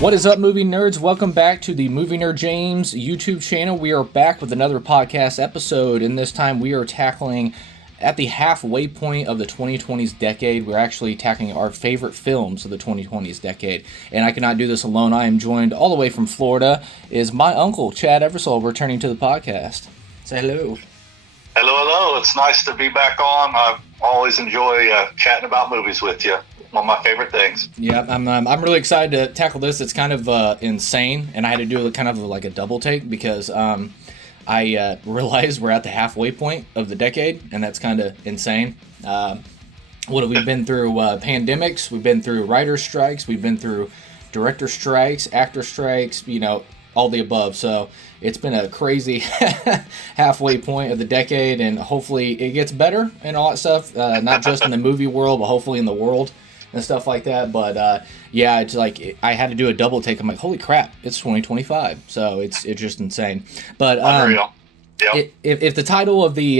What is up, movie nerds? Welcome back to the Movie Nerd James YouTube channel. We are back with another podcast episode, and this time we are tackling at the halfway point of the 2020s decade. We're actually tackling our favorite films of the 2020s decade, and I cannot do this alone. I am joined all the way from Florida is my uncle, Chad Eversole, returning to the podcast. Say hello. Hello. It's nice to be back on. I always enjoy chatting about movies with you. One of my favorite things. Yeah, I'm really excited to tackle this. It's kind of insane, and I had to do kind of like a double take because I realized we're at the halfway point of the decade, and that's kind of insane. What have we been through? Pandemics. We've been through writer strikes. We've been through director strikes, actor strikes. All the above. So it's been a crazy halfway point of the decade, and hopefully it gets better and all that stuff. Not just in the movie world, but hopefully in the world and stuff like that. But yeah, it's like I had to do a double take. I'm like, holy crap, it's 2025. So it's just insane. But Unreal. Yep. If the title of the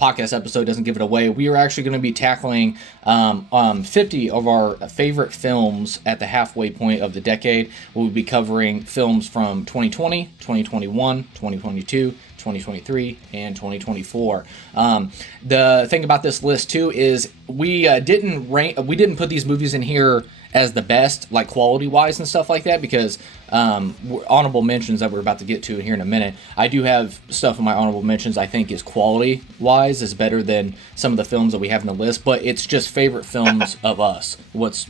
podcast episode doesn't give it away, we are actually going to be tackling 50 of our favorite films at the halfway point of the decade. We'll be covering films from 2020, 2021, 2022, 2023, and 2024. The thing about this list too is we didn't put these movies in here as the best, like quality wise and stuff like that, because honorable mentions that we're about to get to here in a minute. I do have stuff in my honorable mentions I think is quality wise is better than some of the films that we have in the list, but it's just favorite films of us. What's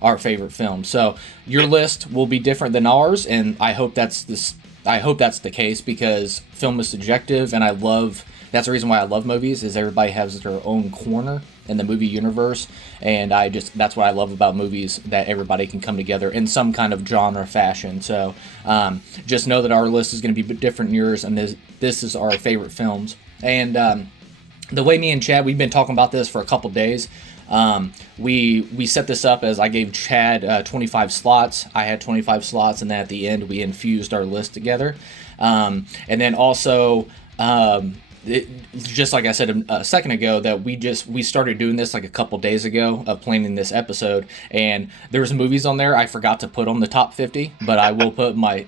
our favorite film. So your list will be different than ours, and I hope that's the case, because film is subjective, and that's the reason why I love movies, is everybody has their own corner in the movie universe, and that's what I love about movies, that everybody can come together in some kind of genre fashion. So just know that our list is going to be different than yours, and this is our favorite films. And the way me and Chad, we've been talking about this for a couple days. We set this up as I gave Chad 25 slots. I had 25 slots, and then at the end we infused our list together. And then also, just like I said a second ago, that we started doing this like a couple days ago of planning this episode, and there was movies on there I forgot to put on the top 50, but I will put my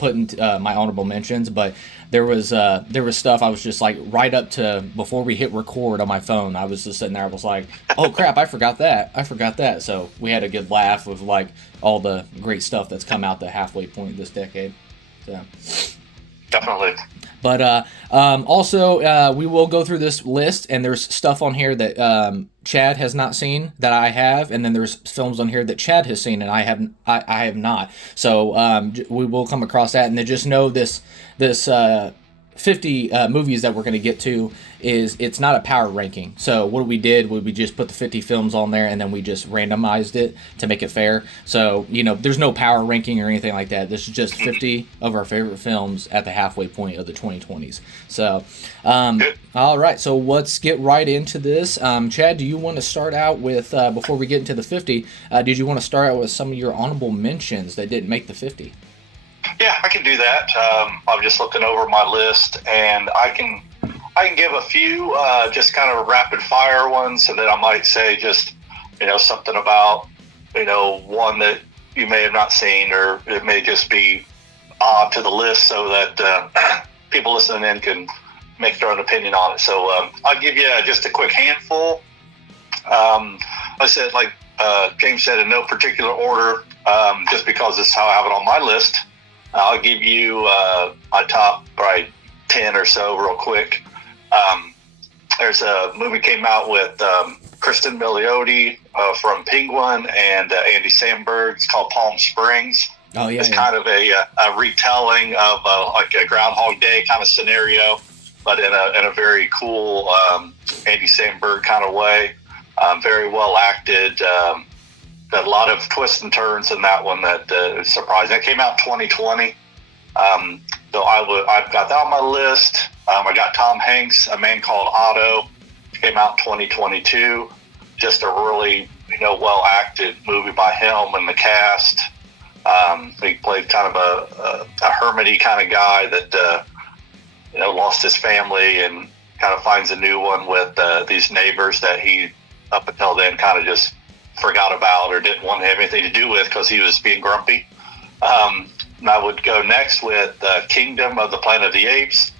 my honorable mentions. But there was stuff I was just like right up to before we hit record on my phone. I was just sitting there. I was like, oh crap, I forgot that. So we had a good laugh with like all the great stuff that's come out the halfway point of this decade. So Definitely. But also, we will go through this list, and there's stuff on here that Chad has not seen that I have, and then there's films on here that Chad has seen and I have not. So we will come across that, and then just know this 50 movies that we're going to get to it's not a power ranking. So what we did was we just put the 50 films on there, and then we just randomized it to make it fair. So there's no power ranking or anything like that. This is just 50 of our favorite films at the halfway point of the 2020s. So all right, so let's get right into this. Chad, do you want to start out with before we get into the 50, did you want to start out with some of your honorable mentions that didn't make the 50? Yeah, I can do that. I'm just looking over my list, and I can give a few just kind of rapid fire ones, and then I might say just something about one that you may have not seen, or it may just be odd to the list, so that people listening in can make their own opinion on it. So I'll give you just a quick handful. I said, like James said, in no particular order, just because this is how I have it on my list. I'll give you my top probably 10 or so real quick. There's a movie came out with Kristen Milioti from Penguin and Andy Samberg. It's called Palm Springs. Oh, yeah. It's kind of a retelling of like a Groundhog Day kind of scenario, but in a very cool Andy Samberg kind of way. Very well acted. Got a lot of twists and turns in that one that is surprising. That came out in 2020. So I've got that on my list. I got Tom Hanks, A Man Called Otto. Came out in 2022. Just a really well acted movie by him and the cast. He played kind of a hermity kind of guy that lost his family and kind of finds a new one with these neighbors that he up until then kind of just forgot about or didn't want to have anything to do with because he was being grumpy. And I would go next with Kingdom of the Planet of the Apes.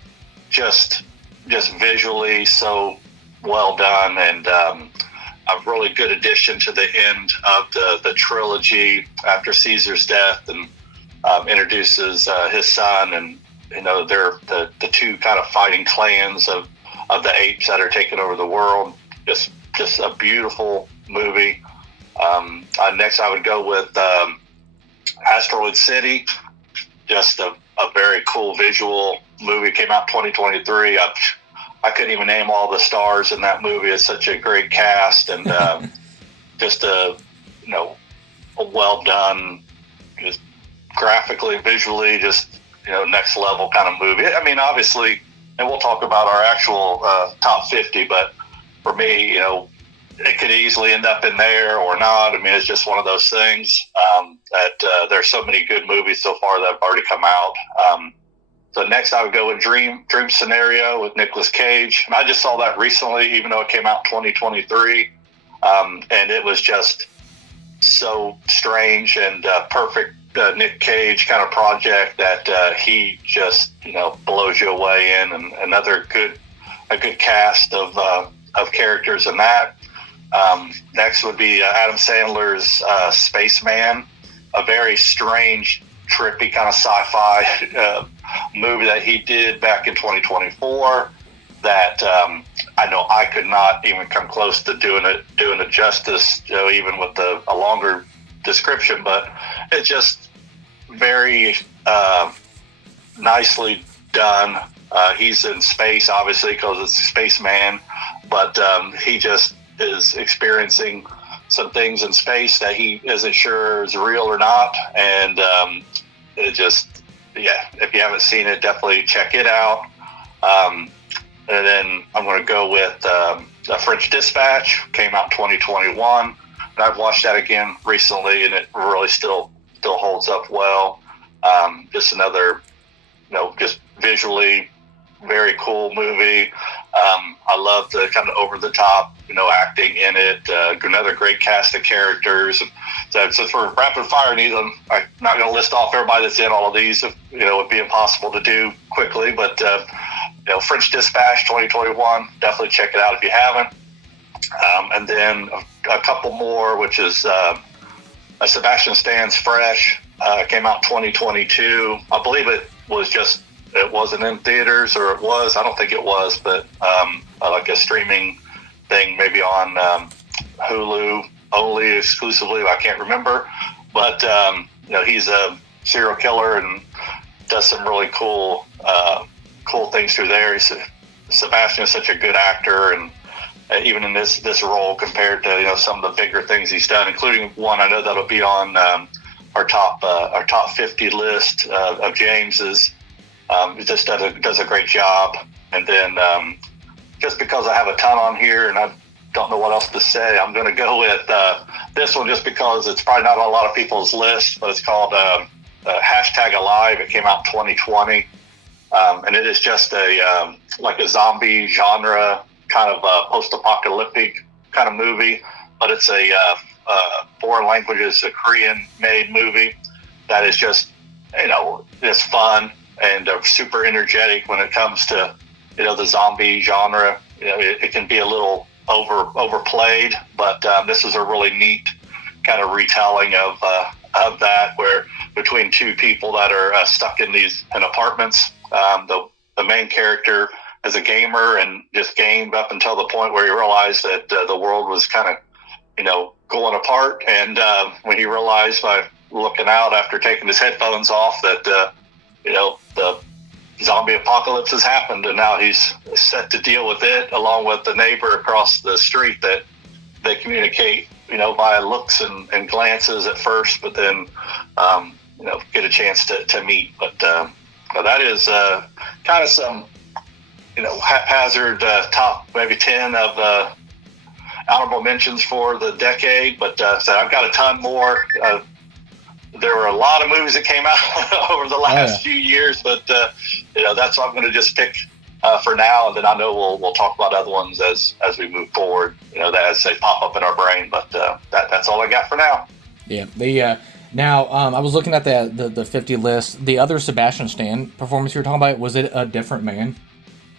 Just visually so well done, and a really good addition to the end of the trilogy after Caesar's death, and introduces his son, and they're the two kind of fighting clans of the apes that are taking over the world. Just a beautiful movie. Next, I would go with Asteroid City. Just a very cool visual movie. It came out in 2023. I couldn't even name all the stars in that movie. It's such a great cast, and just a well done, just graphically, visually, just next level kind of movie. I mean, obviously, and we'll talk about our actual top 50, but for me, it could easily end up in there or not. I mean, it's just one of those things that there's so many good movies so far that have already come out. So next I would go with Dream Scenario with Nicolas Cage. And I just saw that recently, even though it came out in 2023. And it was just so strange and perfect Nick Cage kind of project that he just, blows you away in. And another a good cast of characters in that. Next would be Adam Sandler's Spaceman, a very strange, trippy kind of sci-fi movie that he did back in 2024 that I know I could not even come close to doing it justice, even with a longer description, but it's just very nicely done. He's in space, obviously, because it's Spaceman, but he just is experiencing some things in space that he isn't sure is real or not, and it just, if you haven't seen it, definitely check it out. And then I'm going to go with The French Dispatch. Came out in 2021, and I've watched that again recently, and it really still holds up well. Just another, just visually very cool movie. I love the kind of over the top, acting in it. Another great cast of characters. And so since we're rapid fire, I'm not going to list off everybody that's in all of these. It would be impossible to do quickly. But French Dispatch 2021, definitely check it out if you haven't. And then a couple more, which is Sebastian Stan's Fresh. Came out 2022. I believe it wasn't in theaters, or it was. I don't think it was, but like a streaming thing, maybe on Hulu only exclusively. I can't remember, but he's a serial killer and does some really cool things through there. Sebastian is such a good actor, and even in this role compared to some of the bigger things he's done, including one I know that'll be on our top 50 list of James's. He just does a great job. And then just because I have a ton on here and I don't know what else to say, I'm going to go with this one just because it's probably not on a lot of people's list, but it's called #Alive. It came out in 2020. And it is just a zombie genre kind of post-apocalyptic kind of movie, but it's a foreign languages, a Korean-made movie that is just, it's fun and super energetic when it comes to, the zombie genre. It can be a little overplayed, but this is a really neat kind of retelling of that, where between two people that are stuck in apartments, the main character is a gamer and just gamed up until the point where he realized that the world was kind of, going apart. And when he realized by looking out after taking his headphones off that, the zombie apocalypse has happened, and now he's set to deal with it along with the neighbor across the street that they communicate, via looks and glances at first, but then, get a chance to meet. But that is kind of some, haphazard top maybe 10 of honorable mentions for the decade. But so I've got a ton more. There were a lot of movies that came out over the last few years, but that's why I'm going to just pick for now, and then I know we'll talk about other ones as we move forward. As they pop up in our brain. But that's all I got for now. Yeah. Now I was looking at the 50 list. The other Sebastian Stan performance you were talking about, was it A Different Man?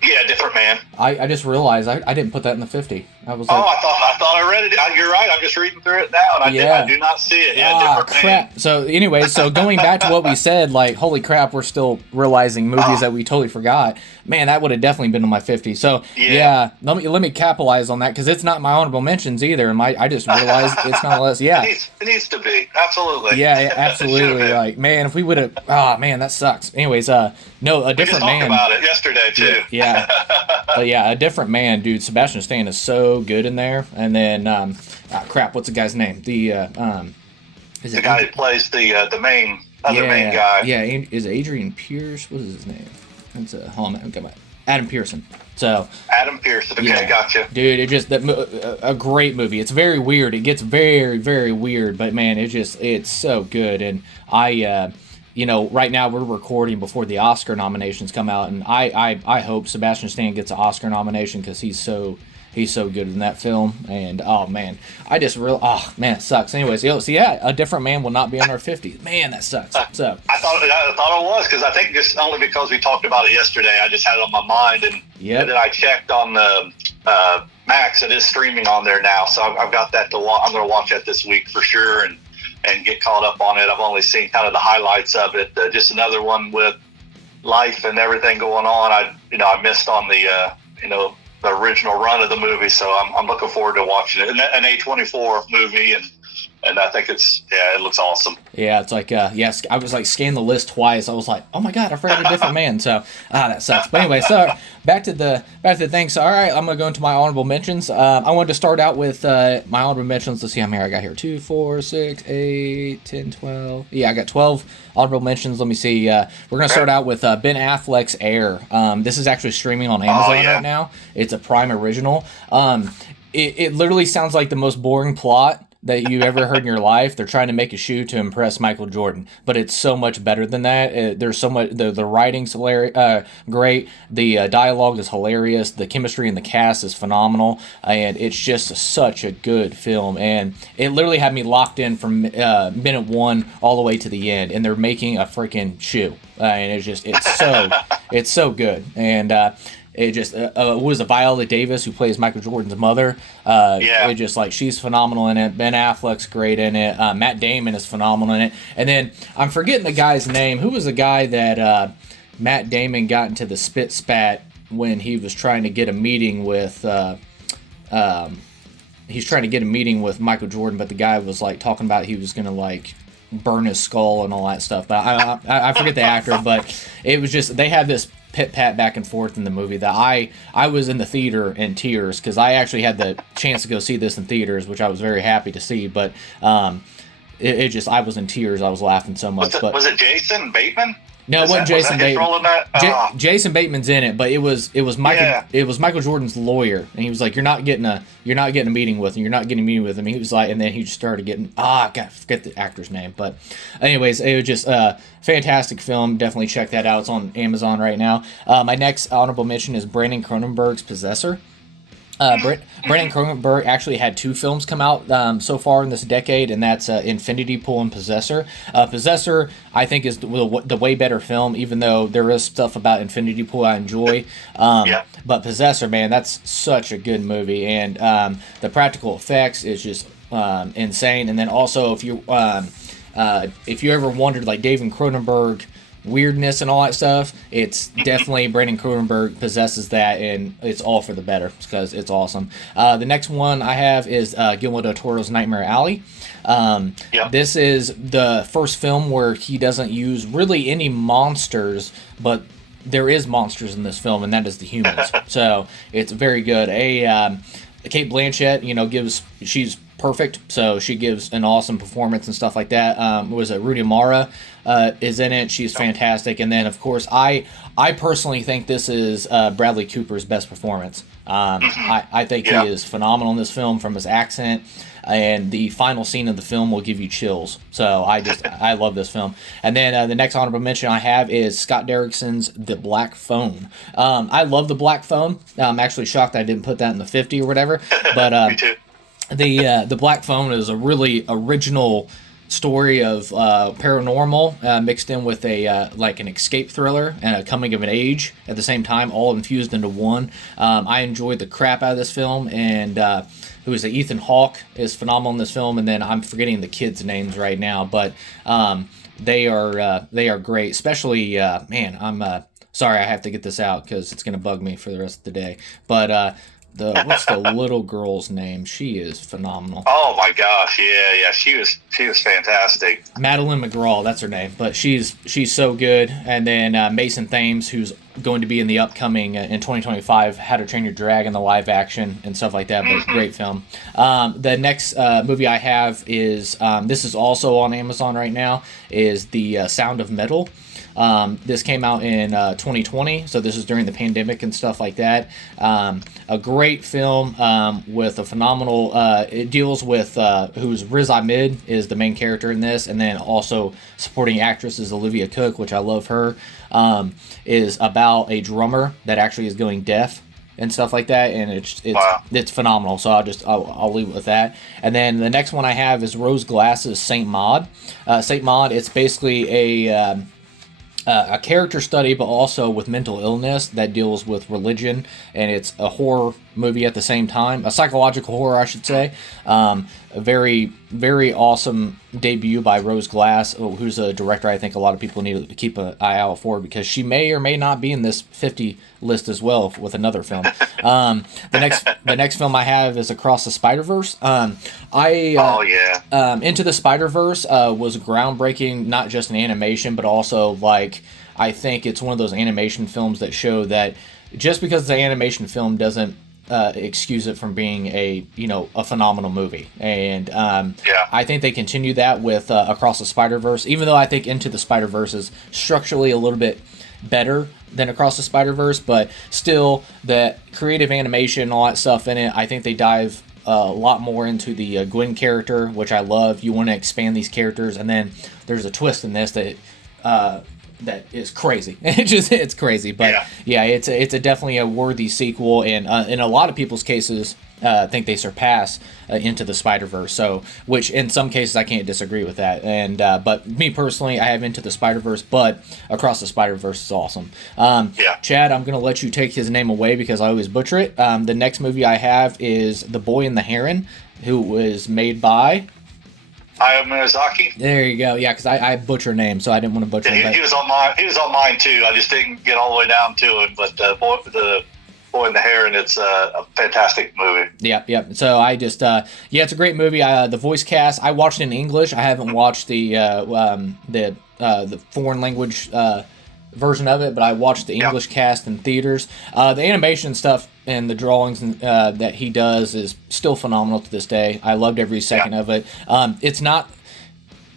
Yeah, Different Man. I just realized I didn't put that in the 50. I was like, I thought I read it. You're right. I'm just reading through it now, and I do not see it. Yeah, Different crap. Man. So anyway, going back to what we said, like, holy crap, we're still realizing movies that we totally forgot. Man, that would have definitely been on my 50. So yeah, let me capitalize on that, because it's not my honorable mentions either. And I just realized it's not less. Yeah, it needs to be, absolutely. Yeah, absolutely. Like, man, if we would have, man, that sucks. Anyways, no, A Different Man. We just talked about it yesterday too. Yeah. A Different Man, dude. Sebastian Stan is so good in there. And then, crap, what's the guy's name? Is the guy who plays the main guy? Yeah, is it Adrian Pierce? What is his name? That's Adam Pearson. So Adam Pearson. Okay, gotcha. Dude, it just a great movie. It's very weird. It gets very, very weird, but man, it's so good. And right now we're recording before the Oscar nominations come out, and I hope Sebastian Stan gets an Oscar nomination, because he's so good in that film. And oh man, it sucks. Anyways, A Different Man will not be on our 50. Man, that sucks. So I thought it was, because I think just only because we talked about it yesterday, I just had it on my mind, and then I checked on the Max. It is streaming on there now, so I've got that to watch. I'm going to watch that this week for sure, and get caught up on it. I've only seen kind of the highlights of it. Just another one with life and everything going on. I missed on the the original run of the movie, so I'm looking forward to watching it. An A24 movie, and I think it looks awesome. Yeah, it's like I was like scan the list twice. I was like, oh my god, I forgot A Different Man. So that sucks. But anyway, so back to the thing. So all right, I'm gonna go into my honorable mentions. I wanted to start out with my honorable mentions. Let's see how many I got here. 2, 4, 6, 8, 10, 12. Yeah, I got 12 honorable mentions. Let me see. We're gonna start out with Ben Affleck's Air. This is actually streaming on Amazon right now. It's a Prime original. It literally sounds like the most boring plot that you ever heard in your life. They're trying to make a shoe to impress Michael Jordan, but it's so much better than that. There's so much. The writing's hilarious, great. The dialogue is hilarious. The chemistry in the cast is phenomenal, and it's just such a good film. And it literally had me locked in from minute one all the way to the end. And they're making a freaking shoe, and it's so good. And it just was Viola Davis, who plays Michael Jordan's mother. It just like, she's phenomenal in it. Ben Affleck's great in it. Matt Damon is phenomenal in it. And then I'm forgetting the guy's name. Who was the guy that Matt Damon got into the spit spat when he was trying to get a meeting with? He's trying to get a meeting with Michael Jordan, but the guy was like talking about he was gonna like burn his skull and all that stuff. But I forget the actor. But it was just, they had this pit-pat back and forth in the movie that I was in the theater in tears, because I actually had the chance to go see this in theaters, which I was very happy to see. But it just, I was in tears. I was laughing so much. Was it Jason Bateman? No, it wasn't Jason Bateman. Jason Bateman's in it, but it was Michael Jordan's lawyer, and he was like, "You're not getting a meeting with him. You're not getting a meeting with him." He was like, and then he just started getting I forget the actor's name, but anyways, it was just a fantastic film. Definitely check that out. It's on Amazon right now. My next honorable mention is Brandon Cronenberg's Possessor. Brandon Cronenberg actually had 2 films come out so far in this decade, and that's Infinity Pool and Possessor. Possessor, I think, is the way better film, even though there is stuff about Infinity Pool I enjoy. But Possessor, man, that's such a good movie, and the practical effects is just insane. And then also, if you ever wondered, like, David Cronenberg weirdness and all that stuff, it's definitely Brandon Cronenberg possesses that, and it's all for the better, because it's awesome. The next one I have is Guillermo del Toro's Nightmare Alley. This is the first film where he doesn't use really any monsters, but there is monsters in this film, and that is the humans. So it's very good. Kate Blanchett, she's perfect. So she gives an awesome performance and stuff like that. Was it Rooney Mara is in it? She's fantastic. And then of course I personally think this is Bradley Cooper's best performance. I think he is phenomenal in this film from his accent. And the final scene of the film will give you chills. So I love this film. And then the next honorable mention I have is Scott Derrickson's The Black Phone. I love The Black Phone. I'm actually shocked I didn't put that in the 50 or whatever. But Me too. The Black Phone is a really original story of paranormal mixed in with a like an escape thriller and a coming of an age at the same time, all infused into one. I enjoyed the crap out of this film, and who is Ethan Hawke is phenomenal in this film, and then I'm forgetting the kids' names right now, but they are great. Especially man, I'm sorry I have to get this out because it's gonna bug me for the rest of the day, but. What's the little girl's name? She is phenomenal. Oh my gosh, yeah, she was fantastic. Madeline McGraw, that's her name, but she's so good. And then Mason Thames, who's going to be in the upcoming in 2025 How to Train Your Dragon, the live action and stuff like that. But great film. The next movie I have is this is also on Amazon right now. Is The Sound of Metal. This came out in 2020, so this is during the pandemic and stuff like that. A great film with a phenomenal. It deals with who's Riz Ahmed is the main character in this, and then also supporting actress is Olivia Cook, which I love her. Is about a drummer that actually is going deaf and stuff like that, and it's phenomenal. So I'll leave it with that. And then the next one I have is Rose Glass's Saint Maud. Saint Maud, it's basically a character study, but also with mental illness that deals with religion, and it's a horror movie at the same time, a psychological horror, I should say. A very, very awesome debut by Rose Glass, who's a director I think a lot of people need to keep an eye out for, because she may or may not be in this 50 list as well with another film. The next film I have is Across the Spider-Verse. Into the Spider-Verse was groundbreaking, not just in animation, but also like I think it's one of those animation films that show that just because it's an animation film doesn't excuse it from being a phenomenal movie. And I think they continue that with Across the Spider-Verse, even though I think Into the Spider-Verse is structurally a little bit better than Across the Spider-Verse, but still the creative animation and all that stuff in it, I think they dive a lot more into the Gwen character, which I love. You want to expand these characters, and then there's a twist in this that is crazy. It's crazy, but it's definitely a worthy sequel, and in a lot of people's cases, think they surpass Into the Spider-Verse. So, which in some cases I can't disagree with that. And but me personally, I have Into the Spider-Verse, but Across the Spider-Verse is awesome. Chad, I'm gonna let you take his name away because I always butcher it. The next movie I have is The Boy and the Heron, who was made by Hayao Miyazaki. There you go. Yeah, because I butcher names, so I didn't want to butcher him. He was on mine. He was on mine too. I just didn't get all the way down to it. But the Boy and the Heron, it's a fantastic movie. Yep. So I just it's a great movie. The voice cast, I watched it in English. I haven't watched the foreign language version of it, but I watched the English cast in theaters. The animation stuff and the drawings that he does is still phenomenal to this day. I loved every second of it. It's not,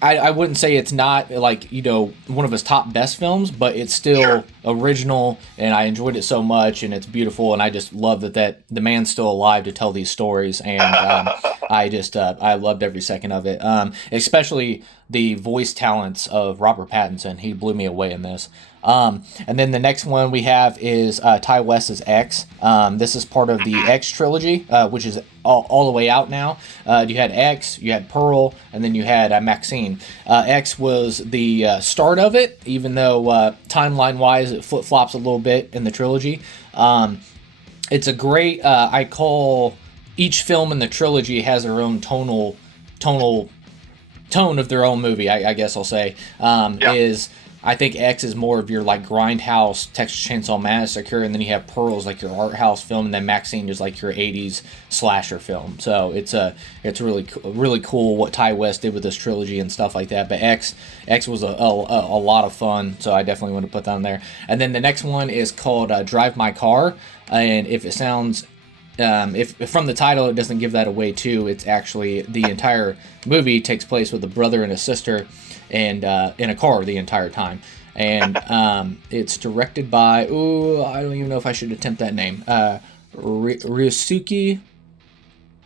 I wouldn't say it's not like, one of his top best films, but it's still original, and I enjoyed it so much, and it's beautiful, and I just love that the man's still alive to tell these stories, and I loved every second of it, especially the voice talents of Robert Pattinson. He blew me away in this. And then the next one we have is Ty West's X. This is part of the X trilogy, which is all the way out now. You had X, you had Pearl, and then you had Maxine. X was the start of it, even though timeline-wise it flip-flops a little bit in the trilogy. It's a great, I call each film in the trilogy has their own tonal tone of their own movie, I guess I'll say. I think X is more of your like grindhouse Texas Chainsaw Massacre, and then you have Pearl's like your art house film, and then Maxine is like your 80s slasher film. So it's really cool what Ty West did with this trilogy and stuff like that. But X was a lot of fun, so I definitely want to put that on there. And then the next one is called Drive My Car, and if it sounds if from the title it doesn't give that away too, it's actually the entire movie takes place with a brother and a sister, and in a car the entire time. And it's directed by I don't even know if I should attempt that name. Ryosuke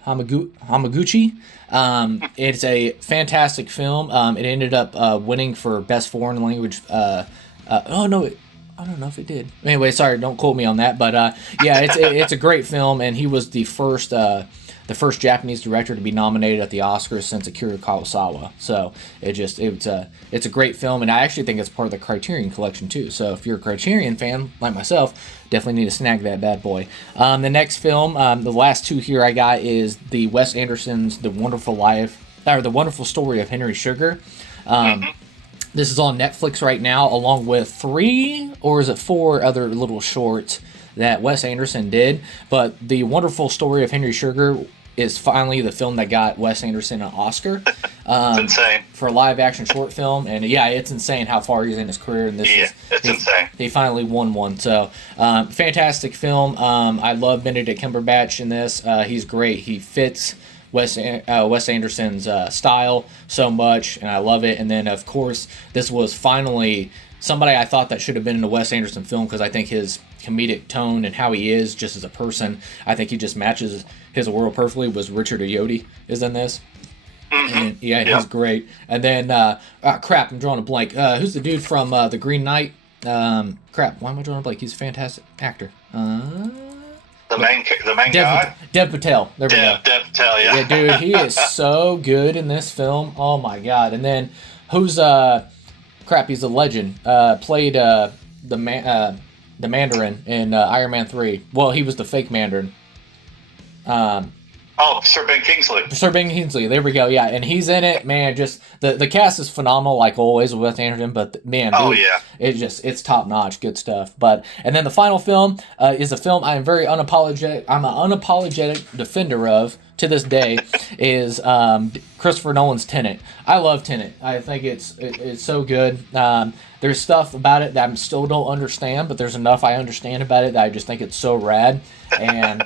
Hamaguchi. It's a fantastic film. It ended up winning for best foreign language. Oh no, I don't know if it did. Anyway, sorry, don't quote me on that. But yeah, it's a great film, and he was the first Japanese director to be nominated at the Oscars since Akira Kurosawa. So it's a great film, and I actually think it's part of the Criterion Collection too. So if you're a Criterion fan like myself, definitely need to snag that bad boy. The next film, the last two here I got is the Wes Anderson's The Wonderful Story of Henry Sugar. This is on Netflix right now, along with 3 or is it 4 other little shorts that Wes Anderson did. But The Wonderful Story of Henry Sugar is finally the film that got Wes Anderson an Oscar. It's insane. For a live action short film. And yeah, it's insane how far he's in his career. And it's insane. He finally won one. So fantastic film. I love Benedict Cumberbatch in this. He's great. He fits Wes Anderson's style so much, and I love it. And then, of course, this was finally somebody I thought that should have been in a Wes Anderson film, because I think his comedic tone and how he is just as a person, I think he just matches his world perfectly. Was Richard Ayoade is in this. And he's great. And then, crap, I'm drawing a blank. Who's the dude from The Green Knight? Crap, why am I drawing a blank? He's a fantastic actor. The main guy? Dev Patel. There we go. Dev Patel, yeah. Yeah, dude, he is so good in this film. Oh, my God. And then, who's, he's a legend. Played the Mandarin in Iron Man 3. Well, he was the fake Mandarin. Sir Ben Kingsley. Sir Ben Kingsley, there we go, yeah. And he's in it, man, just, the cast is phenomenal, like always with Wes Anderson, but, man, dude, it's top-notch, good stuff. And then the final film is a film I'm an unapologetic defender of, to this day, is Christopher Nolan's Tenet. I love Tenet. I think it's so good. There's stuff about it that I still don't understand, but there's enough I understand about it that I just think it's so rad. And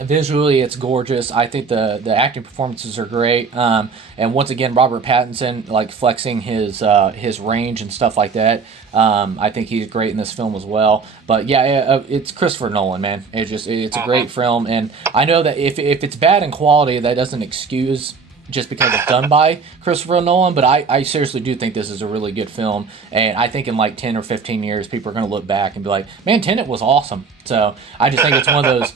visually, it's gorgeous. I think the acting performances are great. And once again, Robert Pattinson, like, flexing his range and stuff like that. I think he's great in this film as well. But yeah, it's Christopher Nolan, man. It's a great film. And I know that if it's bad in quality, that doesn't excuse just because it's done by Christopher Nolan. But I seriously do think this is a really good film. And I think in like 10 or 15 years, people are going to look back and be like, man, Tenet was awesome. So I just think it's one of those...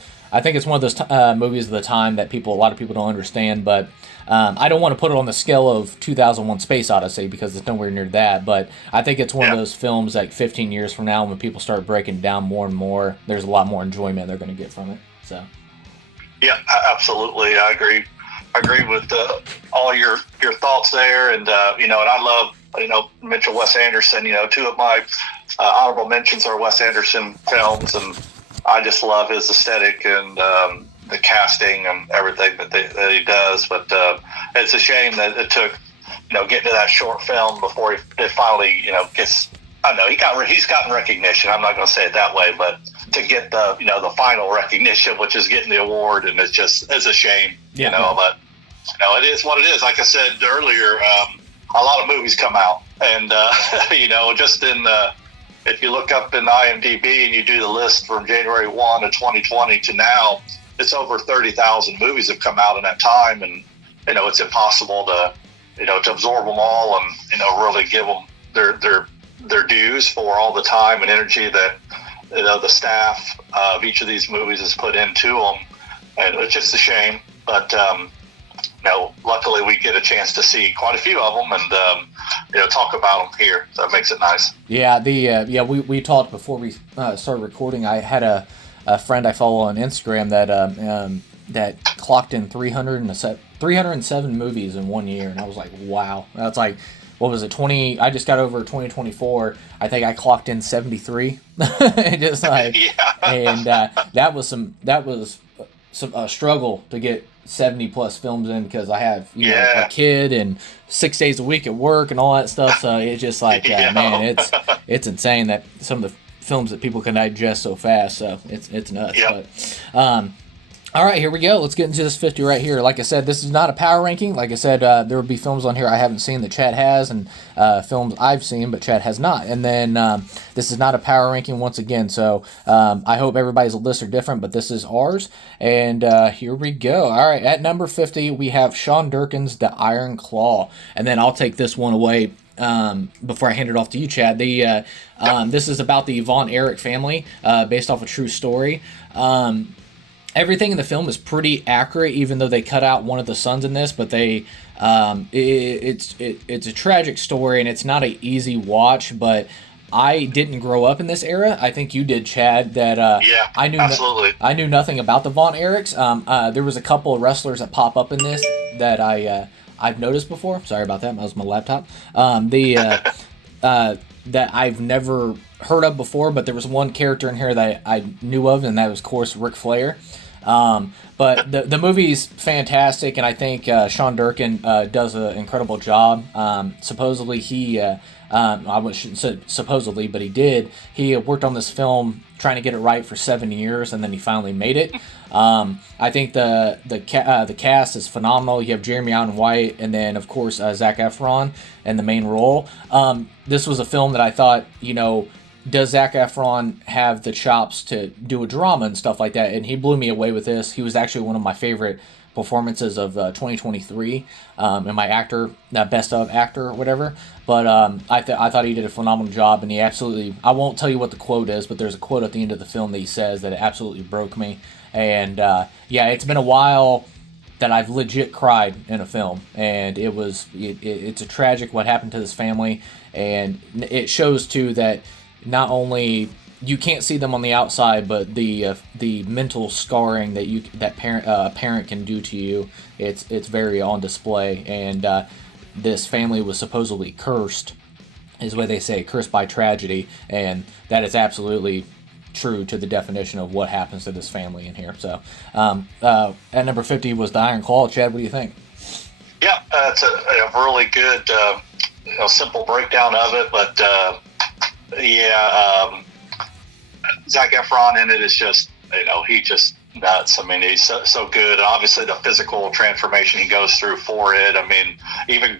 movies of the time that a lot of people don't understand, but I don't want to put it on the scale of 2001: Space Odyssey, because it's nowhere near that. But I think it's one of those films like 15 years from now, when people start breaking down more and more, there's a lot more enjoyment they're going to get from it. So. Yeah, absolutely, I agree. I agree with all your thoughts there, and and I love mention Wes Anderson. 2 of my honorable mentions are Wes Anderson films, and I just love his aesthetic and the casting and everything that he does. But it's a shame that it took, getting to that short film before it finally, gets. I know he's gotten recognition. I'm not going to say it that way, but to get the the final recognition, which is getting the award, and it's a shame. But it is what it is. Like I said earlier, a lot of movies come out, and just in if you look up in IMDb and you do the list from January 1 of 2020 to now, it's over 30,000 movies have come out in that time, and it's impossible to to absorb them all and really give them their dues for all the time and energy that the staff of each of these movies has put into them, and it's just a shame. But luckily we get a chance to see quite a few of them and talk about them here, so it makes it nice. Yeah, we talked before we started recording. I had a friend I follow on Instagram that clocked in 307 movies in 1 year, and I was like, wow. That's like, what was it, I just got over 2024. I think I clocked in 73. Just like, and that was a struggle to get 70 plus films in, because I have a kid and 6 days a week at work and all that stuff. So it's just like, man, it's insane that some of the films that people can digest so fast. So it's nuts. But All right, here we go. Let's get into this 50 right here. Like I said, this is not a power ranking. Like I said, there will be films on here I haven't seen that Chad has, and films I've seen but Chad has not. And then this is not a power ranking once again. So I hope everybody's lists are different, but this is ours. And here we go. All right, at number 50, we have Sean Durkin's The Iron Claw. And then I'll take this one away before I hand it off to you, Chad. This is about the Von Erich family, based off a true story. Everything in the film is pretty accurate, even though they cut out one of the sons in this. But it's a tragic story, and it's not an easy watch. But I didn't grow up in this era. I think you did, Chad. Yeah, I knew absolutely. I knew nothing about the Von Erichs. There was a couple of wrestlers that pop up in this that I've noticed before. Sorry about that. That was my laptop. That I've never heard of before, but there was one character in here that I knew of, and that was, of course, Ric Flair. But the movie's fantastic, and I think Sean Durkin does an incredible job. Supposedly I shouldn't say supposedly, but he did. He worked on this film trying to get it right for 7 years, and then he finally made it. I think the cast is phenomenal. You have Jeremy Allen White, and then of course Zac Efron in the main role. This was a film that I thought, does Zac Efron have the chops to do a drama and stuff like that? And he blew me away with this. He was actually one of my favorite performances of 2023 in my best of actor or whatever. But I thought he did a phenomenal job, and he absolutely, I won't tell you what the quote is, but there's a quote at the end of the film that he says that it absolutely broke me. And it's been a while that I've legit cried in a film, and it's a tragic what happened to this family, and it shows too that not only you can't see them on the outside, but the mental scarring that parent can do to you, it's very on display. And this family was supposedly cursed, is what they say, cursed by tragedy, and that is absolutely true to the definition of what happens to this family in here. So at number 50 was The Iron Claw. Chad, what do you think? Yeah, it's a really good, simple breakdown of it, but Zac Efron in it is just, he just nuts. I mean, he's so good. Obviously, the physical transformation he goes through for it. I mean, even,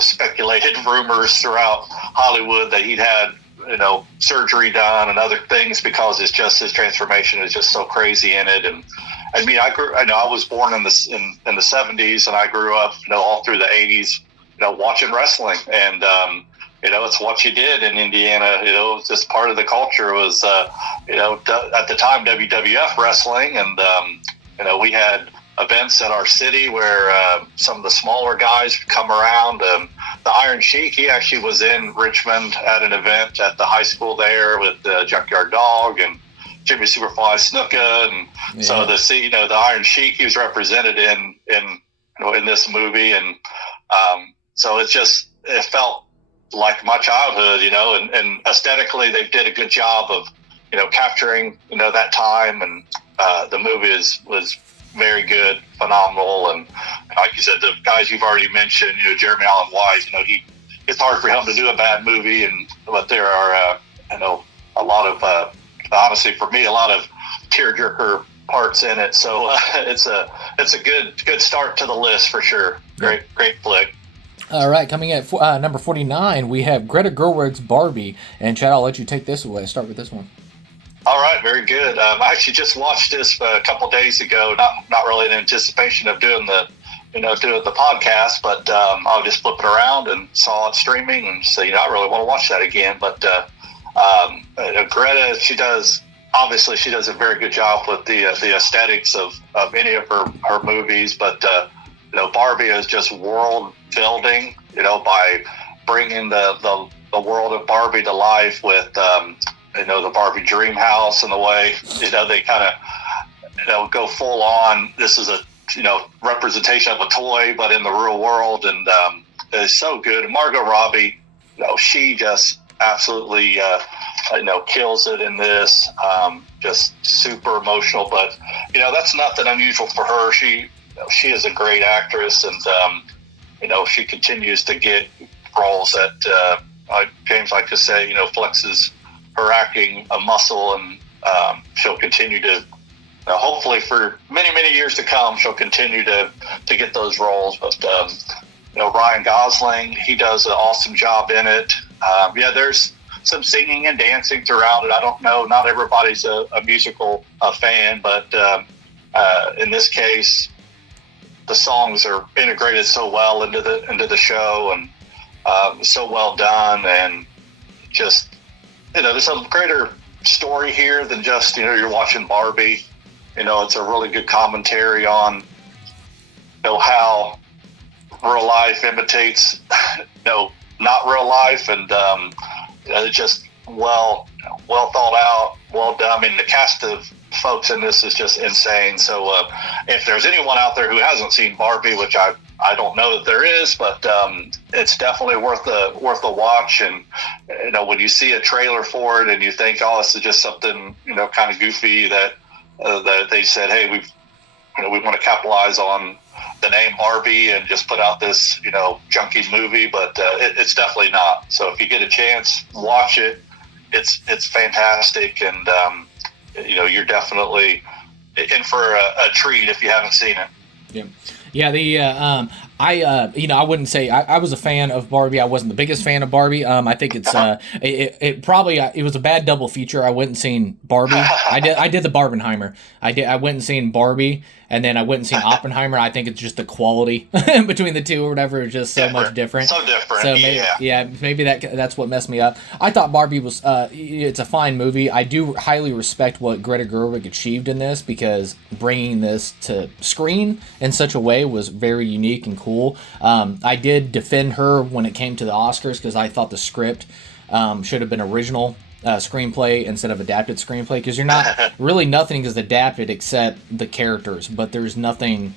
speculated rumors throughout Hollywood that he'd had, surgery done and other things because his transformation is just so crazy in it. And I mean, I was born in the 70s, and I grew up, all through the 80s, watching wrestling. And, it's what you did in Indiana. It was just part of the culture. It was, at the time, WWF wrestling. And, we had events at our city where some of the smaller guys would come around. The Iron Sheik, he actually was in Richmond at an event at the high school there with Junkyard Dog and Jimmy Superfly Snuka. And so the Iron Sheik, he was represented in this movie. And so it felt like my childhood, and aesthetically they did a good job of, capturing, that time. And the movie was very good, phenomenal. And like you said, the guys you've already mentioned, Jeremy Allen White, it's hard for him to do a bad movie. But there are, a lot of, honestly for me, a lot of tearjerker parts in it. So it's a good start to the list for sure. Great flick. All right, coming at number 49, we have Greta Gerwig's Barbie. And Chad, I'll let you take this away. Start with this one. All right, very good. I actually just watched this a couple days ago. Not really in anticipation of doing the podcast, but I was just flipping around and saw it streaming, and so I really want to watch that again. But Greta, she does a very good job with the aesthetics of any of her movies. But Barbie is just world building, by bringing the world of Barbie to life with the Barbie dream house, and the way they kind of go full on. This is a representation of a toy, but in the real world, and it's so good. Margot Robbie, she just absolutely kills it in this. Just super emotional, but that's nothing unusual for her. She is a great actress, and she continues to get roles that James like to say, flexes her acting a muscle, and she'll continue to hopefully for many, many years to come, she'll continue to get those roles. But Ryan Gosling, he does an awesome job in it. There's some singing and dancing throughout it. I don't know, not everybody's a musical fan, but in this case, the songs are integrated so well into the show, and so well done, and just there's a greater story here than just you're watching Barbie. It's a really good commentary on how real life imitates not real life, and it's just well thought out, well done. I mean, the cast of folks in this is just insane. So if there's anyone out there who hasn't seen Barbie, which I don't know that there is, but it's definitely worth a watch. And when you see a trailer for it and you think, oh, this is just something kind of goofy that they said, hey, we want to capitalize on the name Barbie and just put out this junky movie, but it's definitely not. So if you get a chance, watch it. It's fantastic, and you're definitely in for a treat if you haven't seen it. Yeah. I wouldn't say I was a fan of Barbie. I wasn't the biggest fan of Barbie. I think it's it was a bad double feature. I went and seen Barbie. I did the Barbenheimer. I went and seen Barbie, and then I went and seen Oppenheimer. I think it's just the quality between the two or whatever is just so much different. So different. So maybe that's what messed me up. I thought Barbie was it's a fine movie. I do highly respect what Greta Gerwig achieved in this, because bringing this to screen in such a way was very unique and cool. I did defend her when it came to the Oscars, because I thought the script should have been original screenplay instead of adapted screenplay, because you're not really nothing is adapted except the characters, but there's nothing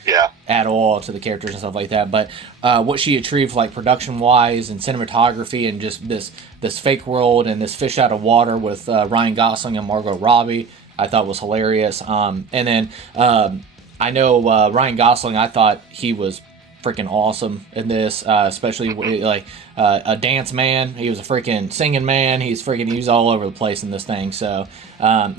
at all to the characters and stuff like that. But what she achieved, like production wise and cinematography, and just this fake world and this fish out of water with Ryan Gosling and Margot Robbie, I thought was hilarious. And then I know Ryan Gosling, I thought he was freaking awesome in this, especially like a dance man. He was a freaking singing man. He was all over the place in this thing. So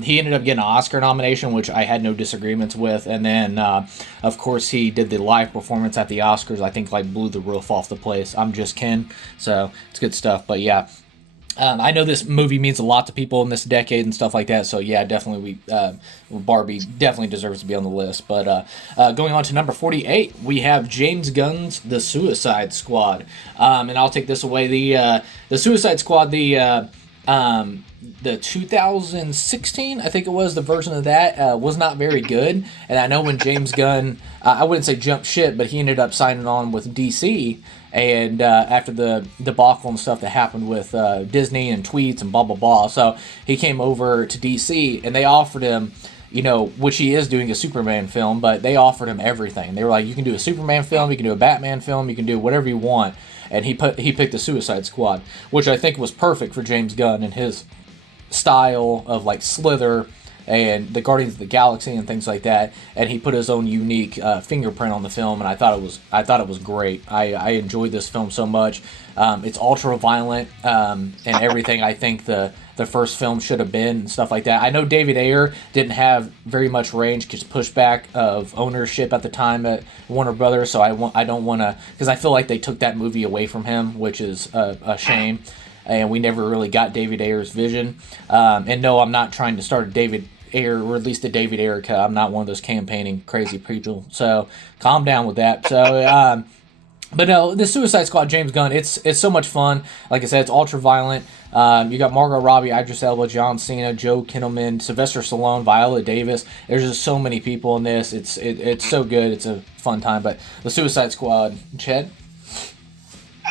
he ended up getting an Oscar nomination, which I had no disagreements with. And then of course he did the live performance at the Oscars. I think like blew the roof off the place. I'm just Ken. So it's good stuff. But yeah. I know this movie means a lot to people in this decade and stuff like that, so yeah, definitely Barbie definitely deserves to be on the list. But going on to number 48, we have James Gunn's The Suicide Squad, and I'll take this away. The Suicide Squad, the 2016, I think it was, the version of that was not very good, and I know when James Gunn, I wouldn't say jumped ship, but he ended up signing on with DC. And after the debacle and stuff that happened with Disney and tweets and blah, blah, blah. So he came over to DC, and they offered him, which he is doing a Superman film, but they offered him everything. They were like, you can do a Superman film, you can do a Batman film, you can do whatever you want. And he picked the Suicide Squad, which I think was perfect for James Gunn and his style of like Slither and the Guardians of the Galaxy and things like that, and he put his own unique fingerprint on the film, and I thought it was great. I enjoyed this film so much. It's ultra violent and everything I think the first film should have been and stuff like that. I know David Ayer didn't have very much range because pushback of ownership at the time at Warner Brothers, so I don't want to, because I feel like they took that movie away from him, which is a shame. And we never really got David Ayer's vision. And no, I'm not trying to start a David Ayer, or at least a David Ayer cut. I'm not one of those campaigning crazy people. So calm down with that. So, but no, the Suicide Squad, James Gunn, it's so much fun. Like I said, it's ultra violent. You got Margot Robbie, Idris Elba, John Cena, Joe Kinnaman, Sylvester Stallone, Viola Davis. There's just so many people in this. It's so good. It's a fun time. But the Suicide Squad, Chad?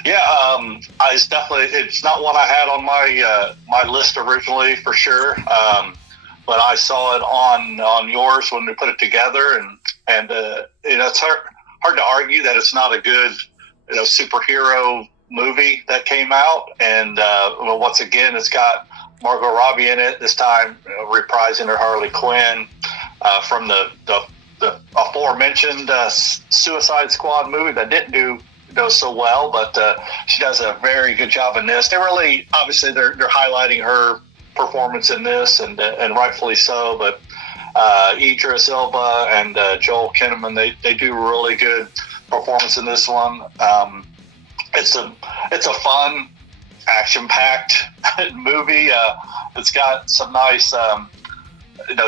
Yeah, it's not one I had on my list originally for sure. But I saw it on yours when we put it together, and it's hard to argue that it's not a good superhero movie that came out. And once again, it's got Margot Robbie in it this time, reprising her Harley Quinn from the aforementioned Suicide Squad movie that didn't do so well, but she does a very good job in this. They're highlighting her performance in this, and rightfully so. But Idris Elba and Joel Kinnaman. They do really good performance in this one. It's a fun, action-packed movie. It's got some nice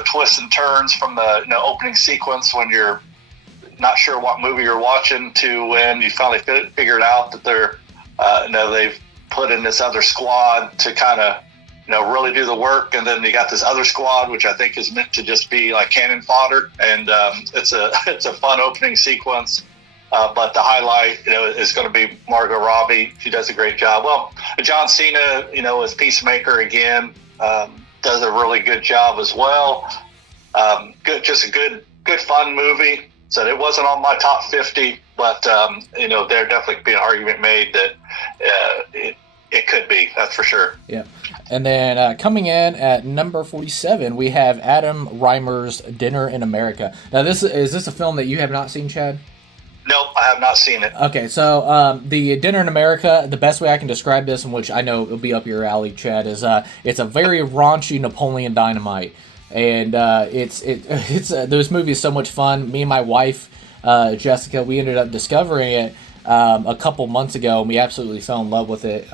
twists and turns from the opening sequence when you're not sure what movie you're watching to when you finally figured out that they're they've put in this other squad to kind of really do the work, and then you got this other squad which I think is meant to just be like cannon fodder, and it's a fun opening sequence. But the highlight, is going to be Margot Robbie. She does a great job. Well, John Cena, as Peacemaker again, does a really good job as well. Just a good fun movie. So it wasn't on my top 50, but there definitely be an argument made that it could be. That's for sure. Yeah. And then coming in at number 47, we have Adam Reimer's Dinner in America. Now, is this a film that you have not seen, Chad? Nope, I have not seen it. Okay, so the Dinner in America, the best way I can describe this, and which I know will be up your alley, Chad, is it's a very raunchy Napoleon Dynamite, and this movie is so much fun. Me and my wife, Jessica, we ended up discovering it a couple months ago, and we absolutely fell in love with it.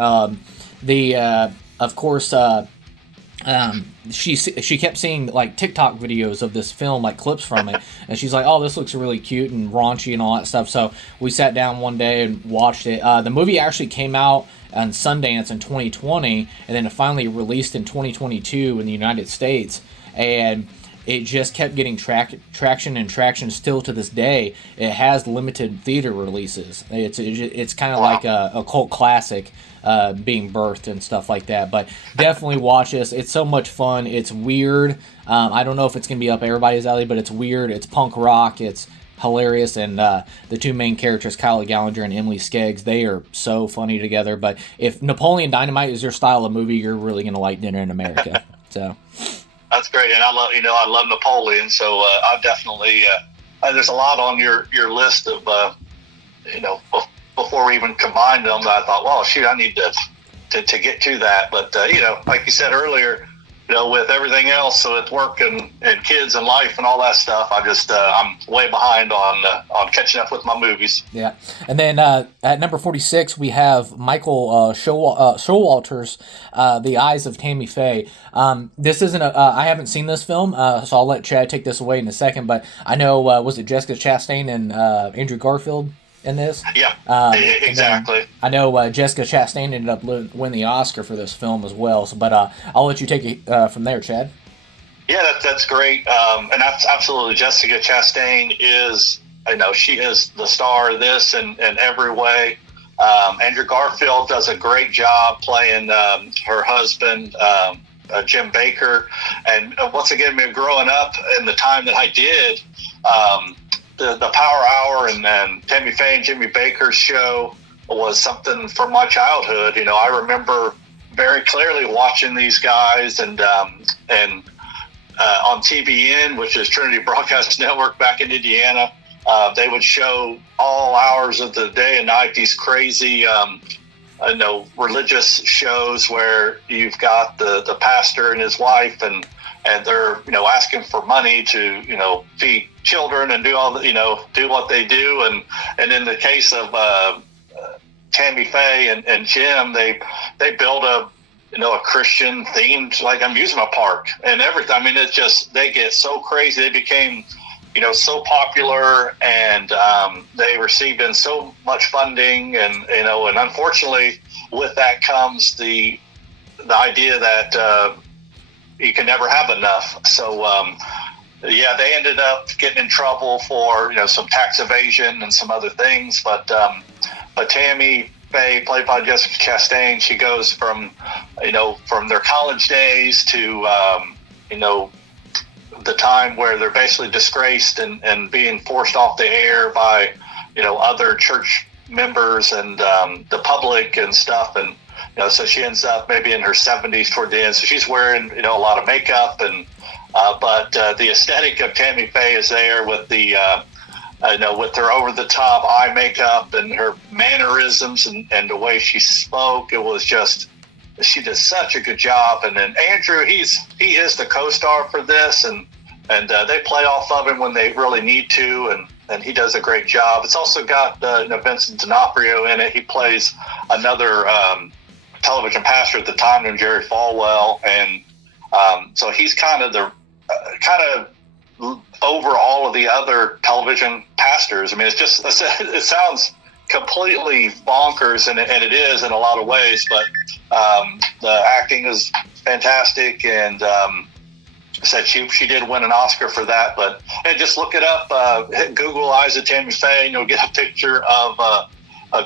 Of course. She kept seeing like TikTok videos of this film, like clips from it, and she's like, "Oh, this looks really cute and raunchy and all that stuff." So we sat down one day and watched it. The movie actually came out on Sundance in 2020, and then it finally released in 2022 in the United States, and it just kept getting traction still to this day. It has limited theater releases. It's kind of like a cult classic being birthed and stuff like that. But definitely watch this. It's so much fun. It's weird. I don't know if it's going to be up everybody's alley, but it's weird. It's punk rock. It's hilarious. And the two main characters, Kyle Gallagher and Emily Skeggs, they are so funny together. But if Napoleon Dynamite is your style of movie, you're really going to like Dinner in America. So... That's great, and I love Napoleon, so I definitely there's a lot on your list of before we even combined them that I thought, well, shoot, I need to get to that, but like you said earlier, with everything else, so it's work and kids and life and all that stuff, I'm way behind on catching up with my movies. Yeah, and then at number 46 we have Michael Showalter's The Eyes of Tammy Faye. This isn't I haven't seen this film, so I'll let Chad take this away in a second. But I know was it Jessica Chastain and Andrew Garfield in this? Yeah, exactly. I know Jessica Chastain ended up winning the Oscar for this film as well. So, but I'll let you take it from there, Chad. Yeah, that's great. And that's absolutely, Jessica Chastain is, she is the star of this in every way. Andrew Garfield does a great job playing her husband, Jim Baker. And once again, growing up in the time that I did, the Power Hour and then Tammy Faye and Jimmy Baker's show was something from my childhood. I remember very clearly watching these guys and on TBN, which is Trinity Broadcast Network back in Indiana. They would show all hours of the day and night these crazy religious shows where you've got the pastor and his wife and they're asking for money to feed children and do all the do what they do, and in the case of Tammy Faye and Jim, they build a Christian themed like amusement park and everything. I mean, it's just, they get so crazy. They became so popular, and they received in so much funding, and and unfortunately with that comes the idea that you can never have enough. So they ended up getting in trouble for some tax evasion and some other things, but Tammy Faye, played by Jessica Chastain, she goes from their college days to the time where they're basically disgraced and being forced off the air by other church members and the public and stuff, and so she ends up maybe in her 70s toward the end, so she's wearing a lot of makeup, and but the aesthetic of Tammy Faye is there with the with her over-the-top eye makeup and her mannerisms and the way she spoke. It was just, she did such a good job. And then Andrew, he is the co-star for this, and and they play off of him when they really need to, and he does a great job. It's also got Vincent D'Onofrio in it. He plays another television pastor at the time named Jerry Falwell, and so he's kind of over all of the other television pastors. I mean, it sounds completely bonkers, and it is in a lot of ways, but the acting is fantastic, and said she did win an Oscar for that. But hey, just look it up, hit Google Eyes of Tammy Faye, and you'll get a picture of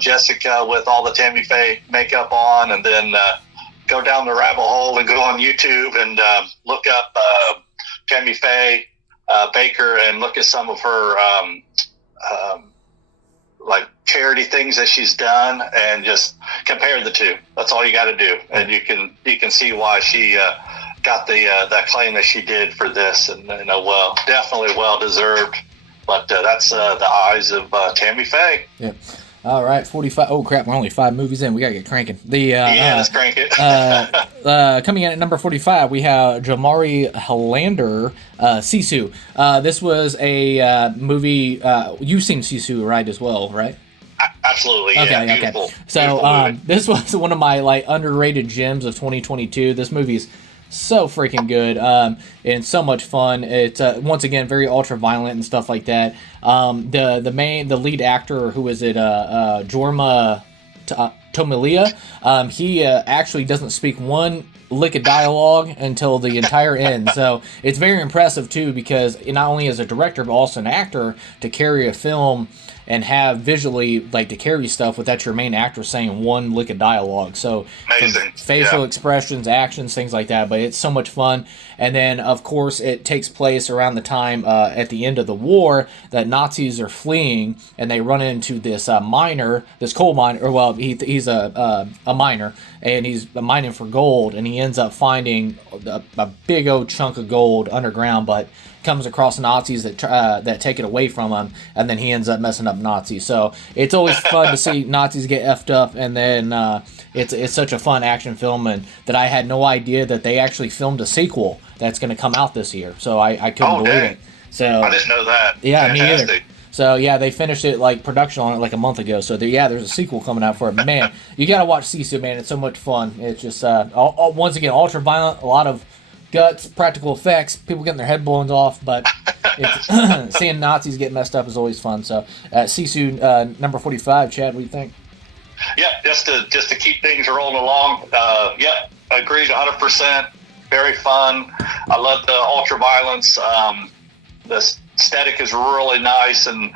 Jessica with all the Tammy Faye makeup on, and then go down the rabbit hole and go on YouTube and look up Tammy Faye Baker and look at some of her like charity things that she's done, and just compare the two. That's all you got to do, and you can see why she got that claim that she did for this, and definitely well deserved. But that's the Eyes of Tammy Faye. Yeah. All right, 45. Oh crap, we're only 5 movies in. We gotta get cranking. Let's crank it. Coming in at number 45, we have Jamari Helander, Sisu. This was a movie. You've seen Sisu, right? As well, right? Absolutely. Yeah. Okay. Beautiful. So this was one of my underrated gems of 2022. This movie is so freaking good, and so much fun. It's once again very ultra violent and stuff like that. The lead actor, who is it, Jorma Tomilia, he actually doesn't speak one lick of dialogue until the entire end. So it's very impressive too, because not only as a director but also an actor, to carry a film and have visually to carry stuff without your main actor saying one lick of dialogue. So amazing. Facial expressions, actions, things like that. But it's so much fun. And then, of course, it takes place around the time at the end of the war that Nazis are fleeing, and they run into this miner, this coal miner. Or well, he's a miner, and he's mining for gold, and he ends up finding a big old chunk of gold underground, but comes across Nazis that take it away from him, and then he ends up messing up Nazis. So it's always fun to see Nazis get effed up, and then it's such a fun action film, and that I had no idea that they actually filmed a sequel that's going to come out this year. So I couldn't believe it. So I didn't know that. Yeah, fantastic. me either. So yeah, they finished it production on it a month ago. So there's a sequel coming out for it. Man, you gotta watch Sisu, man. It's so much fun. It's just once again ultra violent, a lot of guts, practical effects, people getting their head blown off, but seeing Nazis get messed up is always fun. So Sisu, number 45. Chad, what do you think? Yeah, just to keep things rolling along. Agreed 100%. Very fun. I love the ultra violence. The aesthetic is really nice, and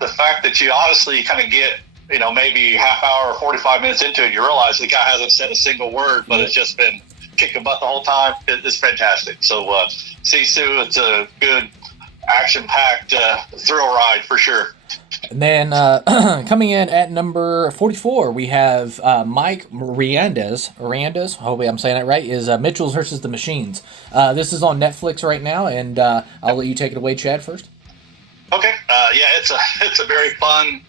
the fact that you honestly kind of get, maybe half hour or 45 minutes into it, you realize the guy hasn't said a single word, but it's just been kicking butt the whole time. It's fantastic. So Sisu, it's a good action-packed thrill ride for sure. And then coming in at number 44, we have Mike Miranda's, hopefully I'm saying that right, is Mitchell's versus the Machines. This is on Netflix right now, and I'll let you take it away, Chad, first. Okay. It's a very fun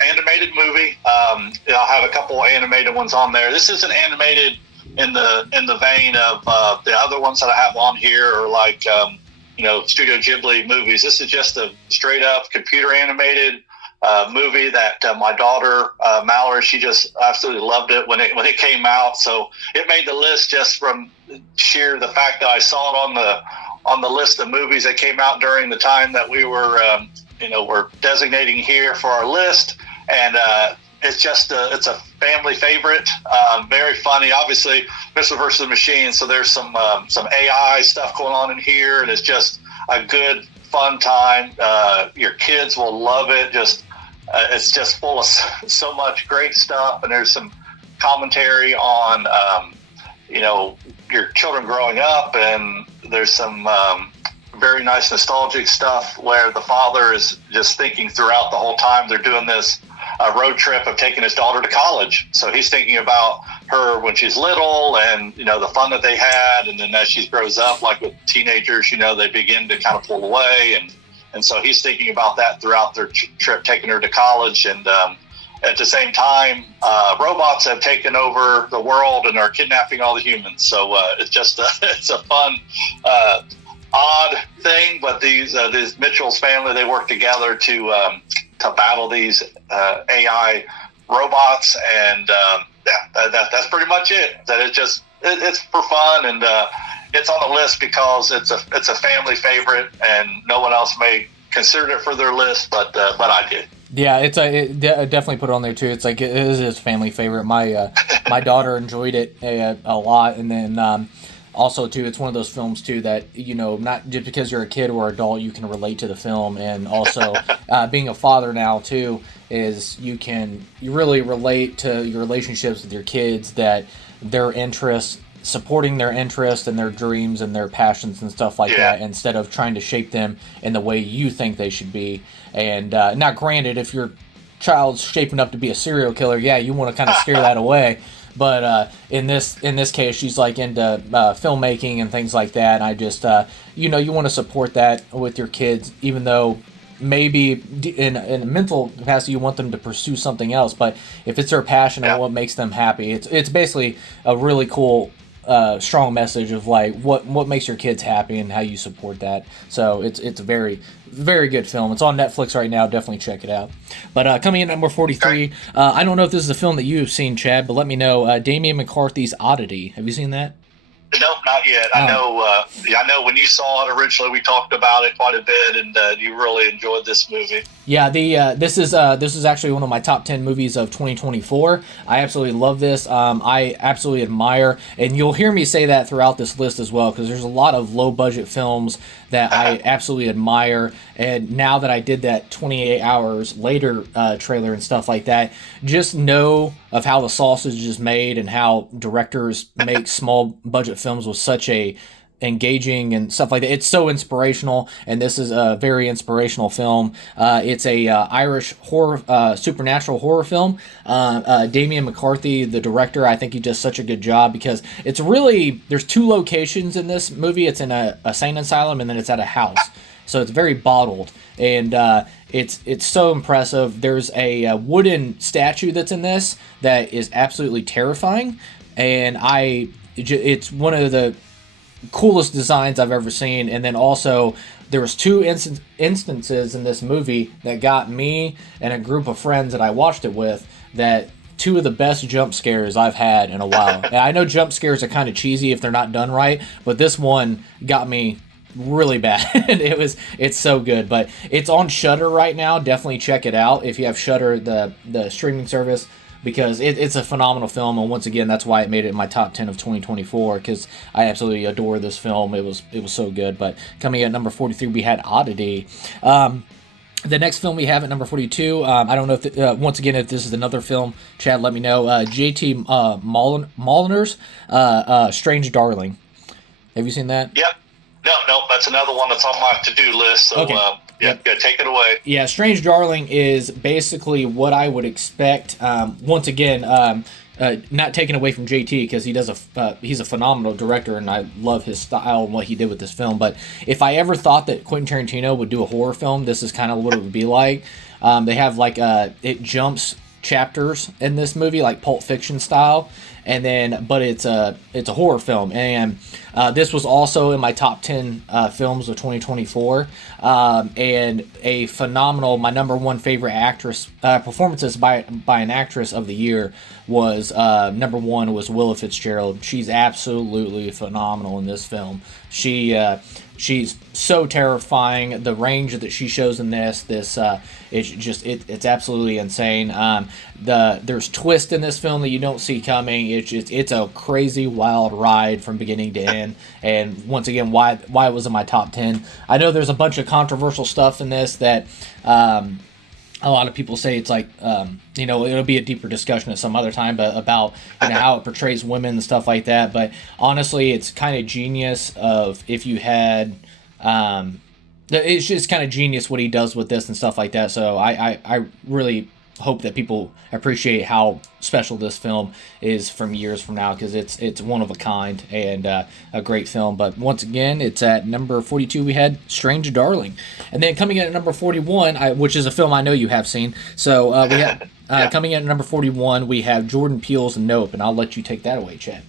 animated movie. I'll have a couple animated ones on there. This isn't animated in the vein of the other ones that I have on here, or Studio Ghibli movies. This is just a straight up computer animated movie that my daughter Mallory, she just absolutely loved it when it came out. So it made the list just from sheer the fact that I saw it on the list of movies that came out during the time that we were we're designating here for our list, and it's it's a family favorite. Very funny, obviously. Mitchell versus the Machine, so there's some AI stuff going on in here, and it's just a good fun time. Your kids will love it. It's just full of so much great stuff, and there's some commentary on your children growing up, and there's some very nice nostalgic stuff where the father is just thinking throughout the whole time they're doing this road trip of taking his daughter to college. So he's thinking about her when she's little, and the fun that they had, and then as she grows up, like with teenagers, they begin to kind of pull away, and so he's thinking about that throughout their trip, taking her to college. And at the same time, robots have taken over the world and are kidnapping all the humans. So it's just it's a fun odd thing, but these Mitchell's family, they work together to battle these AI robots, and that's pretty much it. That it's for fun, and it's on the list because it's a family favorite, and no one else may consider it for their list, but I did. Yeah, I definitely put it on there too. It's like it is his family favorite. My my daughter enjoyed it a lot, and then also too, it's one of those films too that, you know, not just because you're a kid or adult, you can relate to the film, and also being a father now too is you really relate to your relationships with your kids, that their interests, supporting their interests and their dreams and their passions and stuff like that, instead of trying to shape them in the way you think they should be. And not granted, if your child's shaping up to be a serial killer, yeah, you want to kind of steer that away. But in this case, she's like into filmmaking and things like that. And I just, you know, you want to support that with your kids, even though maybe in a mental capacity you want them to pursue something else. But if it's their passion and what makes them happy, it's basically a really cool, strong message of like what makes your kids happy and how you support that. So it's a very, very good film. It's on Netflix right now. Definitely check it out. But coming in at number 43, I don't know if this is a film that you've seen, Chad, but let me know. Damian McCarthy's Oddity. Have you seen that? Nope, not yet. I know when you saw it originally, we talked about it quite a bit, and you really enjoyed this movie. Yeah, this is actually one of my top 10 movies of 2024. I absolutely love this. I absolutely admire, and you'll hear me say that throughout this list as well, because there's a lot of low budget films that I absolutely admire. And now that I did that 28 hours later trailer and stuff like that, just know of how the sausage is made and how directors make small budget films with such a engaging and stuff like that. It's so inspirational, and this is a very inspirational film. It's a Irish horror, supernatural horror film. Damian McCarthy, the director, I think he does such a good job, because it's really, there's two locations in this movie. It's in a insane asylum, and then it's at a house. So it's very bottled, and it's so impressive. There's a wooden statue that's in this that is absolutely terrifying, and it's one of the coolest designs I've ever seen. And then also there was two instances in this movie that got me and a group of friends that I watched it with, that two of the best jump scares I've had in a while. And I know jump scares are kind of cheesy if they're not done right, but this one got me really bad. It's so good. But it's on Shudder right now. Definitely check it out if you have Shudder, the streaming service, because it's a phenomenal film. And once again, that's why it made it in my top 10 of 2024, because I absolutely adore this film. It was so good. But coming in at number 43, we had Oddity. The next film we have at number 42, I don't know if once again if this is another film, Chad, let me know. J.T. Molyneux's Strange Darling. Have you seen that? Yep. No, that's another one that's on my to-do list. So, okay. Yeah, take it away. Yeah, Strange Darling is basically what I would expect. Once again, not taken away from JT, because he's a phenomenal director, and I love his style and what he did with this film. But if I ever thought that Quentin Tarantino would do a horror film, this is kind of what it would be like. They have like it jumps chapters in this movie, like Pulp Fiction style, and then but it's a horror film, and this was also in my top 10 films of 2024, and a phenomenal, my number one favorite actress performances by an actress of the year was number one was Willa Fitzgerald. She's absolutely phenomenal in this film. She's so terrifying. The range that she shows in this it's absolutely insane. There's twist in this film that you don't see coming. It's a crazy wild ride from beginning to end. And once again, why it was in my top 10. I know there's a bunch of controversial stuff in this that a lot of people say it's like, it'll be a deeper discussion at some other time, but about how it portrays women and stuff like that. But honestly, it's kind of genius if you had, it's just kind of genius what he does with this and stuff like that. So I really hope that people appreciate how special this film is from years from now, because it's one of a kind and a great film. But once again, it's at number 42 we had Strange Darling, and then coming in at number 41, which is a film I know you have seen, so we have coming in at number 41 we have Jordan Peele's Nope, and I'll let you take that away, Chad.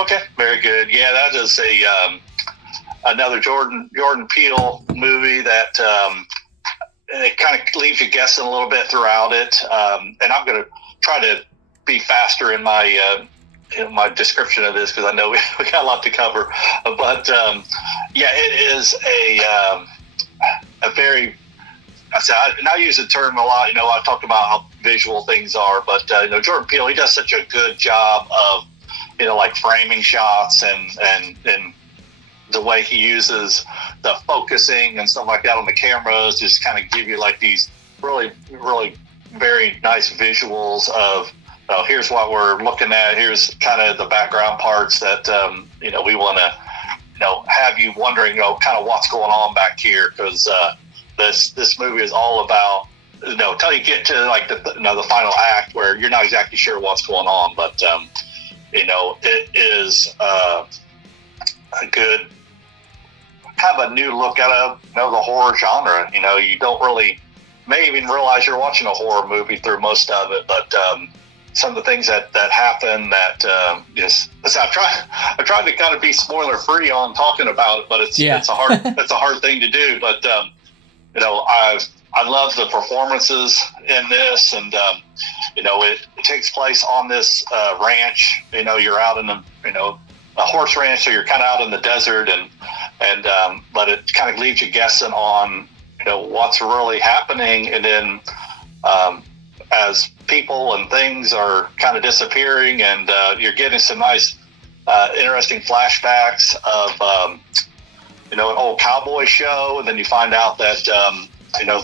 Okay, very good. Yeah, that is another Jordan Peele movie that it kind of leaves you guessing a little bit throughout it. And I'm going to try to be faster in my description of this because I know we got a lot to cover. But yeah, it is a very. And I use the term a lot. I talked about how visual things are, but Jordan Peele, he does such a good job of like framing shots and the way he uses the focusing and stuff like that on the cameras, just kind of give you like these really, really very nice visuals of, here's what we're looking at. Here's kind of the background parts that, we want to, have you wondering, kind of what's going on back here. Cause, this movie is all about, until you get to like the final act where you're not exactly sure what's going on, but, it is, a good, kind of a new look at the horror genre. You don't really may even realize you're watching a horror movie through most of it, but some of the things that happen that I tried to kind of be spoiler free on talking about it, but it's a hard thing to do. But I love the performances in this, and it takes place on this ranch. You're out in a horse ranch, so you're kind of out in the desert, and but it kind of leaves you guessing on what's really happening, and then as people and things are kind of disappearing, and you're getting some nice interesting flashbacks of an old cowboy show, and then you find out that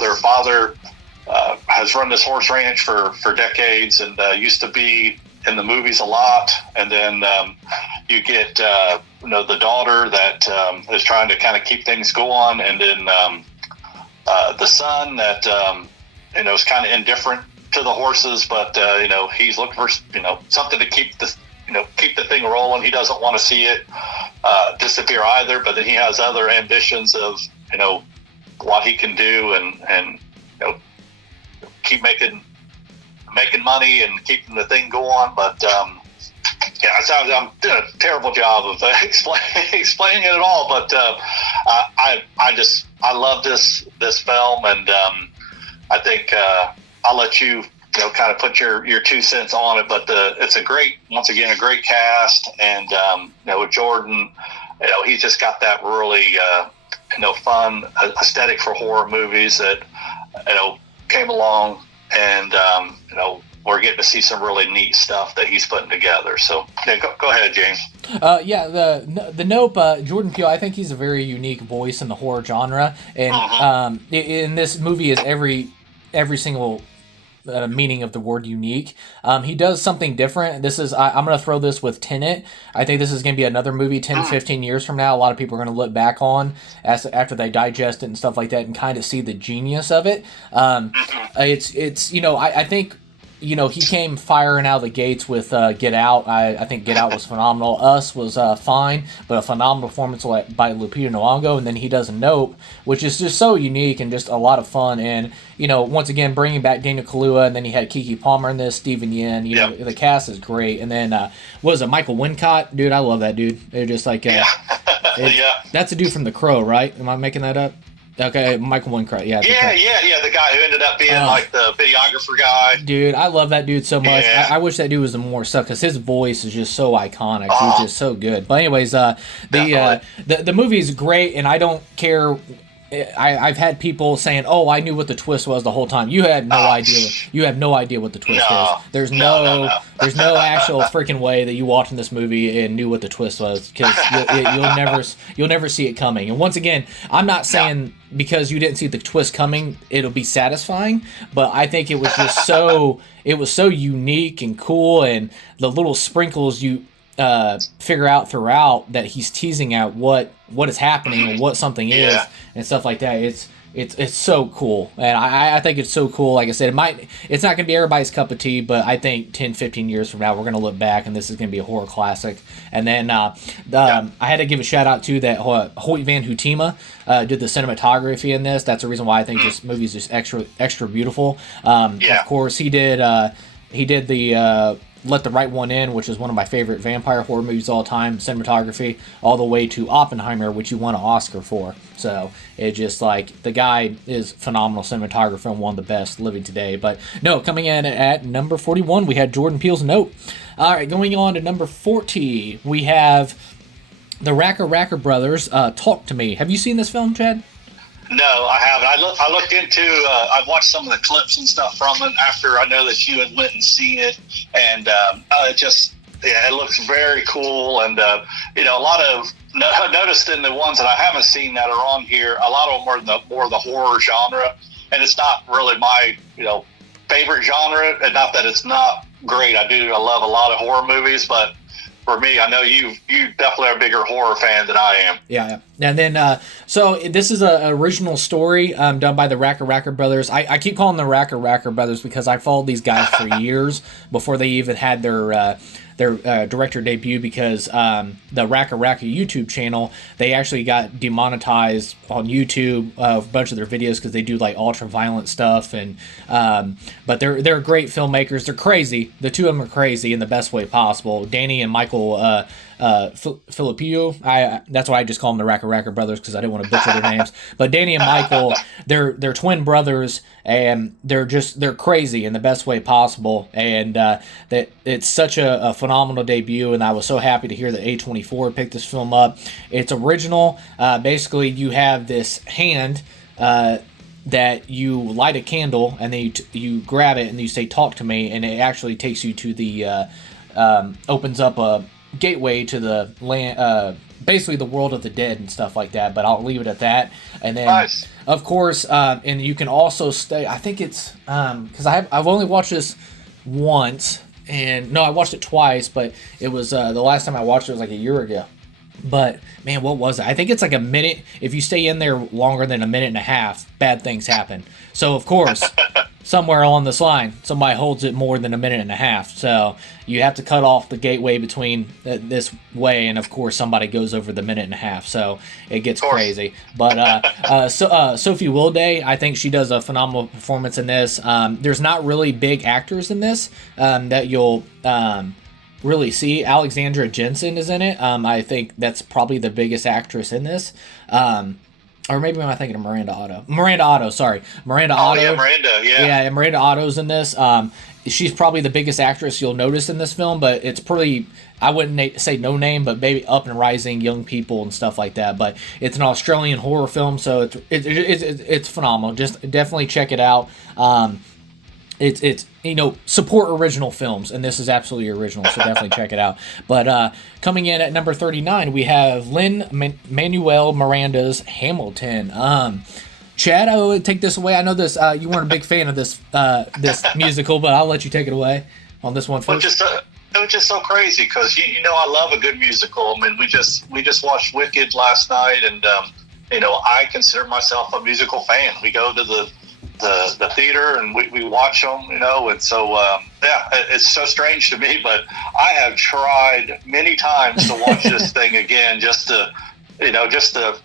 their father has run this horse ranch for decades, and used to be in the movies a lot, and then you get the daughter that is trying to kind of keep things going, and then the son that is kind of indifferent to the horses, but he's looking for something to keep the thing rolling. He doesn't want to see it disappear either, but then he has other ambitions of what he can do and keep making money and keeping the thing going. But I'm doing a terrible job of explaining it at all. But I love this film, and I think I'll let you kind of put your 2 cents on it. But it's once again a great cast, and with Jordan, he's just got that really fun aesthetic for horror movies that came along, and we're getting to see some really neat stuff that he's putting together. So go ahead, James. The Nope, Jordan Peele, I think he's a very unique voice in the horror genre, and in this movie is every single meaning of the word unique. He does something different. I'm going to throw this with Tenet. I think this is going to be another movie 10, 15 years from now. A lot of people are going to look back on after they digest it and stuff like that and kind of see the genius of it. I think he came firing out of the gates with Get Out. I think Get Out was phenomenal. Us was fine, but a phenomenal performance by Lupita Nyong'o. And then he does Nope, which is just so unique and just a lot of fun. And, once again, bringing back Daniel Kaluuya, and then he had Keke Palmer in this, Steven Yeun. The cast is great. And then, what was it, Michael Wincott? Dude, I love that dude. They're just like... That's a dude from The Crow, right? Am I making that up? Okay, Michael Wincott, yeah. The guy who ended up being like the videographer guy. Dude, I love that dude so much. Yeah. I wish that dude was more stuff because his voice is just so iconic. He's just so good. But anyways, the movie is great, and I don't care. I've had people saying, "Oh, I knew what the twist was the whole time." You had no idea. You have no idea what the twist is. There's no actual freaking way that you watched this movie and knew what the twist was, because you'll never see it coming. And once again, I'm not saying because you didn't see the twist coming, it'll be satisfying. But I think it was just so unique and cool, and the little sprinkles you figure out throughout that he's teasing out what is happening and what something is and stuff like that. It's so cool, and I think it's so cool. Like I said, it's not going to be everybody's cup of tea, but I think 10, 15 years from now we're going to look back and this is going to be a horror classic. And then I had to give a shout out to that Hoyt Van Hoytema did the cinematography in this. That's the reason why I think this movie is just extra beautiful. Of course, he did the Let the Right One In, which is one of my favorite vampire horror movies of all time, cinematography, all the way to Oppenheimer, which you won an Oscar for. So it just like the guy is phenomenal cinematographer and one of the best living today. But no, coming in at number 41, we had Jordan Peele's Nope. All right, going on to number 40, we have the Racker Brothers, Talk to Me. Have you seen this film, Chad? No, I haven't. I looked into. I've watched some of the clips and stuff from it after I know that you had went and seen it, and it looks very cool. And a lot of I noticed in the ones that I haven't seen that are on here, a lot of them are more of the horror genre, and it's not really my favorite genre. And not that it's not great. I love a lot of horror movies, but for me, I know you definitely are a bigger horror fan than I am. Yeah. And then, so this is an original story done by the Racker Brothers. I keep calling them the Racker Brothers because I followed these guys for years before they even had their director debut, because the Racker YouTube channel, they actually got demonetized on YouTube, a bunch of their videos because they do like ultra violent stuff, and but they're great filmmakers. They're crazy. The two of them are crazy in the best way possible. Danny and Michael Filipino. That's why I just call them the Racker Brothers, because I didn't want to butcher their names. But Danny and Michael, they're twin brothers, and they're crazy in the best way possible. And that it's such a phenomenal debut, and I was so happy to hear that A24 picked this film up. It's original. Basically, you have this hand that you light a candle, and then you grab it, and you say "Talk to me," and it actually takes you to the opens up a gateway to the land, basically the world of the dead and stuff like that. But I'll leave it at that. And then, nice. Of course, and you can also stay. I think it's because I've only watched this once, and no, I watched it twice. But it was the last time I watched it was like a year ago. But man, what was it? I think it's like a minute. If you stay in there longer than a minute and a half, bad things happen. So of course, somewhere along this line, somebody holds it more than a minute and a half. So you have to cut off the gateway between this way, and of course, somebody goes over the minute and a half. So it gets crazy. But Sophie Wilday, I think she does a phenomenal performance in this. There's not really big actors in this that you'll really see. Alexandra Jensen is in it. I think that's probably the biggest actress in this. Or maybe am I thinking of Miranda Otto? Miranda Otto, sorry. Miranda Otto. Yeah, Miranda, yeah. Yeah, Miranda Otto's in this. She's probably the biggest actress you'll notice in this film, but it's pretty, I wouldn't say no name, but maybe up and rising young people and stuff like that. But it's an Australian horror film, so it's phenomenal. Just definitely check it out. It's support original films, and this is absolutely original, so definitely check it out. But coming in at number 39, we have Lin-Manuel Miranda's Hamilton. Chad, I will take this away. I know this you weren't a big fan of this musical, but I'll let you take it away on this one first. It was just so crazy because I love a good musical. I mean, we just watched Wicked last night, and I consider myself a musical fan. We go to the theater and we watch them, and so it's so strange to me, but I have tried many times to watch this thing again just to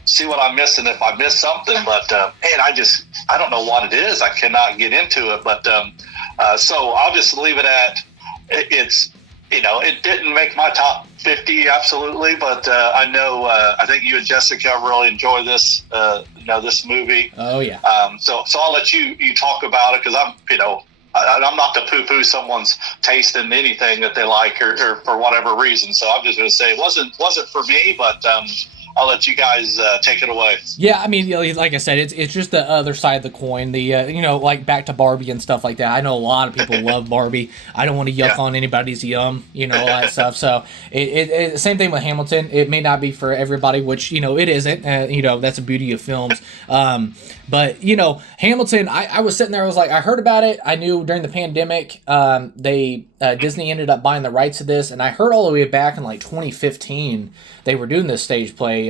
see what I'm missing if I miss something. But I don't know what it is. I cannot get into it. But so I'll just leave it at it's. It didn't make my top 50 absolutely, but I know I think you and Jessica really enjoy this this movie. Oh yeah. So I'll let you talk about it, because I'm not to poo-poo someone's taste in anything that they like or for whatever reason. So I'm just going to say it wasn't for me, but I'll let you guys take it away. Yeah, I mean, like I said, it's just the other side of the coin. The like back to Barbie and stuff like that. I know a lot of people love Barbie. I don't want to yuck on anybody's yum, all that stuff. So it same thing with Hamilton. It may not be for everybody, which it isn't. That's the beauty of films. But Hamilton, I was sitting there. I was like, I heard about it. I knew during the pandemic, Disney ended up buying the rights to this, and I heard all the way back in like 2015 they were doing this stage play.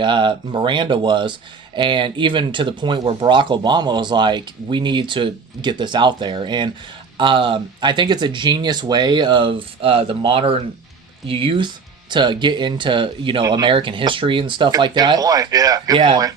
Miranda was, and even to the point where Barack Obama was like, we need to get this out there. And I think it's a genius way of the modern youth to get into American history and stuff like that. Good point. Yeah. Good point.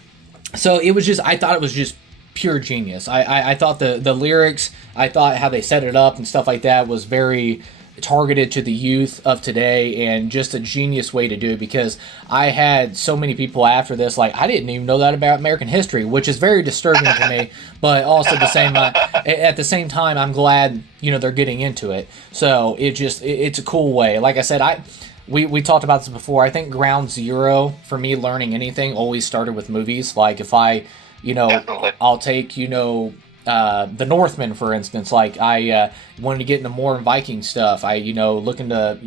So I thought it was just pure genius. I thought the lyrics, I thought how they set it up and stuff like that was very, targeted to the youth of today, and just a genius way to do it, because I had so many people after this like, I didn't even know that about American history, which is very disturbing to me, but also at the same time, I'm glad, they're getting into it. So it's a cool way. Like I said, we talked about this before. I think ground zero for me learning anything always started with movies. Like if Definitely. I'll take, The Northman, for instance. Like I wanted to get into more Viking stuff. I, look into,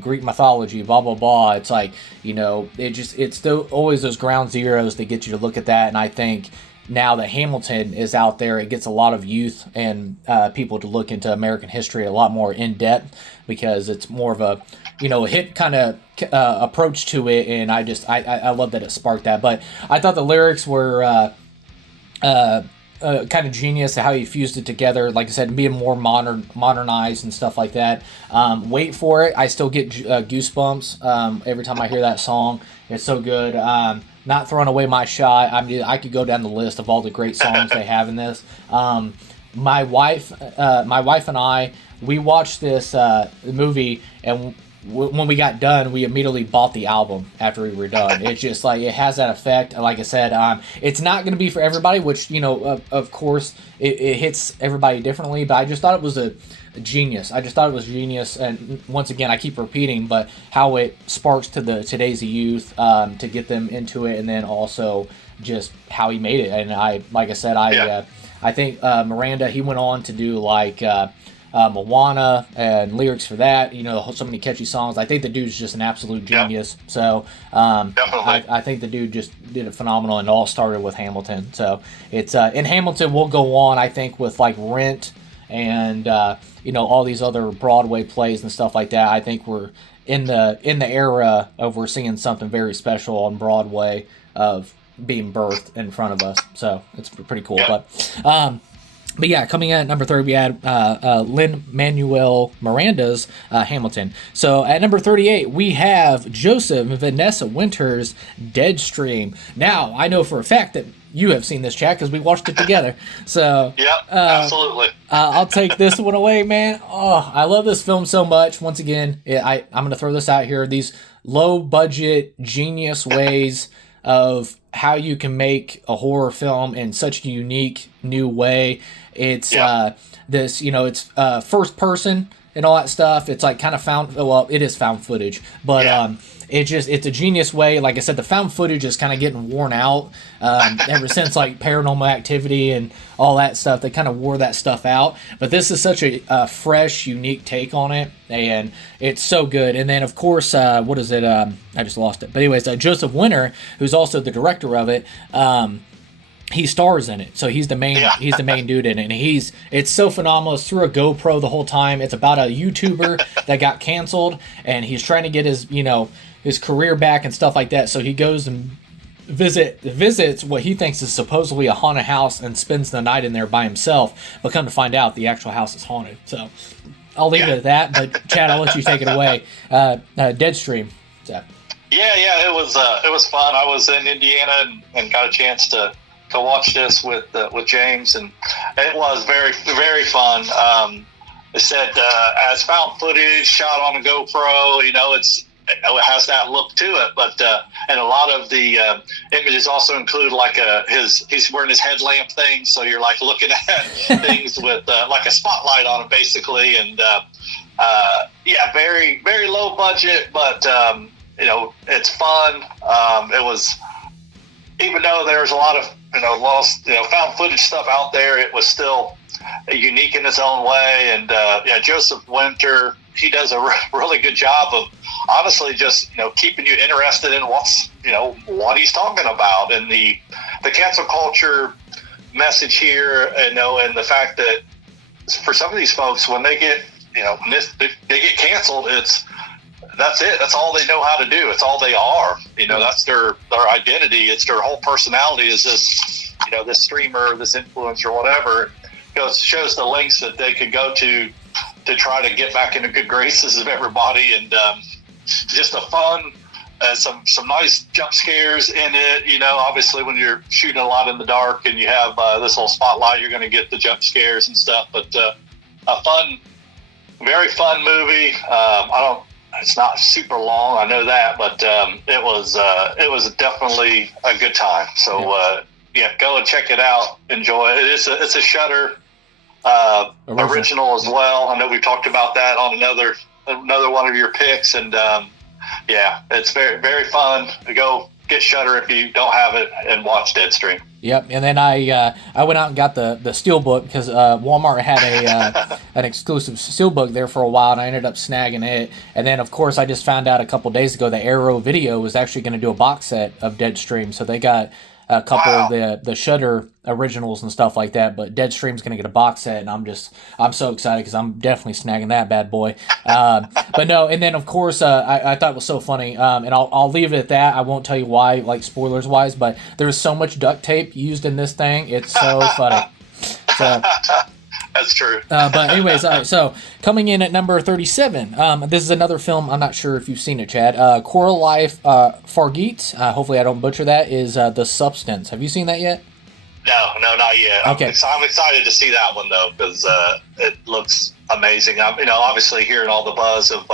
Greek mythology, blah, blah, blah. It's like, it's always those ground zeros that get you to look at that. And I think now that Hamilton is out there, it gets a lot of youth and people to look into American history a lot more in depth, because it's more of a, hit kind of approach to it. And I love that it sparked that. But I thought the lyrics were kind of genius, how he fused it together. Like I said, being more modernized and stuff like that. Wait for it. I still get goosebumps every time I hear that song. It's so good. Not throwing away my shot. I mean, I could go down the list of all the great songs they have in this. My wife and I, we watched this movie, and when we got done, we immediately bought the album after we were done. It's just like, it has that effect. Like I said, it's not going to be for everybody, which, of course, it hits everybody differently, but I just thought it was a genius. I just thought it was genius. And once again, I keep repeating, but how it sparks to today's youth to get them into it, and then also just how he made it. And I think Miranda, he went on to do like Moana and lyrics for that, so many catchy songs. I think the dude's just an absolute genius. Yep. So I think the dude just did it phenomenal, and it all started with Hamilton. So it's in Hamilton will go on, I think, with like Rent and all these other Broadway plays and stuff like that. I think we're in the era of we're seeing something very special on Broadway of being birthed in front of us. So it's pretty cool. Yep. But yeah, coming in at number 30, we had Lin-Manuel Miranda's Hamilton. So at number 38, we have Joseph and Vanessa Winter's Deadstream. Now, I know for a fact that you have seen this, Chad, because we watched it together. So absolutely. I'll take this one away, man. Oh, I love this film so much. Once again, I'm going to throw this out here. These low-budget, genius ways of how you can make a horror film in such a unique new way. It's this, it's first person and all that stuff. It's like kind of it is found footage, but it's a genius way. Like I said, the found footage is kind of getting worn out ever since like Paranormal Activity and all that stuff. They kind of wore that stuff out, but this is such a fresh, unique take on it, and it's so good. And then of course, what is it? I just lost it. But anyways, Joseph Winter, who's also the director of it, he stars in it, so he's the main dude in it, and it's so phenomenal. It's through a GoPro the whole time. It's about a YouTuber that got canceled, and he's trying to get his career back and stuff like that. So he goes and visits what he thinks is supposedly a haunted house and spends the night in there by himself, but come to find out the actual house is haunted. So I'll leave it at that, but Chad, I'll let you take it away. Deadstream. So. Yeah, it was fun. I was in Indiana and got a chance to watch this with James, and it was very, very fun. They said as found footage shot on a GoPro, it has that look to it, but and a lot of the images also include like he's wearing his headlamp thing, so you're like looking at things with like a spotlight on it basically, and very, very low budget, but it's fun. It was, even though there's a lot of found footage stuff out there, it was still unique in its own way. And Joseph Winter, he does a really good job of honestly just keeping you interested in what he's talking about, and the cancel culture message here, and the fact that for some of these folks, when they get they get canceled, that's it. That's all they know how to do. It's all they are. That's their identity. It's their whole personality is this, this streamer, this influencer, whatever. It shows the lengths that they could go to try to get back into good graces of everybody, and just a fun, some nice jump scares in it. Obviously when you're shooting a lot in the dark and you have this little spotlight, you're going to get the jump scares and stuff. But a fun very fun movie. I don't. It's not super long, I know that, but it was definitely a good time. So yeah, go and check it out. Enjoy it. It's a Shudder original as well. I know we talked about that on another one of your picks, and yeah, it's very very fun. Go get Shudder if you don't have it, and watch Deadstream. Yep, and then I went out and got the steelbook because Walmart had an exclusive steelbook there for a while, and I ended up snagging it. And then, of course, I just found out a couple days ago that Arrow Video was actually going to do a box set of Deadstream, so they got a couple of the Shudder originals and stuff like that. But Deadstream's going to get a box set, and I'm so excited because I'm definitely snagging that bad boy. But no, and then of course I thought it was so funny, and I'll leave it at that. I won't tell you why, like spoilers wise, but there's so much duct tape used in this thing. It's so funny. So. That's true. But anyways, all right, so coming in at number 37, this is another film. I'm not sure if you've seen it, Chad. Coralie Fargeet, hopefully I don't butcher that, is The Substance. Have you seen that yet? No, not yet. Okay. I'm excited to see that one though, because it looks amazing. I'm, obviously hearing all the buzz of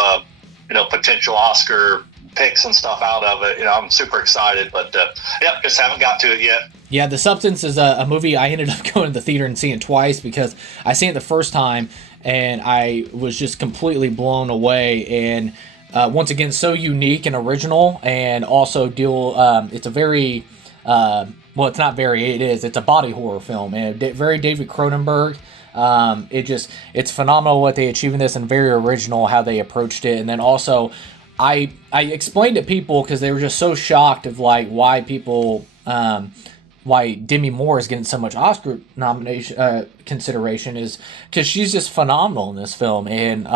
potential Oscar picks and stuff out of it. I'm super excited, but yeah, just haven't got to it yet. Yeah, The Substance is a movie I ended up going to the theater and seeing twice because I seen it the first time and I was just completely blown away. And once again, so unique and original, and also it's a very well, it's not very. It is. It's a body horror film, and very David Cronenberg. It's phenomenal what they achieved in this, and very original how they approached it. And then also, I explained to people because they were just so shocked of like why Demi Moore is getting so much Oscar nomination consideration is because she's just phenomenal in this film, and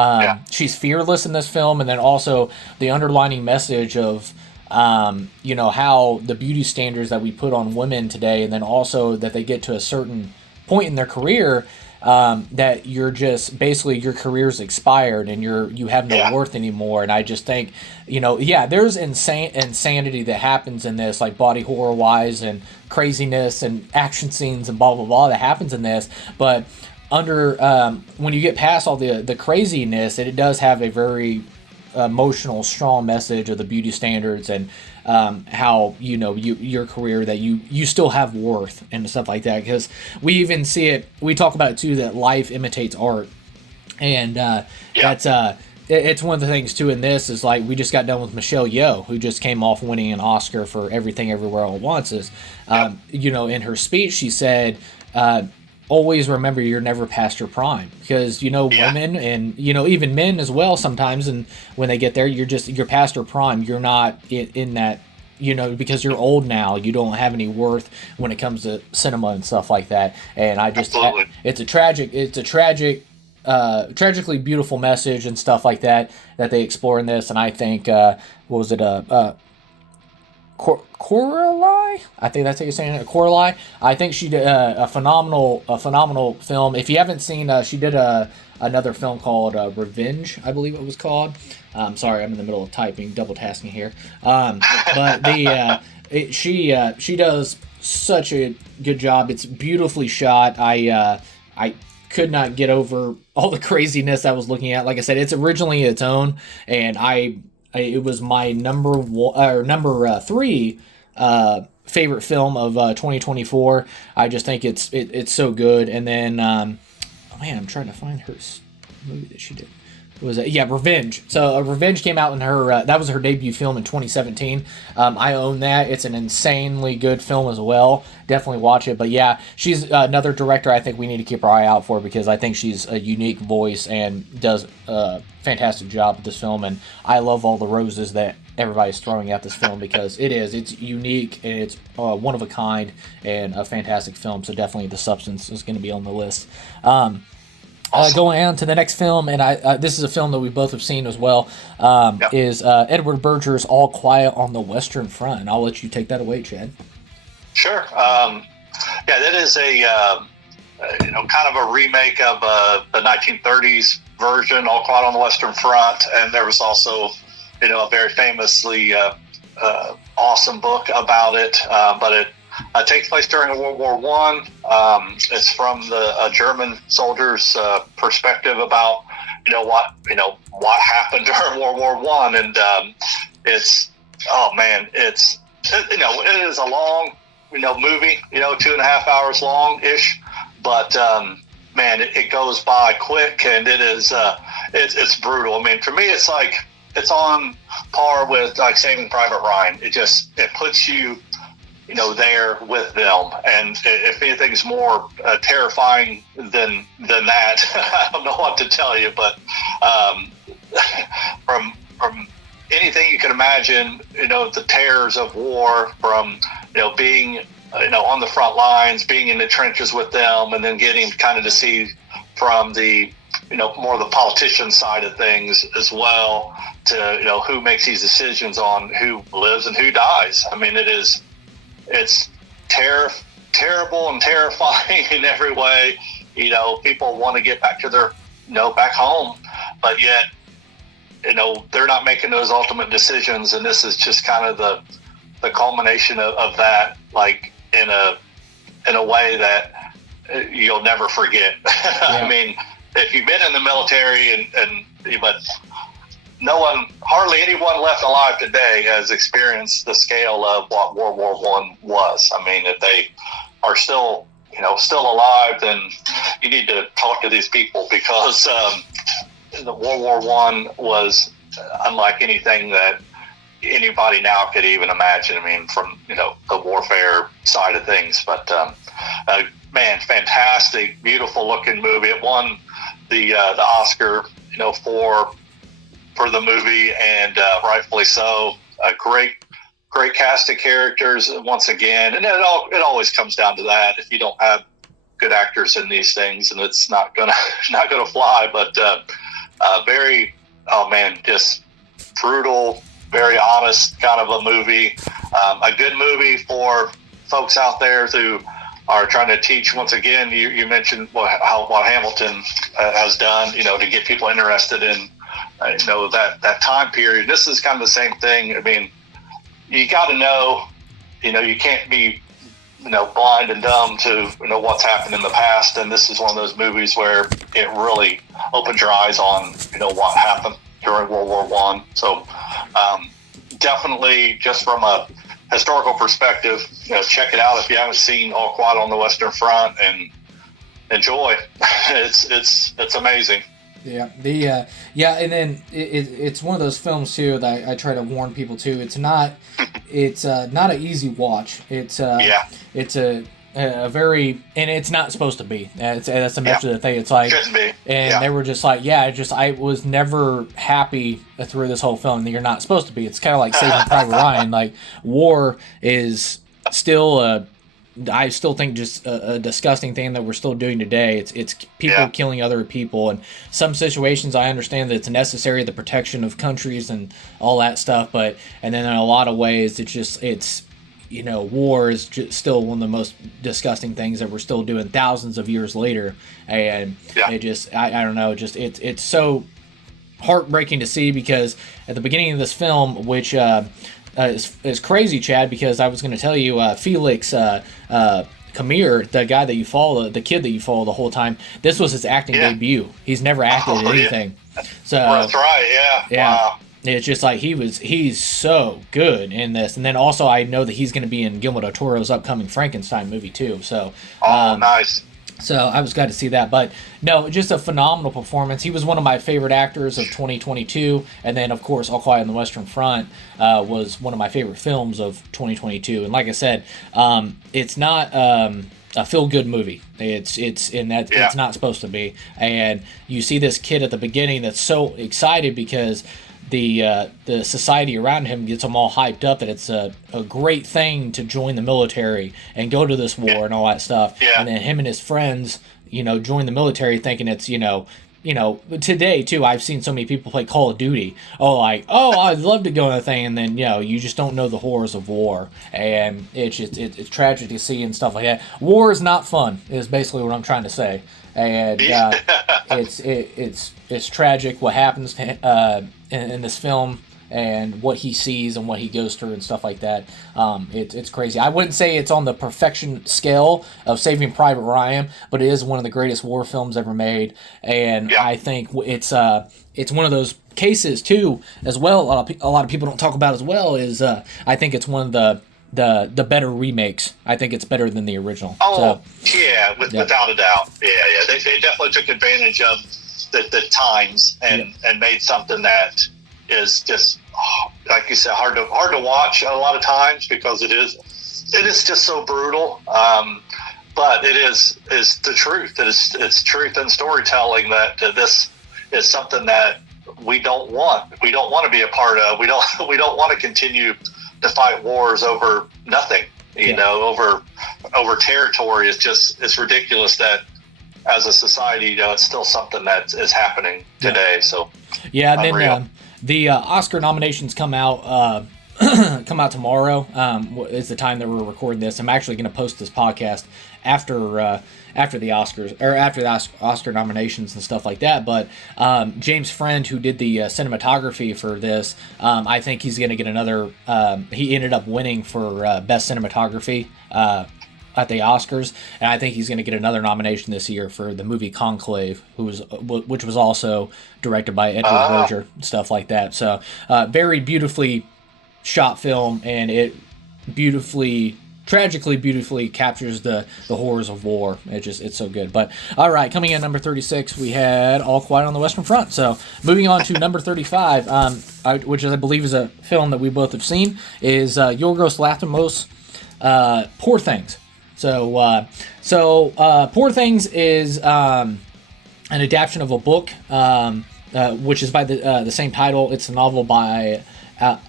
she's fearless in this film, and then also the underlining message of how the beauty standards that we put on women today, and then also that they get to a certain point in their career that you're just basically your career's expired and you have no worth anymore. And I just think there's insanity that happens in this, like body horror wise and craziness and action scenes and blah blah blah that happens in this, but when you get past all the craziness, it does have a very emotional, strong message of the beauty standards and how your career, that you still have worth and stuff like that. Because we even see it, we talk about it too, that life imitates art, and that's it's one of the things too in this is like we just got done with Michelle Yeoh, who just came off winning an Oscar for Everything Everywhere All at Once. In her speech she said, always remember you're never past your prime, because women and even men as well sometimes, and when they get there you're past your prime. You're not in that, because you're old now, you don't have any worth when it comes to cinema and stuff like that. And I just it's a tragically beautiful message and stuff like that they explore in this. And I think Coralie? I think that's how you're saying it. Coralie. I think she did a phenomenal film. If you haven't seen, she did another film called Revenge, I believe it was called. Sorry, I'm in the middle of typing, double tasking here. But she does such a good job. It's beautifully shot. I could not get over all the craziness I was looking at. Like I said, it's originally its own, and it was my number 3 favorite film of 2024. I just think it's so good. And then I'm trying to find her movie that she did. Revenge. So Revenge came out in her that was her debut film in 2017. I own that. It's an insanely good film as well. Definitely watch it. But yeah, she's another director I think we need to keep our eye out for, because I think she's a unique voice and does a fantastic job with this film. And I love all the roses that everybody's throwing at this film, because it's unique and it's one of a kind and a fantastic film. So definitely The Substance is going to be on the list. Awesome. Going on to the next film, and this is a film that we both have seen as well, is Edward Berger's All Quiet on the Western Front. And I'll let you take that away, Chad. Sure. That is a kind of a remake of the 1930s version, All Quiet on the Western Front, and there was also a very famously awesome book about it, but it takes place during World War I. It's from a German soldier's perspective about what happened during World War One, and it's oh man, it is a long movie, 2.5 hours long ish, but man, it goes by quick, and it is it's brutal. I mean, for me, it's like it's on par with like Saving Private Ryan. It puts you there with them, and if anything's more terrifying than that, I don't know what to tell you. But from anything you can imagine, the terrors of war, from being on the front lines, being in the trenches with them, and then getting kind of to see from the more the politician side of things as well, to who makes these decisions on who lives and who dies. I mean, it's terrible and terrifying in every way. People want to get back to their back home, but yet they're not making those ultimate decisions, and this is just kind of the culmination of that, like in a way that you'll never forget. Yeah. I mean, if you've been in the military but hardly anyone left alive today has experienced the scale of what World War One was. I mean, if they are still alive, then you need to talk to these people, because the World War One was unlike anything that anybody now could even imagine. I mean, from the warfare side of things. But man, fantastic, beautiful looking movie. It won the Oscar, for the movie, and rightfully so. A great cast of characters once again, and it always comes down to that. If you don't have good actors in these things, and it's not gonna fly. But just brutal, very honest kind of a movie. A good movie for folks out there who are trying to teach. Once again, you mentioned what Hamilton has done, to get people interested in that time period. This is kind of the same thing. I mean, you got to know, you can't be blind and dumb to what's happened in the past, and this is one of those movies where it really opens your eyes on what happened during World War One. So definitely, just from a historical perspective, check it out if you haven't seen All Quiet on the Western Front, and enjoy. It's amazing. Yeah, and then it's one of those films too that I try to warn people too. It's not an easy watch. It's a very, and it's not supposed to be. That's the message of the thing. It's like, shouldn't be. And they were just like, I was never happy through this whole film. That you're not supposed to be. It's kind of like Saving Private Ryan. Like, war is still I still think just a disgusting thing that we're still doing today. It's people killing other people, and some situations I understand that it's necessary, the protection of countries and all that stuff. And then in a lot of ways, it's war is still one of the most disgusting things that we're still doing thousands of years later. And it just, I don't know, just it's so heartbreaking to see, because at the beginning of this film, which is crazy, Chad, because I was going to tell you, Felix Kamir, the guy that you follow, the kid that you follow the whole time, this was his acting debut. He's never acted in anything. So that's right. Yeah. Wow. It's just like he's so good in this. And then also I know that he's going to be in Guillermo del Toro's upcoming Frankenstein movie too. So nice. So I was glad to see that. But no, just a phenomenal performance. He was one of my favorite actors of 2022. And then, of course, All Quiet on the Western Front was one of my favorite films of 2022. And like I said, it's not a feel-good movie. It's not supposed to be. And you see this kid at the beginning that's so excited because the society around him gets him all hyped up that it's a great thing to join the military and go to this war and all that stuff. Yeah. And then him and his friends, join the military thinking it's, today too, I've seen so many people play Call of Duty. I'd love to go in the thing. And then, you just don't know the horrors of war. And it's tragic to see and stuff like that. War is not fun, is basically what I'm trying to say. And it's tragic what happens in this film. and what he sees and what he goes through and stuff like that. It's crazy. I wouldn't say it's on the perfection scale of Saving Private Ryan, but it is one of the greatest war films ever made, and I think it's one of those cases too as well. A lot of people don't talk about as well is I think it's one of the better remakes. I think it's better than the original. Oh, so, without a doubt. Yeah. They definitely took advantage of the times and made something that is just, like you said, hard to watch a lot of times because it is just so brutal. But it is the truth. It's truth in storytelling that this is something that we don't want. We don't want to be a part of. We don't want to continue to fight wars over nothing, over territory. It's ridiculous that as a society, it's still something that is happening today. So and then the Oscar nominations come out tomorrow. Is the time that we're recording this. I'm actually going to post this podcast after the Oscars, or after the Oscar nominations and stuff like that. But James Friend, who did the cinematography for this, I think he's going to get another. He ended up winning for best cinematography at the Oscars, and I think he's going to get another nomination this year for the movie Conclave, which was also directed by Edward Berger, stuff like that. So very beautifully shot film, and it tragically beautifully captures the horrors of war. It's so good. But all right, coming in number 36, we had All Quiet on the Western Front. So moving on to number 35, which I believe is a film that we both have seen, is Yorgos Lanthimos' Poor Things. So Poor Things is an adaptation of a book, which is by the same title. It's a novel by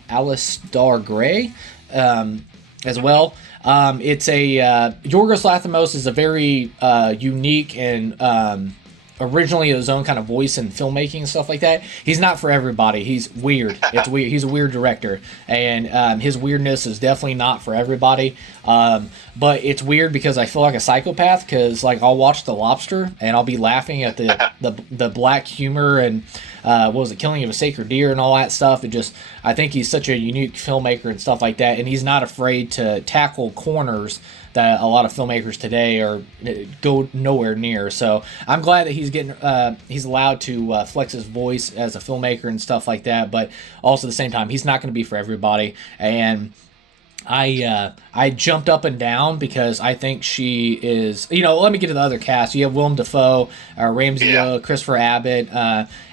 Alistair Gray as well. It's Yorgos Lanthimos is a very unique and originally his own kind of voice in filmmaking and stuff like that. He's not for everybody. He's weird. It's weird. He's a weird director, and his weirdness is definitely not for everybody. But it's weird because I feel like a psychopath, because like I'll watch The Lobster and I'll be laughing at the black humor and what was it, Killing of a Sacred Deer and all that stuff. I think he's such a unique filmmaker and stuff like that, and he's not afraid to tackle corners that a lot of filmmakers today go nowhere near. So I'm glad that he's allowed to flex his voice as a filmmaker and stuff like that. But also at the same time, he's not going to be for everybody. And I jumped up and down because I think she is. Let me get to the other cast. You have Willem Dafoe, Ramsey, Christopher Abbott,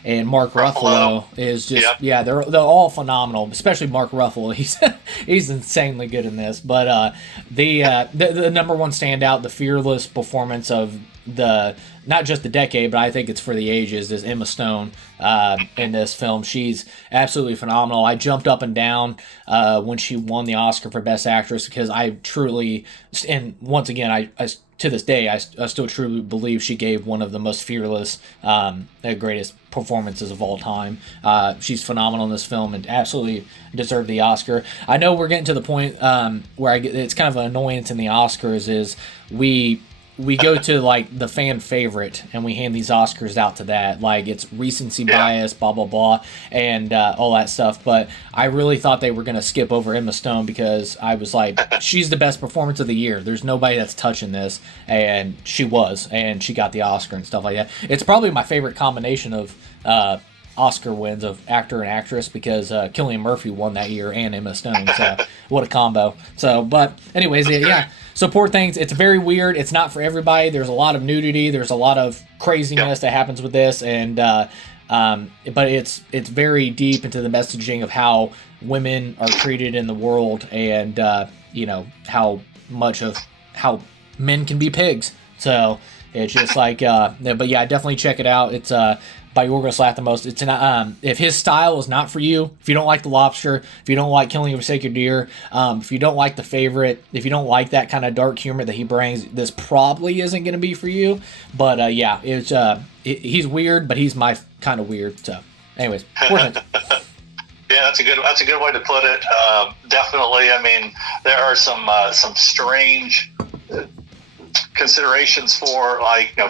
and Mark Ruffalo is just they're all phenomenal. Especially Mark Ruffalo, he's insanely good in this. But the number one standout, the fearless performance of not just the decade, but I think it's for the ages, is Emma Stone in this film. She's absolutely phenomenal. I jumped up and down when she won the Oscar for Best Actress, because I truly, and once again, I to this day, I still truly believe she gave one of the most fearless, greatest performances of all time. She's phenomenal in this film and absolutely deserved the Oscar. I know we're getting to the point where it's kind of an annoyance in the Oscars is we go to like the fan favorite and we hand these Oscars out to that, like it's recency bias, blah blah blah, and all that stuff. But I really thought they were going to skip over Emma Stone, because I was like, she's the best performance of the year. There's nobody that's touching this, and she was, and she got the Oscar and stuff like that. It's probably my favorite combination of Oscar wins of actor and actress, because Cillian Murphy won that year and Emma Stone. So what a combo. So, but anyways, yeah. So Poor Things, it's very weird. It's not for everybody. There's a lot of nudity. There's a lot of craziness that happens with this, and but it's very deep into the messaging of how women are treated in the world, and how men can be pigs. So it's just like, but yeah, definitely check it out. It's by Yorgos Lanthimos. It's if his style is not for you, if you don't like The Lobster, if you don't like Killing of a Sacred Deer, if you don't like The Favorite, if you don't like that kind of dark humor that he brings, this probably isn't going to be for you. But he's weird, but he's my kind of weird. So, anyways, Poor Things. Yeah, that's a good way to put it. Definitely. I mean, there are some strange considerations for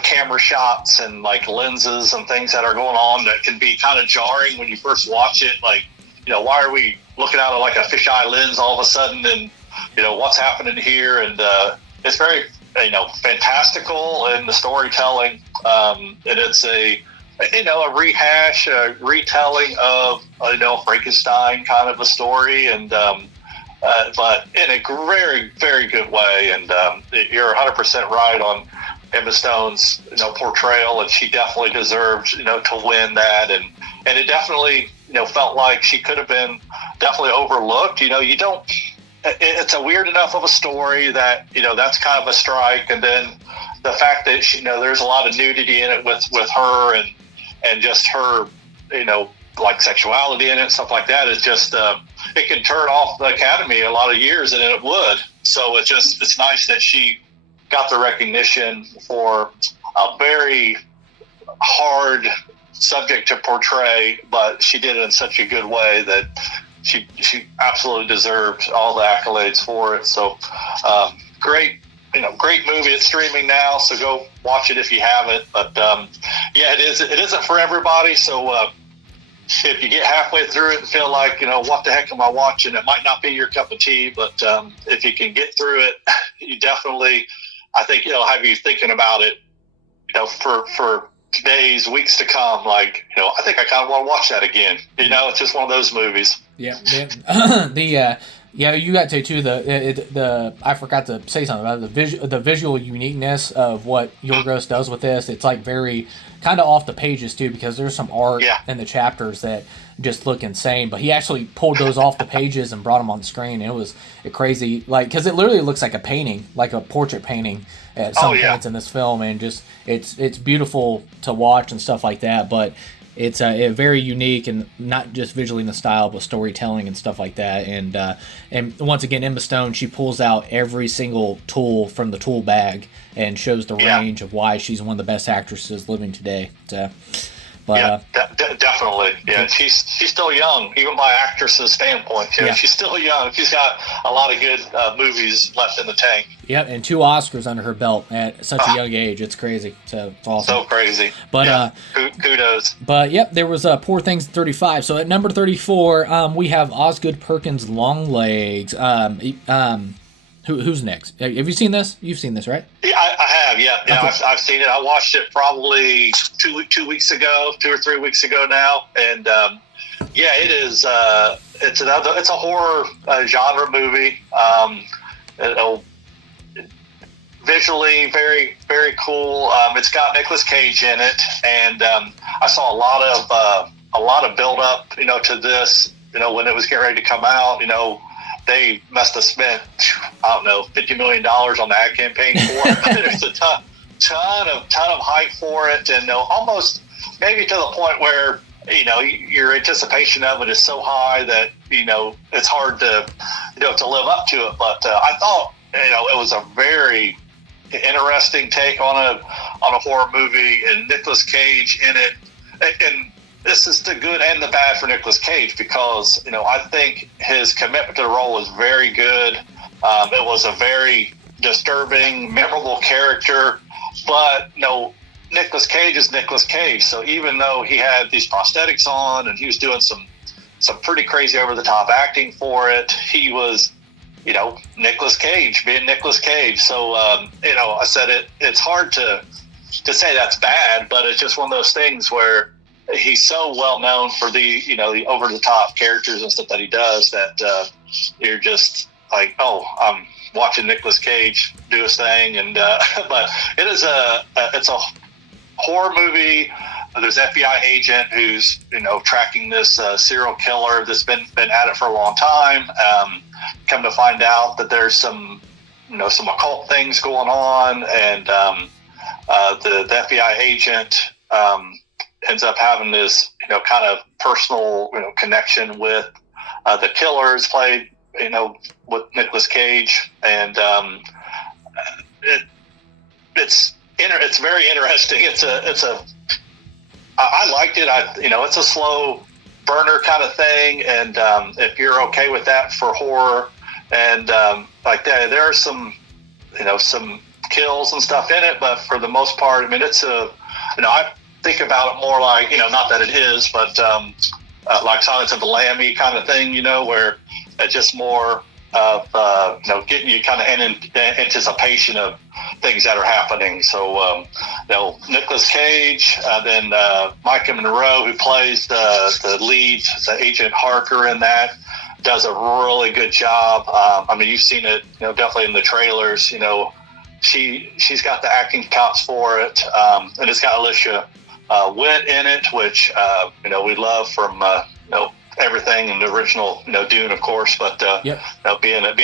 camera shots and like lenses and things that are going on that can be kind of jarring when you first watch it. Like, why are we looking out of like a fisheye lens all of a sudden, and what's happening here, and it's very fantastical in the storytelling, and it's a retelling of Frankenstein kind of a story, and but in a very, very good way. And you're 100% right on Emma Stone's portrayal, and she definitely deserved to win that, and it definitely felt like she could have been definitely overlooked. You don't. It's a weird enough of a story that that's kind of a strike, and then the fact that there's a lot of nudity in it with her, and just her like sexuality in it, stuff like that, is just it can turn off the Academy a lot of years, and it would. So it's nice that she got the recognition for a very hard subject to portray, but she did it in such a good way that she absolutely deserved all the accolades for it. So great movie. It's streaming now, so go watch it if you haven't. But it isn't for everybody. So if you get halfway through it and feel like what the heck am I watching, it might not be your cup of tea. But if you can get through it, you definitely, I think it'll have you thinking about it for days, weeks to come. Like I think I kind of want to watch that again. It's just one of those movies. Yeah. You got to too. The I forgot to say something about it. The visual uniqueness of what Yorgos does with this. It's like very kind of off the pages too, because there's some art in the chapters that just look insane. But he actually pulled those off the pages and brought them on the screen. And it was crazy, like, because it literally looks like a painting, like a portrait painting at some points in this film, and just it's beautiful to watch and stuff like that. But it's very unique, and not just visually in the style, but storytelling and stuff like that. And once again, Emma Stone, she pulls out every single tool from the tool bag and shows the range of why she's one of the best actresses living today. Definitely. Yeah, she's still young, even by actress's standpoint. She's still young. She's got a lot of good movies left in the tank. Yep, and 2 Oscars under her belt at such a young age. It's crazy. So it's awesome. So crazy. But kudos. But there was Poor Things 35. So at number 34, we have Osgood Perkins' Long Legs. Who's next? Have you seen this? You've seen this, right? Yeah, I have. Yeah, Okay. I've seen it. I watched it probably 2 weeks ago, 2 or 3 weeks ago now, and it is. It's a horror genre movie. Visually very, very cool. It's got Nicolas Cage in it, and I saw a lot of build up, to this. When it was getting ready to come out, they must have spent, I don't know, $50 million on the ad campaign for it. There's a ton of hype for it, and almost maybe to the point where your anticipation of it is so high that it's hard to to live up to it. But I thought it was a very interesting take on a horror movie, and Nicolas Cage in it, and this is the good and the bad for Nicolas Cage, because I think his commitment to the role was very good. It was a very disturbing, memorable character, but Nicolas Cage is Nicolas Cage. So even though he had these prosthetics on and he was doing some pretty crazy over the top acting for it, he was Nicolas Cage being Nicolas Cage. So I said it's hard to say that's bad, but it's just one of those things where he's so well known for the the over the top characters and stuff that he does, that you're just like, I'm watching Nicolas Cage do his thing. And but it's a horror movie. There's an FBI agent who's tracking this serial killer that's been at it for a long time. Come to find out that there's some occult things going on, and the FBI agent ends up having this kind of personal connection with the killers, played with Nicolas Cage, and it's very interesting. I liked it. It's a slow burner kind of thing, and if you're okay with that for horror, and like that, there are some kills and stuff in it, but for the most part, I mean, it's I think about it more like, not that it is, but like Silence of the Lamb-y kind of thing, where it's just more of getting you kind of in anticipation of things that are happening. So Nicolas Cage, then Micah Monroe, who plays the lead, the Agent Harker in that, does a really good job. You've seen it, definitely in the trailers. She's got the acting chops for it, and it's got Alicia Witt in it, which we love from everything in the original Dune, of course. But being a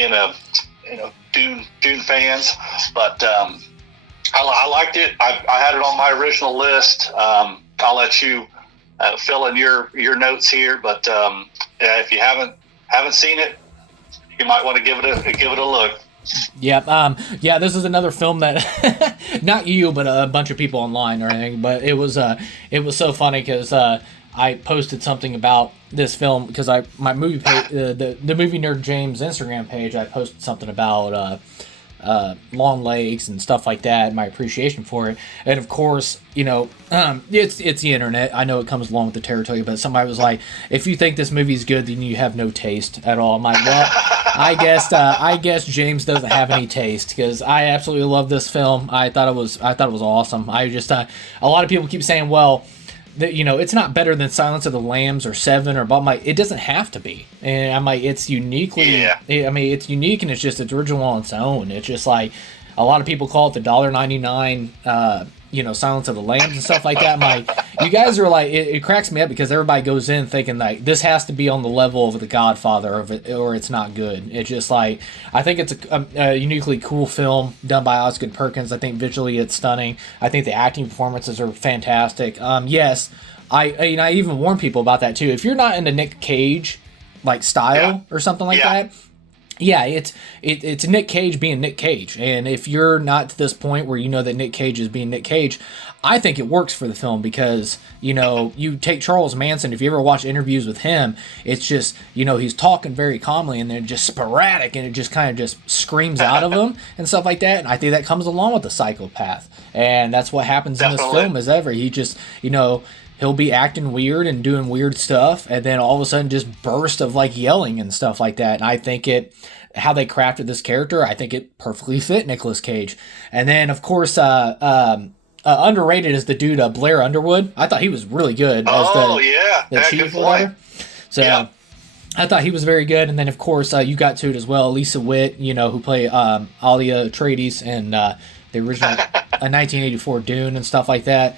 Dune fans, but I liked it. I had it on my original list. I'll let you fill in your notes here, but if you haven't seen it, you might want to give it a look. Yep. This is another film that not you, but a bunch of people online or anything. But it was so funny because I posted something about this film because my movie page, the movie nerd James Instagram page, I posted something about long legs and stuff like that, my appreciation for it. And of course, it's the internet. I know it comes along with the territory, but somebody was like, if you think this movie's good, then you have no taste at all. I'm like, well, I guess James doesn't have any taste, because I absolutely love this film. I thought it was awesome. I just a lot of people keep saying, well, that it's not better than Silence of the Lambs or Seven or but it doesn't have to be. And I'm like, it's uniquely it's unique, and it's original on its own. It's just like a lot of people call it the $1.99 Silence of the Lambs and stuff like that. I'm like, you guys are like, it cracks me up because everybody goes in thinking like this has to be on the level of The Godfather or it's not good. It's just like, I think it's a uniquely cool film done by Osgood Perkins. I think visually it's stunning. I think the acting performances are fantastic. Yes, I even warn people about that too. If you're not into Nick Cage like style or something like that, it's Nick Cage being Nick Cage. And if you're not to this point where you know that Nick Cage is being Nick Cage, I think it works for the film because, you take Charles Manson, if you ever watch interviews with him, it's just, he's talking very calmly and they're just sporadic and it just kind of just screams out of him and stuff like that. And I think that comes along with the psychopath. And that's what happens in this film is he just, he'll be acting weird and doing weird stuff, and then all of a sudden just burst of like yelling and stuff like that. And I think how they crafted this character, I think it perfectly fit Nicolas Cage. And then of course, underrated is the dude Blair Underwood. I thought he was really good as the chief or whatever. So I thought he was very good. And then of course you got to it as well, Lisa Witt, who played Alia Atreides in the original 1984 Dune and stuff like that.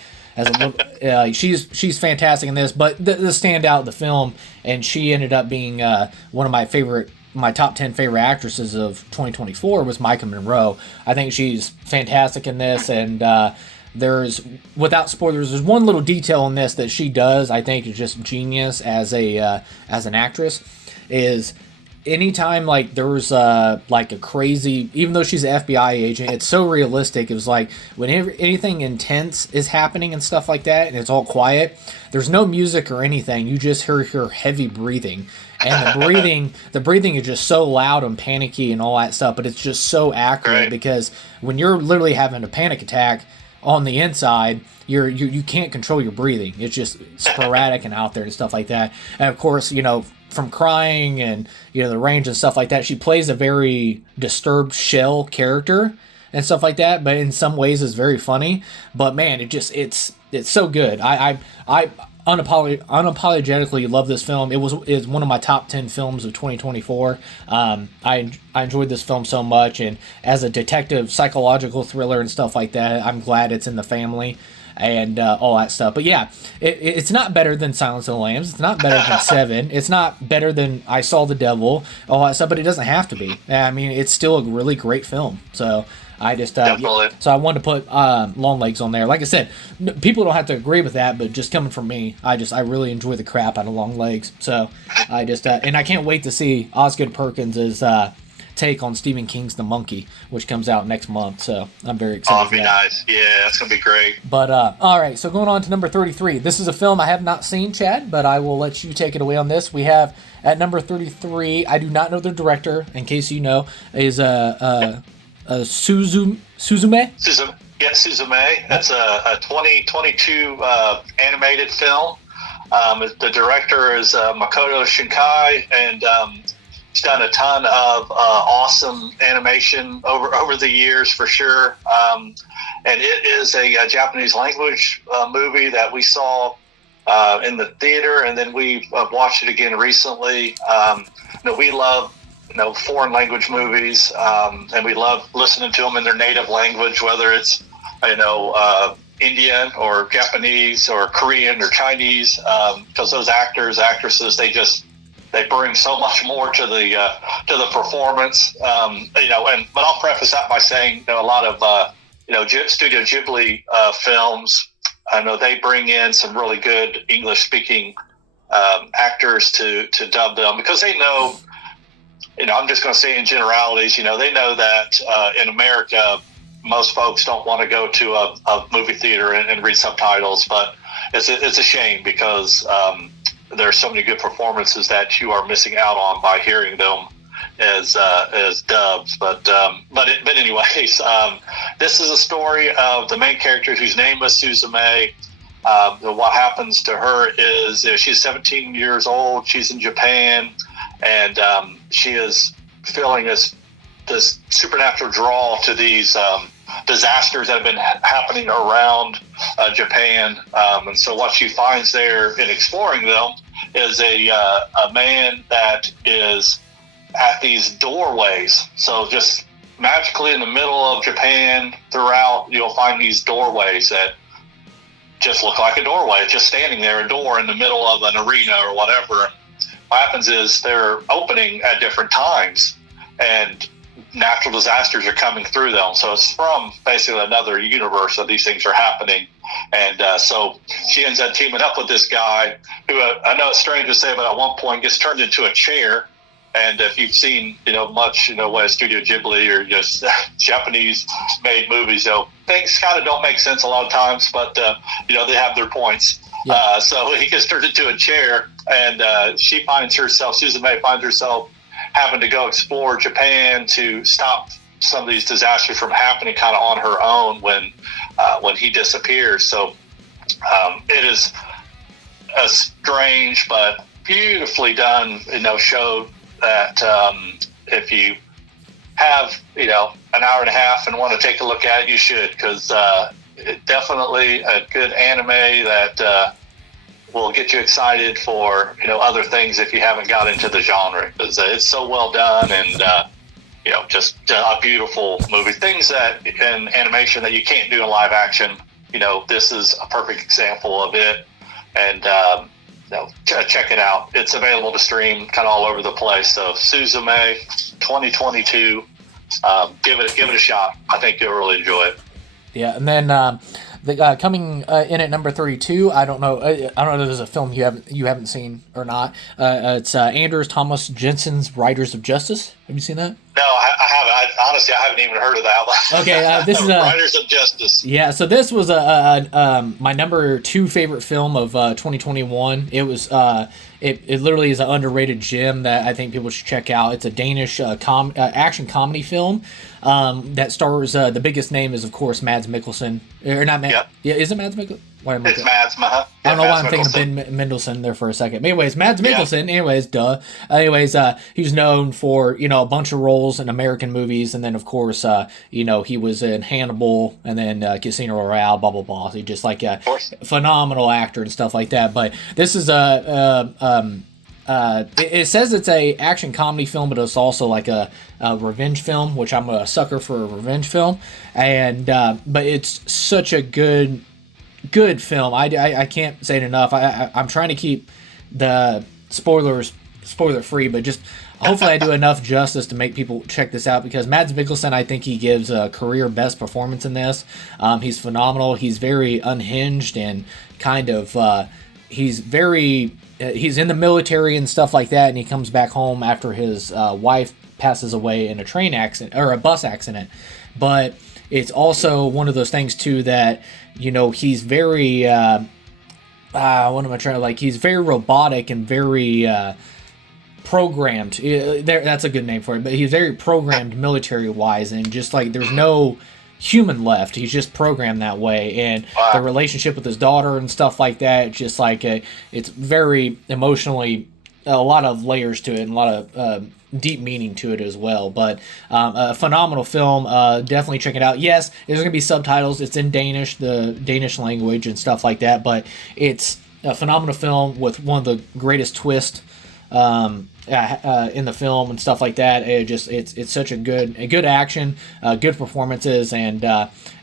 She's fantastic in this, but the standout of the film, and she ended up being one of my top 10 favorite actresses of 2024 was Micah Monroe. I think she's fantastic in this, and there's, without spoilers, there's one little detail in this that she does I think is just genius as an actress, is anytime like there was like a crazy, even though she's an FBI agent, it's so realistic. It was like whenever anything intense is happening and stuff like that, and it's all quiet, there's no music or anything. You just hear her heavy breathing, and the breathing is just so loud and panicky and all that stuff. But it's just so accurate because when you're literally having a panic attack on the inside, you can't control your breathing. It's just sporadic and out there and stuff like that. And of course, from crying and the range and stuff like that, she plays a very disturbed shell character and stuff like that, but in some ways is very funny. But man, it's so good. I unapologetically love this film. It's one of my top 10 films of 2024. I enjoyed this film so much, and as a detective psychological thriller and stuff like that, I'm glad it's in the family and all that stuff. But yeah, it's not better than Silence of the Lambs. It's not better than Seven. It's not better than I Saw the Devil, all that stuff, but it doesn't have to be. I mean, it's still a really great film. So I just so I wanted to put Long Legs on there. Like I said, people don't have to agree with that, but just coming from me, I really enjoy the crap out of Long Legs. So I just and I can't wait to see Osgood Perkins' take on Stephen King's The Monkey, which comes out next month. So I'm very excited. Oh, it'll be nice. Yeah, that's gonna be great. But all right, so going on to number 33. This is a film I have not seen, Chad, but I will let you take it away on this. We have at number 33. I do not know the director. In case you know, is Suzume. Yeah, Suzume. That's a 2022 animated film. The director is Makoto Shinkai, and he's done a ton of awesome animation over the years for sure. And it is a Japanese language movie that we saw in the theater, and then we watched it again recently. We love foreign language movies, and we love listening to them in their native language, whether it's Indian or Japanese or Korean or Chinese, because those actresses, they bring so much more to the performance. But I'll preface that by saying a lot of Studio Ghibli films, I know they bring in some really good English speaking actors to dub them, because they know, I'm just going to say in generalities, they know that in America, most folks don't want to go to a movie theater and read subtitles, but it's a shame, because there are so many good performances that you are missing out on by hearing them as dubs. But anyways, this is a story of the main character, whose name was Suzume. What happens to her is she's 17 years old. She's in Japan, and she is feeling this supernatural draw to these disasters that have been happening around Japan. And so what she finds there in exploring them is a man that is at these doorways. So just magically in the middle of Japan, throughout, you'll find these doorways that just look like a doorway. It's just standing there, a door in the middle of an arena or whatever. What happens is they're opening at different times, and natural disasters are coming through them. So it's from basically another universe that these things are happening. And so she ends up teaming up with this guy who, I know it's strange to say, but at one point gets turned into a chair. And if you've seen, much, what Studio Ghibli or just Japanese made movies, things kind of don't make sense a lot of times, but, they have their points. Yeah. So he gets turned into a chair, and Suzume finds herself having to go explore Japan to stop some of these disasters from happening kind of on her own when he disappears. So it is a strange but beautifully done, show that if you have, an hour and a half and want to take a look at it, you should, because it definitely a good anime that will get you excited for, other things if you haven't got into the genre, because it's so well done, and just a beautiful movie. Things that in animation that you can't do in live action, this is a perfect example of it. And check it out. It's available to stream kind of all over the place. So Suzume 2022, give it a shot. I think you'll really enjoy it. Yeah, and then coming in at number 32, I don't know if there's a film you haven't seen or not. It's Anders Thomas Jensen's Riders of Justice. Have you seen that? No, I haven't. Honestly, I haven't even heard of that one. Okay, this is Riders of Justice. Yeah, so this was my number 2 favorite film of 2021. It was it literally is an underrated gem that I think people should check out. It's a Danish action comedy film that stars the biggest name is, of course, Mads Mikkelsen. Or not Mads. Yep. Yeah, is it Mads Mikkelsen? It's Mads. I don't know why I'm thinking of Ben Mendelsohn there for a second. But anyways, Mads Mikkelsen. Yeah. Anyways, duh. Anyways, he's known for a bunch of roles in American movies, and then of course, he was in Hannibal, and then Casino Royale, blah blah blah. He's just like a phenomenal actor and stuff like that. But this is it says it's a action comedy film, but it's also like a revenge film, which I'm a sucker for a revenge film, and but it's such a good film. I can't say it enough. I'm trying to keep the spoiler free, but just hopefully I do enough justice to make people check this out, because Mads Mikkelsen, I think he gives a career best performance in this. He's phenomenal. He's very unhinged and kind of he's in the military and stuff like that, and he comes back home after his wife passes away in a train accident or a bus accident. But it's also one of those things too that he's very he's very robotic and very programmed. That's a good name for it, but he's very programmed military wise, and just like there's no human left. He's just programmed that way, and the relationship with his daughter and stuff like that. Just like it's very emotionally, a lot of layers to it, and a lot of deep meaning to it as well. But a phenomenal film. Definitely check it out. Yes, there's going to be subtitles. It's in Danish, the Danish language and stuff like that. But it's a phenomenal film with one of the greatest twists in the film and stuff like that. It's such a good action, good performances, and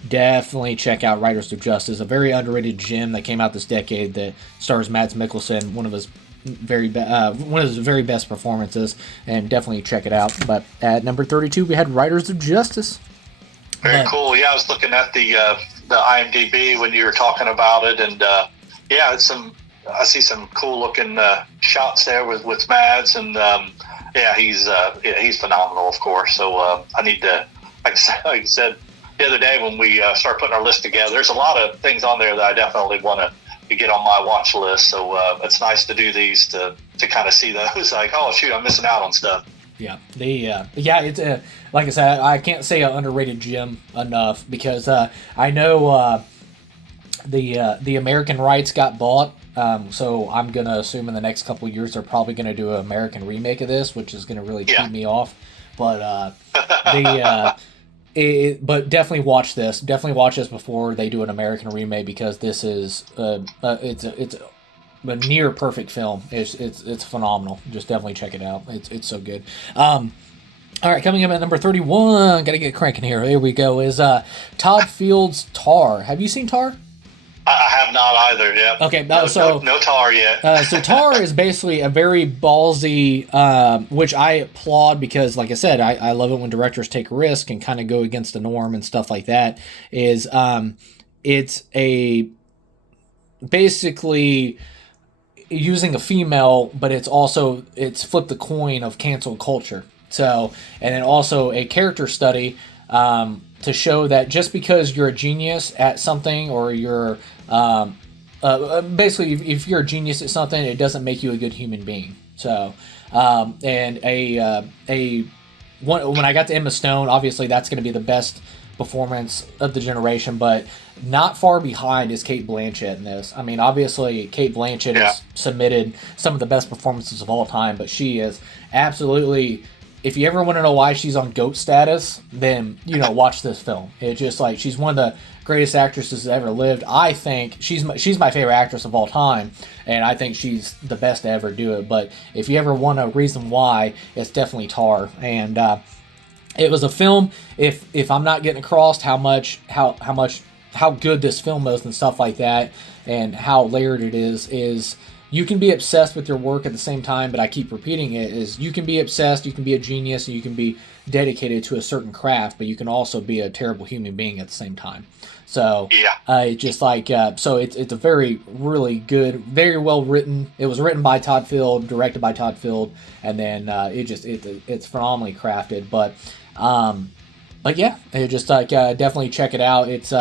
definitely check out Riders of Justice, a very underrated gem that came out this decade that stars Mads Mikkelsen, one of his very best performances, and definitely check it out. But at number 32, we had Riders of Justice. Very cool. Yeah, I was looking at the IMDb when you were talking about it, and yeah, I see some cool looking shots there with Mads, and yeah, he's phenomenal, of course. So I need to, like I said the other day when we start putting our list together, there's a lot of things on there that I definitely want to get on my watch list. So it's nice to do these to kind of see those. Like, oh shoot, I'm missing out on stuff. Yeah, it's like I said, I can't say an underrated gem enough, because I know the American rights got bought. So I'm gonna assume in the next couple of years they're probably gonna do an American remake of this, which is gonna really keep me off. But but definitely watch this. Definitely watch this before they do an American remake, because this is it's a near perfect film. It's phenomenal. Just definitely check it out. It's so good. All right, coming up at number 31, gotta get cranking here. Here we go. Is Todd Field's Tar. Have you seen Tar? I have not either. Yeah. Okay. No Tar yet. So Tar is basically a very ballsy, which I applaud, because, like I said, I love it when directors take a risk and kind of go against the norm and stuff like that. It's basically using a female, but it's flipped the coin of cancel culture. So, and then also a character study. To show that just because you're a genius at something, or you're basically, if you're a genius at something, it doesn't make you a good human being. So, and when I got to Emma Stone, obviously that's going to be the best performance of the generation, but not far behind is Cate Blanchett in this. I mean, obviously Cate Blanchett has submitted some of the best performances of all time, but she is absolutely. If you ever want to know why she's on GOAT status, then, watch this film. It's just like, she's one of the greatest actresses that ever lived. I think she's my favorite actress of all time, and I think she's the best to ever do it. But if you ever want a reason why, it's definitely Tar. And it was a film, if I'm not getting across how good this film is and stuff like that, and how layered it is you can be obsessed with your work at the same time, but I keep repeating it, is you can be obsessed, you can be a genius, and you can be dedicated to a certain craft, but you can also be a terrible human being at the same time. So, it's just like, so it's a very, really good, very well written. It was written by Todd Field, directed by Todd Field, and then it's phenomenally crafted. But yeah, it just like, definitely check it out. It's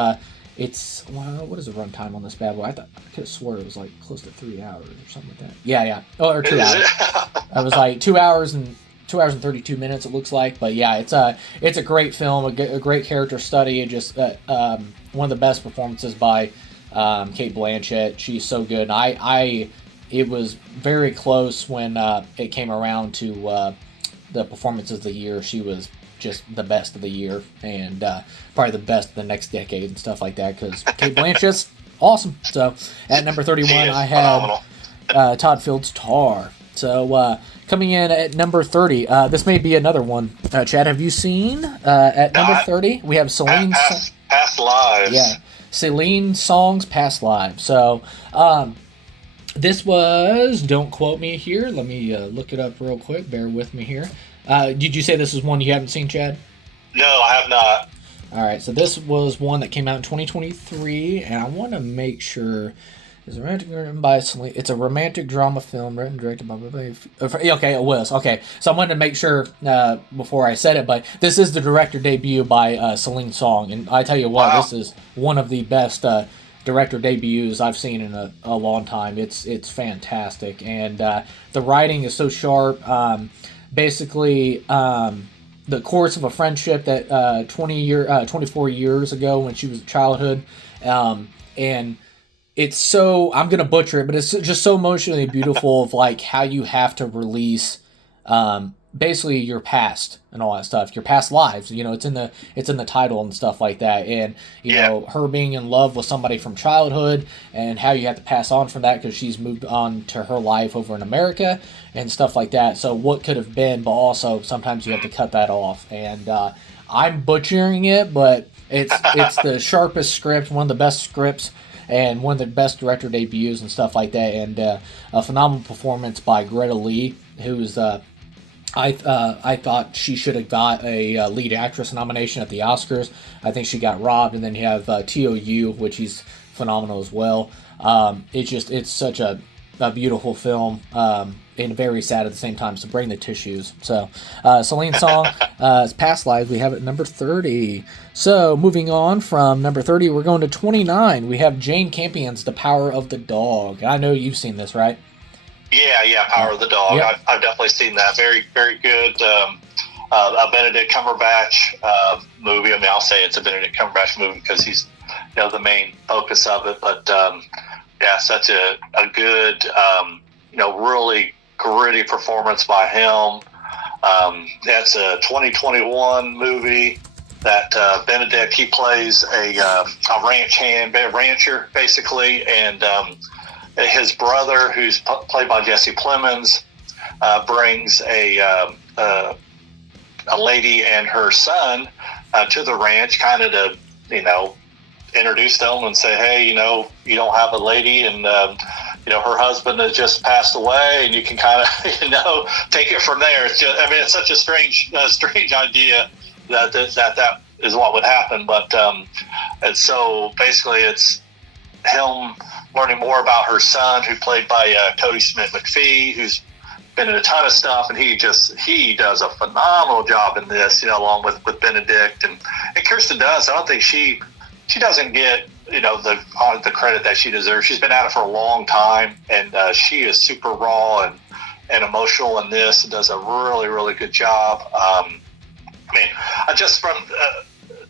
what is the runtime on this bad boy? I could have swore it was like close to 3 hours or something like that. Yeah. Oh, or 2 hours. It was like 2 hours and 32 minutes. It looks like, but yeah, it's a great film, a great character study, and just one of the best performances by Cate Blanchett. She's so good. And it was very close when it came around to the performances of the year. She was just the best of the year, and probably the best of the next decade and stuff like that, because Cate Blanchett's awesome. So at number 31, I have Todd Field's Tar. So coming in at number 30, this may be another one. Chad, have you seen at number 30? We have Celine. Past Lives. Yeah, Celine Song's Past Lives. So this was, don't quote me here. Let me look it up real quick. Bear with me here. Did you say this is one you haven't seen, Chad? No, I have not. All right, so this was one that came out in 2023, and I want to make sure it's a romantic drama film written and directed by. Okay, it was okay. So I wanted to make sure before I said it, but this is the director debut by Celine Song, and I tell you what, This is one of the best director debuts I've seen in a long time. It's fantastic, and the writing is so sharp. Basically, the course of a friendship that 24 years ago when she was childhood, and it's so, I'm gonna butcher it, but it's just so emotionally beautiful of like how you have to release basically your past and all that stuff, your past lives. It's in the title and stuff like that, and her being in love with somebody from childhood and how you have to pass on from that because she's moved on to her life over in America and stuff like that. So what could have been, but also sometimes you have to cut that off. And I'm butchering it, but it's the sharpest script, one of the best scripts, and one of the best director debuts and stuff like that, and a phenomenal performance by Greta Lee, who's I thought she should have got a lead actress nomination at the Oscars. I think she got robbed, and then you have T.O.U., which he's phenomenal as well. It's such a beautiful film, and very sad at the same time. So bring the tissues. So Celine Song, Past Lives, we have it number 30. So moving on from number 30, we're going to 29. We have Jane Campion's The Power of the Dog. I know you've seen this, right? Yeah, Power of the Dog. Yep. I've definitely seen that. Very, very good. A Benedict Cumberbatch movie. I mean, I'll say it's a Benedict Cumberbatch movie because he's the main focus of it. But such a good, really gritty performance by him. That's a 2021 movie that Benedict, he plays a rancher basically, and his brother, who's played by Jesse Plemons, brings a lady and her son to the ranch, kind of to introduce them and say, hey, you don't have a lady, and her husband has just passed away, and you can kind of take it from there. It's just, it's such a strange idea that is what would happen, but and so basically it's him learning more about her son, who played by Cody Smith McPhee, who's been in a ton of stuff, and he does a phenomenal job in this, along with Benedict and Kirsten Dunst. I don't think she doesn't get the credit that she deserves. She's been at it for a long time, and she is super raw and emotional in this, and does a really, really good job. Just from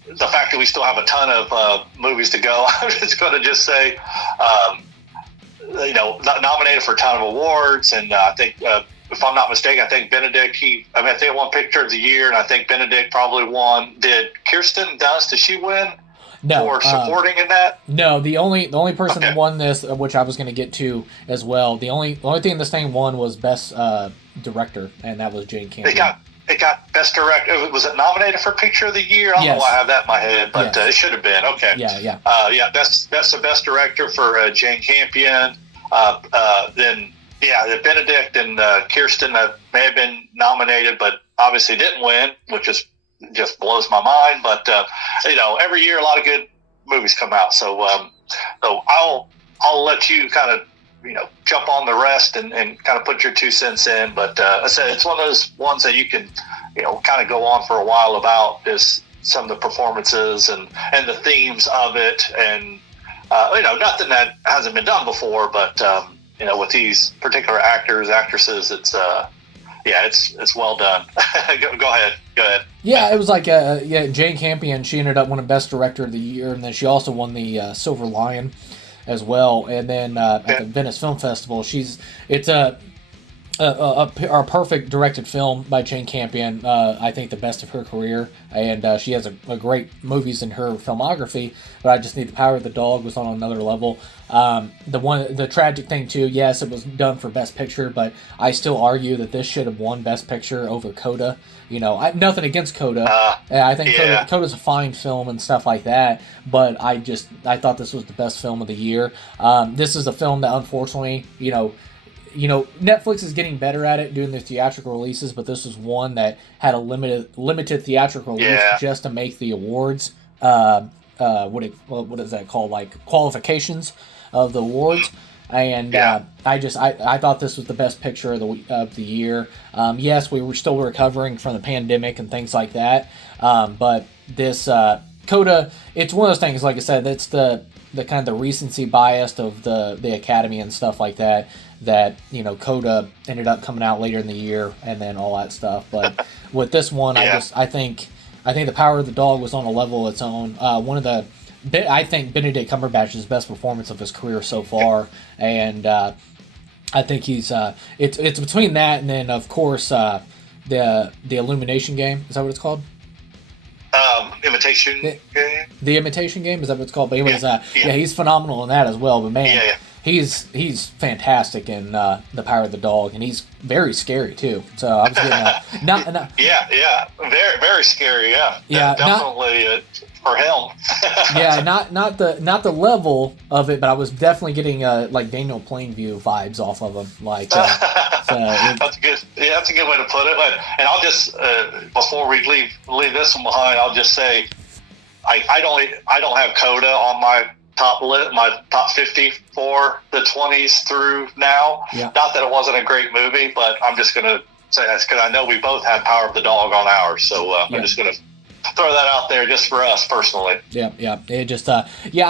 the fact that we still have a ton of movies to go, I'm just going to just say, nominated for a ton of awards, and I think, if I'm not mistaken, I think Benedict, I think won Picture of the Year, and I think Benedict probably won. Did Kirsten Dunst, did she win? No, for supporting in that? No, the only person that won this, which I was going to get to as well, the only thing this thing won was Best Director, and that was Jane Campion. It got Best Director. Was it nominated for Picture of the Year? I don't know why I have that in my head, but it should have been. Okay. Yeah. Best Director for Jane Campion. Then Benedict and Kirsten may have been nominated, but obviously didn't win, which just blows my mind. But every year a lot of good movies come out, so I'll let you kind of jump on the rest and kind of put your 2 cents in. But I said it's one of those ones that you can kind of go on for a while about is some of the performances and the themes of it, and nothing that hasn't been done before, but with these particular actors, actresses, it's well done. Go ahead. Yeah, it was like Jane Campion, she ended up winning Best Director of the Year, and then she also won the Silver Lion as well. And then at the Venice Film Festival, it's a perfect directed film by Jane Campion. I think the best of her career, and she has a great movies in her filmography. But I just think The Power of the Dog was on another level. The tragic thing too, yes, it was done for Best Picture, but I still argue that this should have won Best Picture over Coda. Nothing against Coda. I think Coda's a fine film and stuff like that, but I thought this was the best film of the year. This is a film that unfortunately, Netflix is getting better at it doing the theatrical releases, but this was one that had a limited theatrical release just to make the awards. What is that called? Like qualifications of the awards. And I thought this was the best picture of the year. Yes, we were still recovering from the pandemic and things like that. But this Coda, it's one of those things. Like I said, it's the the kind of the recency bias of the Academy and stuff like that. That Coda ended up coming out later in the year and then all that stuff. But with this one, Yeah. I think The Power of the Dog was on a level of its own. I think Benedict Cumberbatch's best performance of his career so far, and I think he's it's between that and then of course the Illumination Game. Is that what it's called? Imitation Game. The Imitation Game, is that what it's called? But anyways, Yeah. he's phenomenal in that as well. But man, Yeah. he's fantastic in The Power of the Dog, and he's very scary too. So I was getting not Yeah, very, very scary. Yeah, Yeah, definitely for him. yeah, not the level of it, but I was definitely getting like Daniel Plainview vibes off of him. Like, That's good. Yeah, that's a good way to put it. And I'll just before we leave this one behind, I'll just say I don't have Coda on my top 50 for the 20s through now. Yeah. Not that it wasn't a great movie, but I'm just gonna say that's because I know we both had Power of the Dog on ours, so I'm just gonna throw that out there just for us personally. Yeah. It just, I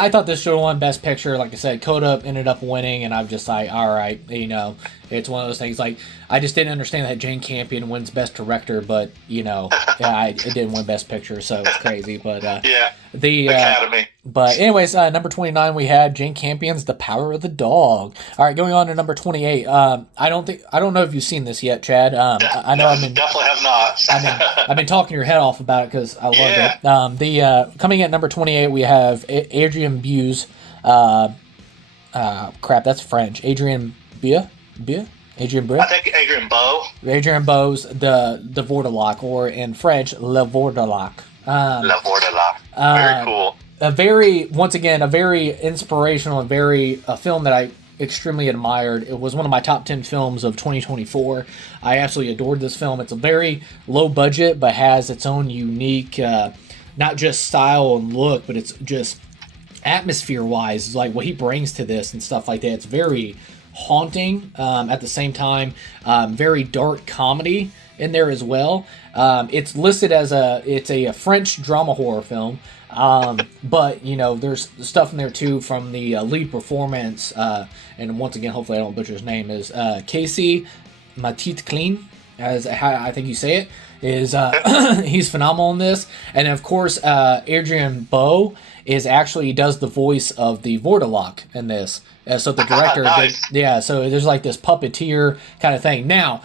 thought this should have won Best Picture. Like I said, Coda ended up winning, and I'm just like, all right, it's one of those things. Like, I just didn't understand that Jane Campion wins Best Director, but it didn't win Best Picture, so it's crazy. But the Academy. But anyways, number 29 we had Jane Campion's The Power of the Dog. All right, going on to number 28. I don't know if you've seen this yet, Chad. I know definitely have not. I've been talking your head off about it because I loved it. Coming at number 28 we have Adrian Buse. Crap, that's French. Adrian Bue. Adrian Bue? I think Adrian Bowe. Adrian Bowe's the Vordelok, or in French, Le Vordelok. Le Vordelok. Very cool. A very inspirational and a film that I extremely admired. It was one of my top 10 films of 2024. I absolutely adored this film. It's a very low budget, but has its own unique, not just style and look, but it's just atmosphere-wise, like what he brings to this and stuff like that. It's very haunting, at the same time, very dark comedy in there as well. It's listed as a French drama horror film, but there's stuff in there too from the lead performance, and once again, hopefully I don't butcher his name, is Casey Matite-Clean, as how I think you say it, is he's phenomenal in this. And of course, Adrian Bowe does the voice of the Vordelok in this. So the director Nice. so there's like this puppeteer kind of thing. Now,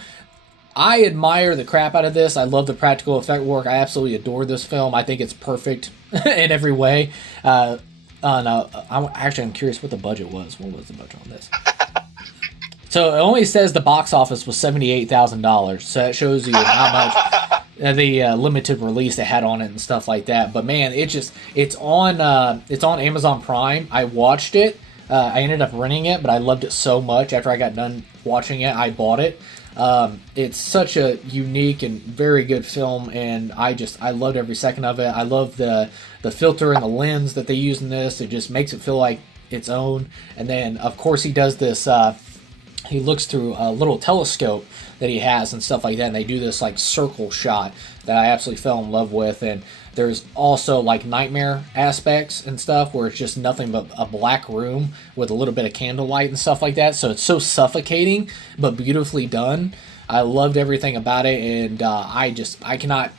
I admire the crap out of this. I love the practical effect work. I absolutely adore this film. I think it's perfect in every way. I'm curious what the budget was. What was the budget on this? So it only says the box office was $78,000. So that shows you how much the limited release it had on it and stuff like that. But man, it's on Amazon Prime. I watched it. I ended up renting it, but I loved it so much. After I got done watching it, I bought it. It's such a unique and very good film, and I loved every second of it. I love the filter and the lens that they use in this. It just makes it feel like its own. And then, of course, he does this. He looks through a little telescope that he has and stuff like that, and they do this like circle shot that I absolutely fell in love with. And there's also like nightmare aspects and stuff where it's just nothing but a black room with a little bit of candlelight and stuff like that. So it's so suffocating but beautifully done. I loved everything about it, and I cannot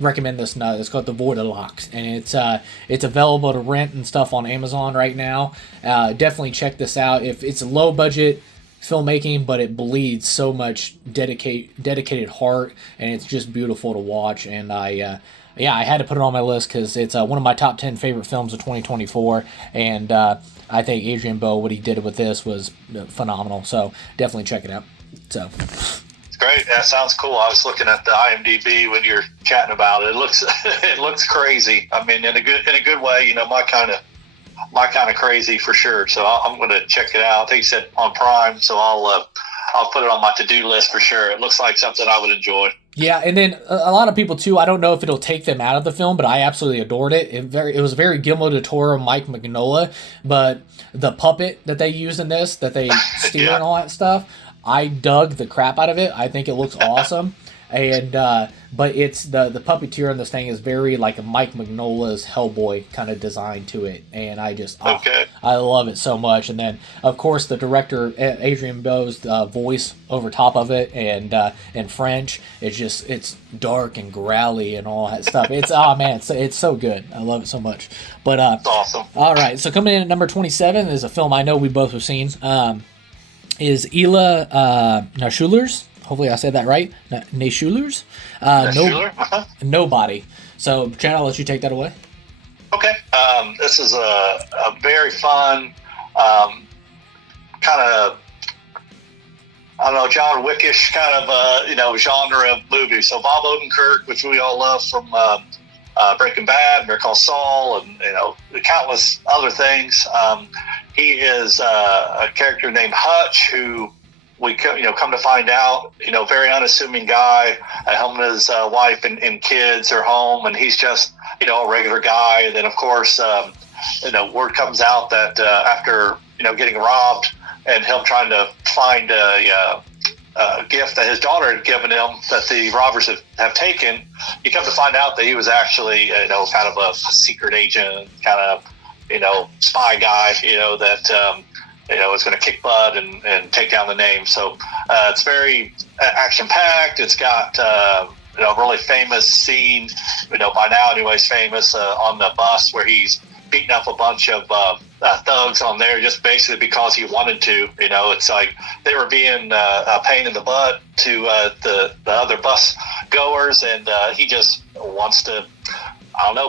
recommend this enough. It's called The Vordelok, and it's available to rent and stuff on Amazon right now. Definitely check this out. If it's a low budget filmmaking, but it bleeds so much dedicated heart, and it's just beautiful to watch. And I had to put it on my list because it's one of my top 10 favorite films of 2024, and I think Adrian Bowe, what he did with this was phenomenal. So definitely check it out. So It's great. That sounds cool. I was looking at the IMDb when you're chatting about it. It looks crazy. I mean, in a good way. My kind of crazy for sure. So I'm going to check it out. I think you said on Prime, so I'll put it on my to-do list for sure. It looks like something I would enjoy. Yeah, and then a lot of people too, I don't know if it'll take them out of the film, but I absolutely adored it. It was very Guillermo del Toro, Mike Mignola, but the puppet that they use in this, that they steer and all that stuff, I dug the crap out of it. I think it looks awesome. and but it's the puppeteer on this thing is very like a Mike Mignola's Hellboy kind of design to it, and I love it so much. And then of course the director Adrian Bo's voice over top of it, and in French, it's dark and growly and all that stuff. It's man, it's so good. I love it so much. But It's awesome. All right, so coming in at number 27 is a film I know we both have seen. Is Ila Schulers? Hopefully I said that right. Schulers? Nobody. So, Chad, I'll let you take that away. Okay. This is a very fun kind of, I don't know, John Wickish kind of genre of movie. So Bob Odenkirk, which we all love from Breaking Bad, Better Call Saul, and countless other things. He is a character named Hutch, who we come to find out, very unassuming guy. Him and his wife and kids are home, and he's just a regular guy. And then of course, word comes out that after getting robbed and him trying to find a gift that his daughter had given him that the robbers have taken, you come to find out that he was actually kind of a secret agent, kind of spy guy, that is going to kick butt and take down the name. So it's very action packed. It's got a really famous scene, by now anyways, famous on the bus where he's beating up a bunch of thugs on there just basically because he wanted to. It's like they were being a pain in the butt to the other bus goers, and he just wants to,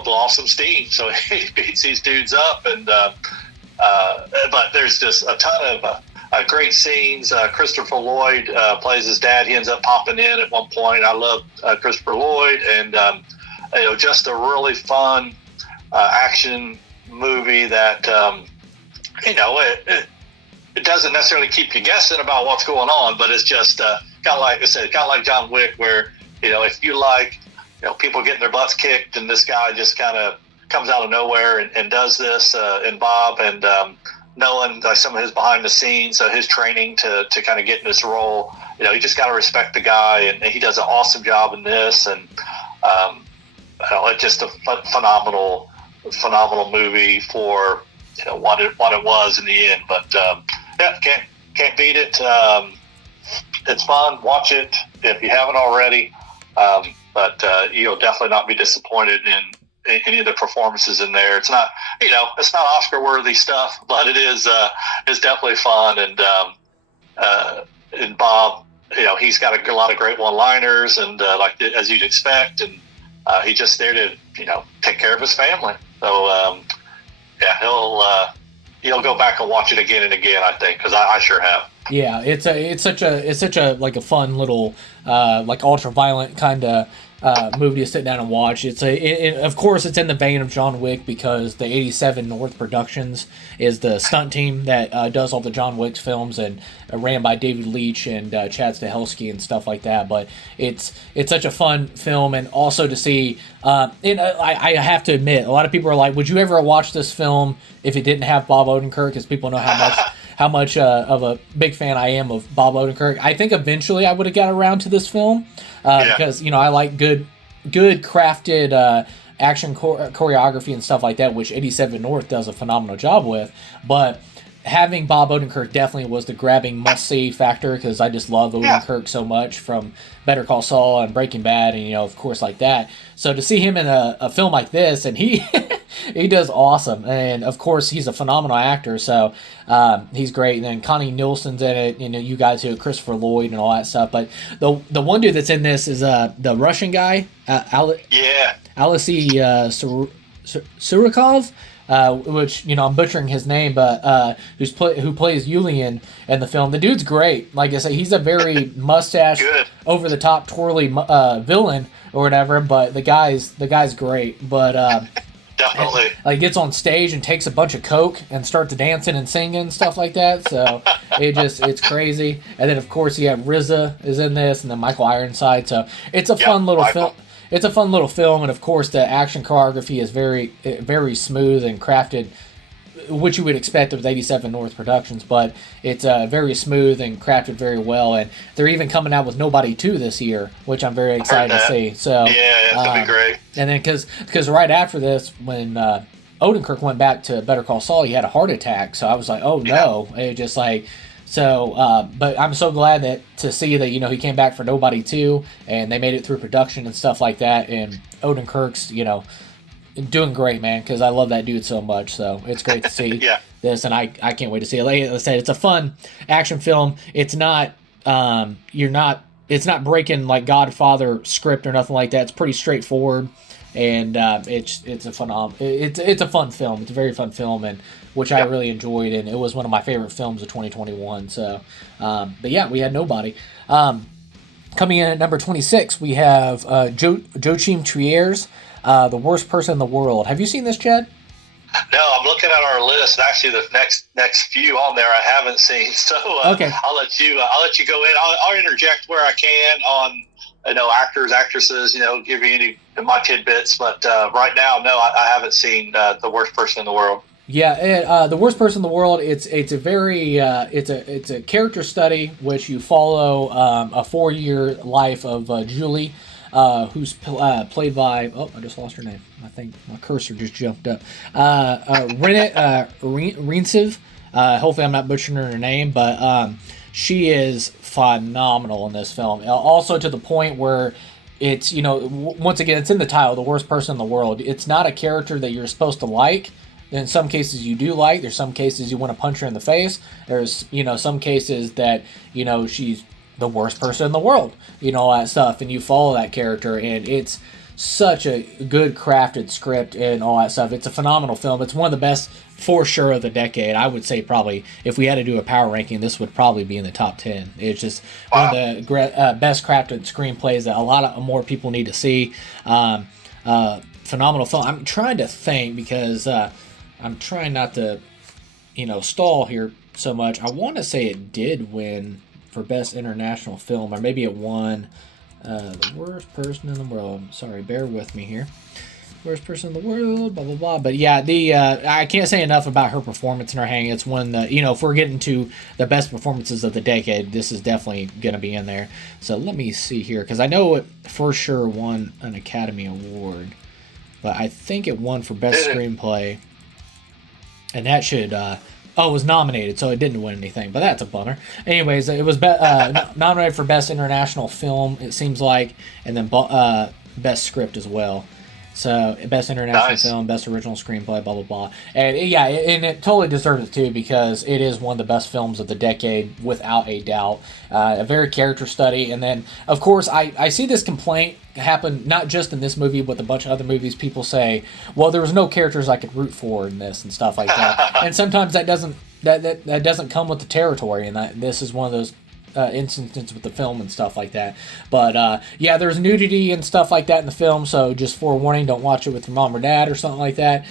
blow off some steam. So he beats these dudes up, and but there's just a ton of great scenes. Christopher Lloyd plays his dad. He ends up popping in at one point. I love Christopher Lloyd, and just a really fun action movie that it doesn't necessarily keep you guessing about what's going on, but it's just kind of like I said, kind of like John Wick, where if you like people getting their butts kicked, and this guy just kind of comes out of nowhere and does this, and Bob, and knowing like some of his behind the scenes, his training to kind of get in this role, you just got to respect the guy, and he does an awesome job in this, and it's just a phenomenal movie for what it was in the end. But can't beat it. It's fun. Watch it if you haven't already. But you'll definitely not be disappointed in any of the performances in there. It's not it's not Oscar worthy stuff, but it is definitely fun. And Bob, he's got a lot of great one-liners, and as you'd expect, and he's just there to take care of his family. So he'll go back and watch it again and again, I think, because I sure have. Yeah, it's such a like a fun little like ultra violent kind of movie to sit down and watch. Of course it's in the vein of John Wick, because the 87 North Productions is the stunt team that does all the John Wick films, and ran by David Leitch and Chad Stahelski and stuff like that. But it's such a fun film, and also to see. I have to admit, a lot of people are like, "Would you ever watch this film if it didn't have Bob Odenkirk?" Because people know how much of a big fan I am of Bob Odenkirk. I think eventually I would have got around to this film because I like good crafted action choreography and stuff like that, which 87 North does a phenomenal job with. But having Bob Odenkirk definitely was the grabbing must-see factor, because I just love Odenkirk so much from Better Call Saul and Breaking Bad, and of course like that. So to see him in a film like this, and he he does awesome, and of course he's a phenomenal actor, so he's great. And then Connie Nielsen's in it, you guys who Christopher Lloyd and all that stuff. But the one dude that's in this is the Russian guy, Alexei Surikov. Which I'm butchering his name, but who plays Yulian in the film. The dude's great. Like I say, he's a very mustache, over the top, twirly villain or whatever. But the guy's great. But definitely, like gets on stage and takes a bunch of coke and starts dancing and singing and stuff like that. So it's crazy. And then of course you have RZA is in this, and then Michael Ironside. So it's a fun little film. It's a fun little film, and of course the action choreography is very, very smooth and crafted which you would expect with 87 North Productions, but it's very smooth and crafted very well. And they're even coming out with Nobody 2 this year, which I'm very excited to see. So yeah, it's gonna be great. And then because right after this, when Odenkirk went back to Better Call Saul, he had a heart attack. So I was like, oh no, it just like. So, but I'm so glad to see that, he came back for Nobody 2, and they made it through production and stuff like that, and Odenkirk's, doing great, man, because I love that dude so much, so it's great to see this, and I can't wait to see it. Like I said, it's a fun action film. It's not, it's not breaking, like, Godfather script or nothing like that. It's pretty straightforward, and it's a fun film. It's a very fun film, and which I really enjoyed, and it was one of my favorite films of 2021. So, but yeah, we had Nobody. Coming in at number 26, we have Joachim Trier's The Worst Person in the World. Have you seen this, Chad? No, I'm looking at our list. Actually, the next few on there I haven't seen. So okay. I'll let you go in. I'll interject where I can on actors, actresses. Give you any of my tidbits. But right now, no, I haven't seen The Worst Person in the World. Yeah, The Worst Person in the World. It's a very it's a character study which you follow a 4-year life of Julie, who's played by I just lost her name. I think my cursor just jumped up. Renate Reinsve. Hopefully, I'm not butchering her name, but she is phenomenal in this film. Also to the point where it's once again it's in the title, The Worst Person in the World. It's not a character that you're supposed to like. In some cases you do like. There's some cases you want to punch her in the face. There's, some cases that, she's the worst person in the world. All that stuff. And you follow that character. And it's such a good crafted script and all that stuff. It's a phenomenal film. It's one of the best, for sure, of the decade. I would say probably, if we had to do a power ranking, this would probably be in the top 10. It's just one of the best crafted screenplays that a lot of more people need to see. Phenomenal film. I'm trying to think because... I'm trying not to, stall here so much. I want to say it did win for Best International Film, or maybe it won The Worst Person in the World. Sorry, bear with me here. Worst Person in the World, blah, blah, blah. But yeah, I can't say enough about her performance in her hang. It's one that, if we're getting to the best performances of the decade, this is definitely going to be in there. So let me see here, because I know it for sure won an Academy Award, but I think it won for Best Screenplay. And that should, it was nominated, so it didn't win anything, but that's a bummer. Anyways, it was nominated for Best International Film, it seems like, and then Best Script as well. So, Best International Film, Best Original Screenplay, blah, blah, blah. And yeah, and it totally deserves it too, because it is one of the best films of the decade, without a doubt. A very character study. And then, of course, I see this complaint happen, not just in this movie, but a bunch of other movies. People say, well, there was no characters I could root for in this and stuff like that. And sometimes that doesn't come with the territory, and this is one of those instances with the film and stuff like that. But yeah, there's nudity and stuff like that in the film, so just forewarning, don't watch it with your mom or dad or something like that.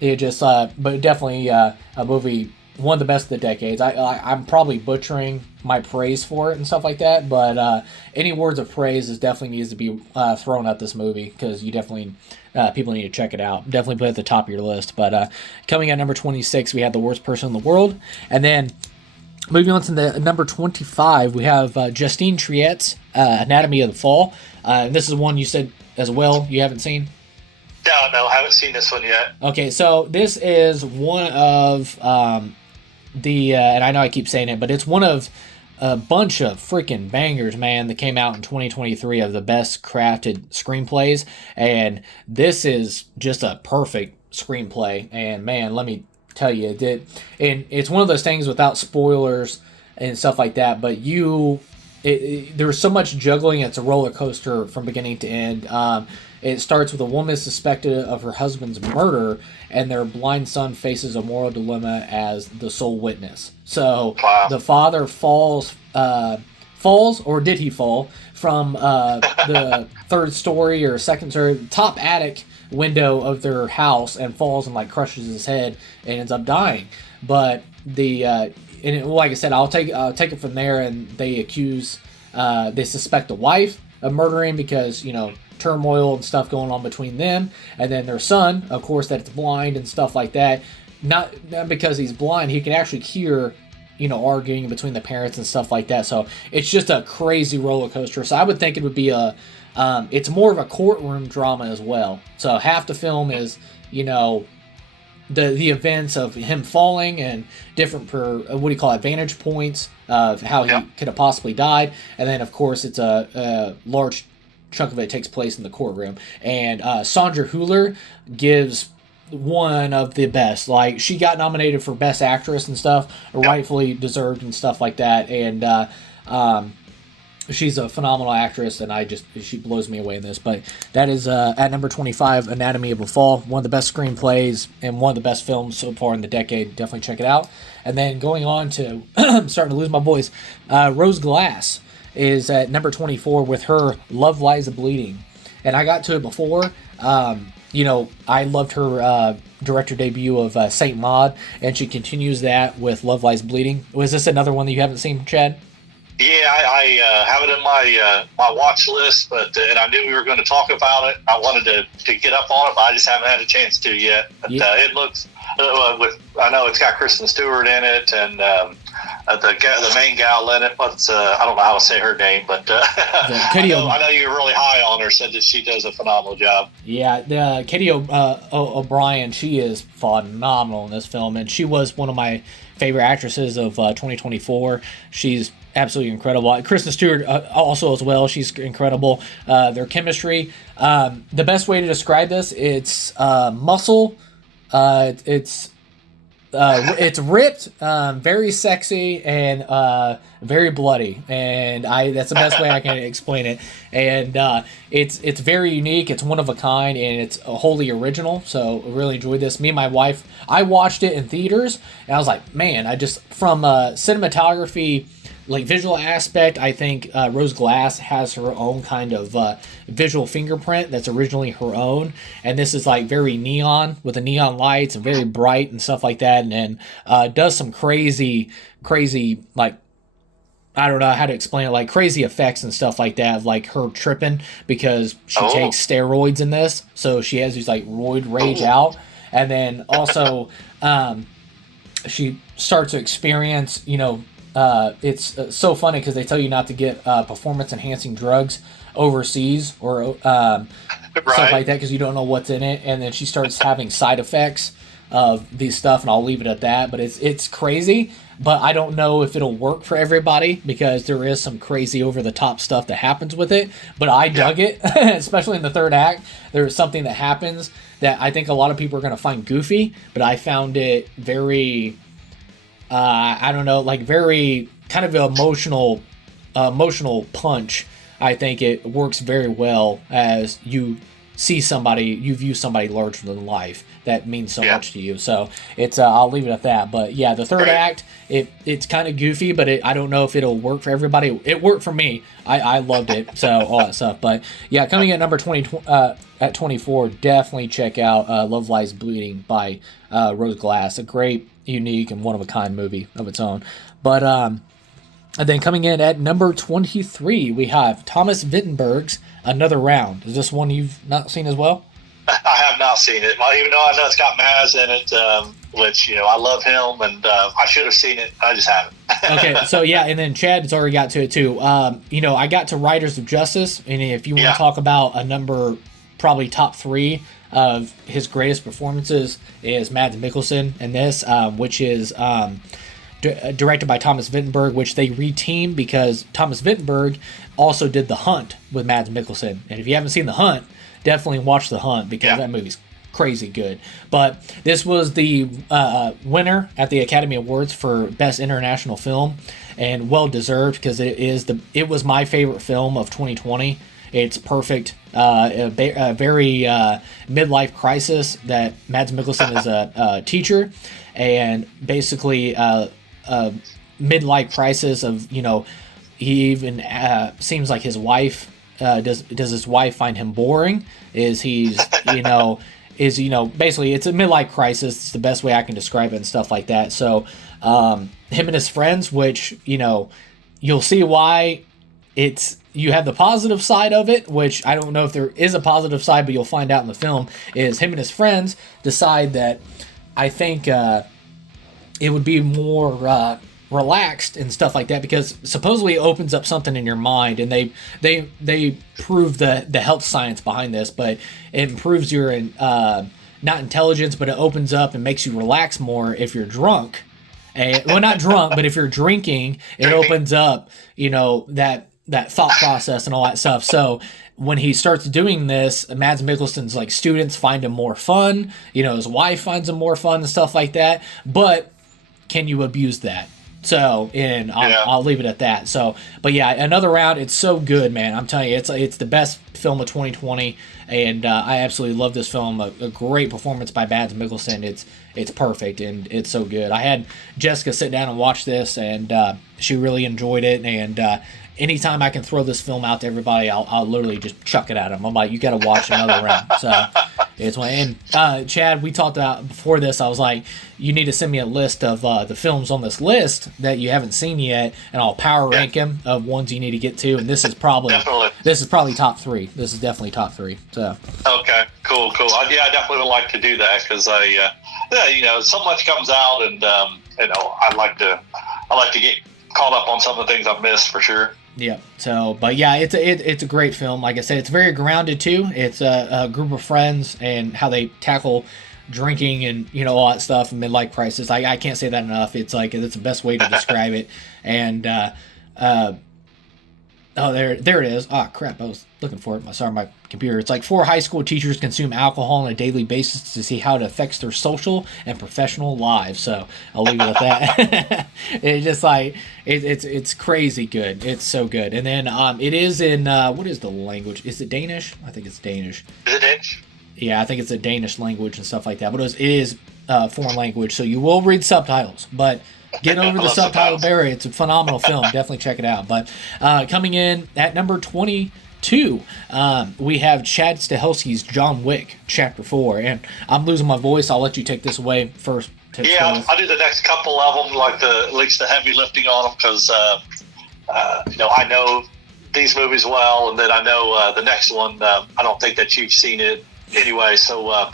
It just but definitely a movie, one of the best of the decades. I'm probably butchering my praise for it and stuff like that, but any words of praise definitely needs to be thrown at this movie, because you definitely people need to check it out. Definitely put it at the top of your list. But coming at number 26, we have The Worst Person in the World, and then moving on to the number 25, we have Justine Triet's Anatomy of the Fall. And this is one you said as well you haven't seen? No, I haven't seen this one yet. Okay, so this is one of and I know I keep saying it, but it's one of a bunch of freaking bangers, man, that came out in 2023 of the best crafted screenplays. And this is just a perfect screenplay. And man, let me tell you, and it's one of those things without spoilers and stuff like that, but there's so much juggling. It's a roller coaster from beginning to end. It starts with a woman suspected of her husband's murder, and their blind son faces a moral dilemma as the sole witness. So the father falls, or did he fall from the third story or second story, top attic window of their house, and falls and crushes his head and ends up dying. But like I said, I'll take it from there. And they suspect the wife of murdering because turmoil and stuff going on between them, and then their son, of course, that's blind and stuff like that. not because he's blind, he can actually hear, arguing between the parents and stuff like that. So it's just a crazy roller coaster. So I would think it would be it's more of a courtroom drama as well. So half the film is, the events of him falling and different vantage points of how he could have possibly died, and then of course it's a large chunk of it takes place in the courtroom. And Sandra Hüller gives one of the best. Like, she got nominated for Best Actress and stuff, rightfully deserved and stuff like that. And she's a phenomenal actress, and she blows me away in this. But that is at number 25, Anatomy of a Fall, one of the best screenplays and one of the best films so far in the decade. Definitely check it out. And then going on to, I'm starting to lose my voice, Rose Glass is at number 24 with her Love Lies Bleeding. And I got to it before. I loved her director debut of Saint Maud, and she continues that with Love Lies Bleeding. Was this another one that you haven't seen, Chad? Yeah, I have it in my watch list, and I knew we were going to talk about it. I wanted to get up on it, but I just haven't had a chance to yet. But it looks I know it's got Kristen Stewart in it, and the main gal in it. I don't know how to say her name, but I know you're really high on her. Said that she does a phenomenal job. Yeah, Katie O'Brien, she is phenomenal in this film, and she was one of my favorite actresses of 2024. She's absolutely incredible. Kristen Stewart also as well. She's incredible. Their chemistry. The best way to describe this, it's muscle. It's ripped, very sexy, and very bloody, and that's the best way I can explain it. And it's very unique. It's one of a kind, and it's wholly original. So I really enjoyed this. Me and my wife, I watched it in theaters, and I was like, man, from cinematography, like visual aspect, I think Rose Glass has her own kind of visual fingerprint that's originally her own, and this is like very neon with the neon lights and very bright and stuff like that, and then does some crazy like, I don't know how to explain it, like crazy effects and stuff like that, like her tripping because she takes steroids in this, so she has these like roid rage out, and then also she starts to experience, it's so funny because they tell you not to get performance enhancing drugs overseas or stuff like that because you don't know what's in it, and then she starts having side effects of these stuff, and I'll leave it at that. But it's crazy, but I don't know if it'll work for everybody because there is some crazy over the top stuff that happens with it, but I dug it. Especially in the third act, there's something that happens that I think a lot of people are going to find goofy, but I found it very I don't know, like very kind of emotional punch. I think it works very well as you view somebody larger than life that means so much to you. So it's I'll leave it at that. But yeah, the third act, it's kind of goofy, but I don't know if it'll work for everybody. It worked for me. I loved it. So all that stuff. But yeah, coming at number 20 at 24, definitely check out Love Lies Bleeding by Rose Glass. A great, unique, and one-of-a-kind movie of its own. But and then coming in at number 23, we have Thomas Vinterberg's Another Round. Is this one you've not seen as well? I have not seen it. Well, even though I know it's got Maz in it, which, I love him, and I should have seen it. I just haven't. Okay, so yeah, and then Chad has already got to it too. I got to Riders of Justice, and if you want to talk about a number, probably top 3 of his greatest performances is Mads Mikkelsen in this, which is directed by Thomas Vinterberg, which they reteamed because Thomas Vinterberg also did The Hunt with Mads Mikkelsen. And if you haven't seen The Hunt, definitely watch The Hunt because that movie's crazy good. But this was the winner at the Academy Awards for Best International Film, and well deserved because it was my favorite film of 2020. It's perfect. A very midlife crisis that Mads Mikkelsen is a teacher, and basically a midlife crisis of he even seems like his wife does his wife find him boring? Basically it's a midlife crisis. It's the best way I can describe it and stuff like that. So him and his friends, which you'll see why you have the positive side of it, which I don't know if there is a positive side, but you'll find out in the film, is him and his friends decide that I think it would be more relaxed and stuff like that, because supposedly it opens up something in your mind, and they prove the health science behind this, but it improves your not intelligence, but it opens up and makes you relax more if you're drunk. Well, not drunk, but if you're drinking, it opens up, that thought process and all that stuff. So when he starts doing this, Mads Mikkelsen's like students find him more fun. His wife finds him more fun and stuff like that. But can you abuse that? So, and I'll leave it at that. So, but yeah, Another Round, it's so good, man. I'm telling you, it's the best film of 2020, and I absolutely love this film. A great performance by Mads Mikkelsen. It's perfect, and it's so good. I had Jessica sit down and watch this, and she really enjoyed it, and anytime I can throw this film out to everybody, I'll literally just chuck it at them. I'm like, you got to watch Another Round. So it's one. And Chad, we talked about before this. I was like, you need to send me a list of the films on this list that you haven't seen yet, and I'll power rank them of ones you need to get to. And this is probably top 3. This is definitely top 3. So okay, cool. Yeah, I definitely would like to do that, because so much comes out, and I like to get caught up on some of the things I've missed for sure. Yeah. So, but yeah, it's a great film. Like I said, it's very grounded too. It's a group of friends and how they tackle drinking and all that stuff and midlife crisis. I can't say that enough. It's like it's the best way to describe it. And there it is. Oh crap! I was looking for it. Sorry, my computer. It's like 4 high school teachers consume alcohol on a daily basis to see how it affects their social and professional lives. So I'll leave it at that. It's just like it's crazy good. It's so good. And then it is in what is the language? Is it Danish? I think it's Danish. Is it Danish? Yeah, I think it's a Danish language and stuff like that. But it is foreign language, so you will read subtitles, but. Get over the subtitle barrier. It's a phenomenal film. Definitely check it out. But coming in at number 22, we have Chad Stahelski's John Wick, Chapter 4. And I'm losing my voice. I'll let you take this away first. I'll do the next couple of them, like at least the heavy lifting on them, because I know these movies well, and then I know the next one. I don't think that you've seen it anyway. So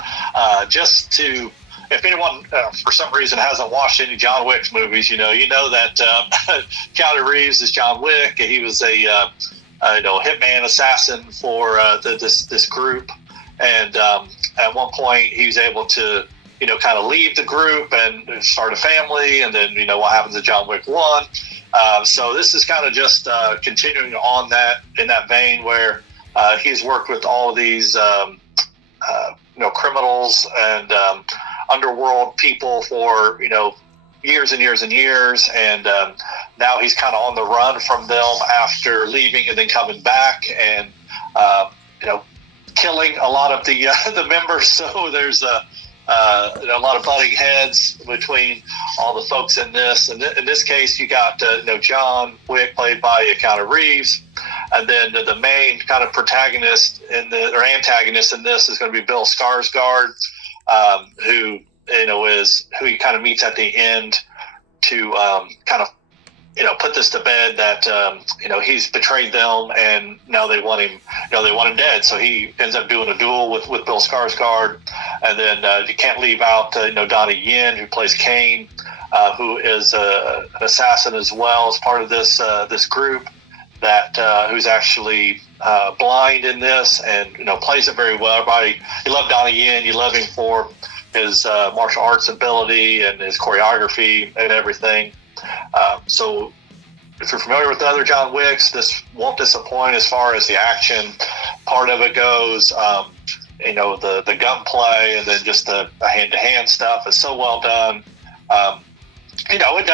just to. If anyone, for some reason, hasn't watched any John Wick movies, you know that Keanu Reeves is John Wick. He was a hitman assassin for this group, and at one point he was able to kind of leave the group and start a family, and then what happens in John Wick 1. So this is kind of just continuing on that in that vein where he's worked with all of these criminals and underworld people for years and years and years, and now he's kind of on the run from them after leaving and then coming back and killing a lot of the members. So there's a lot of butting heads between all the folks in this. And in this case, you got John Wick played by Keanu Reeves, and then the main kind of protagonist antagonist in this is going to be Bill Skarsgård, who who he kind of meets at the end to kind of put this to bed that he's betrayed them, and now they want him dead. So he ends up doing a duel with Bill Skarsgård, and then you can't leave out Donnie Yen, who plays Kane, who is an assassin as well as part of this group that who's actually blind in this, and plays it very well. Everybody, you love Donnie Yen, you love him for his martial arts ability and his choreography and everything. So if you're familiar with the other John Wicks, this won't disappoint as far as the action part of it goes. The gunplay and then just the hand-to-hand stuff is so well done. It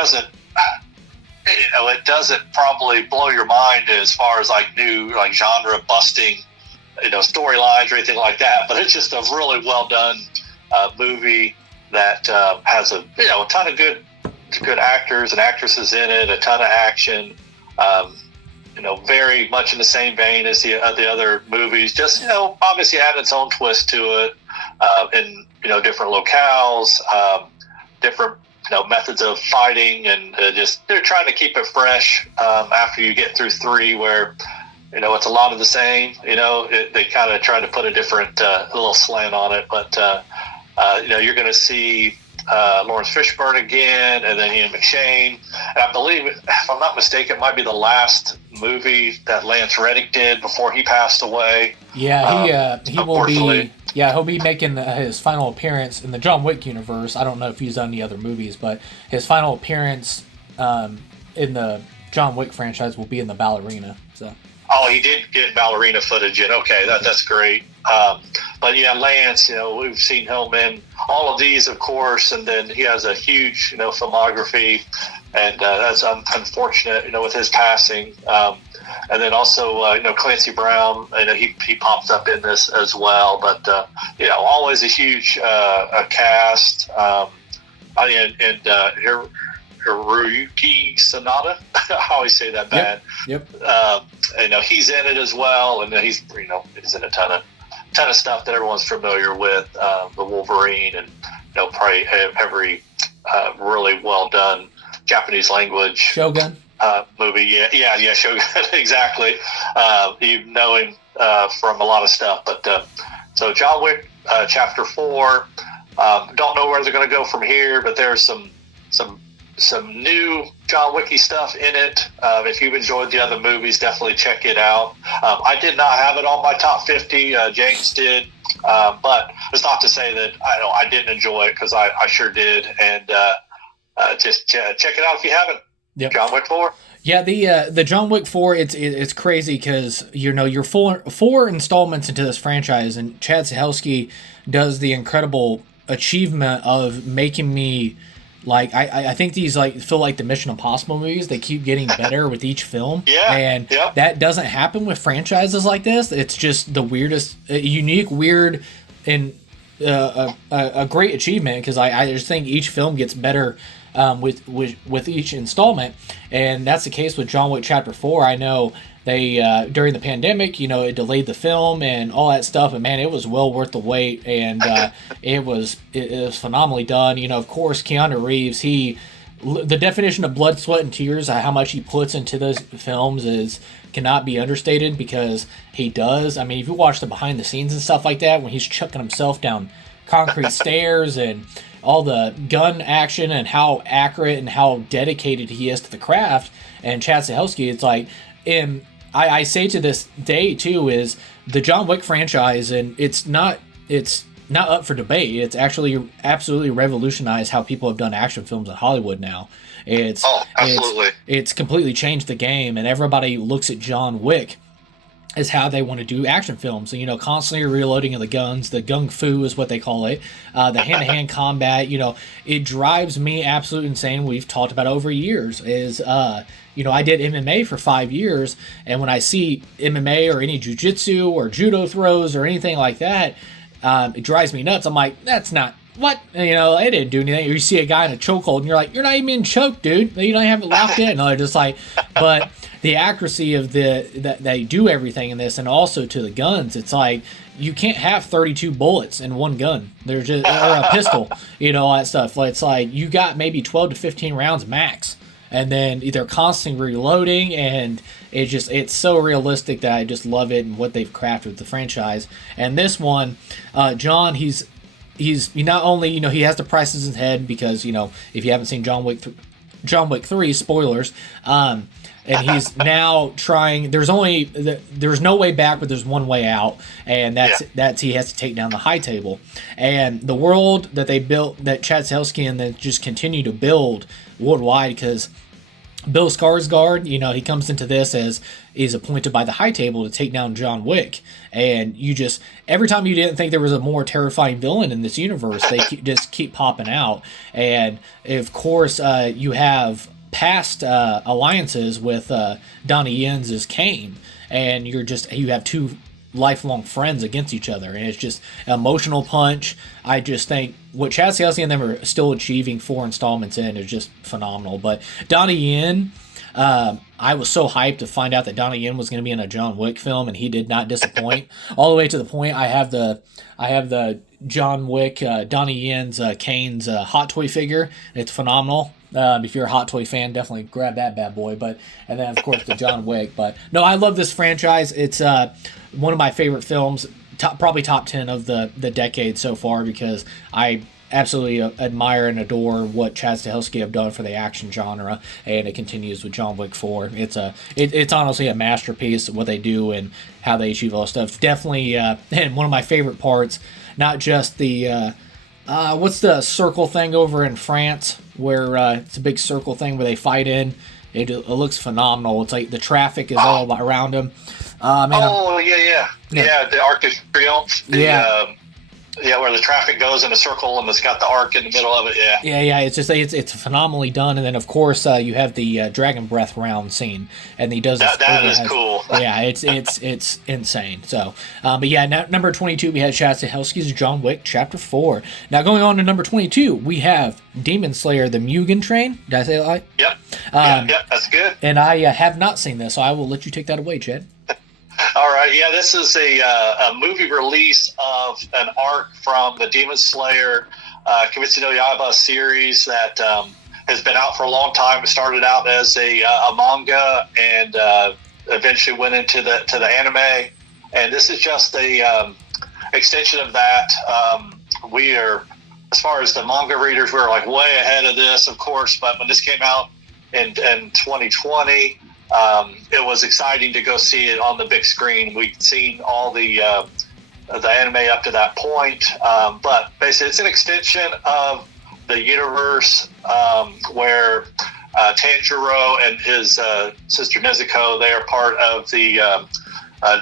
doesn't probably blow your mind as far as new genre busting storylines or anything like that, but it's just a really well done movie that has a ton of good actors and actresses in it, a ton of action, very much in the same vein as the other movies, just obviously add its own twist to it, in different locales, different methods of fighting, and just they're trying to keep it fresh after you get through 3, where it's a lot of the same. They kind of try to put a different little slant on it, but you're going to see Lawrence Fishburne again, and then Ian McShane. And I believe, if I'm not mistaken, it might be the last movie that Lance Reddick did before he passed away. Yeah, he will be. Yeah, he'll be making his final appearance in the John Wick universe. I don't know if he's done any other movies, but his final appearance in the John Wick franchise will be in the ballerina. So. Oh, he did get ballerina footage in. Okay, that's great. But yeah, Lance, we've seen him in all of these, of course, and then he has a huge, filmography, and that's unfortunate, with his passing. And then also, Clancy Brown, he pops up in this as well. But always a huge cast. Hiroyuki Sanada. I always say that bad. Yep. He's in it as well, and he's in a ton of stuff that everyone's familiar with. The Wolverine, and probably every really well done Japanese language Shogun movie. Yeah, Shogun. Exactly. You know him from a lot of stuff, but so John Wick Chapter 4. Don't know where they're going to go from here, but there's some new John Wicky stuff in it. If you've enjoyed the other movies, definitely check it out. I did not have it on my top 50. James did. But it's not to say that I didn't enjoy it, because I sure did. And just check it out if you haven't. Yep. John Wick 4. Yeah, the John Wick 4, it's crazy because, you're four installments into this franchise, and Chad Stahelski does the incredible achievement of making me... I think these feel like the Mission Impossible movies. They keep getting better with each film. Yeah. And that doesn't happen with franchises like this. It's just the weirdest, unique, weird, and a great achievement, because I just think each film gets better with each installment. And that's the case with John Wick Chapter 4. I know they during the pandemic, it delayed the film and all that stuff, and man, it was well worth the wait, and it was phenomenally done. Of course, Keanu Reeves, the definition of blood, sweat, and tears, how much he puts into those films cannot be understated, because he does. I mean, if you watch the behind the scenes and stuff like that, when he's chucking himself down concrete stairs and all the gun action and how accurate and how dedicated he is to the craft, and Chad Stahelski, it's like, I say to this day too, is the John Wick franchise, and it's not up for debate. It's actually absolutely revolutionized how people have done action films in Hollywood now. Absolutely. It's completely changed the game, and everybody looks at John Wick as how they want to do action films. And, constantly reloading of the guns, the gung fu is what they call it, the hand-to-hand combat, it drives me absolutely insane. We've talked about over years is, I did MMA for 5 years, and when I see MMA or any jiu-jitsu or judo throws or anything like that, it drives me nuts. I'm like, that's not, what? It didn't do anything. Or you see a guy in a chokehold, and you're like, you're not even being choked, dude. You don't have it locked in. No, they're just like, but the accuracy of that they do everything in this, and also to the guns, it's like, you can't have 32 bullets in one gun. They're just, or a pistol, all that stuff. It's like, you got maybe 12 to 15 rounds max. And then they're constantly reloading, and it's so realistic that I just love it and what they've crafted with the franchise. And this one, John, he's not only, he has the prices in his head, because, if you haven't seen John Wick 3, spoilers, and he's now trying, there's no way back, but there's one way out, and that's he has to take down the high table. And the world that they built, that Chad Stahelski and that just continue to build worldwide, because Bill Skarsgård, he comes into this as he's appointed by the High Table to take down John Wick, and every time you didn't think there was a more terrifying villain in this universe, they just keep popping out. And of course, you have past alliances with Donnie Yen's as Kane, and you have two lifelong friends against each other, and it's just an emotional punch. I just think what Chad Stahelski and them are still achieving 4 installments in is just phenomenal. But Donnie Yen, I was so hyped to find out that Donnie Yen was going to be in a John Wick film, and he did not disappoint. All the way to the point I have the John Wick Donnie Yen's Kane's hot toy figure. It's phenomenal. If you're a Hot Toy fan, definitely grab that bad boy. And then of course the John Wick. But no, I love this franchise. It's one of my favorite films, probably top 10 of the decade so far, because I absolutely admire and adore what Chad Stahelski have done for the action genre, and it continues with John Wick 4. It's honestly a masterpiece what they do and how they achieve all stuff. Definitely, and one of my favorite parts, not just the what's the circle thing over in France where it's a big circle thing where they fight in. It looks phenomenal. It's like the traffic is all around them. Yeah. The Arc de Triomphe. Where the traffic goes in a circle and it's got the arc in the middle of it. Yeah. It's just it's phenomenally done. And then of course you have the dragon breath round scene, and he does that is cool. Yeah, it's insane. So, but yeah, number 22 we had Chad Stahelski's John Wick Chapter 4. Now going on to number 22, we have Demon Slayer: The Mugen Train. Did I say that right? Yep. Yep, that's good. And I have not seen this, so I will let you take that away, Chad. All right, yeah, this is a movie release of an arc from the Demon Slayer Kimetsu no Yaiba series that has been out for a long time. It started out as a manga and eventually went into the anime, and this is just a extension of that. We are, as far as the manga readers, we're like way ahead of this, of course, but when this came out in 2020, it was exciting to go see it on the big screen. We'd seen all the anime up to that point, but basically it's an extension of the universe where Tanjiro and his sister Nezuko, they are part of the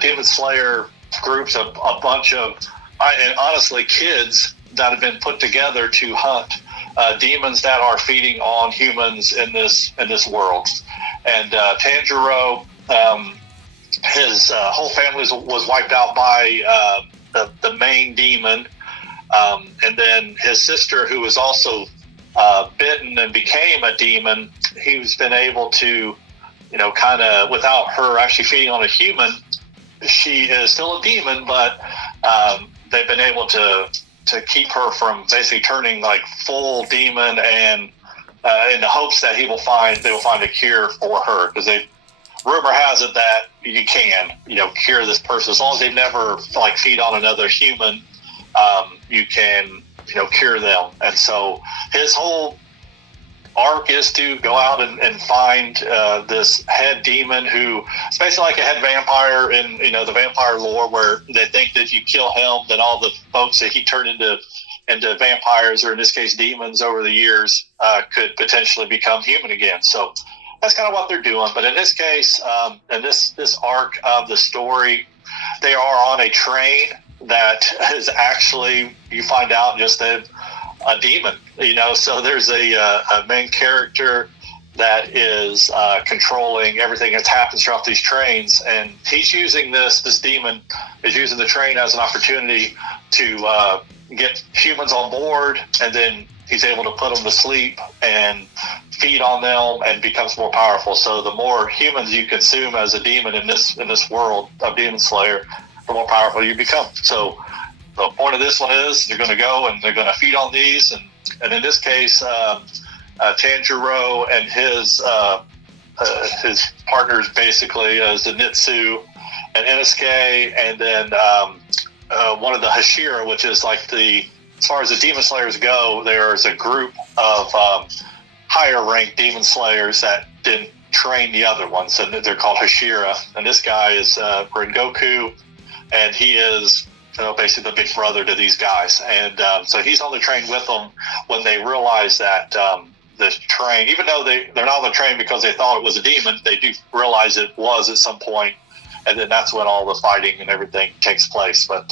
Demon Slayer groups of a bunch of, and honestly, kids that have been put together to hunt demons that are feeding on humans in this world. And Tanjiro, his whole family was wiped out by the main demon, and then his sister, who was also bitten and became a demon, he's been able to, kind of, without her actually feeding on a human, she is still a demon, but they've been able to keep her from basically turning like full demon, and in the hopes that they will find a cure for her, because rumor has it that you can cure this person as long as they never like feed on another human. You can cure them, and so his whole arc is to go out and find this head demon who is basically like a head vampire in the vampire lore, where they think that if you kill him, then all the folks that he turned into vampires, or in this case demons, over the years could potentially become human again. So that's kind of what they're doing. But in this case, in this arc of the story, they are on a train that is actually, you find out, just a demon. So there's a main character that is controlling everything that's happening throughout these trains, and he's using this demon is using the train as an opportunity to get humans on board, and then he's able to put them to sleep and feed on them, and becomes more powerful. So the more humans you consume as a demon in this world of Demon Slayer, the more powerful you become. So the point of this one is they're going to go and they're going to feed on these, and in this case, Tanjiro and his partners basically Zenitsu and Inosuke, and then one of the Hashira, which is like as far as the Demon Slayers go, there's a group of higher ranked Demon Slayers that didn't train the other ones, and they're called Hashira. And this guy is Rengoku, and he is basically the big brother to these guys. And so he's on the train with them when they realize that this train, even though they're not on the train because they thought it was a demon, they do realize it was at some point. And then that's when all the fighting and everything takes place. But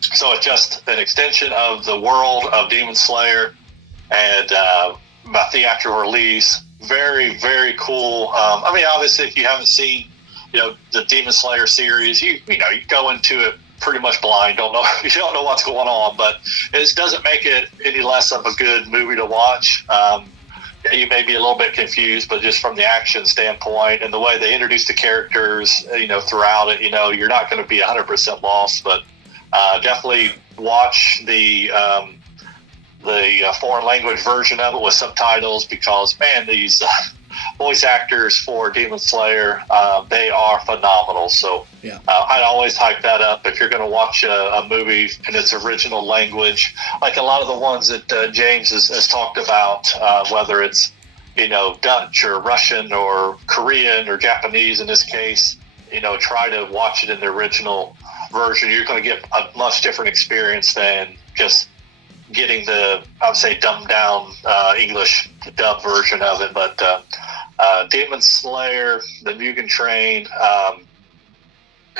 so it's just an extension of the world of Demon Slayer, and a theatrical release. Very, very cool. I mean, obviously, if you haven't seen, the Demon Slayer series, you go into it pretty much blind. You don't know what's going on, but it doesn't make it any less of a good movie to watch. You may be a little bit confused, but just from the action standpoint and the way they introduce the characters, throughout it, you're not going to be 100% lost. But definitely watch the foreign language version of it with subtitles, because man, these voice actors for Demon Slayer, they are phenomenal. So Yeah. I'd always hype that up. If you're going to watch a movie in its original language, like a lot of the ones that James has talked about, whether it's, Dutch or Russian or Korean or Japanese in this case, try to watch it in the original version. You're going to get a much different experience than just getting the, I would say, dumbed down English dub version of it. But Demon Slayer, the Mugen Train,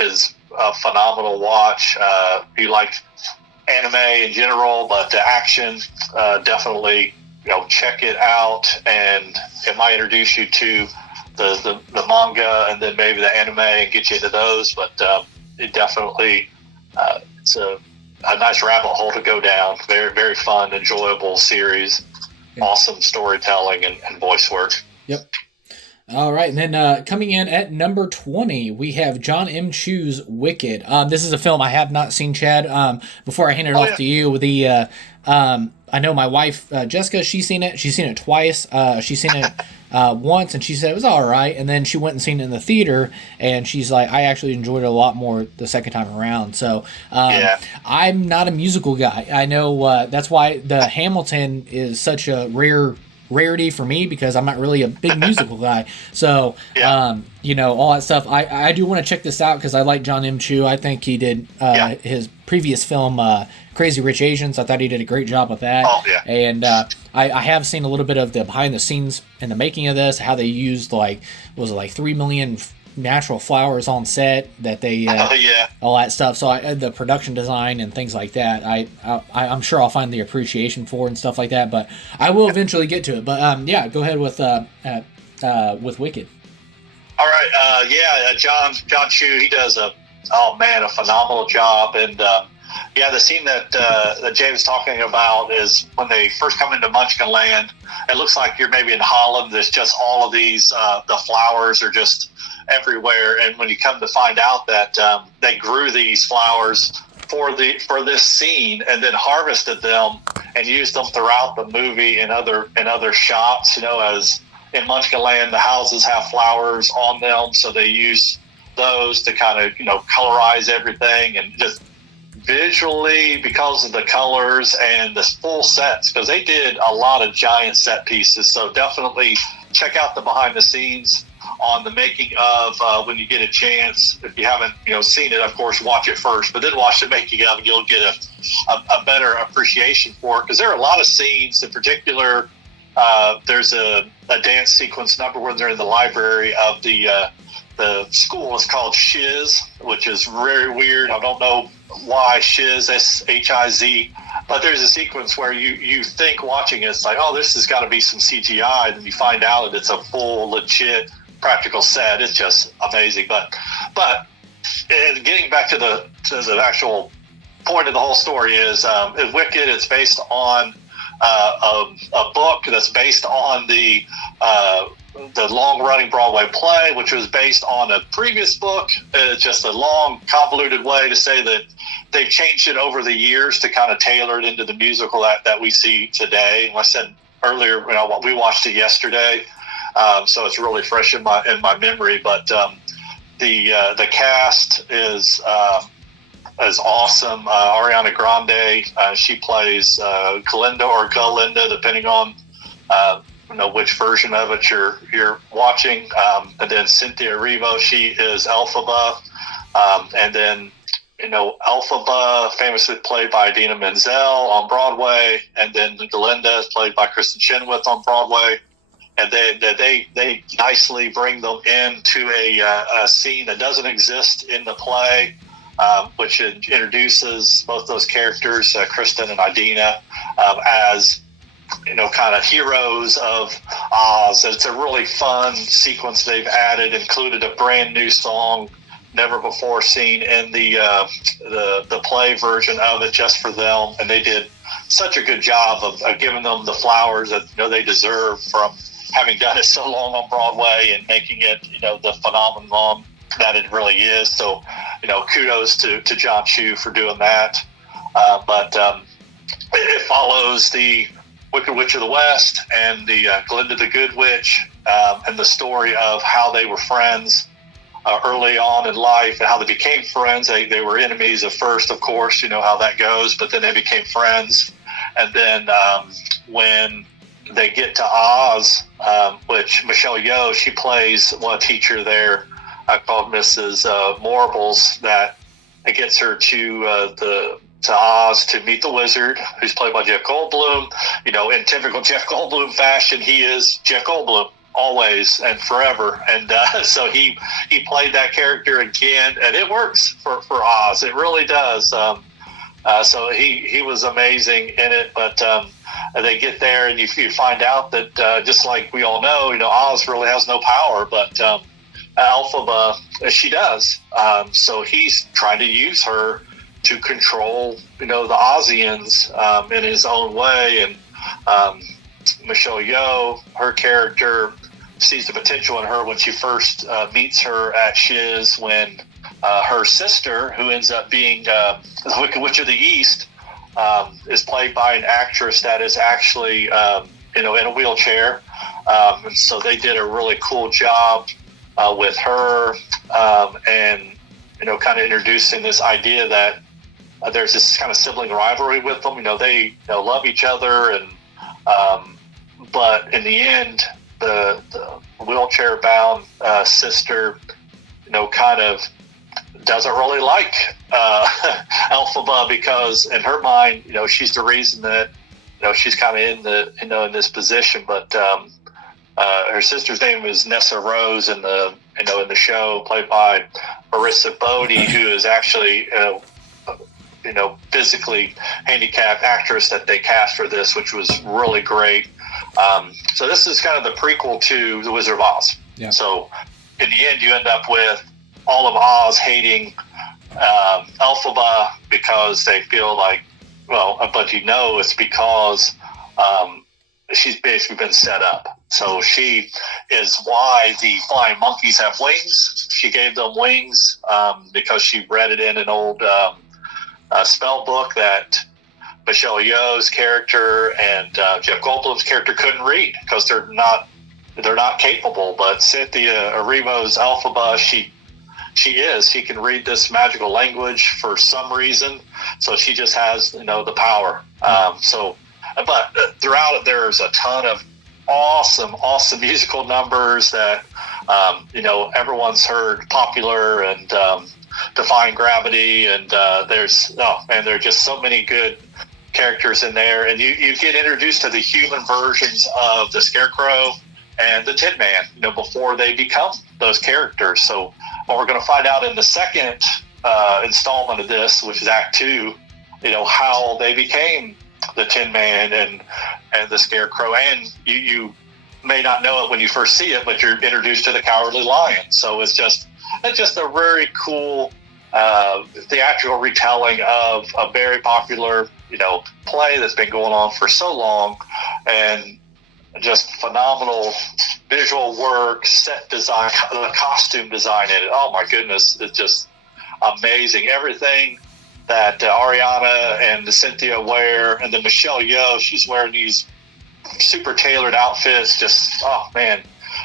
is a phenomenal watch. You like anime in general, but the action, definitely, check it out, and it might introduce you to the manga and then maybe the anime and get you into those. But it definitely, it's a nice rabbit hole to go down. Very, very fun, enjoyable series. Yeah. Awesome storytelling and voice work. Yep. All right, and then coming in at number 20, we have John M. Chu's Wicked. This is a film I have not seen, Chad. Before I hand it off to you, I know my wife, Jessica, she's seen it. She's seen it twice. She's seen it once, and she said it was all right. And then she went and seen it in the theater, and she's like, I actually enjoyed it a lot more the second time around. So I'm not a musical guy. I know that's why the Hamilton is such a rarity for me, because I'm not really a big musical guy. So, all that stuff. I do want to check this out because I like John M. Chu. I think he did his previous film, Crazy Rich Asians. I thought he did a great job with that. Oh, yeah. And I have seen a little bit of the behind the scenes in the making of this, how they used 3 million natural flowers on set that they all that stuff. So the production design and things like that, I'm sure I'll find the appreciation for and stuff like that. But I will eventually get to it. But go ahead with Wicked. All right, John Chu, he does a phenomenal job. And the scene that James is talking about is when they first come into Munchkin Land. It looks like you're maybe in Holland. There's just all of these, the flowers are just everywhere. And when you come to find out that they grew these flowers for this scene and then harvested them and used them throughout the movie in other shots, as in Munchkin Land, the houses have flowers on them, so they use those to kind of colorize everything, and just visually, because of the colors and the full sets, because they did a lot of giant set pieces. So definitely check out the behind the scenes on the making of when you get a chance. If you haven't seen it, of course, watch it first, but then watch the making of, and you'll get a better appreciation for it, because there are a lot of scenes. In particular, there's a dance sequence number when they're in the library of the school. Is called Shiz, which is very weird. I don't know why Shiz, SHIZ, but there's a sequence where you think watching it, it's like, oh, this has got to be some CGI, and you find out that it's a full, legit, practical set. It's just amazing. But and getting back to the actual point of the whole story is Wicked. It's based on a book that's based on the long-running Broadway play, which was based on a previous book. It's just a long, convoluted way to say that they've changed it over the years to kind of tailor it into the musical that we see today. And I said earlier, we watched it yesterday, so it's really fresh in my memory. But the cast is awesome. Ariana Grande, she plays Glinda or Galinda, depending on which version of it you're watching. And then Cynthia Erivo, she is Elphaba. And then Elphaba, famously played by Idina Menzel on Broadway, and then Galinda is played by Kristen Chenoweth on Broadway. And they nicely bring them into a scene that doesn't exist in the play, which introduces both those characters, Kristen and Idina, as kind of heroes of Oz. It's a really fun sequence they've added, included a brand new song never before seen in the play version of it, just for them. And they did such a good job of giving them the flowers that they deserve from having done it so long on Broadway and making it the phenomenon that it really is. So kudos to John Chu for doing that. But it follows the Wicked Witch of the West and the Glinda the Good Witch, and the story of how they were friends early on in life and how they became friends. They were enemies at first, of course, you know how that goes, but then they became friends. And then when they get to Oz, which Michelle Yeoh, she plays one teacher there called Mrs. Morbles, that it gets her to Oz to meet the wizard, who's played by Jeff Goldblum. You know, in typical Jeff Goldblum fashion, he is Jeff Goldblum always and forever. And so he played that character again, and it works for Oz. It really does. So he was amazing in it. But they get there, and you find out that just like we all know, you know, Oz really has no power, but Elphaba, she does. So he's trying to use her to control, you know, the Ozians in his own way. And Michelle Yeoh, her character, sees the potential in her when she first meets her at Shiz, when her sister, who ends up being the Wicked Witch of the East, is played by an actress that is actually, you know, in a wheelchair. And so they did a really cool job with her, and, you know, kind of introducing this idea that there's this kind of sibling rivalry with them. You know, they love each other, and but in the end, the wheelchair-bound sister, you know, kind of doesn't really like Elphaba, because in her mind, you know, she's the reason that, you know, she's kind of in this position. But her sister's name is Nessa Rose in the show, played by Marissa Bodie, who is actually you know, physically handicapped actress that they cast for this, which was really great. So this is kind of the prequel to The Wizard of Oz. Yeah. So in the end, you end up with all of Oz hating Elphaba because they feel like, well, but you know, it's because she's basically been set up. So she is why the flying monkeys have wings. She gave them wings because she read it in an old spell book that Michelle Yeoh's character and Jeff Goldblum's character couldn't read because they're not capable. But Cynthia Erivo's Elphaba, she can read this magical language for some reason. So she just has, you know, the power. But throughout it, there's a ton of awesome musical numbers that you know, everyone's heard, Popular and Defying Gravity, and there are just so many good characters in there, and you get introduced to the human versions of the Scarecrow and the Tin Man, you know, before they become those characters. So what we're going to find out in the second installment of this, which is Act 2, you know, how they became the Tin Man and the Scarecrow, and you may not know it when you first see it, but you're introduced to the Cowardly Lion. So it's just a very cool theatrical retelling of a very popular, you know, play that's been going on for so long, and just phenomenal visual work, set design, the costume design in it. Oh my goodness, it's just amazing. Everything that Ariana and Cynthia wear, and then Michelle Yeoh, she's wearing these super tailored outfits. Just, oh man,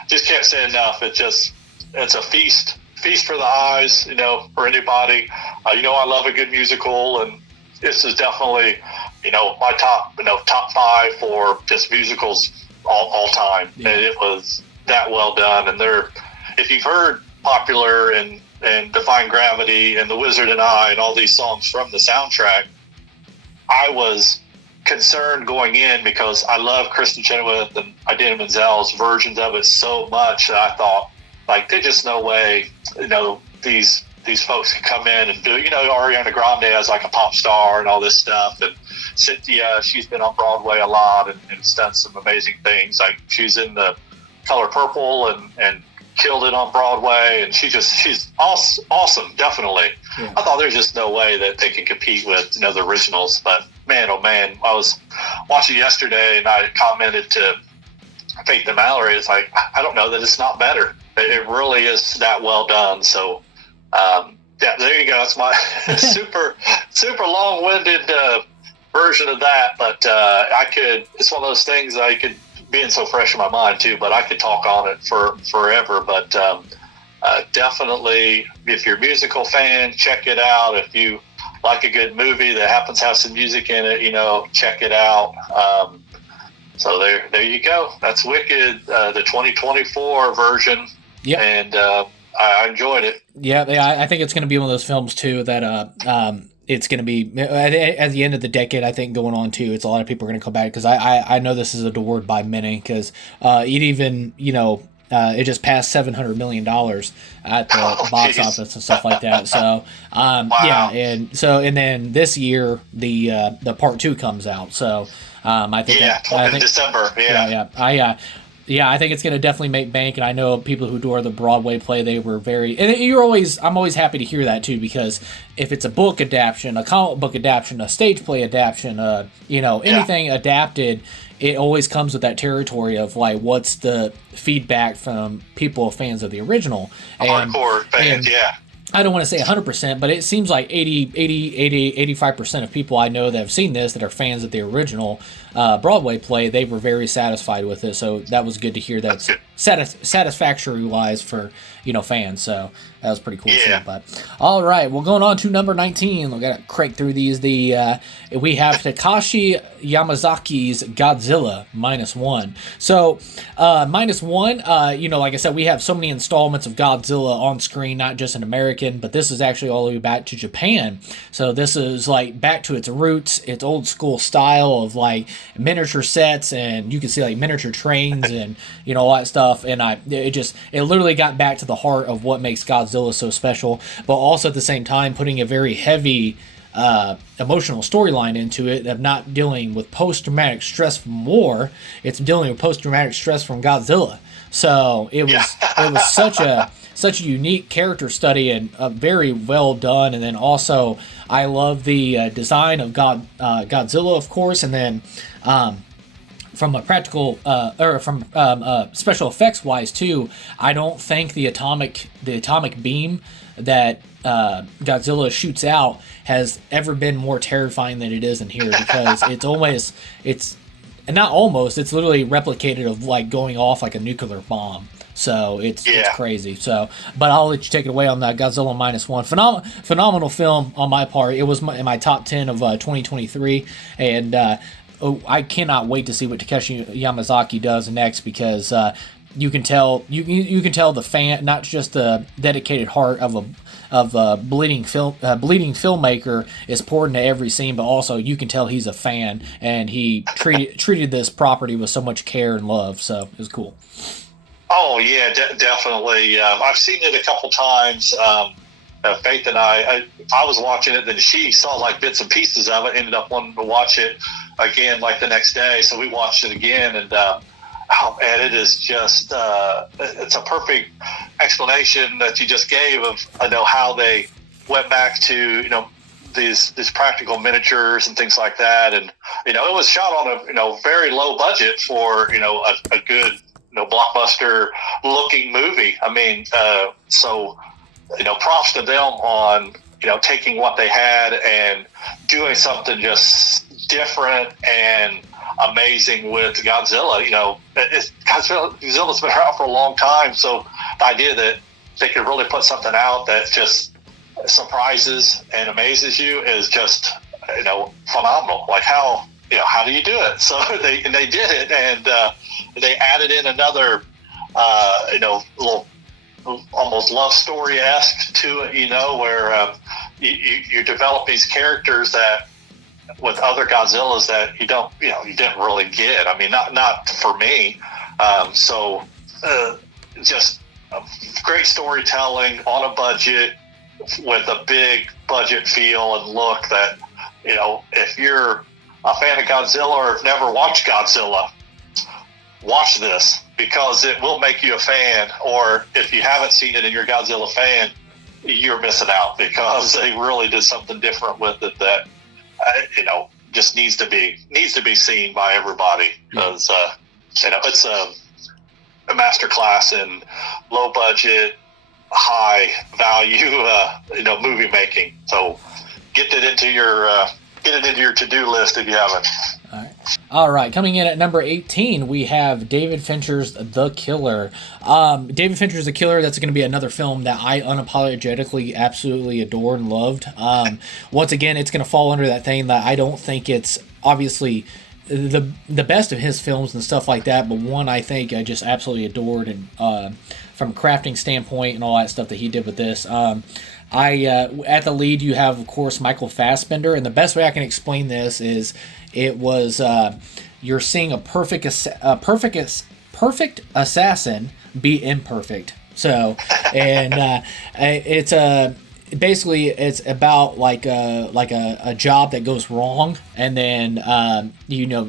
just can't say enough. It's a feast for the eyes, you know, for anybody. You know, I love a good musical, and this is definitely, you know, my top 5 for just musicals all time. Yeah. And it was that well done. And if you've heard Popular and Defying Gravity and The Wizard and I and all these songs from the soundtrack, I was concerned going in because I love Kristen Chenoweth and Idina Menzel's versions of it so much that I thought, like, there's just no way, you know, these folks can come in and do, you know, Ariana Grande as like a pop star and all this stuff, and Cynthia, she's been on Broadway a lot and has done some amazing things. Like, she's in The Color Purple and killed it on Broadway, and she's awesome, definitely. Yeah. I thought there's just no way that they can compete with, you know, the originals. But man, oh man, I was watching yesterday and I commented to Faith and Mallory, it's like, I don't know that it's not better. It really is that well done. So yeah, there you go. That's my super long-winded version of that. But it's one of those things I could being so fresh in my mind too, but I could talk on it for forever. But definitely, if you're a musical fan, check it out. If you like a good movie that happens to have some music in it, check it out. So there you go. That's Wicked, the 2024 version. Yep. And I enjoyed it. Yeah, I think it's going to be one of those films too that it's going to be at the end of the decade. I think going on too, it's a lot of people are going to come back because I know this is adored by many because it even it just passed $700 million at the box office and stuff like that. So Wow. yeah, and then this year the part 2 comes out. So I think in December. I think it's going to definitely make bank, and I know people who adore the Broadway play, they were very, and I'm always happy to hear that too, because if it's a book adaptation, a comic book adaptation, a stage play adaptation, anything adapted, it always comes with that territory of like, what's the feedback from people, fans of the original. Hardcore fans, yeah. I don't want to say 100%, but it seems like 85% of people I know that have seen this that are fans of the original Broadway play, they were very satisfied with it. So that was good to hear. That's satisfactory-wise for fans. So that was pretty cool. Yeah. Too. But all right, well, going on to number 19. We got to crank through these. We have Takashi Yamazaki's Godzilla -1. So -1. Like I said, we have so many installments of Godzilla on screen, not just in American, but this is actually all the way back to Japan. So this is like back to its roots, its old school style of like miniature sets, and you can see like miniature trains and all that stuff. And it literally got back to the heart of what makes Godzilla so special, but also at the same time putting a very heavy emotional storyline into it of not dealing with post-traumatic stress from war. It's dealing with post-traumatic stress from Godzilla. So it was such a unique character study and very well done. And then also I love the design of Godzilla, of course, and then from a practical from special effects wise too, I don't think the atomic beam that Godzilla shoots out has ever been more terrifying than it is in here, because it's literally replicated of like going off like a nuclear bomb. So it's crazy. So, but I'll let you take it away on that Godzilla -1. Phenomenal film on my part. It was in my top 10 of 2023, and I cannot wait to see what Takeshi Yamazaki does next, because you can tell the fan, not just the dedicated heart of a bleeding filmmaker is poured into every scene, but also you can tell he's a fan, and he treated this property with so much care and love. So it was cool. Oh yeah, definitely. I've seen it a couple times. Faith and I was watching it, then she saw like bits and pieces of it, ended up wanting to watch it again like the next day. So we watched it again, and oh man, it is just it's a perfect explanation that you just gave of how they went back to these practical miniatures and things like that, and it was shot on a very low budget for a good blockbuster looking movie. I mean, so props to them on taking what they had and doing something just different and amazing with Godzilla. Godzilla's been around for a long time, so the idea that they could really put something out that just surprises and amazes you is just phenomenal. Like how do you do it? So they did it, and they added in another little almost love story-esque to it, where you develop these characters that with other Godzillas that you didn't really get. I mean, not for me. So just great storytelling on a budget with a big budget feel and look that, if you're a fan of Godzilla or have never watched Godzilla, watch this, because it will make you a fan. Or if you haven't seen it and you're a Godzilla fan, you're missing out, because they really did something different with it that just needs to be seen by everybody, because it's a masterclass in low budget, high value movie making. So get that into your get it into your to-do list if you haven't. All right. Coming in at number 18, we have David Fincher's The Killer. David Fincher's The Killer, that's going to be another film that I unapologetically absolutely adored and loved. Once again, it's going to fall under that thing that I don't think it's obviously the best of his films and stuff like that, but one I think I just absolutely adored, and from a crafting standpoint and all that stuff that he did with this. At the lead, you have, of course, Michael Fassbender, and the best way I can explain this is it was you're seeing a perfect assassin be imperfect. So, and it's basically it's about like a job that goes wrong, and then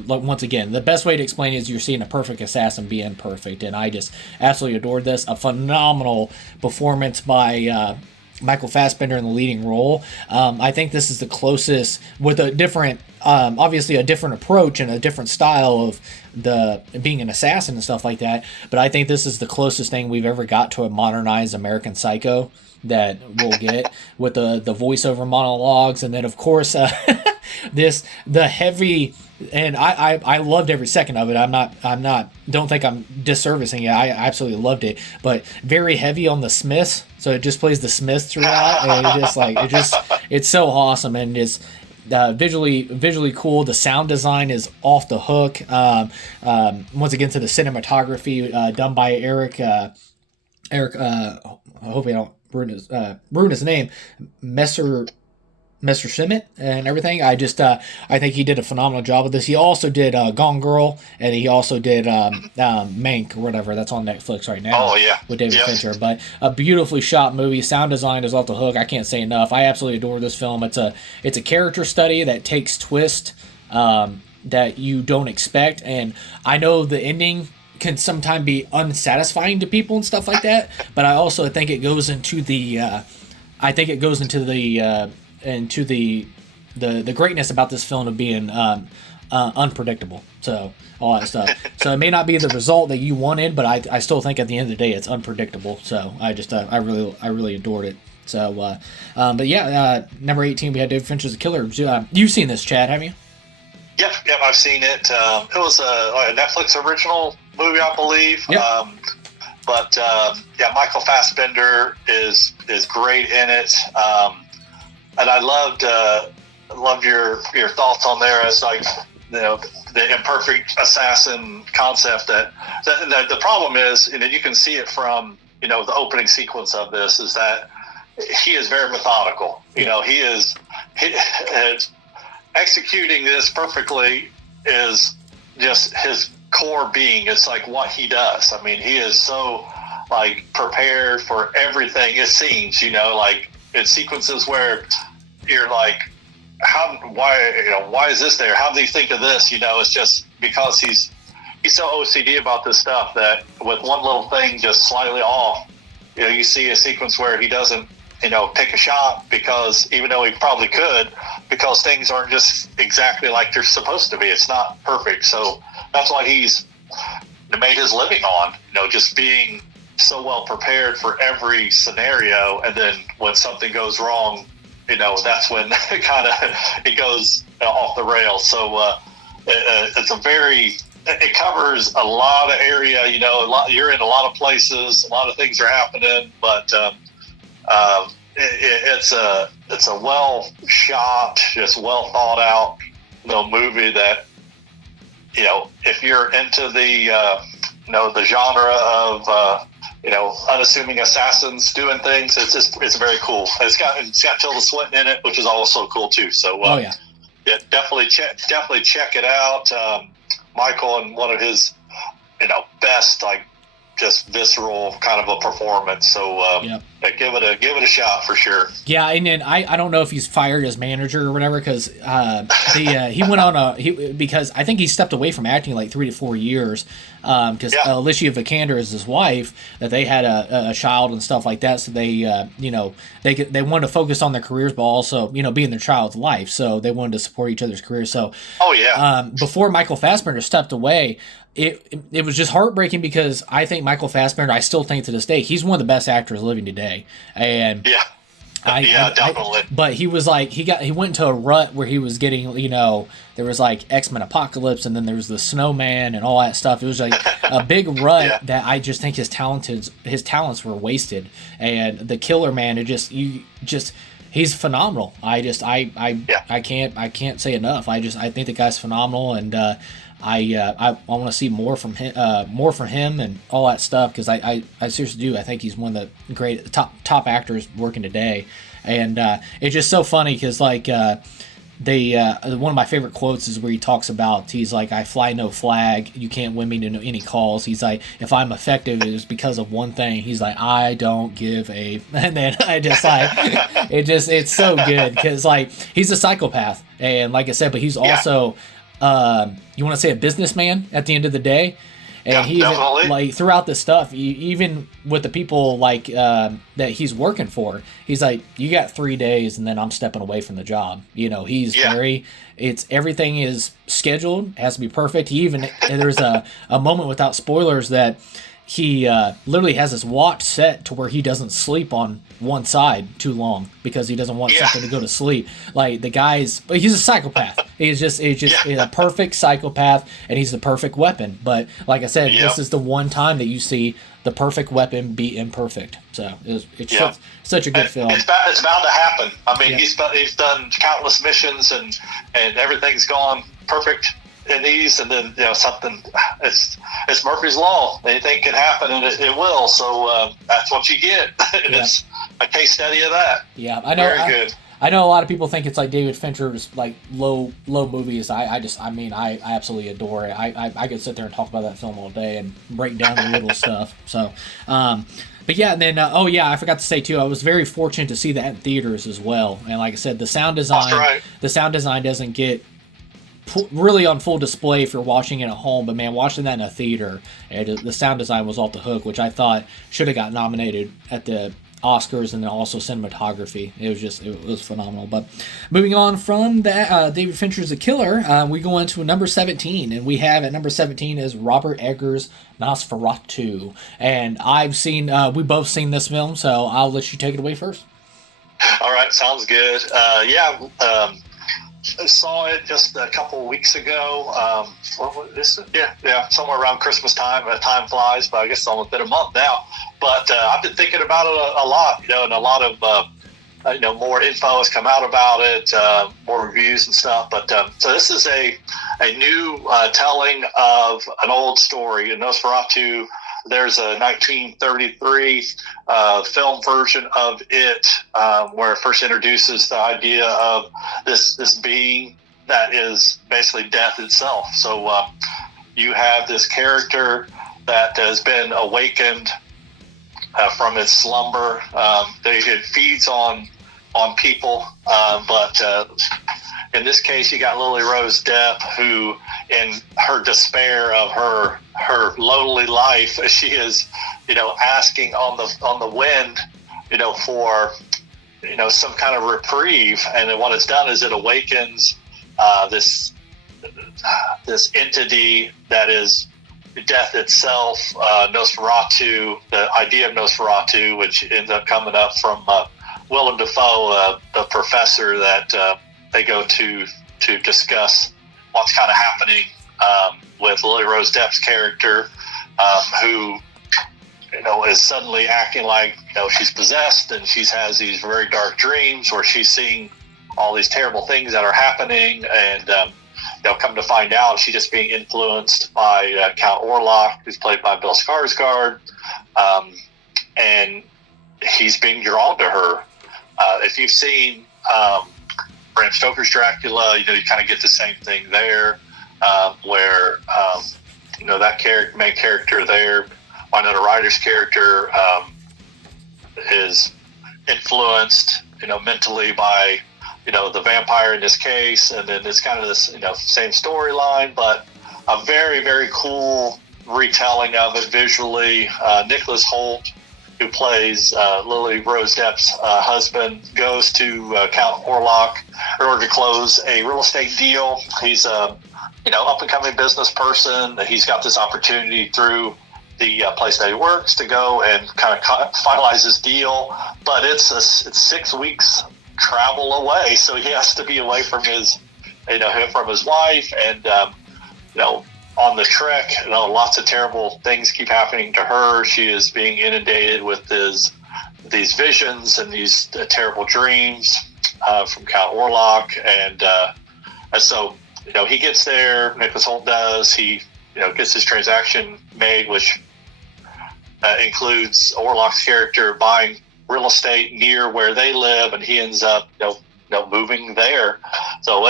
once again, the best way to explain it is you're seeing a perfect assassin be imperfect, and I just absolutely adored this. A phenomenal performance by Michael Fassbender in the leading role. I think this is the closest, with a different, obviously a different approach and a different style of the being an assassin and stuff like that. But I think this is the closest thing we've ever got to a modernized American Psycho that we'll get with the voiceover monologues, and then of course the heavy. And I loved every second of it. Don't think I'm disservicing it. I absolutely loved it, but very heavy on the Smiths. So it just plays the Smiths throughout, and it's so awesome, and it's visually cool. The sound design is off the hook. Once again, to the cinematography done by Eric. I hope I don't ruin his name. Mr. Schmidt and everything. I think he did a phenomenal job with this. He also did Gone Girl, and he also did Mank or whatever. That's on Netflix right now. Oh, yeah. With David Fincher. But a beautifully shot movie. Sound design is off the hook. I can't say enough. I absolutely adore this film. It's a character study that takes twist that you don't expect. And I know the ending can sometimes be unsatisfying to people and stuff like that. But I also think it goes into the the greatness about this film of being unpredictable. So all that stuff. So it may not be the result that you wanted, but I still think at the end of the day it's unpredictable. So I just I really adored it. So but yeah, number 18 we had David Fincher's The Killer. You've seen this, Chad, haven't you? Yep, I've seen it. It was a Netflix original movie, I believe. Yep. But Michael Fassbender is great in it. And I loved your thoughts on there as like, the imperfect assassin concept. That the problem is, you can see it from the opening sequence of this, is that he is very methodical. He is executing this perfectly is just his core being. It's like what he does. I mean, he is so like prepared for everything. It seems, like in sequences where you're like, why is this there? How do you think of this? It's just because he's so OCD about this stuff that with one little thing just slightly off, you see a sequence where he doesn't, take a shot, because even though he probably could, because things aren't just exactly like they're supposed to be. It's not perfect. So that's why he's made his living on, just being so well prepared for every scenario. And then when something goes wrong, that's when it goes off the rails. So it covers a lot of area. You're in a lot of places, a lot of things are happening, but it's a well shot, just well thought out movie that if you're into the genre of unassuming assassing doing things, it's very cool. It's got Tilda Swinton in it, which is also cool too. So definitely check it out. Michael, and one of his best, like, just visceral kind of a performance. So give it a shot for sure. Yeah, and then I don't know if he's fired as manager or whatever, because he went on because I think he stepped away from acting like 3 to 4 years, because Alicia Vikander is his wife, that they had a child and stuff like that. So they they wanted to focus on their careers, but also be in their child's life. So they wanted to support each other's careers. So before Michael Fassbender stepped away, it was just heartbreaking, because I think Michael Fassbender, I still think to this day, he's one of the best actors living today. And Definitely. But he was like he went into a rut where he was getting, there was like X-Men Apocalypse, and then there was the Snowman and all that stuff. It was like a big rut that I just think his talents were wasted. And the Killer Man, he's phenomenal. I can't say enough. I think the guy's phenomenal, and I want to see more from him and all that stuff, because I seriously do. I think he's one of the great top actors working today, and it's just so funny because like one of my favorite quotes is where he talks about, he's like, I fly no flag, you can't win me to any calls. He's like, if I'm effective, it is because of one thing. He's like, I don't give a and then I just like it's so good because like he's a psychopath, and like I said, but he's also you want to say a businessman at the end of the day. And he's like, throughout this stuff, even with the people like that he's working for, he's like, you got 3 days and then I'm stepping away from the job. He's everything is scheduled, has to be perfect. There's a moment, without spoilers, that he literally has his watch set to where he doesn't sleep on one side too long because he doesn't want something to go to sleep. Like he's a psychopath. He's a perfect psychopath, and he's the perfect weapon. But like I said, this is the one time that you see the perfect weapon be imperfect. So it's such a good film. It's bound to happen. I mean, he's done countless missions, and everything's gone perfect in these, and then something. It's Murphy's Law. Anything can happen, and it will. So that's what you get. It's a case study of that. Yeah, I know. Very good. I know a lot of people think it's like David Fincher's like low movies. I absolutely adore it. I could sit there and talk about that film all day and break down the little stuff. So, but yeah, and then I forgot to say too, I was very fortunate to see that in theaters as well. And like I said, the sound design, doesn't get really on full display if you're watching it at home, but man, watching that in a theater, the sound design was off the hook, which I thought should have got nominated at the Oscars, and then also cinematography. It was phenomenal. But moving on from that, David Fincher's The Killer, we go into number 17, and we have at number 17 is Robert Eggers' Nosferatu. And we both seen this film, so I'll let you take it away first. All right, sounds good. I saw it just a couple of weeks ago. Somewhere around Christmas time. Time flies, but I guess it's almost been a month now. But I've been thinking about it a lot, and a lot of more info has come out about it, more reviews and stuff. But so this is a new telling of an old story. In Nosferatu, there's a 1933 film version of it where it first introduces the idea of this being that is basically death itself. So you have this character that has been awakened from its slumber. It feeds on people, but in this case, you got Lily Rose Depp, who, in her despair of her lonely life, she is, asking on the wind, for, some kind of reprieve. And then what it's done is it awakens this entity that is death itself, Nosferatu, the idea of Nosferatu, which ends up coming up from Willem Dafoe, the professor that they go to discuss what's kind of happening with Lily Rose Depp's character, who is suddenly acting like she's possessed, and she has these very dark dreams where she's seeing all these terrible things that are happening, and come to find out she's just being influenced by Count Orlok, who's played by Bill Skarsgård, and he's being drawn to her. If you've seen Bram Stoker's Dracula, you kind of get the same thing there, where that main character there, Winona Ryder's character, is influenced, mentally by, the vampire in this case, and then it's kind of this, same storyline, but a very, very cool retelling of it visually. Nicholas Hoult, who plays Lily Rose Depp's husband, goes to Count Orlok in order to close a real estate deal. He's a up-and-coming business person. He's got this opportunity through the place that he works to go and kind of finalize his deal. But it's 6 weeks travel away, so he has to be away from his wife, and on the trek, lots of terrible things keep happening to her. She is being inundated with these visions and these terrible dreams from Count Orlok, and so he gets there. Nicholas Hoult does. He gets his transaction made, which includes Orlok's character buying real estate near where they live, and he ends up moving there. So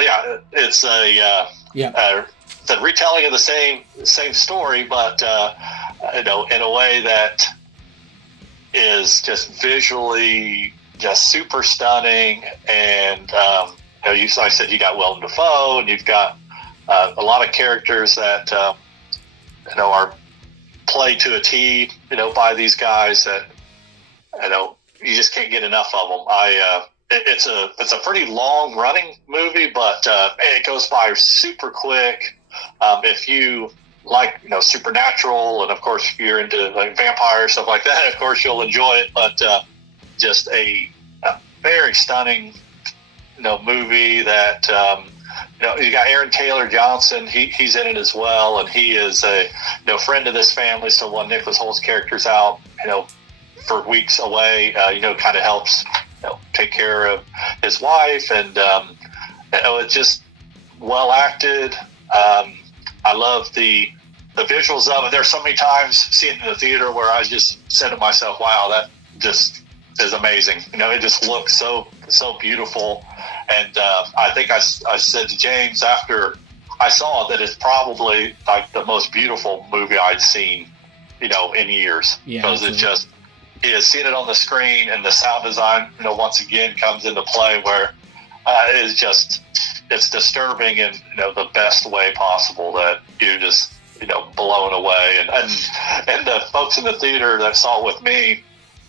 it's the retelling of the same story, but in a way that is just visually just super stunning. And like I said, you got Willem Dafoe, and you've got a lot of characters that are played to a T, by these guys that you just can't get enough of them. It's a pretty long running movie, but it goes by super quick. If you like supernatural, and of course if you're into like vampires, stuff like that, of course you'll enjoy it. But just a very stunning movie that you got Aaron Taylor Johnson. He's in it as well, and he is a friend of this family. So when Nicholas Holt's character's out for weeks away, kind of helps take care of his wife, and it's just well acted. I love the visuals of it. There's so many times seeing it in the theater where I just said to myself, wow, that just is amazing. It just looks so beautiful. And I think I said to James after I saw it that it's probably like the most beautiful movie I'd seen, in years. Because it just is seeing it on the screen, and the sound design, once again comes into play where it's disturbing in the best way possible, that you just blown away. And the folks in the theater that saw it with me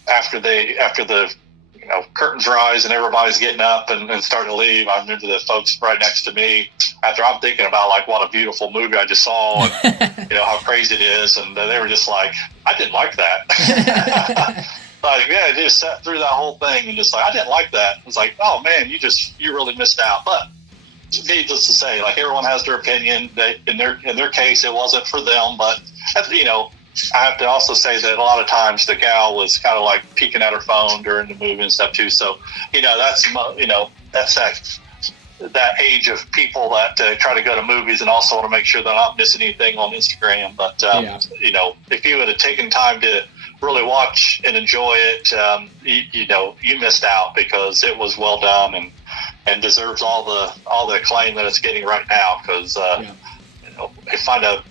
after the curtains rise and everybody's getting up and starting to leave, I remember the folks right next to me, after I'm thinking about like what a beautiful movie I just saw, and how crazy it is, and they were just like, I didn't like that. Like, I just sat through that whole thing and just like, I didn't like that. It's like, oh man, you really missed out. But needless to say, like, everyone has their opinion. In their case, it wasn't for them. But I have to also say that a lot of times the gal was kind of like peeking at her phone during the movie and stuff too. So that's that age of people that try to go to movies and also want to make sure they're not missing anything on Instagram. But if you would have taken time to really watch and enjoy it, you missed out, because it was well done and deserves all the acclaim that it's getting right now. Because if find a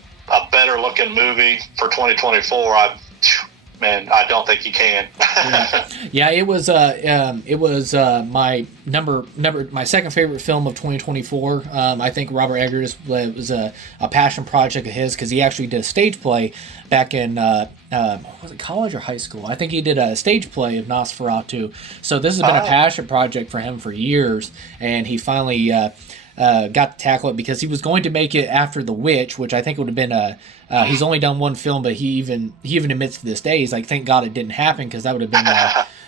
better looking movie for 2024, I don't think you can. It was my second favorite film of 2024. I think Robert Eggers was a passion project of his, because he actually did a stage play back in was it college or high school? I think he did a stage play of Nosferatu. So this has been a passion project for him for years, and he finally got to tackle it, because he was going to make it after The Witch, which I think would have been he's only done one film, but he even admits to this day, he's like, thank God it didn't happen, because that would have been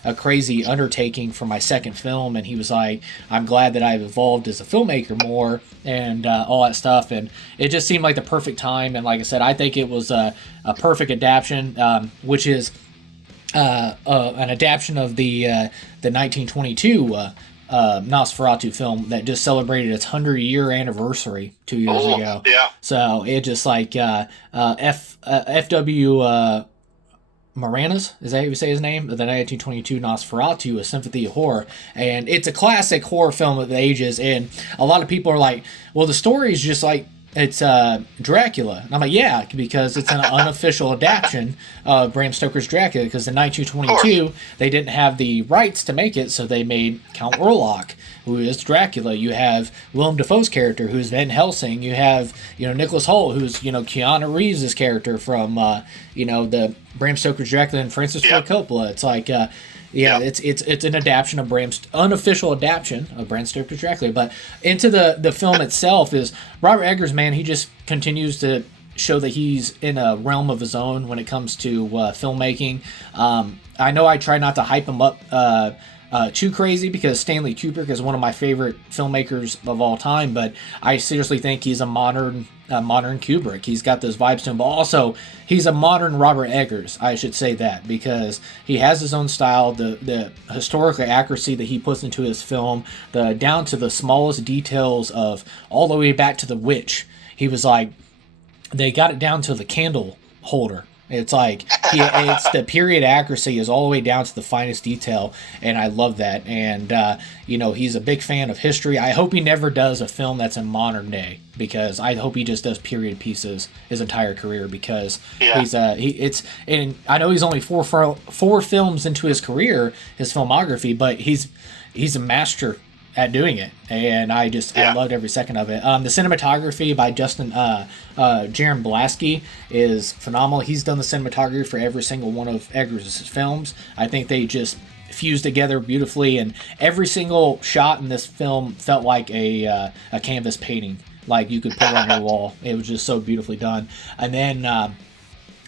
a crazy undertaking for my second film. And he was like, I'm glad that I've evolved as a filmmaker more, and all that stuff. And it just seemed like the perfect time. And like I said, I think it was a perfect adaptation, which is an adaptation of the 1922 Nosferatu film that just celebrated its 100-year anniversary 2 years ago. Yeah. So it just like F.W. Moranis, is that how you say his name? The 1922 Nosferatu, A Sympathy of Horror. And it's a classic horror film of the ages. And a lot of people are like, well, the story is just like, it's Dracula. And I'm like, yeah, because it's an unofficial adaptation of Bram Stoker's Dracula, because in 1922, they didn't have the rights to make it, so they made Count Orlok, who is Dracula. You have Willem Dafoe's character, who's Van Helsing. You have, Nicholas Hoult, who's, Keanu Reeves' character from, the Bram Stoker's Dracula and Francis Ford Coppola. It's like, it's an adaptation of unofficial adaptation of Bram Stoker's Dracula. But into the film itself is Robert Eggers, man, he just continues to show that he's in a realm of his own when it comes to filmmaking. I know I try not to hype him up too crazy because Stanley Kubrick is one of my favorite filmmakers of all time, but I seriously think he's a modern Kubrick. He's got those vibes to him, but also he's a modern Robert Eggers. I should say that because he has his own style, the historical accuracy that he puts into his film, the down to the smallest details of all the way back to the witch. He was like, they got it down to the candle holder. It's like it's the period accuracy is all the way down to the finest detail, and I love that. And he's a big fan of history. I hope he never does a film that's in modern day, because I hope he just does period pieces his entire career, because and I know he's only four films into his career, his filmography, but he's a master at doing it, and I loved every second of it. The cinematography by Justin Jaron Blaski is phenomenal. He's done the cinematography for every single one of Eggers' films. I think they just fused together beautifully, and every single shot in this film felt like a canvas painting, like you could put it on your wall. It was just so beautifully done. And then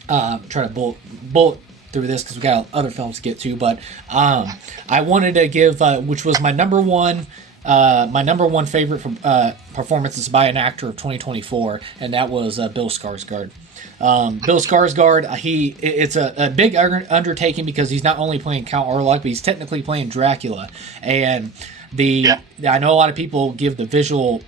try to bullet through this because we got other films to get to, but I wanted to give which was my number one favorite performances by an actor of 2024, and that was Bill Skarsgård. Bill Skarsgård, it's a big undertaking because he's not only playing Count Orlok, but he's technically playing Dracula. And I know a lot of people give the visual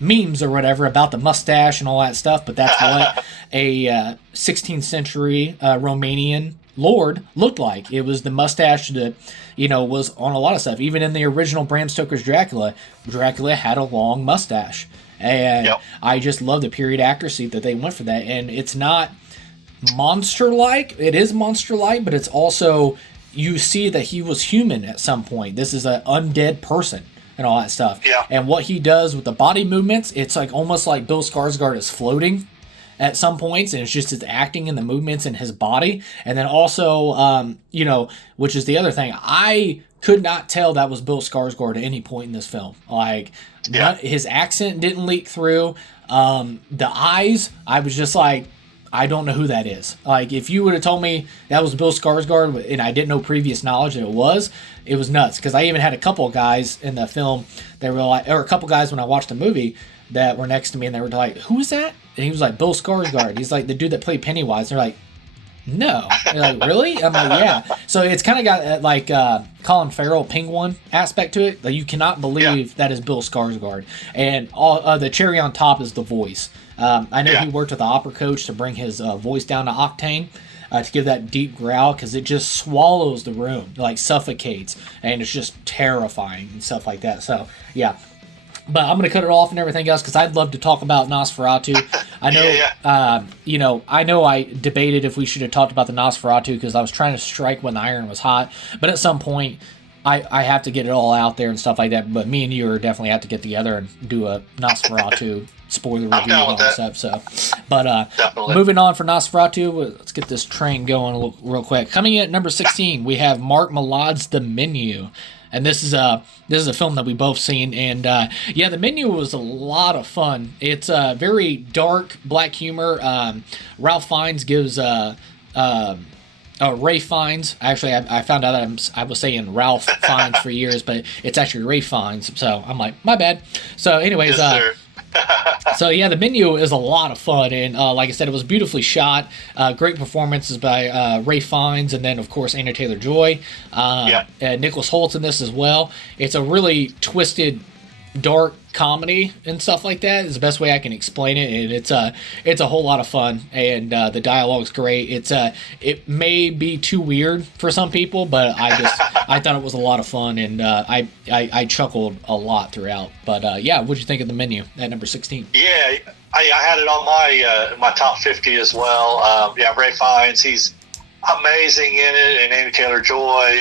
memes or whatever about the mustache and all that stuff, but that's what a 16th century Romanian lord looked like. It was the mustache that was on a lot of stuff. Even in the original Bram Stoker's Dracula had a long mustache, and I just love the period accuracy that they went for that. And it's not monster-like. It is monster-like, but it's also, you see that he was human at some point. This is an undead person and all that stuff. Yeah. And what he does with the body movements, it's like almost like Bill Skarsgård is floating at some points, and it's just his acting and the movements in his body. And then also, which is the other thing, I could not tell that was Bill Skarsgård at any point in this film. Like, his accent didn't leak through. The eyes, I was just like, I don't know who that is. Like, if you would have told me that was Bill Skarsgård and I didn't know previous knowledge that it was nuts. Because I even had a couple of guys in the film that were like, or a couple guys when I watched the movie that were next to me, and they were like, "Who is that?" And he was like, "Bill Skarsgård." He's like the dude that played Pennywise. And they're like, "No." And they're like, "Really?" I'm like, "Yeah." So it's kind of got like Colin Farrell Penguin aspect to it. Like, you cannot believe that is Bill Skarsgård. And all the cherry on top is the voice. I know he worked with the opera coach to bring his voice down to octane, to give that deep growl, because it just swallows the room, like suffocates, and it's just terrifying and stuff like that. So, yeah. But I'm going to cut it off and everything else because I'd love to talk about Nosferatu. I know, I know I debated if we should have talked about the Nosferatu because I was trying to strike when the iron was hot. But at some point, I have to get it all out there and stuff like that. But me and you are definitely have to get together and do a Nosferatu spoiler review and all that stuff. So, but moving on for Nosferatu, let's get this train going real quick. Coming in at number 16, we have Mark Millad's The Menu. And this is a film that we both seen, and The Menu was a lot of fun. It's very dark, black humor. Ralph Fiennes gives Ray Fiennes. Actually, I found out that I was saying Ralph Fiennes for years, but it's actually Ray Fiennes. So I'm like, my bad. So anyways, so The Menu is a lot of fun, and like I said, it was beautifully shot. Great performances by Ray Fiennes, and then of course Anya Taylor-Joy. Nicholas Holt's in this as well. It's a really twisted, dark comedy and stuff like that is the best way I can explain it, and it's a whole lot of fun, and the dialogue's great. It may be too weird for some people, but I thought it was a lot of fun, and I chuckled a lot throughout. But what'd you think of The Menu at number 16? Yeah, I had it on my top 50 as well. Ray Fiennes, he's amazing in it, and Anya Taylor-Joy.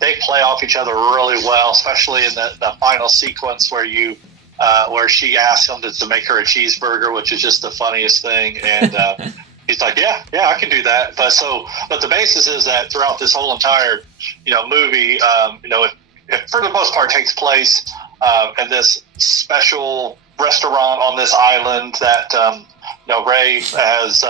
They play off each other really well, especially in the final sequence where where she asks him to make her a cheeseburger, which is just the funniest thing. And he's like, yeah, I can do that. But the basis is that throughout this whole entire, movie, it for the most part takes place in this special restaurant on this island that Ray has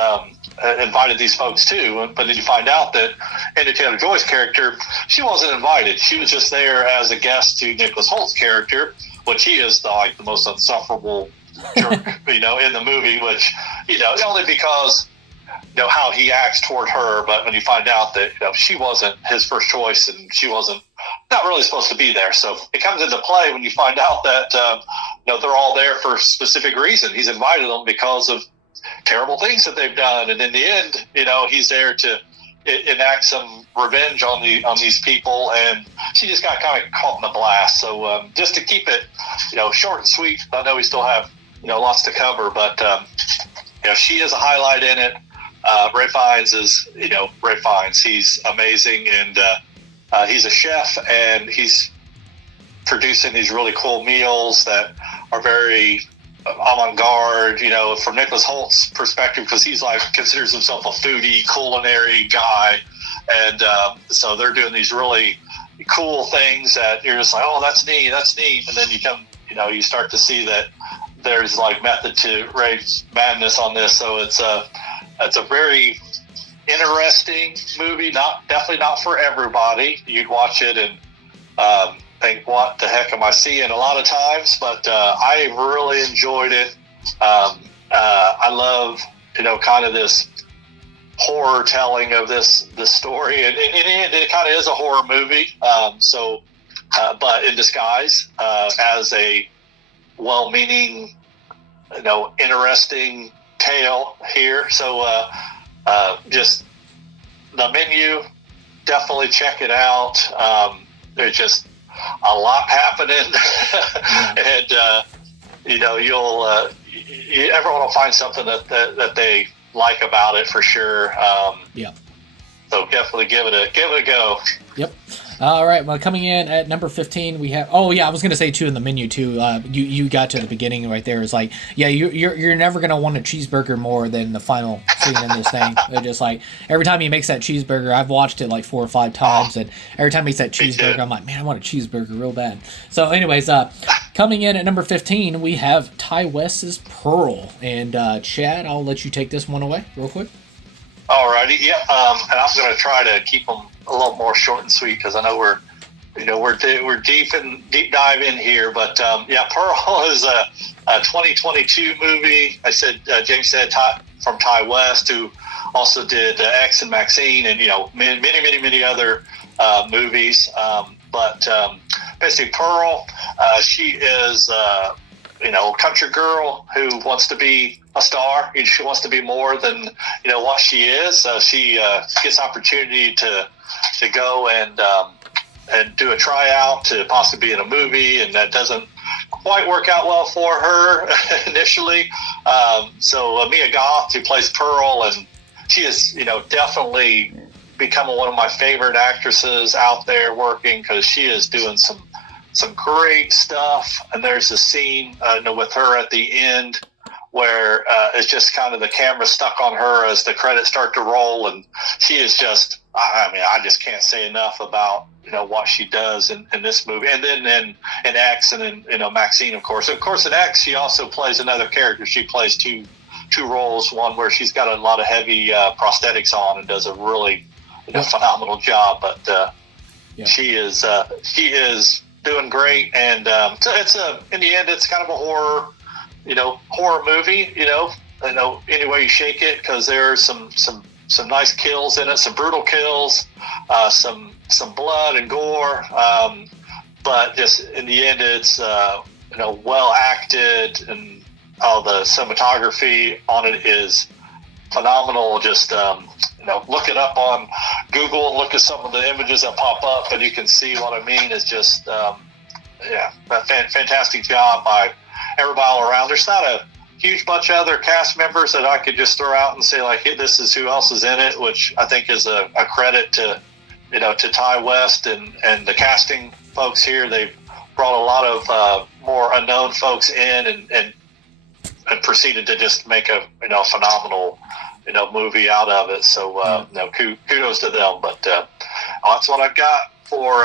invited these folks to, but then you find out that Anya Taylor-Joy's character, she wasn't invited. She was just there as a guest to Nicholas Holt's character, which he is the most insufferable jerk, in the movie, which, only because, how he acts toward her, but when you find out that, she wasn't his first choice and she wasn't not really supposed to be there. So it comes into play when you find out that, they're all there for a specific reason. He's invited them because of terrible things that they've done. And in the end, he's there to enact some revenge on these people. And she just got kind of caught in the blast. So just to keep it, short and sweet, I know we still have, lots to cover, but, she is a highlight in it. Ray Fiennes is, Ray Fiennes. He's amazing. And he's a chef, and he's producing these really cool meals that are very avant-garde, from Nicholas Holt's perspective, because he's considers himself a foodie, culinary guy. And so they're doing these really cool things that you're just like, oh, that's neat. And then you start to see that there's method to Ray's madness on this. So it's a very interesting movie. Definitely not for everybody. You'd watch it and think, what the heck am I seeing a lot of times? But I really enjoyed it. I love, kind of this horror telling of this story. And it kind of is a horror movie. But in disguise, as a well-meaning, interesting tale here. So just the Menu, definitely check it out. There's just a lot happening. And you'll everyone will find something that they like about it for sure. So definitely give it a go. Yep. All right. Well, coming in at number 15, we have. Oh yeah, I was gonna say too in the menu too. You got to the beginning right there. It's like, yeah, you're never gonna want a cheeseburger more than the final scene in this thing. They're just every time he makes that cheeseburger, I've watched it 4 or 5 times, and every time he makes that cheeseburger, I'm like, man, I want a cheeseburger real bad. So, anyways, coming in at number 15, we have Ty West's Pearl, and Chad, I'll let you take this one away real quick. Alrighty, yeah, and I'm going to try to keep them a little more short and sweet because I know we're deep dive in here. But Pearl is a 2022 movie. I said James said from Ty West, who also did X and Maxine, and many other movies. But basically, Pearl, she is a country girl who wants to be a star. She wants to be more than what she is. So she gets opportunity to go and do a tryout to possibly be in a movie, and that doesn't quite work out well for her initially. So Mia Goth, who plays Pearl, and she is definitely becoming one of my favorite actresses out there working, because she is doing some great stuff. And there's a scene with her at the end where it's just kind of the camera stuck on her as the credits start to roll, and she is just, I just can't say enough about what she does in this movie. And then in X, and in Maxine, of course in X she also plays another character. She plays two roles, one where she's got a lot of heavy prosthetics on and does a really phenomenal job. But she is doing great. And so it's in the end it's kind of a horror movie, any way you shake it, because there are some nice kills in it, some brutal kills, some blood and gore, but just in the end it's well acted, and all the cinematography on it is phenomenal. Just look it up on Google and look at some of the images that pop up, and you can see what I mean. It's just a fantastic job by everybody all around. There's not a huge bunch of other cast members that I could just throw out and say hey, this is who else is in it, which I think is a credit to Ty West and the casting folks here. They've brought a lot of more unknown folks in and proceeded to just make a phenomenal movie out of it. So kudos to them. But that's what I've got for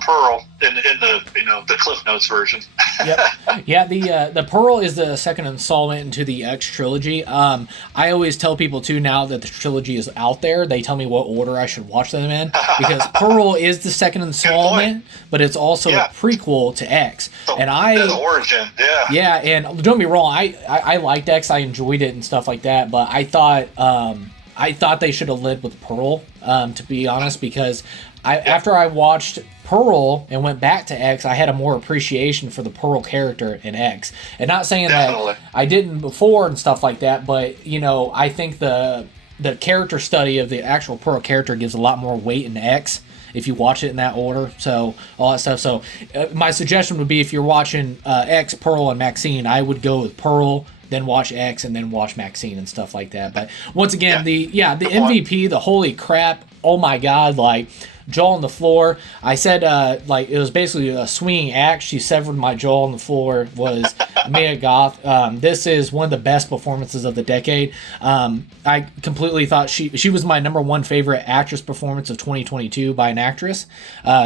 Pearl in the the Cliff Notes version. Yep. Yeah, the Pearl is the second installment into the X trilogy. I always tell people too now that the trilogy is out there. They tell me what order I should watch them in because Pearl is the second installment, but it's also a prequel to X. So, and I the origin, yeah. Yeah, and don't get me wrong, I liked X, I enjoyed it and stuff like that, but I thought they should have led with Pearl, to be honest, because after I watched Pearl and went back to X, I had a more appreciation for the Pearl character in X. And not saying that I didn't before and stuff like that, but I think the character study of the actual Pearl character gives a lot more weight in X if you watch it in that order. So all that stuff. So my suggestion would be if you're watching X, Pearl, and Maxine, I would go with Pearl, then watch X, and then watch Maxine and stuff like that. But once again, the MVP, the holy crap, oh my god, like jaw on the floor. I said like it was basically a swinging axe. She severed my jaw on the floor. Was Mia Goth. This is one of the best performances of the decade. I completely thought she was my number one favorite actress performance of 2022 by an actress.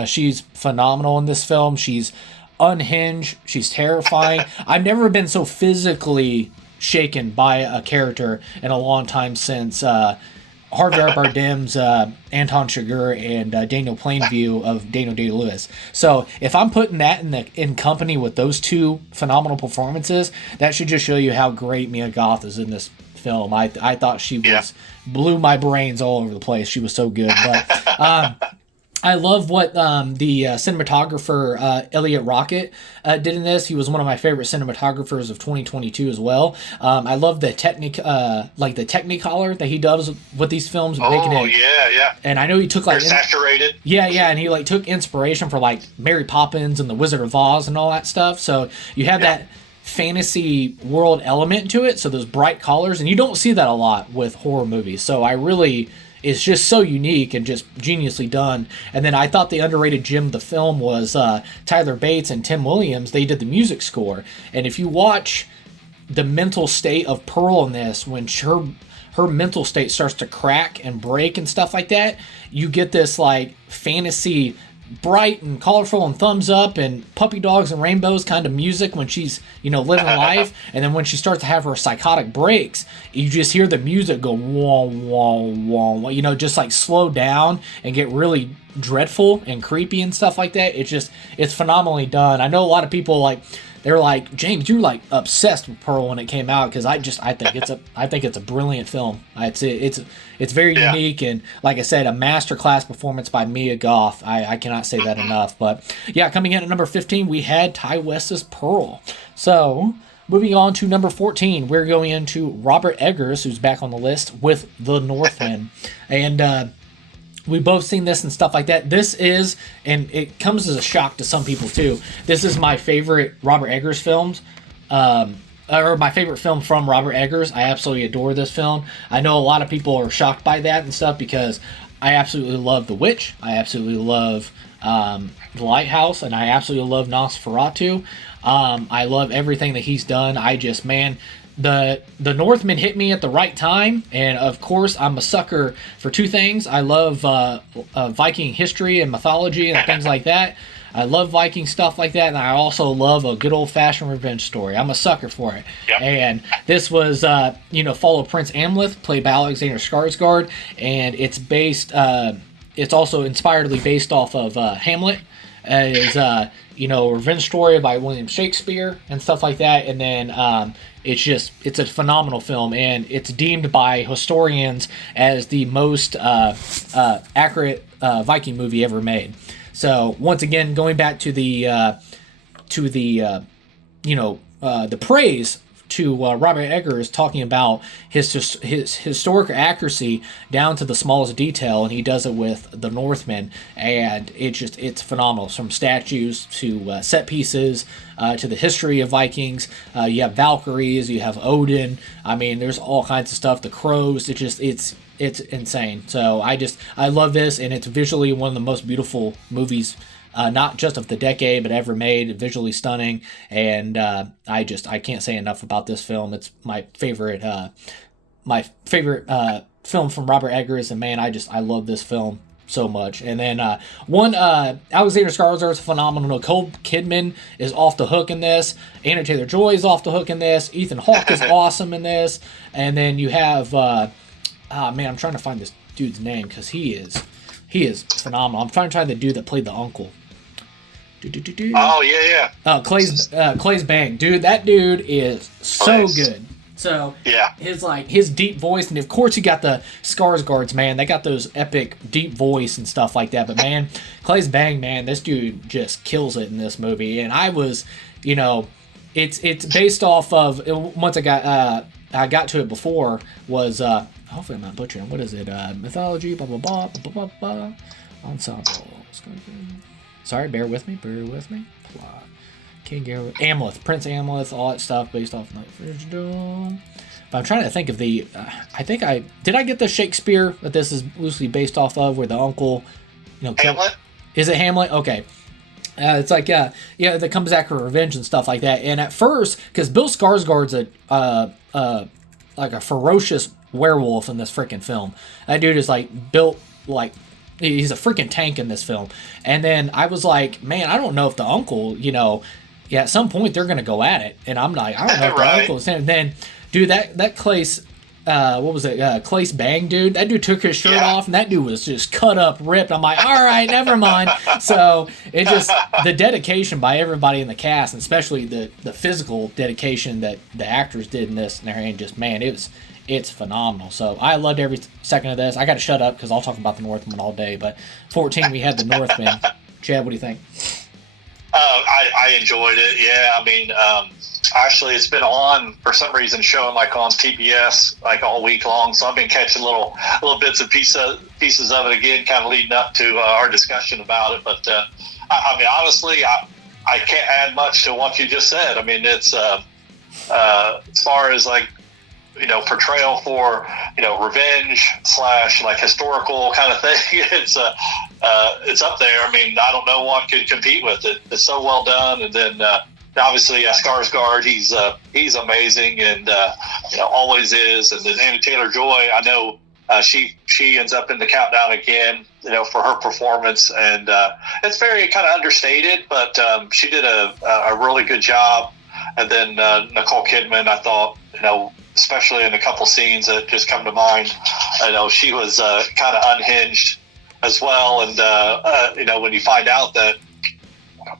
She's phenomenal in this film. She's unhinged. She's terrifying. I've never been so physically shaken by a character in a long time since Javier Bardem's Anton Chigurh and Daniel Plainview of Daniel Day-Lewis. So if I'm putting that in company with those two phenomenal performances, that should just show you how great Mia Goth is in this film. I thought she blew my brains all over the place. She was so good. But I love what the cinematographer Elliot Rocket did in this. He was one of my favorite cinematographers of 2022 as well. I love the the Technicolor that he does with these films. Yeah. And I know he took like saturated. Yeah, and he like took inspiration for like Mary Poppins and the Wizard of Oz and all that stuff. So you have that fantasy world element to it. So those bright colors, and you don't see that a lot with horror movies. So it's just so unique and just geniusly done. And then I thought the underrated gem of the film was Tyler Bates and Tim Williams. They did the music score. And if you watch the mental state of Pearl in this, when her mental state starts to crack and break and stuff like that, you get this like fantasy, bright and colorful and thumbs up and puppy dogs and rainbows kind of music when she's living life. And then when she starts to have her psychotic breaks, you just hear the music go wah wah wah, just like slow down and get really dreadful and creepy and stuff like that. It's phenomenally done. I know a lot of people they were like, James, you're like obsessed with Pearl when it came out, because I think it's a brilliant film. It's very unique, and like I said, a masterclass performance by Mia Goth. I cannot say that enough. But yeah, coming in at number 15, we had Ty West's Pearl. So moving on to number 14, we're going into Robert Eggers, who's back on the list with The Northman, and we've both seen this and stuff like that. This is, and it comes as a shock to some people too, this is my favorite Robert Eggers films, or my favorite film from Robert Eggers. I absolutely adore this film. I know a lot of people are shocked by that and stuff, because I absolutely love The Witch. I absolutely love The Lighthouse, and I absolutely love Nosferatu. I love everything that he's done. The Northman hit me at the right time, and of course I'm a sucker for two things. I love Viking history and mythology and things like that. I love Viking stuff like that, and I also love a good old-fashioned revenge story. I'm a sucker for it. Yep. And this was, follow Prince Amleth, played by Alexander Skarsgård, and it's also inspiredly based off of Hamlet. Is a revenge story by William Shakespeare and stuff like that. And then it's a phenomenal film, and it's deemed by historians as the most accurate Viking movie ever made. So once again, going back to the praise to Robert Eggers, talking about his historical accuracy down to the smallest detail, and he does it with The Northman, and it's phenomenal. From statues to set pieces to the history of Vikings. You have Valkyries, you have Odin. I mean, there's all kinds of stuff. The crows. It's insane. So I love this, and it's visually one of the most beautiful movies. Not just of the decade, but ever made. Visually stunning, and I can't say enough about this film. It's my favorite film from Robert Eggers, and man, I love this film. so much. And then Alexander Skarsgård's phenomenal. Nicole Kidman is off the hook in this. Anna Taylor-Joy is off the hook in this. Ethan Hawke is awesome in this. And then you have I'm trying to find this dude's name because he is phenomenal. I'm trying to find the dude that played the uncle. Oh yeah. Clay's Bang, dude. That dude is so good. So yeah, his deep voice, and of course you got the Skarsgårds, man. They got those epic deep voice and stuff like that. But man, Clay's Bang, man, this dude just kills it in this movie. And I was, it's based off of once I got to it before was hopefully I'm not butchering. What is it? Mythology, blah blah blah blah blah blah. Ensemble. Sorry, bear with me. Plot. King Amleth, Prince Amleth, all that stuff based off Night Dawn. But I'm trying to think of the. Did I get the Shakespeare that this is loosely based off of, where the uncle, Hamlet. Is it Hamlet? Okay. It's like that comes back for revenge and stuff like that. And at first, because Bill Skarsgård's like a ferocious werewolf in this freaking film. That dude is like built like. He's a freaking tank in this film. And then I was like, man, I don't know if the uncle, at some point they're going to go at it. And I'm like, I don't know if the uncle is. And then, dude, that Clay's, Clay's Bang, dude, that dude took his shirt off and that dude was just cut up, ripped. I'm like, all right, never mind. So it just, the dedication by everybody in the cast, and especially the physical dedication that the actors did in this, and just, man, it's phenomenal. So I loved every second of this. I got to shut up because I'll talk about the Northman all day. But 14, we had the Northman. Chad, what do you think? I enjoyed it. Yeah, I mean, actually, it's been on for some reason, showing like on TBS like all week long. So I've been catching little bits and pieces of it again, kind of leading up to our discussion about it. But I mean, honestly, I can't add much to what you just said. I mean, it's as far as like, portrayal for, revenge / like historical kind of thing. It's up there. I mean, I don't know what could compete with it. It's so well done. And then, obviously, Skarsgård, he's amazing and, always is. And then Anna Taylor-Joy, I know, she ends up in the countdown again, for her performance. And, it's very kind of understated, but, she did a really good job. And then, Nicole Kidman, I thought, especially in a couple scenes that just come to mind, she was kind of unhinged as well. And, when you find out that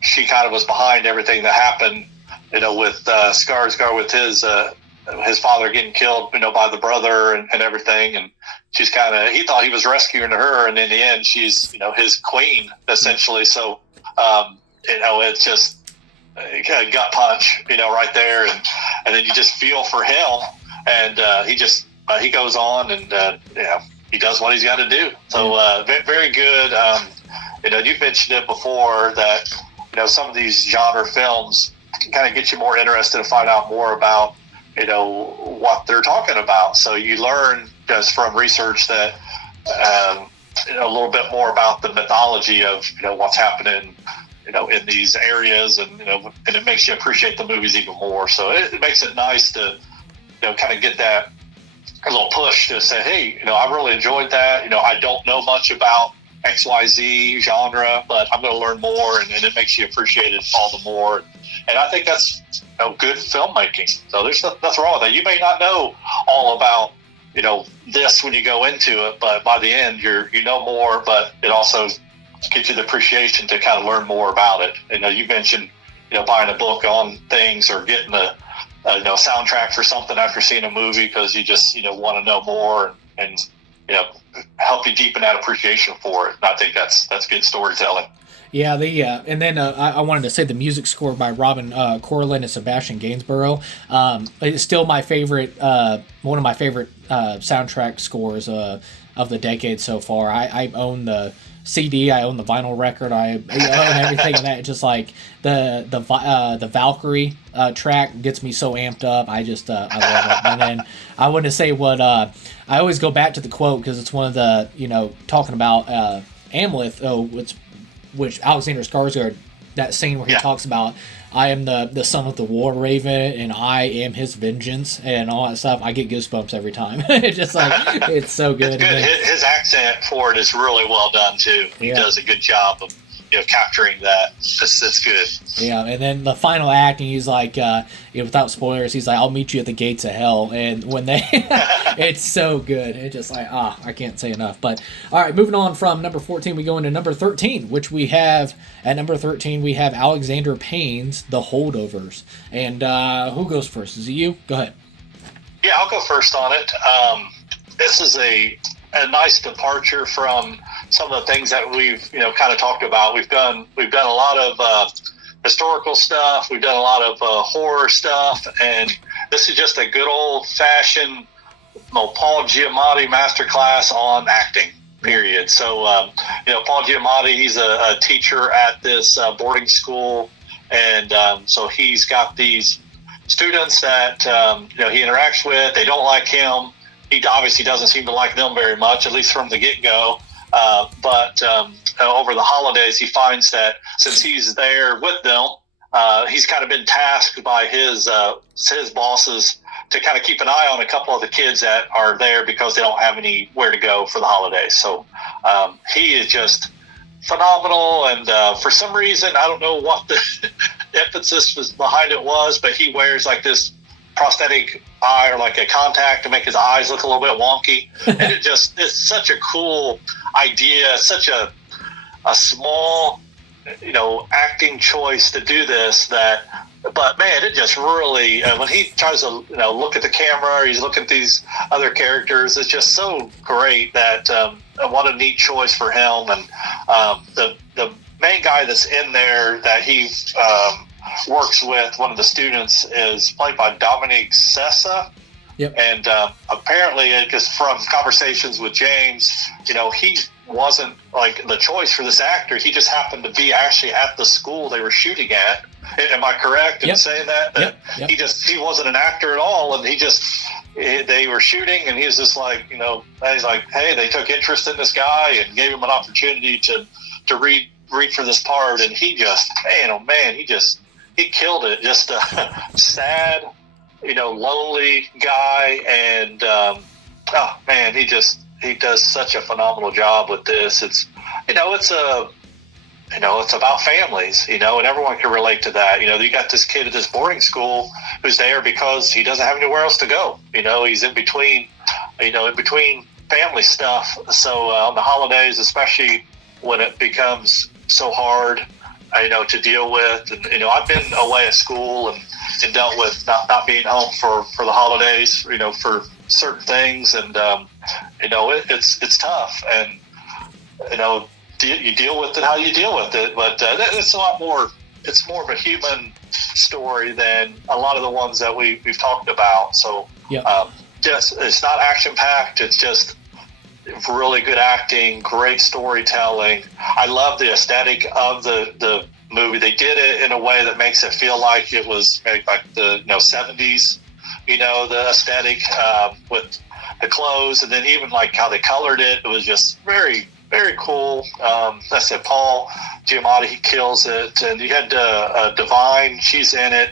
she kind of was behind everything that happened, with Skarsgård, with his father getting killed, by the brother and everything. And she's he thought he was rescuing her. And in the end, she's, his queen, essentially. So, it's just a gut punch, right there. And then you just feel for him. And he goes on and he does what he's got to do. So very good. You've mentioned it before that some of these genre films can kind of get you more interested to find out more about what they're talking about. So you learn just from research that a little bit more about the mythology of what's happening in these areas, and and it makes you appreciate the movies even more. So it makes it nice to kind of get that a little push to say, hey, I really enjoyed that. I don't know much about XYZ genre, but I'm going to learn more, and it makes you appreciate it all the more. And I think that's good filmmaking. So there's nothing wrong with that. You may not know all about this when you go into it, but by the end you know more. But it also gets you the appreciation to kind of learn more about it. You mentioned buying a book on things or getting a soundtrack for something after seeing a movie because you just want to know more and help you deepen that appreciation for it. And I think that's good storytelling. Yeah, and then I wanted to say the music score by Robin Corlin and Sebastian Gainsborough. It's still my favorite, one of my favorite soundtrack scores of the decade so far. I own the CD, I own the vinyl record, I own everything in that. Just like the Valkyrie track gets me so amped up. I love it. And then I want to say what I always go back to the quote because it's one of the talking about Amleth, which Alexander Skarsgård that scene where he talks about, I am the son of the war raven, and I am his vengeance, and all that stuff. I get goosebumps every time. It's just like, it's so good. It's good. His accent for it is really well done too. He does a good job of capturing that. That's good. Yeah, and then the final act, and he's like, without spoilers, he's like, I'll meet you at the gates of hell. And when they, it's so good. It's just like, I can't say enough. But, all right, moving on from number 14, we go into number 13, which we have, at number 13, we have Alexander Payne's The Holdovers. And who goes first? Is it you? Go ahead. Yeah, I'll go first on it. This is a nice departure from some of the things that we've kind of talked about. We've done a lot of historical stuff. We've done a lot of horror stuff, and this is just a good old fashioned Paul Giamatti masterclass on acting. Period. So Paul Giamatti, he's a teacher at this boarding school, and so he's got these students that he interacts with. They don't like him. He obviously doesn't seem to like them very much, at least from the get-go. But over the holidays, he finds that since he's there with them, he's kind of been tasked by his bosses to kind of keep an eye on a couple of the kids that are there because they don't have anywhere to go for the holidays. So he is just phenomenal. And for some reason, I don't know what the emphasis was behind it was, but he wears like this prosthetic eye or like a contact to make his eyes look a little bit wonky. And it's such a cool idea, such a small, acting choice to do this but man, it just really, when he tries to, look at the camera, or he's looking at these other characters, it's just so great that, what a neat choice for him. And, the main guy that's in there that he, works with, one of the students, is played by Dominic Sessa. Yep. And apparently, because from conversations with James, he wasn't like the choice for this actor. He just happened to be actually at the school they were shooting at. Am I correct in saying that? Yep. He wasn't an actor at all, and they were shooting, and he was just like, he's like, hey, they took interest in this guy and gave him an opportunity to read for this part, and he just, he killed it. Just a sad, lonely guy, and he does such a phenomenal job with this. It's it's about families, and everyone can relate to that. You got this kid at this boarding school who's there because he doesn't have anywhere else to go. He's in between family stuff. So on the holidays, especially when it becomes so hard, to deal with. And, I've been away at school and dealt with not being home for the holidays, for certain things. And, it's tough. And, you deal with it how you deal with it. But it's a lot more, it's more of a human story than a lot of the ones that we've talked about. So it's not action-packed. It's just really good acting, great storytelling. I love the aesthetic of the movie. They did it in a way that makes it feel like it was maybe like the 70s, the aesthetic with the clothes, and then even like how they colored it. It was just very, very cool. I said, Paul Giamatti, he kills it. And you had Divine, she's in it,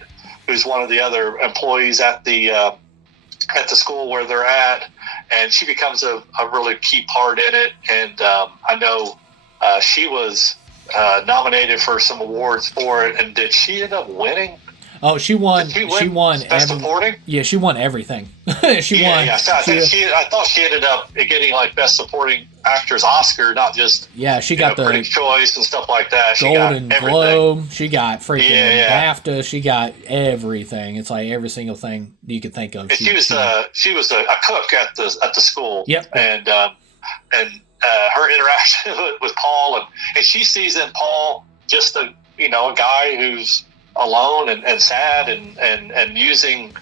who's one of the other employees at the school where they're at, and she becomes a really key part in it. And I know she was nominated for some awards for it. And did she end up winning? Oh, she won. She won. Best Supporting? Yeah, she won everything. She won. Yeah. I thought she ended up getting like Best Supporting Actress Oscar, not just she got the Critics' Choice and stuff like that. She Golden got Globe. She got freaking BAFTA. She got everything. It's like every single thing you could think of. And she was a cook at the school. Yep. And her interaction with Paul, and she sees in Paul just a guy who's alone and sad, and using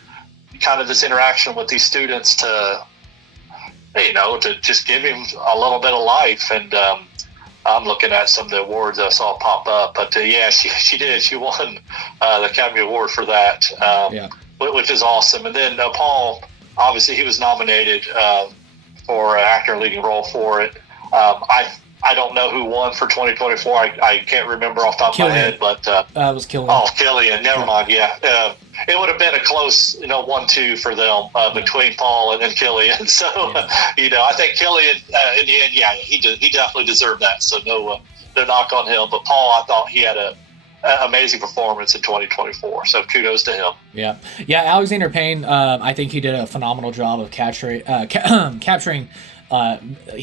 kind of this interaction with these students to just give him a little bit of life. And I'm looking at some of the awards I saw pop up, but she did. She won the Academy Award for that, which is awesome. And then Paul, obviously, he was nominated for an actor in leading role for it. I I don't know who won for 2024. I can't remember off the top of my head, but it was Killian. Oh, Killian. Never mind. Yeah, it would have been a close, 1-2 for them between Paul and Killian. So, I think Killian in the end, he definitely deserved that. So no knock on him. But Paul, I thought he had a amazing performance in 2024. So kudos to him. Yeah. Alexander Payne, I think he did a phenomenal job of capturing. He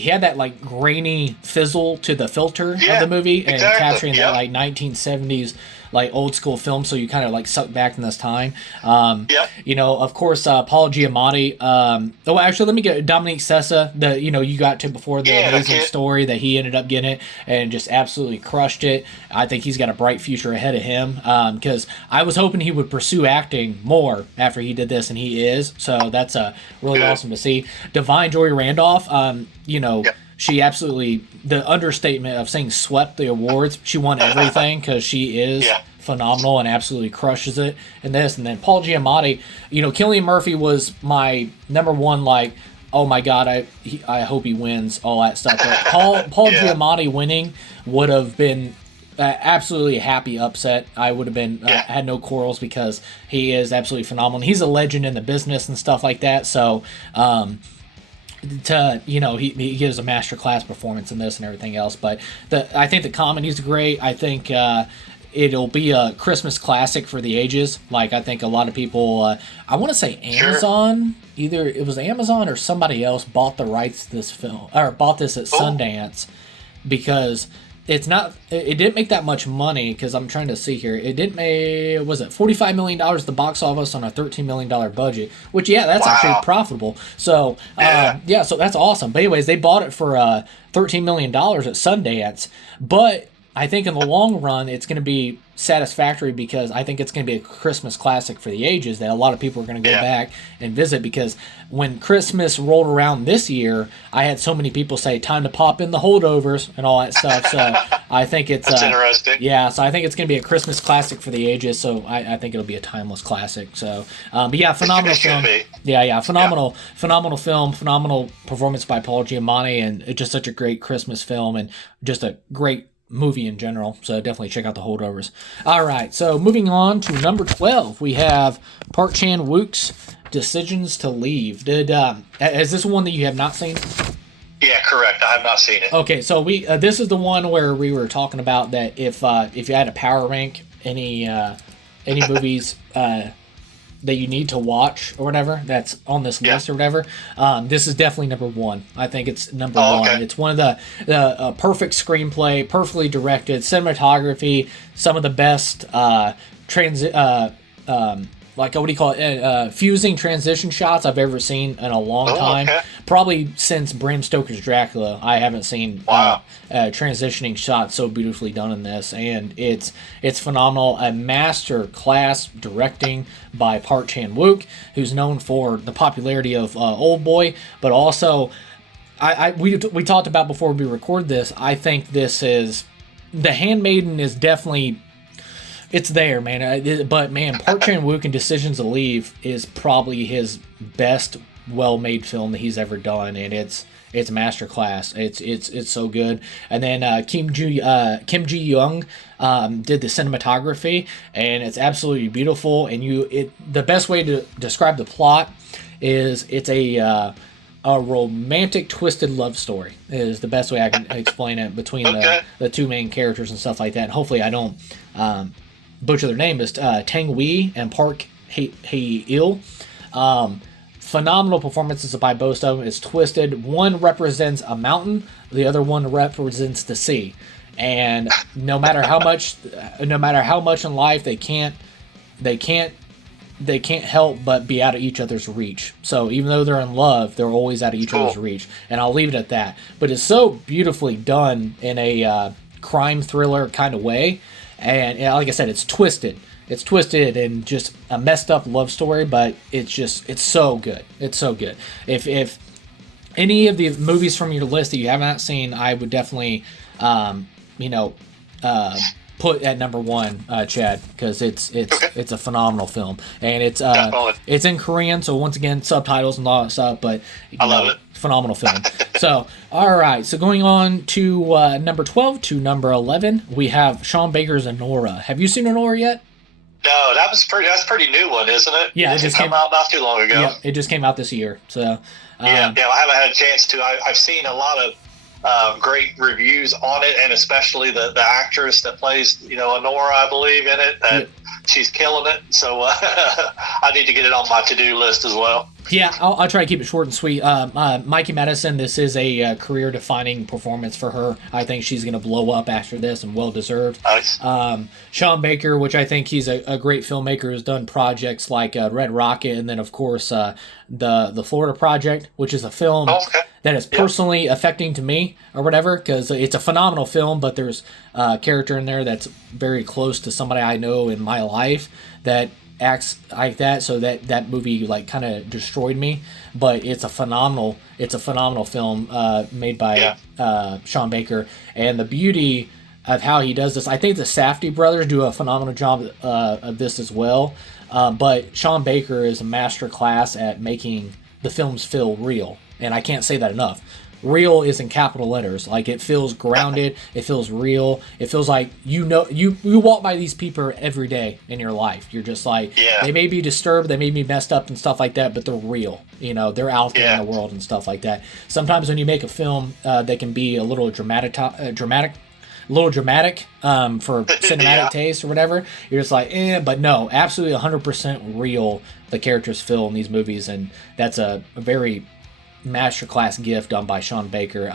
had that like grainy fizzle to the filter of the movie, and capturing that like 1970s like old school film, so you kind of like suck back in this time. Of course, Paul Giamatti. Actually, let me get Dominique Sessa. You got to before the amazing story that he ended up getting it and just absolutely crushed it. I think he's got a bright future ahead of him, because I was hoping he would pursue acting more after he did this, and he is. So that's really awesome to see. Divine Joy Randolph. She absolutely, the understatement of saying swept the awards. She won everything because she is phenomenal and absolutely crushes it in this. And then Paul Giamatti, Cillian Murphy was my number one, like, oh my God, I hope he wins, all that stuff. But Paul Giamatti winning would have been absolutely a happy upset. I would have been had no quarrels because he is absolutely phenomenal. And he's a legend in the business and stuff like that. So, he gives a masterclass performance in this and everything else. But I think the comedy's great. I think it'll be a Christmas classic for the ages. Like, I think a lot of people, I want to say Amazon, either it was Amazon or somebody else bought the rights to this film, or bought this at Sundance, because it didn't make that much money, because I'm trying to see here. It didn't make, was it $45 million at the box office on a $13 million budget, which, that's actually profitable. So, so that's awesome. But anyways, they bought it for $13 million at Sundance. But I think in the long run, it's going to be satisfactory, because I think it's going to be a Christmas classic for the ages that a lot of people are going to go back and visit, because when Christmas rolled around this year, I had so many people say, time to pop in the holdovers and all that stuff. So I think it's that's interesting. Yeah, so I think it's going to be a Christmas classic for the ages. So I think it'll be a timeless classic. So, phenomenal film. Phenomenal film, phenomenal performance by Paul Giamatti, and it's just such a great Christmas film and just a great movie in general. So definitely check out the holdovers. All right, so moving on to number 12, we have Park Chan-wook's Decisions to Leave. Is this one that you have not seen? Yeah, correct. I have not seen it. Okay, so we this is the one where we were talking about that if you had a power rank any movies that you need to watch or whatever that's on this list or whatever, this is definitely number one. I think it's number one. Okay. It's one of the perfect screenplay, perfectly directed, cinematography, some of the best fusing transition shots I've ever seen in a long time. Okay. Probably since Bram Stoker's Dracula, I haven't seen transitioning shots so beautifully done in this, and it's phenomenal. A master class directing by Park Chan-wook, who's known for the popularity of Old Boy, but also we talked about before we record this. I think this is The Handmaiden is definitely. It's there, man. But, man, Park Chan-wook and Decisions to Leave is probably his best well-made film that he's ever done, and it's masterclass. It's so good. And then Kim Ji-young did the cinematography, and it's absolutely beautiful. And the best way to describe the plot is it's a romantic twisted love story is the best way I can explain it between the two main characters and stuff like that. And hopefully I don't butcher their name, is Tang Wei and Park Hae-il. Phenomenal performances by both of them. It's twisted. One represents a mountain, the other one represents the sea. And no matter how much in life they can't help but be out of each other's reach. So even though they're in love, they're always out of each other's reach. And I'll leave it at that. But it's so beautifully done in a crime thriller kind of way. And like I said, it's twisted. It's twisted and just a messed up love story, but it's so good. It's so good. If any of the movies from your list that you have not seen, I would definitely, put at number one, Chad, because it's a phenomenal film, and it's in Korean, so once again subtitles and all that stuff. But I love it. Phenomenal film. So all right, so going on to number 12 to number 11, we have Sean Baker's Anora. Have you seen Anora yet? No, that's a pretty new one, isn't it? Yeah, it just came out not too long ago. Yeah, it just came out this year. So I haven't had a chance to. I've seen a lot of great reviews on it, and especially the actress that plays Anora, I believe, in it. She's killing it. So I need to get it on my to-do list as well. Yeah, I'll try to keep it short and sweet. Mikey Madison, this is a career-defining performance for her. I think she's going to blow up after this, and well-deserved. Nice. Sean Baker, which I think he's a great filmmaker, has done projects like Red Rocket, and then, of course, the Florida Project, which is a film that is personally affecting to me, or whatever, because it's a phenomenal film, but there's a character in there that's very close to somebody I know in my life that acts like that, so that movie like kind of destroyed me. But it's a phenomenal film made by Sean Baker, and the beauty of how he does this, I think the Safdie brothers do a phenomenal job of this as well, but Sean Baker is a master class at making the films feel real, and I can't say that enough. Real is in capital letters. Like, it feels grounded. It feels real. It feels like you walk by these people every day in your life. You're just like, they may be disturbed, they may be messed up and stuff like that, but they're real. They're out there in the world and stuff like that. Sometimes when you make a film that can be a little dramatic for cinematic taste or whatever, you're just like, but no, absolutely 100% real the characters feel in these movies, and that's a very masterclass gift done by Sean Baker.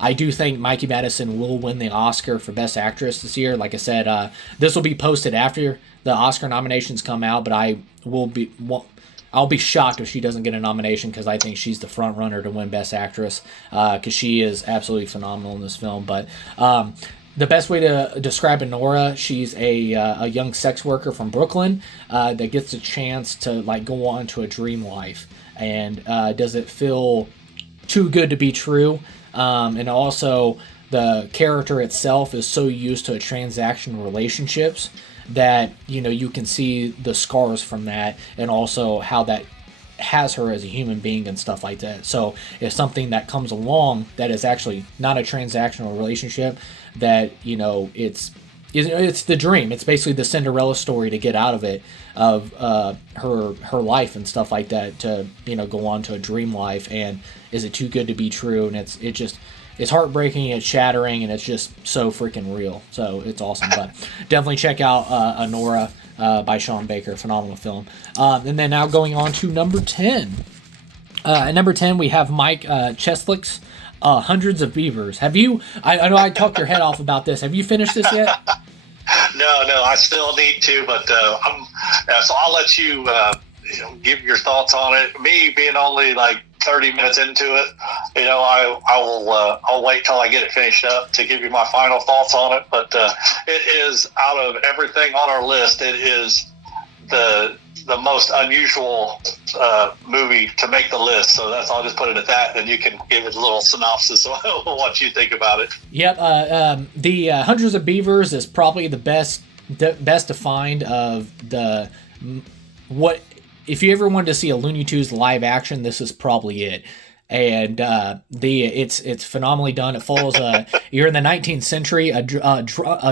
I do think Mikey Madison will win the Oscar for Best Actress this year. Like I said, this will be posted after the Oscar nominations come out, but I'll be shocked if she doesn't get a nomination, because I think she's the front runner to win Best Actress, because she is absolutely phenomenal in this film. But the best way to describe Anora, she's a young sex worker from Brooklyn that gets a chance to like go on to a dream life. And does it feel too good to be true? And also, the character itself is so used to transactional relationships that you can see the scars from that, and also how that has her as a human being and stuff like that. So if something that comes along that is actually not a transactional relationship, that it's the dream. It's basically the Cinderella story to get out of it, of her life and stuff like that, to go on to a dream life. And is it too good to be true? And it's heartbreaking, it's shattering, and it's just so freaking real. So it's awesome. But definitely check out Anora by Sean Baker, phenomenal film. And then now going on to number 10. At number 10 we have Mike Cheslick's Hundreds of Beavers. Have you? I know I talked your head off about this. Have you finished this yet? No, I still need to, but so I'll let you give your thoughts on it. Me being only like 30 minutes into it, I'll wait till I get it finished up to give you my final thoughts on it. But it is, out of everything on our list, it is the most unusual movie to make the list. So I'll just put it at that, and you can give it a little synopsis of what you think about it. Yep. The Hundreds of Beavers is probably the best defined of what. If you ever wanted to see a Looney Tunes live action, this is probably it. And it's phenomenally done. It follows you're in the 19th century. A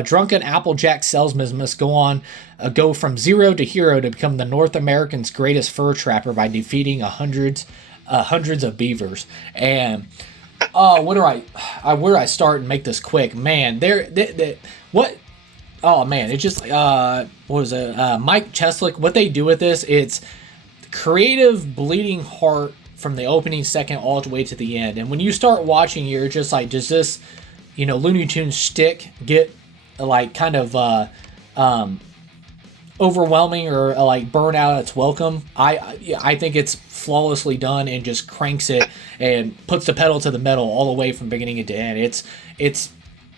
drunken Applejack salesman must go from zero to hero to become the North American's greatest fur trapper by defeating hundreds of beavers. And where do I start and make this quick? Man, what? Oh man, it's just what was it? Mike Cheslick. What they do with this, it's creative, bleeding heart from the opening second all the way to the end. And when you start watching, you're just like, does this, Looney Tunes shtick get like kind of overwhelming or like burn out its welcome? I think it's flawlessly done and just cranks it and puts the pedal to the metal all the way from beginning to end. It's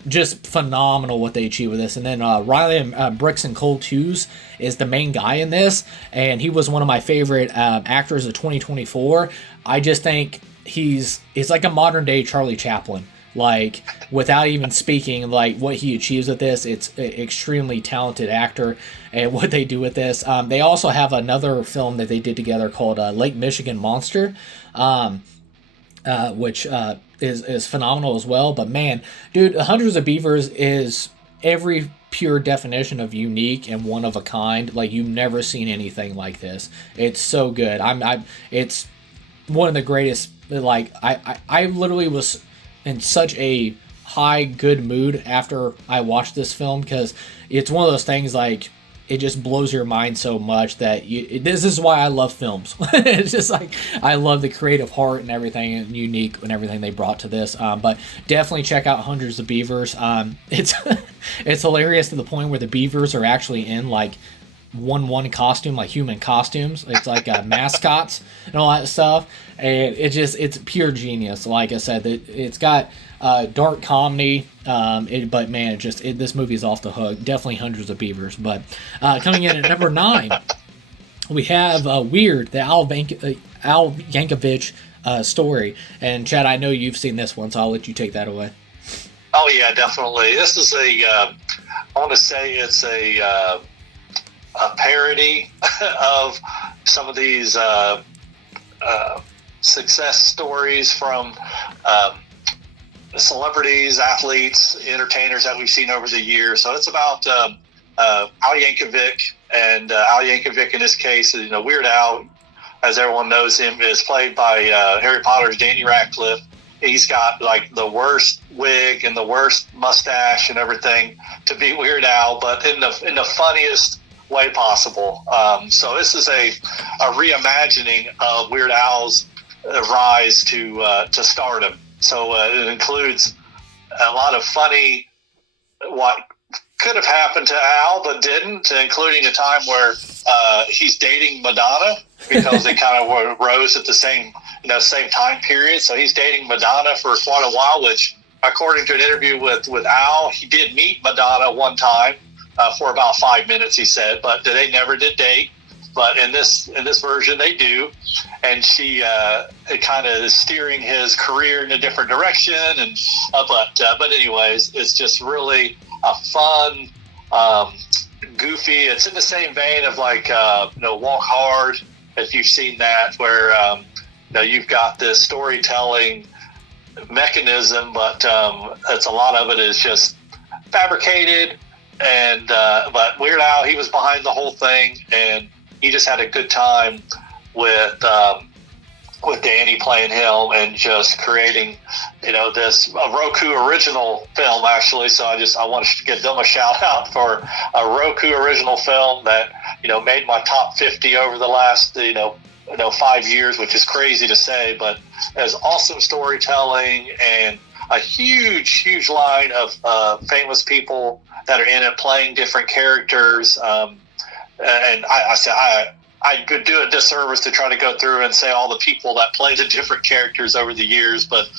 just phenomenal what they achieve with this. And then Riley Bricks and Cole Tews is the main guy in this, and he was one of my favorite actors of 2024. I just think he's like a modern day Charlie Chaplin. like without even speaking, like what he achieves with this. It's an extremely talented actor, and what they do with this. They also have another film that they did together called Lake Michigan Monster, which is phenomenal as well. But man, dude, Hundreds of Beavers is every pure definition of unique and one of a kind. Like you've never seen anything like this. It's so good. It's one of the greatest. Like I literally was in such a high good mood after I watched this film, because it's one of those things like it just blows your mind so much that this is why I love films. It's just like I love the creative heart and everything and unique and everything they brought to this. But definitely check out Hundreds of Beavers. It's it's hilarious to the point where the beavers are actually in like one costume, like human costumes. It's like mascots and all that stuff, and it's pure genius. Like I said, it's got dark comedy, but man, this movie is off the hook. Definitely Hundreds of Beavers. But coming in at number 9, we have Weird, the Al Yankovic story. And Chad, I know you've seen this one, so I'll let you take that away. Oh yeah, definitely. This is I want to say it's a parody of some of these success stories from celebrities, athletes, entertainers that we've seen over the years. So it's about Al Yankovic, and Al Yankovic in this case, Weird Al, as everyone knows him, is played by Harry Potter's Danny Radcliffe. He's got like the worst wig and the worst mustache and everything to be Weird Al, but in the funniest way possible. So this is a reimagining of Weird Al's rise to stardom. So it includes a lot of funny, what could have happened to Al but didn't, including a time where he's dating Madonna, because they kind of rose at the same time period. So he's dating Madonna for quite a while, which according to an interview with Al, he did meet Madonna one time for about 5 minutes, he said, but they never did date. But in this version, they do, and she kind of is steering his career in a different direction. And but anyways, it's just really a fun, goofy. It's in the same vein of like Walk Hard, if you've seen that, where you've got this storytelling mechanism, but it's a lot of it is just fabricated. And but Weird Al, he was behind the whole thing, and he just had a good time with Danny playing him and just creating, this Roku original film, actually. So I wanted to give them a shout out for a Roku original film that, made my top 50 over the last, 5 years, which is crazy to say, but there's awesome storytelling and a huge line of famous people that are in it playing different characters. And I could do a disservice to try to go through and say all the people that played the different characters over the years, but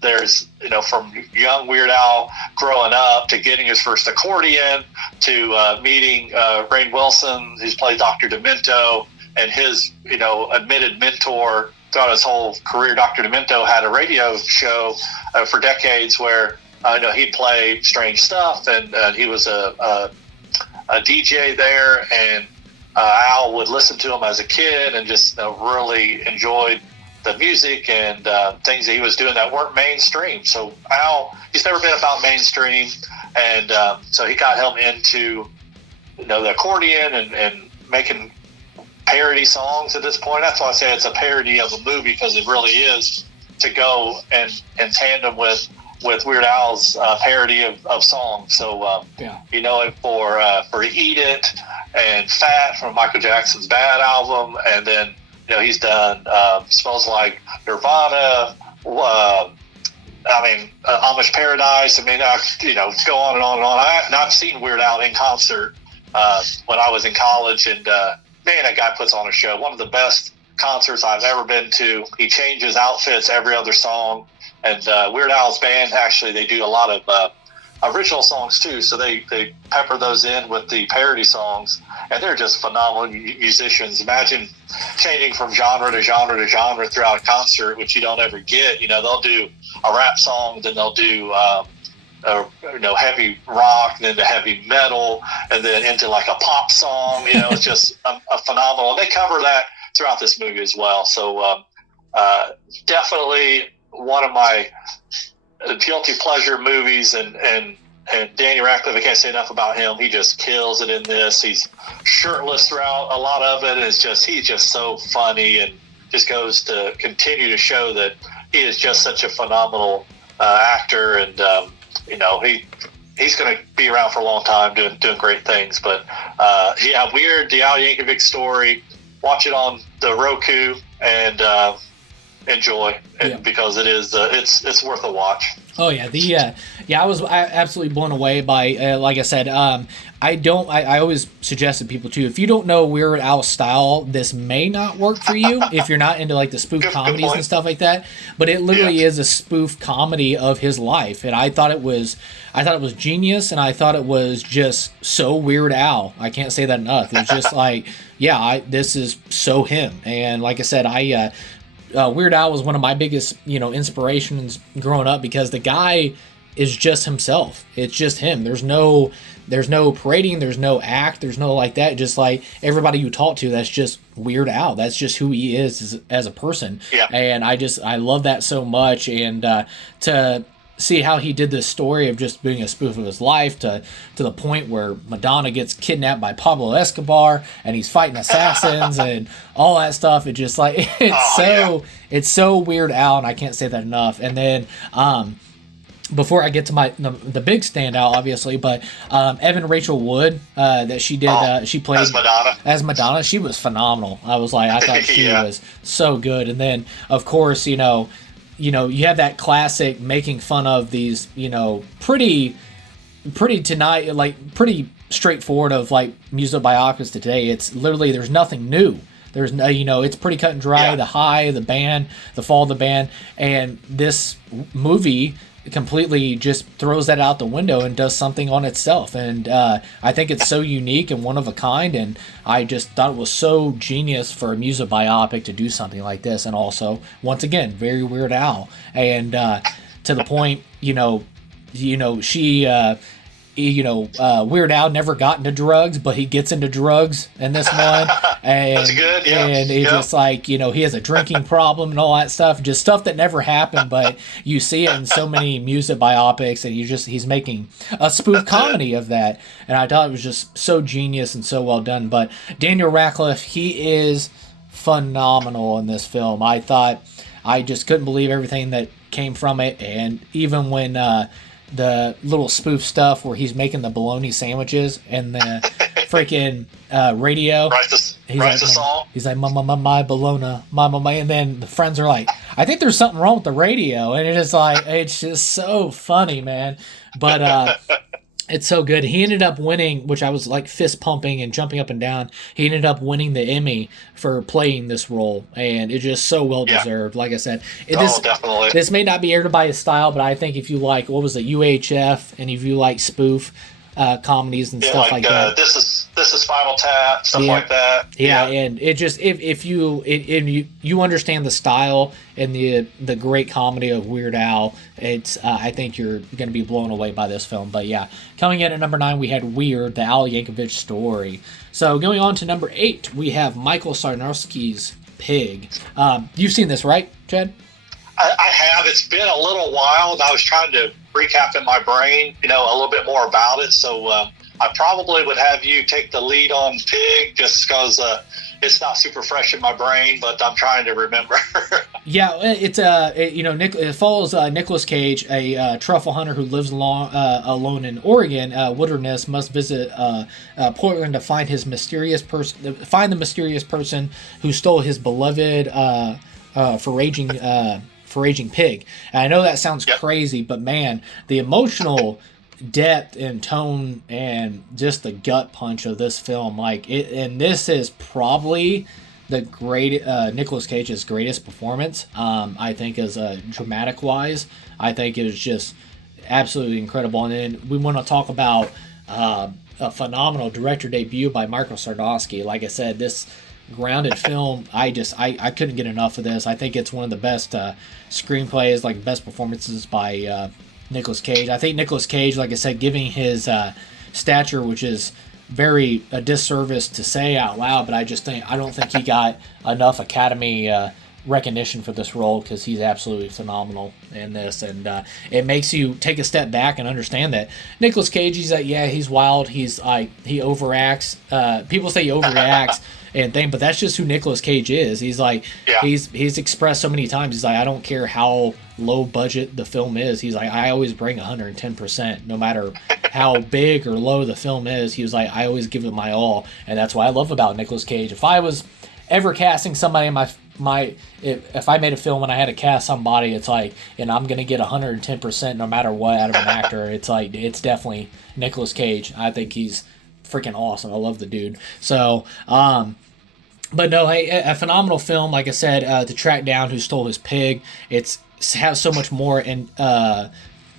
there's, from young Weird Al growing up to getting his first accordion to meeting Rainn Wilson, who's played Dr. Demento, and his, admitted mentor throughout his whole career. Dr. Demento had a radio show for decades where he'd play strange stuff, and he was a DJ there, and Al would listen to him as a kid and just really enjoyed the music and things that he was doing that weren't mainstream. So Al, he's never been about mainstream, and so he got him into the accordion and making parody songs at this point. That's why I say it's a parody of a movie, because it really is, to go and in tandem with Weird Al's parody of songs. So you know him for Eat It and Fat from Michael Jackson's Bad album, and then he's done Smells Like Nirvana, Amish Paradise. I mean, go on and on and on. I've not seen Weird Al in concert when I was in college, and man, that guy puts on a show. One of the best concerts I've ever been to. He changes outfits every other song. And Weird Al's band, actually, they do a lot of original songs too. So they pepper those in with the parody songs, and they're just phenomenal musicians. Imagine changing from genre to genre to genre throughout a concert, which you don't ever get. They'll do a rap song, then they'll do heavy rock, then the heavy metal, and then into like a pop song. It's just a phenomenal. And they cover that throughout this movie as well. So definitely one of my guilty pleasure movies, and Danny Radcliffe, I can't say enough about him. He just kills it in this. He's shirtless throughout a lot of it. He's just so funny, and just goes to continue to show that he is just such a phenomenal actor, and he's going to be around for a long time doing great things. But Weird, the Al Yankovic story. Watch it on the Roku and enjoy it, because it is it's worth a watch. Oh yeah, I was absolutely blown away by like I said, I always suggest to people too, if you don't know Weird Al's style, this may not work for you if you're not into like the spoof comedies and stuff like that, but it literally is a spoof comedy of his life, and I thought it was genius, and I thought it was just so Weird Al. I can't say that enough. It was just like, this is so him. And like I said, Weird Al was one of my biggest, inspirations growing up, because the guy is just himself. It's just him. There's no parading, there's no act, there's no like that. Just like everybody you talk to, that's just Weird Al. That's just who he is as a person. Yeah. And I love that so much. And to see how he did this story of just being a spoof of his life to the point where Madonna gets kidnapped by Pablo Escobar and he's fighting assassins and all that stuff. It just like it's so Weird Al, and I can't say that enough. And then before I get to the big standout, obviously, but Evan Rachel Wood that she did, she played as Madonna. She was phenomenal. I thought she was so good. And then of course, you you have that classic making fun of these, pretty tonight, like pretty straightforward of like music biopics today. It's literally, there's nothing new. There's no, it's pretty cut and dry. Yeah. The high, the band, the fall of the band, and this movie completely just throws that out the window and does something on itself. And I think it's so unique and one of a kind, and I just thought it was so genius for a music biopic to do something like this. And also, once again, very Weird Al, and to the point, she Weird Al never got into drugs, but he gets into drugs in this one. And that's good, yeah. And it's just like, he has a drinking problem and all that stuff, just stuff that never happened, but you see it in so many music biopics, and he's making a spoof comedy of that. And I thought it was just so genius and so well done. But Daniel Radcliffe, he is phenomenal in this film. I thought, I just couldn't believe everything that came from it. And even when the little spoof stuff where he's making the bologna sandwiches and the freaking radio. Writes the song. He's like, my bologna, my, and then the friends are like, I think there's something wrong with the radio. And it's just so funny, man. But it's so good. He ended up winning, which I was like fist pumping and jumping up and down. He ended up winning the Emmy for playing this role, and it's just so well deserved. Like I said, definitely. This may not be everybody's style, but I think if you like, what was it, UHF, and if you like spoof comedies and stuff like that, this is Spinal Tap, stuff like that. Yeah, and it just if you understand the style and the great comedy of Weird Al, it's I think you're going to be blown away by this film. But yeah, coming in at number 9, we had Weird, the Al Yankovic story. So going on to number 8, we have Michael Sarnowski's Pig. You've seen this, right, Chad? I have. It's been a little while, and I was trying to recap in my brain, a little bit more about it. So I probably would have you take the lead on Pig, just because it's not super fresh in my brain, but I'm trying to remember. Yeah, it follows Nicolas Cage, a truffle hunter who lives alone in Oregon. Wilderness must visit Portland to find the mysterious person who stole his beloved foraging pig. And I know that sounds crazy, but man, the emotional depth and tone and just the gut punch of this film, and this is probably the great Nicolas Cage's greatest performance. I think as dramatic wise, I think it was just absolutely incredible. And then we want to talk about a phenomenal director debut by Michael Sarnowski. Like I said, this grounded film, I couldn't get enough of this. I think it's one of the best screenplays, like best performances by Nicolas Cage. I think Nicolas Cage, like I said, giving his stature, which is very a disservice to say out loud, but I don't think he got enough Academy recognition for this role, because he's absolutely phenomenal in this, and it makes you take a step back and understand that Nicolas Cage, he's wild, he overacts. People say he overreacts and thing, but that's just who Nicolas Cage is. He's like, he's expressed so many times, he's like, I don't care how low budget the film is. He's like, I always bring 110%, no matter how big or low the film is. He was like, I always give it my all, and that's what I love about Nicolas Cage. If I was ever casting somebody in if I made a film and I had to cast somebody, it's like, and I'm gonna get 110% no matter what out of an actor, it's like, it's definitely Nicolas Cage. I think he's freaking awesome. I love the dude. So, but no, a phenomenal film. Like I said, to track down who stole his pig. It has so much more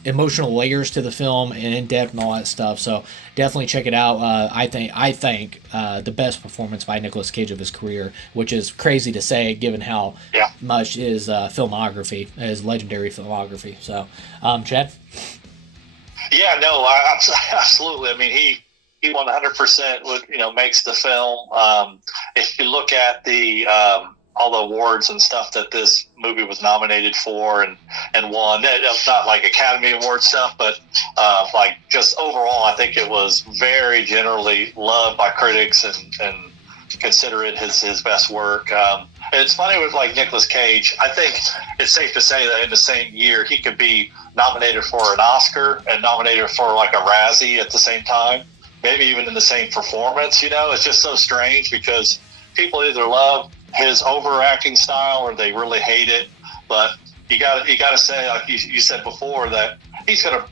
emotional layers to the film and in depth and all that stuff. So definitely check it out. I think the best performance by Nicolas Cage of his career, which is crazy to say given how much his filmography, his legendary filmography. So, Chad. Yeah, no, absolutely. I mean, he 100% would makes the film. If you look at the all the awards and stuff that this movie was nominated for and won, it's not like Academy Award stuff, but like just overall, I think it was very generally loved by critics and consider it his best work. It's funny with like Nicolas Cage. I think it's safe to say that in the same year he could be nominated for an Oscar and nominated for like a Razzie at the same time, maybe even in the same performance. It's just so strange because people either love his overacting style or they really hate it. But you got to say, like you said before, that he's gonna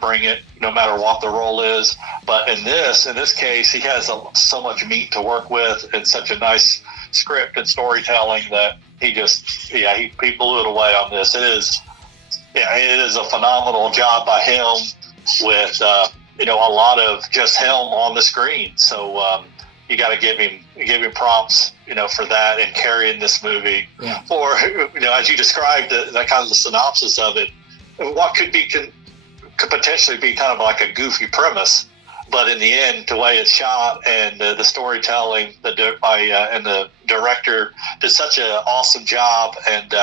bring it no matter what the role is. But in this case, he has so much meat to work with and such a nice script and storytelling that he blew it away on this. It is a phenomenal job by him with a lot of just him on the screen. So you got to give him props, for that and carrying this movie. Yeah. For as you described that kind of the synopsis of it, what could potentially be kind of like a goofy premise, but in the end, the way it's shot and the storytelling, and the director did such an awesome job, and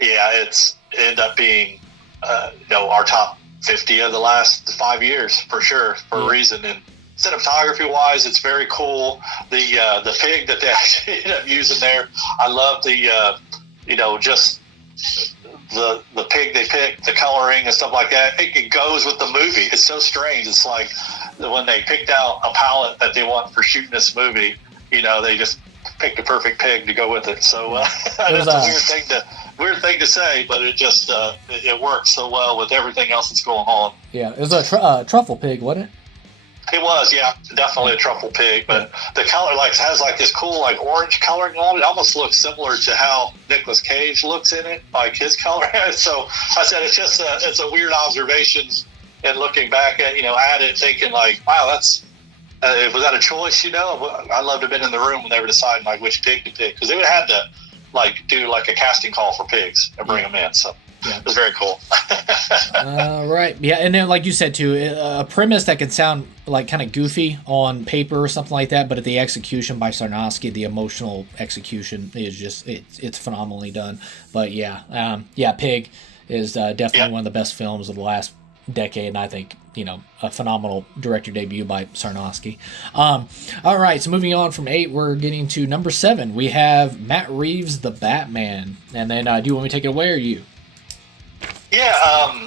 it's ended up being our top 50 of the last 5 years for sure, for a reason. And cinematography wise, it's very cool. The pig that they actually ended up using there, I love just the pig they picked, the coloring and stuff like that. It goes with the movie. It's so strange. It's like when they picked out a palette that they want for shooting this movie, they just picked a perfect pig to go with it. So that's a weird thing to say, but it just it works so well with everything else that's going on. Yeah, it was a truffle pig, wasn't it? It was, yeah, definitely a truffle pig, but the color has this cool orange coloring on it. It almost looks similar to how Nicolas Cage looks in it, like his color. So I said it's just it's a weird observation, and looking back at it, thinking wow, that's was that a choice? I'd love to have been in the room when they were deciding which pig to pick, because they would have had to do a casting call for pigs and bring them in. So. Yeah. It was very cool. Right. Yeah, and then like you said too, a premise that can sound kind of goofy on paper or something like that, but at the execution by Sarnowski, the emotional execution is just it's phenomenally done. But Pig is definitely one of the best films of the last decade, and I think a phenomenal director debut by Sarnowski. All right, so moving on from 8, we're getting to number 7. We have Matt Reeves' The Batman, and then do you want me to take it away or you? Yeah.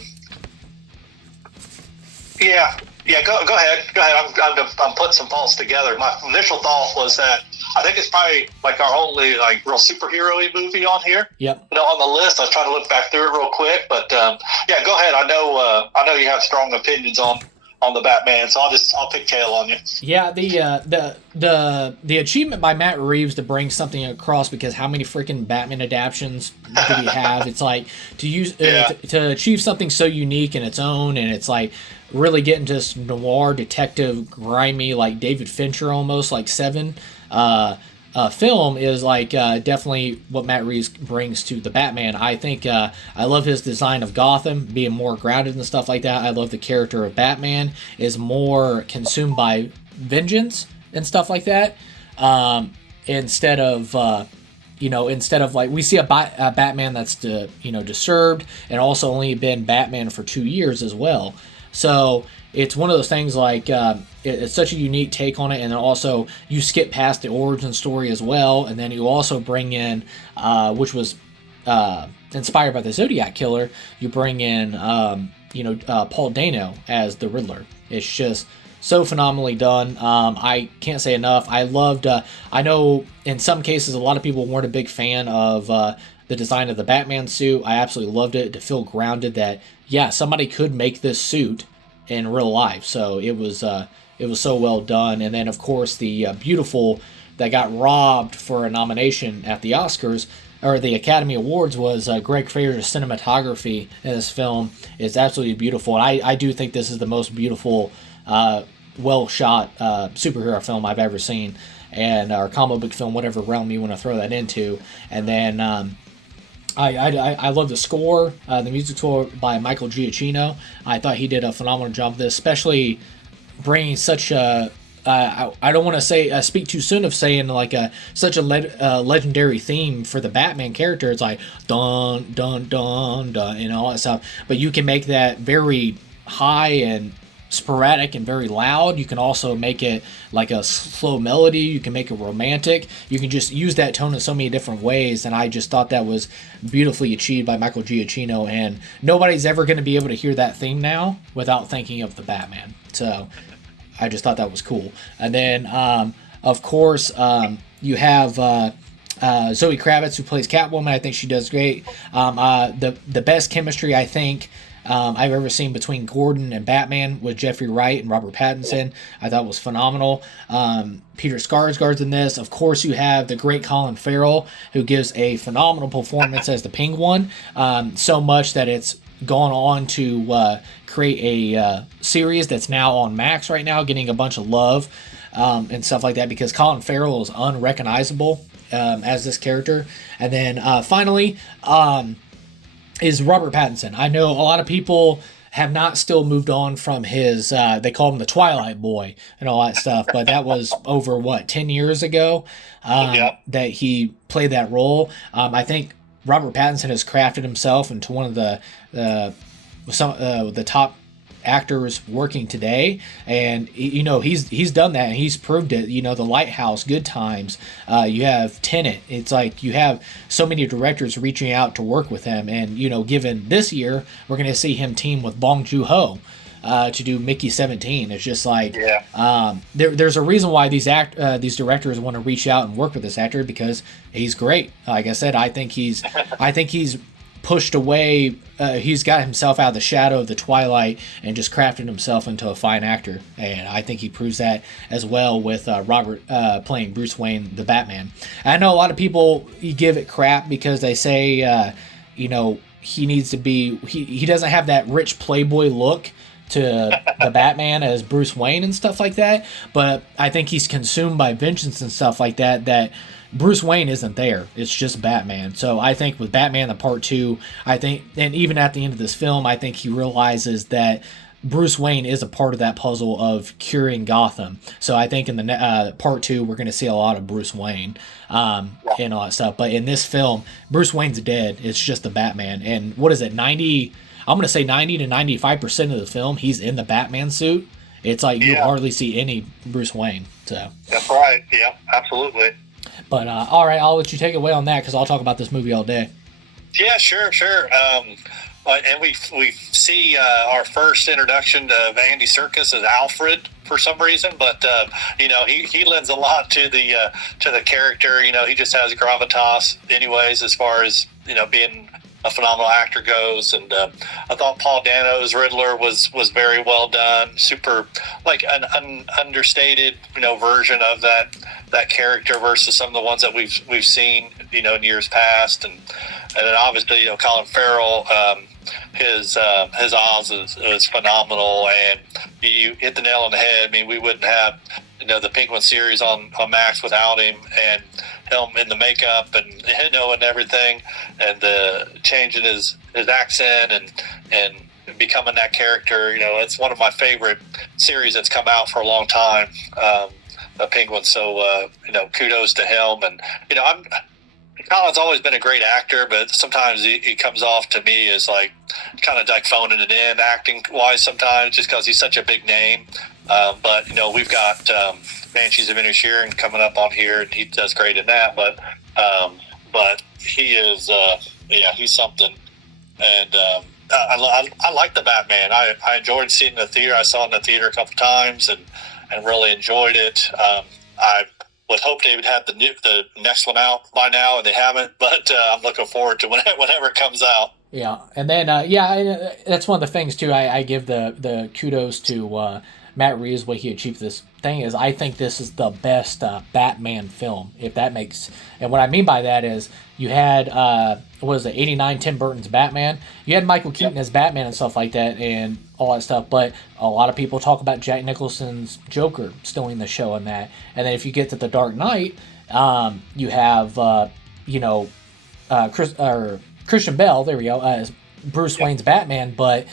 Go ahead. I'm putting some thoughts together. My initial thought was that I think it's probably our only real superhero-y movie on here. Yep. On the list. I was trying to look back through it real quick, but go ahead. I know you have strong opinions on on the Batman, so I'll pick tail on you. Yeah, the achievement by Matt Reeves to bring something across, because how many freaking Batman adaptions do we have? It's like to use to achieve something so unique in its own, and it's like really getting to this noir detective, grimy, like David Fincher almost, like Seven. Film is like definitely what Matt Reeves brings to the Batman. I think I love his design of Gotham being more grounded and stuff like that. I love the character of Batman is more consumed by vengeance and stuff like that, instead of like we see a Batman that's disturbed, and also only been Batman for 2 years as well. So it's one of those things like it's such a unique take on it, and then also you skip past the origin story as well, and then you also bring in, which was inspired by the Zodiac Killer, you bring in Paul Dano as the Riddler. It's just so phenomenally done. I can't say enough. I loved. I know in some cases a lot of people weren't a big fan of the design of the Batman suit. I absolutely loved it to feel grounded. That somebody could make this suit in real life. So it was so well done. And then of course the beautiful that got robbed for a nomination at the Oscars or the Academy Awards was Greg Fraser's cinematography in this film is absolutely beautiful. And I do think this is the most beautiful, well shot superhero film I've ever seen, and or comic book film, whatever realm you want to throw that into. And then I love the score, the music score by Michael Giacchino. I thought he did a phenomenal job of this, especially bringing such a I don't want to say speak too soon of saying like such a legendary theme for the Batman character. It's like dun dun dun dun and all that stuff, but you can make that very high and sporadic and very loud. You can also make it like a slow melody. You can make it romantic. You can just use that tone in so many different ways, and I just thought that was beautifully achieved by Michael Giacchino, and nobody's ever going to be able to hear that theme now without thinking of the Batman. So I just thought that was cool. And then of course you have Zoe Kravitz, who plays Catwoman. I think she does great. The best chemistry I think I've ever seen between Gordon and Batman with Jeffrey Wright and Robert Pattinson. I thought was phenomenal. Peter Skarsgård's in this. Of course, you have the great Colin Farrell, who gives a phenomenal performance as the Penguin. So much that it's gone on to create a series that's now on Max right now, getting a bunch of love and stuff like that, because Colin Farrell is unrecognizable as this character. And then finally, is Robert Pattinson. I know a lot of people have not still moved on from his, they call him the Twilight Boy and all that stuff, but that was over, 10 years ago that he played that role. I think Robert Pattinson has crafted himself into one of the top actors working today, and he's done that, and he's proved it. The Lighthouse, Good Times, you have Tenet. It's like you have so many directors reaching out to work with him, and given this year we're going to see him team with Bong Joon-ho to do Mickey 17. It's just like there's a reason why these directors want to reach out and work with this actor, because he's great. Like I said, I think he's pushed away. He's got himself out of the shadow of the Twilight and just crafted himself into a fine actor, and I think he proves that as well with Robert playing Bruce Wayne, the Batman. I know a lot of people give it crap because they say he needs to be he doesn't have that rich playboy look to the Batman as Bruce Wayne and stuff like that, but I think he's consumed by vengeance and stuff like that Bruce Wayne isn't there. It's just Batman. So I think with Batman the Part 2, and even at the end of this film, I think he realizes that Bruce Wayne is a part of that puzzle of curing Gotham. So I think in the Part 2, we're going to see a lot of Bruce Wayne and all that stuff. But in this film, Bruce Wayne's dead. It's just the Batman. And what is it, 90 to 95% of the film, he's in the Batman suit. It's like you hardly see any Bruce Wayne. So that's right. Yeah, absolutely. But all right, I'll let you take it away on that, because I'll talk about this movie all day. Yeah, sure. And we see our first introduction of Andy Serkis as Alfred for some reason, but he lends a lot to the character. He just has gravitas, anyways, as far as being a phenomenal actor goes. And I thought Paul Dano's Riddler was very well done. Super, like an understated, version of that character versus some of the ones that we've seen, in years past. And then obviously, Colin Farrell, his Oz is phenomenal, and you hit the nail on the head. I mean, we wouldn't have the Penguin series on Max without him, and him in the makeup and and everything, and the changing his accent and becoming that character. It's one of my favorite series that's come out for a long time. The Penguin. So kudos to him. And Colin's always been a great actor, but sometimes he comes off to me as like kind of like phoning it in acting wise sometimes, just because he's such a big name. But we've got Banshees of Inisherin coming up on here, and he does great in that. But he is he's something. And I like the Batman. I enjoyed seeing it in the theater. I saw it in the theater a couple times and really enjoyed it. I would hope they would have the next one out by now, and they haven't. But I'm looking forward to whenever it comes out. Yeah, and then that's one of the things too. I give the kudos to Matt Reeves, what he achieved. This thing is, I think this is the best Batman film. If that makes, and what I mean by that is, you had what was it, '89 Tim Burton's Batman. You had Michael Keaton as Batman and stuff like that, and all that stuff. But a lot of people talk about Jack Nicholson's Joker stealing the show in that. And then if you get to The Dark Knight, you have Christian Bale, there we go, as Bruce Wayne's Batman, but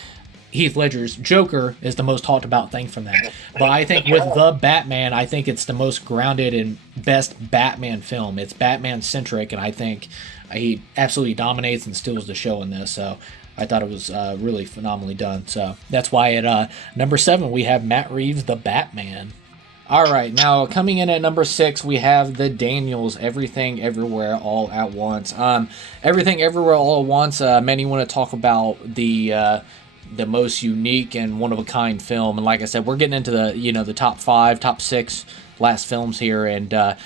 Heath Ledger's Joker is the most talked about thing from that. But I think with The Batman, I think it's the most grounded and best Batman film. It's Batman-centric, and I think he absolutely dominates and steals the show in this. So I thought it was really phenomenally done. So that's why at number 7 we have Matt Reeves' The Batman. All right, now coming in at number 6, we have the Daniels, Everything Everywhere All at Once. Everything Everywhere All at Once. Many want to talk about the most unique and one of a kind film, and like I said, we're getting into the top 5, top 6 last films here, and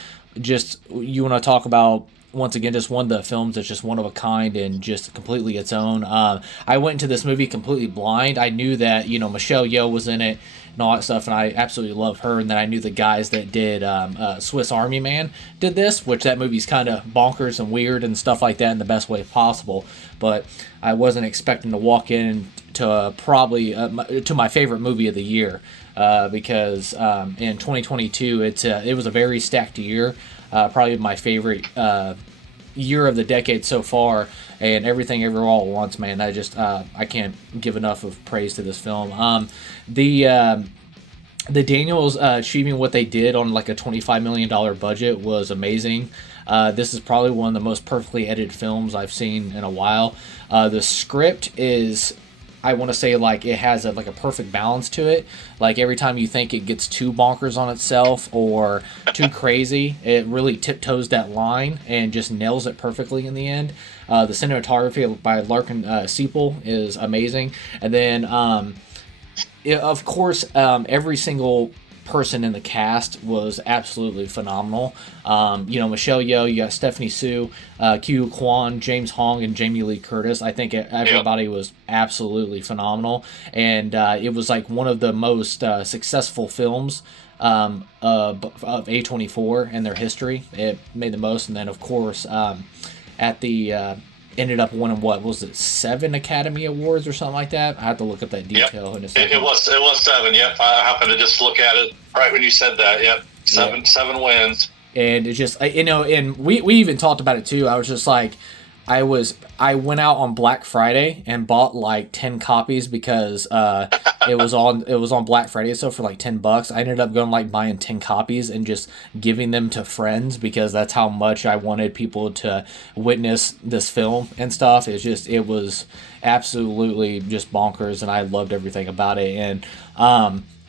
just you want to talk about once again just one of the films that's just one of a kind and just completely its own. I went into this movie completely blind. I knew that Michelle Yeoh was in it and all that stuff, and I absolutely love her. And then I knew the guys that did Swiss Army Man did this, which that movie's kind of bonkers and weird and stuff like that in the best way possible. But I wasn't expecting to walk in to probably to my favorite movie of the year, because in 2022 it was a very stacked year, probably my favorite year of the decade so far. And Everything Everywhere All at Once, man, I can't give enough of praise to this film. The Daniels achieving what they did on like a $25 million budget was amazing. This is probably one of the most perfectly edited films I've seen in a while. The script is, I want to say, like it has a perfect balance to it. Like every time you think it gets too bonkers on itself or too crazy, it really tiptoes that line and just nails it perfectly in the end. The cinematography by Larkin Sepul is amazing. And then, of course, every single person in the cast was absolutely phenomenal. Michelle Yeoh, you got Stephanie Sue, Q Kwan, James Hong, and Jamie Lee Curtis. I think everybody was absolutely phenomenal, and it was like one of the most successful films of A24 in their history. It made the most, and then of course at the ended up winning, what was it, 7 Academy Awards or something like that? I have to look up that detail in a second. It was 7. Yep, I happened to just look at it right when you said that. Yep, seven wins. And it's just and we even talked about it too. I was just like, I went out on Black Friday and bought like 10 copies because it was on Black Friday, so for like $10. I ended up going buying 10 copies and just giving them to friends because that's how much I wanted people to witness this film and stuff. It was absolutely just bonkers, and I loved everything about it. And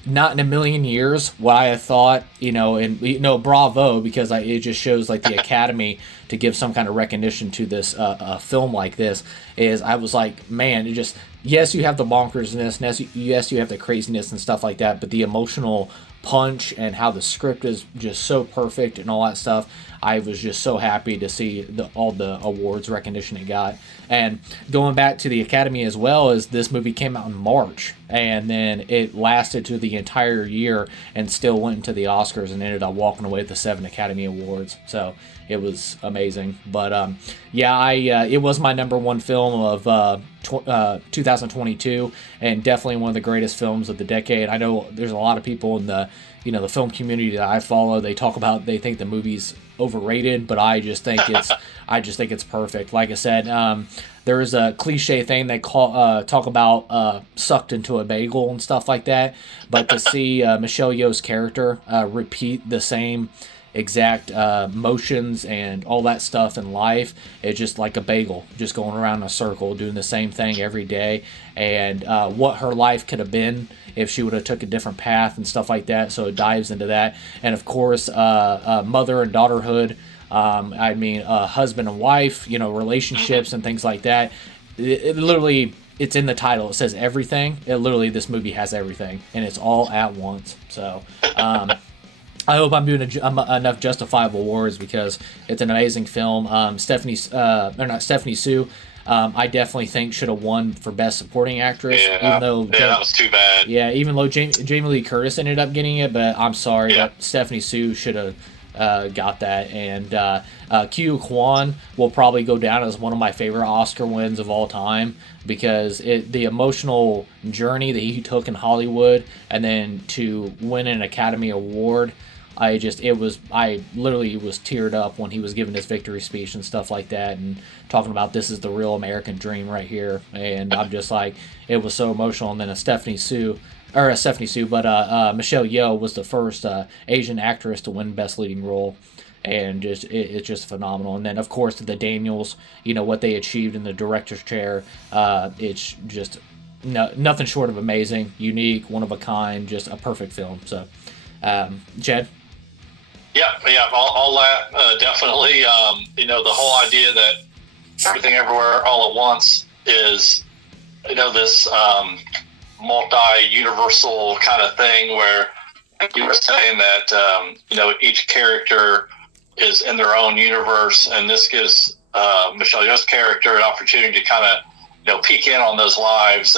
not in a million years what I had thought, bravo, because it just shows like the Academy to give some kind of recognition to this a film like this. Is I was like, man, yes, you have the bonkersness, yes, you have the craziness and stuff like that, but the emotional punch and how the script is just so perfect and all that stuff. I was just so happy to see all the awards recognition it got. And going back to the Academy as well, as this movie came out in March, and then it lasted to the entire year and still went into the Oscars and ended up walking away with the 7 Academy Awards. So it was amazing. But it was my number one film of 2022, and definitely one of the greatest films of the decade. I know there's a lot of people in the the film community that I follow. They think the movie's overrated, but I just think it's perfect. Like I said, there's a cliche thing they talk about sucked into a bagel and stuff like that. But to see Michelle Yeoh's character repeat the same exact motions and all that stuff in life, it's just like a bagel, just going around in a circle, doing the same thing every day, and what her life could have been if she would have took a different path and stuff like that. So it dives into that, and of course mother and daughterhood, husband and wife, relationships and things like that. It literally, it's in the title, it says everything. This movie has everything, and it's all at once. So I hope I'm doing enough justifiable awards, because it's an amazing film. Stephanie Sue, I definitely think should have won for Best Supporting Actress. That was too bad. Yeah, even though Jamie Lee Curtis ended up getting it, but I'm sorry that Stephanie Sue should have got that. And Q Kwan will probably go down as one of my favorite Oscar wins of all time, because the emotional journey that he took in Hollywood, and then to win an Academy Award. I literally was teared up when he was giving his victory speech and stuff like that, and talking about this is the real American dream right here. And I'm just like, it was so emotional. And then Michelle Yeoh was the first Asian actress to win Best Leading Role, and it's just phenomenal. And then of course the Daniels, what they achieved in the director's chair, it's just nothing short of amazing, unique, one of a kind, just a perfect film. So, Chad. Yeah, all that definitely. The whole idea that Everything Everywhere All at Once is, this multi-universal kind of thing where you were saying that each character is in their own universe, and this gives Michelle Yeoh's character an opportunity to kind of peek in on those lives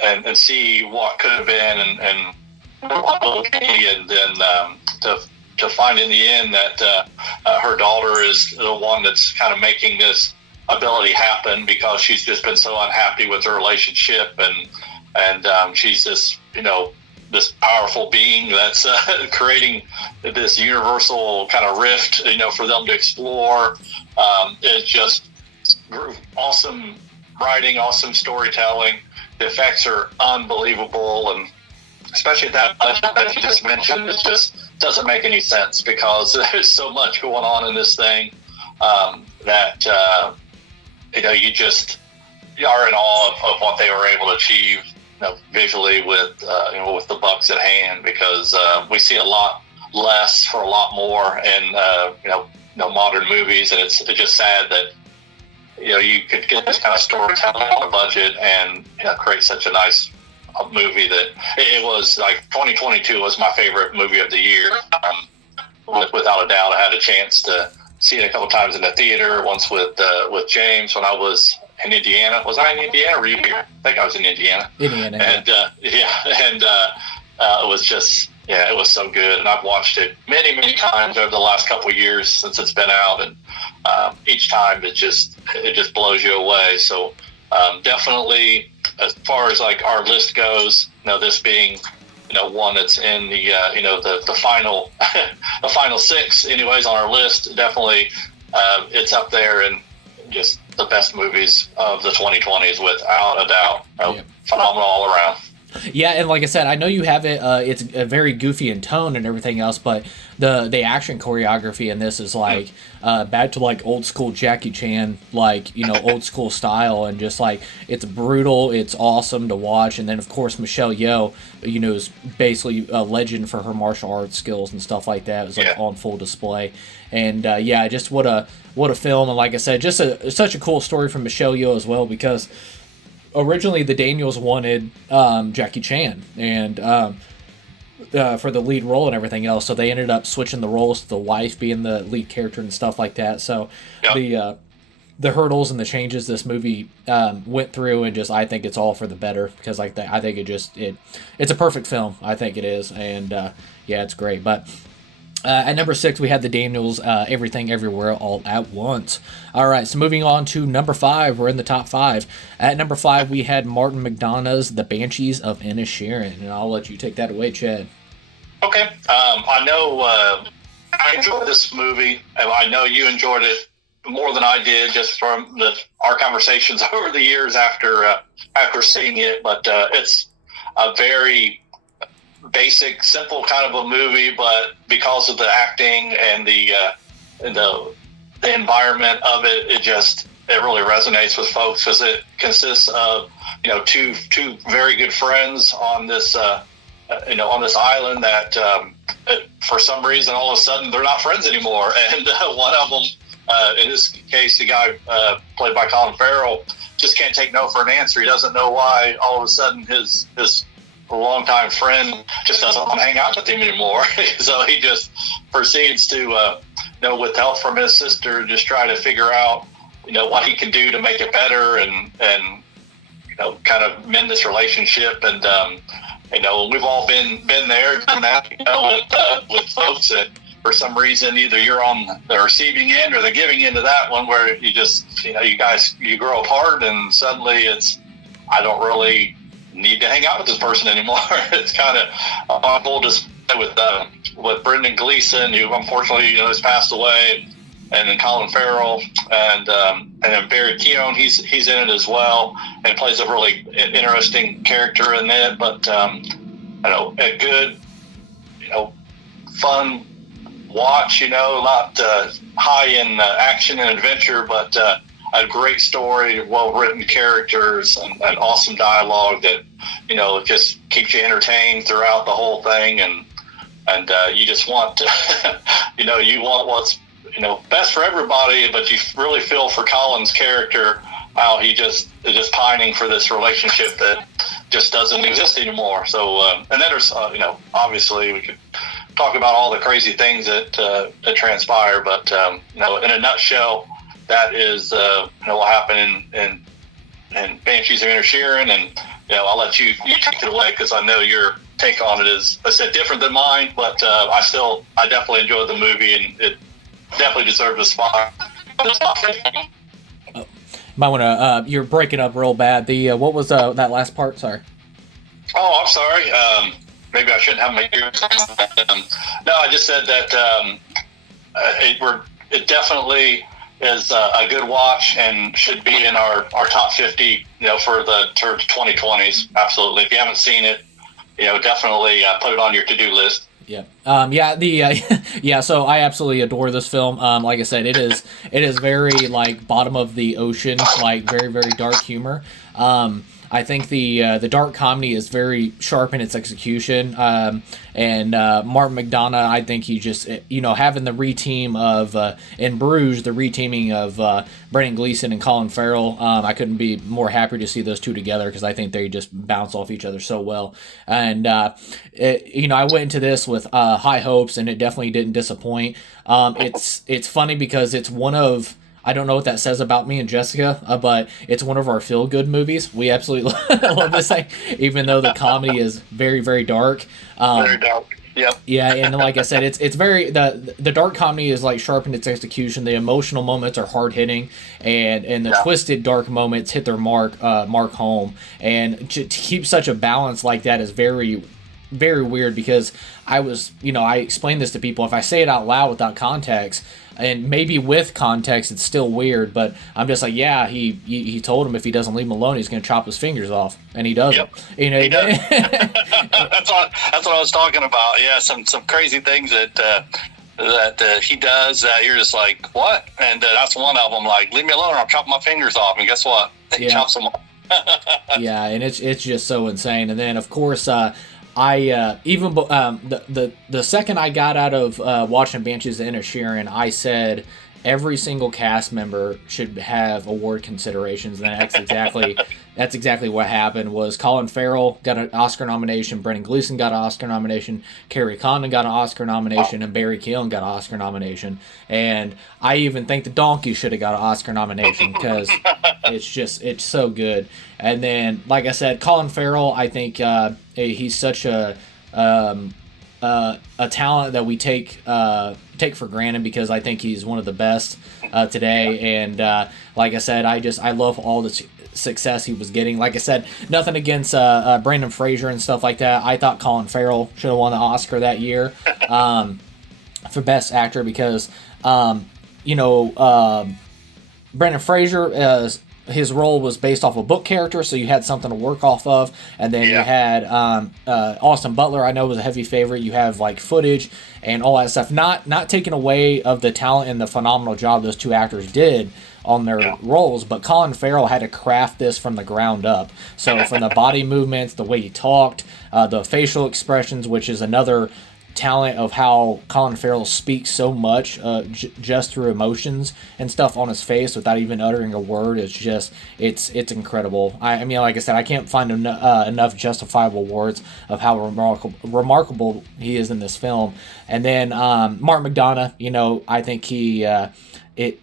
and see what could have been and then to find in the end that her daughter is the one that's kind of making this ability happen, because she's just been so unhappy with her relationship, and she's this this powerful being that's creating this universal kind of rift for them to explore. It's just awesome writing, awesome storytelling. The effects are unbelievable, and especially that budget that you just mentioned, it just doesn't make any sense, because there's so much going on in this thing that you just are in awe of what they were able to achieve visually with the bucks at hand, because we see a lot less for a lot more in modern movies, and it's just sad that you could get this kind of storytelling on a budget and create such a nice movie that it was like 2022 was my favorite movie of the year. Without a doubt, I had a chance to see it a couple times in the theater. Once with James when I was in Indiana. Was I in Indiana? Or were you here? I think I was in Indiana. Indiana. And it was just it was so good. And I've watched it many times over the last couple of years since it's been out, and each time it just blows you away. So definitely, as far as like our list goes, this being one that's in the final the final 6 anyways on our list, definitely it's up there and just the best movies of the 2020s without a doubt. Phenomenal all around. Yeah, and like I said, I know you have it. It's very goofy in tone and everything else, but the action choreography in this is like back to like old school Jackie Chan, like old school style, and just like it's brutal. It's awesome to watch. And then of course Michelle Yeoh, is basically a legend for her martial arts skills and stuff like that. It was like on full display. And just what a film. And like I said, just such a cool story from Michelle Yeoh as well, because originally the Daniels wanted Jackie Chan, and for the lead role and everything else. So they ended up switching the roles to the wife being the lead character and stuff like that. So the hurdles and the changes this movie went through, and just I think it's all for the better, because like that, I think it's a perfect film. I think it is, and yeah, it's great. But at number 6, we had the Daniels, Everything Everywhere All at Once. All right, so moving on to number 5, we're in the top 5. At number 5, we had Martin McDonagh's The Banshees of Inisherin, and I'll let you take that away, Chad. Okay, I know I enjoyed this movie, and I know you enjoyed it more than I did, just from our conversations over the years after seeing it. But it's a very basic, simple kind of a movie, but because of the acting and the environment of it, it really resonates with folks, because it consists of two very good friends on this on this island that for some reason all of a sudden they're not friends anymore, and one of them, in this case, the guy played by Colin Farrell, just can't take no for an answer. He doesn't know why all of a sudden his longtime friend just doesn't want to hang out with him anymore. So he just proceeds to, with help from his sister, just try to figure out, what he can do to make it better and kind of mend this relationship. And we've all been there, done that, with folks that, for some reason, either you're on the receiving end or the giving end of that one, where you just, you grow apart, and suddenly I don't really need to hang out with this person anymore. It's kind of on full display with Brendan Gleeson, who unfortunately has passed away, and then Colin Farrell, and then Barry Keoghan, he's in it as well, and plays a really interesting character in it. But a good fun watch, not high in action and adventure, but a great story, well-written characters, and awesome dialogue that, just keeps you entertained throughout the whole thing. And you just want to, you want what's, best for everybody, but you really feel for Colin's character, how he is just pining for this relationship that just doesn't exist anymore. So, and then there's, obviously we could talk about all the crazy things that transpire, but, in a nutshell, that is, what happened in Banshees of Inisherin. And, I'll let you take it away, because I know your take on it is, I said, different than mine, but I definitely enjoyed the movie, and it definitely deserved a spot. Might want to, you're breaking up real bad. What was that last part? Sorry. Oh, I'm sorry. Maybe I shouldn't have my ears. No, I just said that it definitely is a good watch, and should be in our top 50, for the 2020s. Absolutely. If you haven't seen it, definitely put it on your to-do list. Yeah. So I absolutely adore this film. Like I said, it is very like bottom of the ocean, like very, very dark humor. I think the dark comedy is very sharp in its execution. And Martin McDonagh, I think he just, having the reteam of, in Bruges, the reteaming of Brendan Gleeson and Colin Farrell, I couldn't be more happy to see those two together, because I think they just bounce off each other so well. And, I went into this with high hopes, and it definitely didn't disappoint. It's funny because it's one of, I don't know what that says about me and Jessica, but it's one of our feel-good movies. We absolutely love this thing, even though the comedy is very, very dark. Very dark. Yep. Yeah, and like I said, it's very the dark comedy is like sharp in its execution. The emotional moments are hard hitting, and the twisted dark moments hit their mark home. And to keep such a balance like that is very, very weird, because I explain this to people. If I say it out loud without context, and maybe with context, it's still weird, but I'm just like, yeah, he told him if he doesn't leave him alone, he's going to chop his fingers off, and he doesn't. Yep. He does. That's what I was talking about. Yeah, some crazy things that he does that you're just like, what? And that's one of them. Like, leave me alone, or I'll chop my fingers off. And guess what? He chops them off. Yeah, and it's just so insane. And then of course, the second I got out of watching Banshees of Inisherin, I said, every single cast member should have award considerations, and that's exactly what happened. Was Colin Farrell got an Oscar nomination, Brendan Gleeson got an Oscar nomination, Kerry Condon got an Oscar nomination, and Barry Keoghan got an Oscar nomination. And I even think the Donkey should have got an Oscar nomination because it's so good. And then, like I said, Colin Farrell, I think he's such a talent that we take for granted, because I think he's one of the best today. And like I said, I love all the success he was getting. Like I said, nothing against Brendan Fraser and stuff like that. I thought Colin Farrell should have won the Oscar that year for Best Actor, because Brendan Fraser, his role was based off a book character, so you had something to work off of. And then you had Austin Butler, I know, was a heavy favorite. You have like footage and all that stuff. Not taking away of the talent and the phenomenal job those two actors did on their roles, but Colin Farrell had to craft this from the ground up. So from the body movements, the way he talked, the facial expressions, which is another talent of how Colin Farrell speaks so much just through emotions and stuff on his face without even uttering a word. It's incredible. I mean, like I said, I can't find enough justifiable words of how remarkable he is in this film. And then Mark McDonagh, I think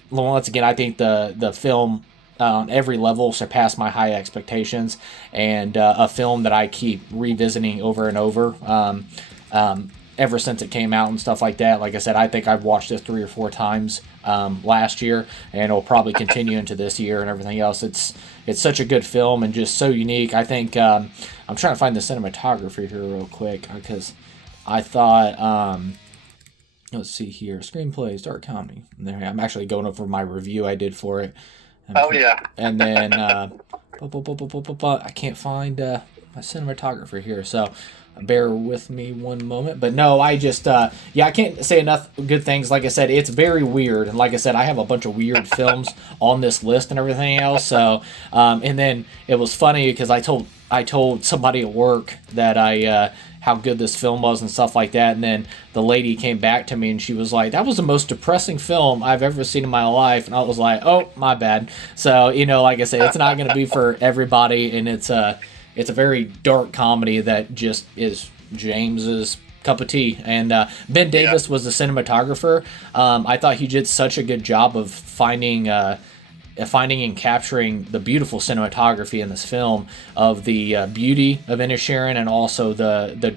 once again, I think the film on every level surpassed my high expectations, and a film that I keep revisiting over and over ever since it came out and stuff like that. Like I said, I think I've watched it 3 or 4 times last year, and it'll probably continue into this year and everything else. It's such a good film and just so unique. I think I'm trying to find the cinematography here real quick, because I thought let's see here, screenplays, dark comedy. There, I'm actually going over my review I did for it. And then I can't find my cinematographer here, so bear with me one moment. But no, I just I can't say enough good things. Like I said, it's very weird, and like I said, I have a bunch of weird films on this list and everything else. So and then it was funny because I told somebody at work that how good this film was and stuff like that, and then the lady came back to me and she was like, "That was the most depressing film I've ever seen in my life." And I was like, "Oh, my bad." So like I said, it's not going to be for everybody, and it's a very dark comedy that just is James's cup of tea. And Ben Davis was the cinematographer. I thought he did such a good job of finding and capturing the beautiful cinematography in this film, of the beauty of Inisherin and also the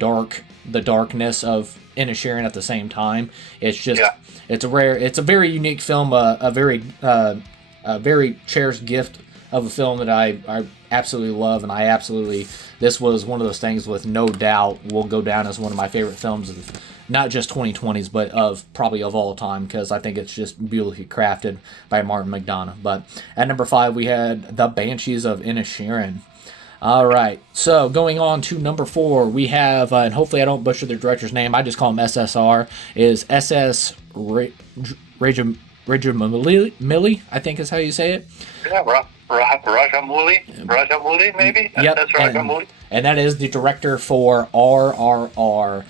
darkness of Inisherin at the same time. It's just it's a very unique film, a very cherished gift of a film that I absolutely love, and this was one of those things with no doubt will go down as one of my favorite films of not just 2020s, but of all time, because I think it's just beautifully crafted by Martin McDonagh. But at number 5, we had The Banshees of Inisherin. All right, so going on to number 4, we have, and hopefully I don't butcher the director's name, I just call him SSR, is S.S. Rajamouli, I think is how you say it. Yeah, Rajamouli, maybe? Yep, that's Rajamouli. And that is the director for RRR.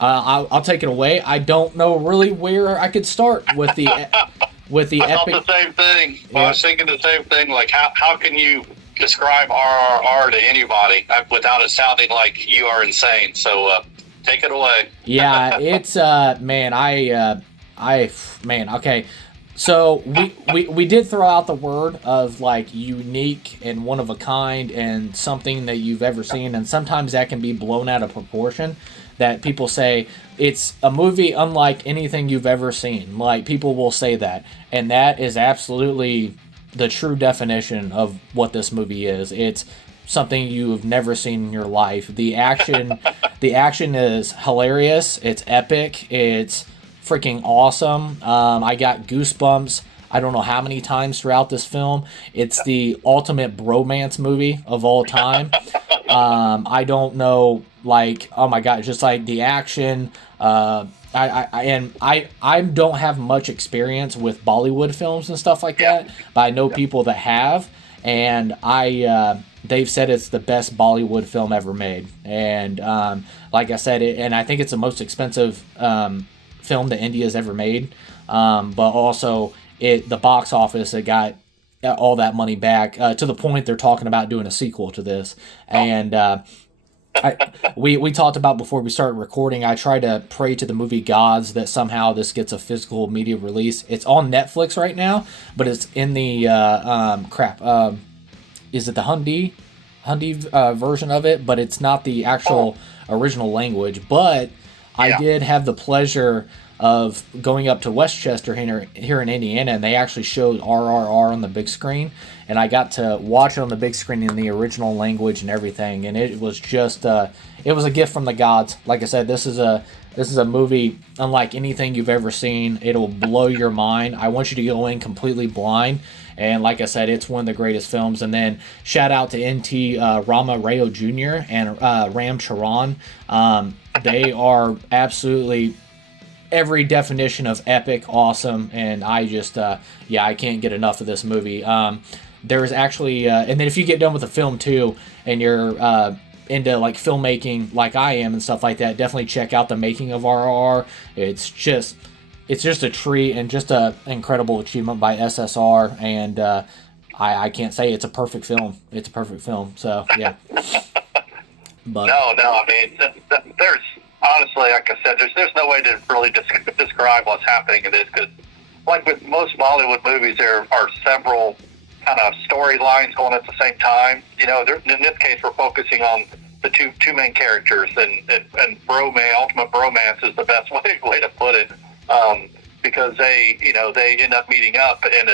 I'll take it away. I don't know really where I could start with the I epic. thought the same thing. Yeah. I was thinking the same thing. Like, how can you describe RRR to anybody without it sounding like you are insane? So take it away. Yeah, it's okay. So we did throw out the word of like unique and one of a kind and something that you've ever seen, and sometimes that can be blown out of proportion. That people say it's a movie unlike anything you've ever seen. Like, people will say that, and that is absolutely the true definition of what this movie is. It's something you've never seen in your life. The action is hilarious. It's epic. It's freaking awesome. I got goosebumps I don't know how many times throughout this film. It's the ultimate bromance movie of all time. I don't know, like, oh my god, just like the action. I don't have much experience with Bollywood films and stuff like that, but I know people that have, and they've said it's the best Bollywood film ever made. And like I said, and I think it's the most expensive film that India's ever made. But also the box office, it got all that money back to the point they're talking about doing a sequel to this. And we talked about before we started recording. I tried to pray to the movie gods that somehow this gets a physical media release. It's on Netflix right now, but it's in the is it the Hindi version of it? But it's not the actual original language. But I did have the pleasure of going up to Westchester here in Indiana, and they actually showed RRR on the big screen, and I got to watch it on the big screen in the original language and everything, and it was just it was a gift from the gods. Like I said, this is a movie unlike anything you've ever seen. It'll blow your mind. I want you to go in completely blind, and like I said, it's one of the greatest films. And then shout out to NT Rama Rayo Jr. and Ram Charan. They are absolutely every definition of epic, awesome, and I just I can't get enough of this movie. There's actually and then if you get done with the film too, and you're into like filmmaking like I am and stuff like that, definitely check out the making of RRR. It's just a treat and just a incredible achievement by SSR, and I can't say it's a perfect film. It's a perfect film. So yeah. But no, I mean, there's honestly, like I said, there's no way to really describe what's happening in this, because like with most Bollywood movies, there are several kind of storylines going at the same time. You know, in this case, we're focusing on the two main characters, and ultimate bromance is the best way to put it, because they end up meeting up, and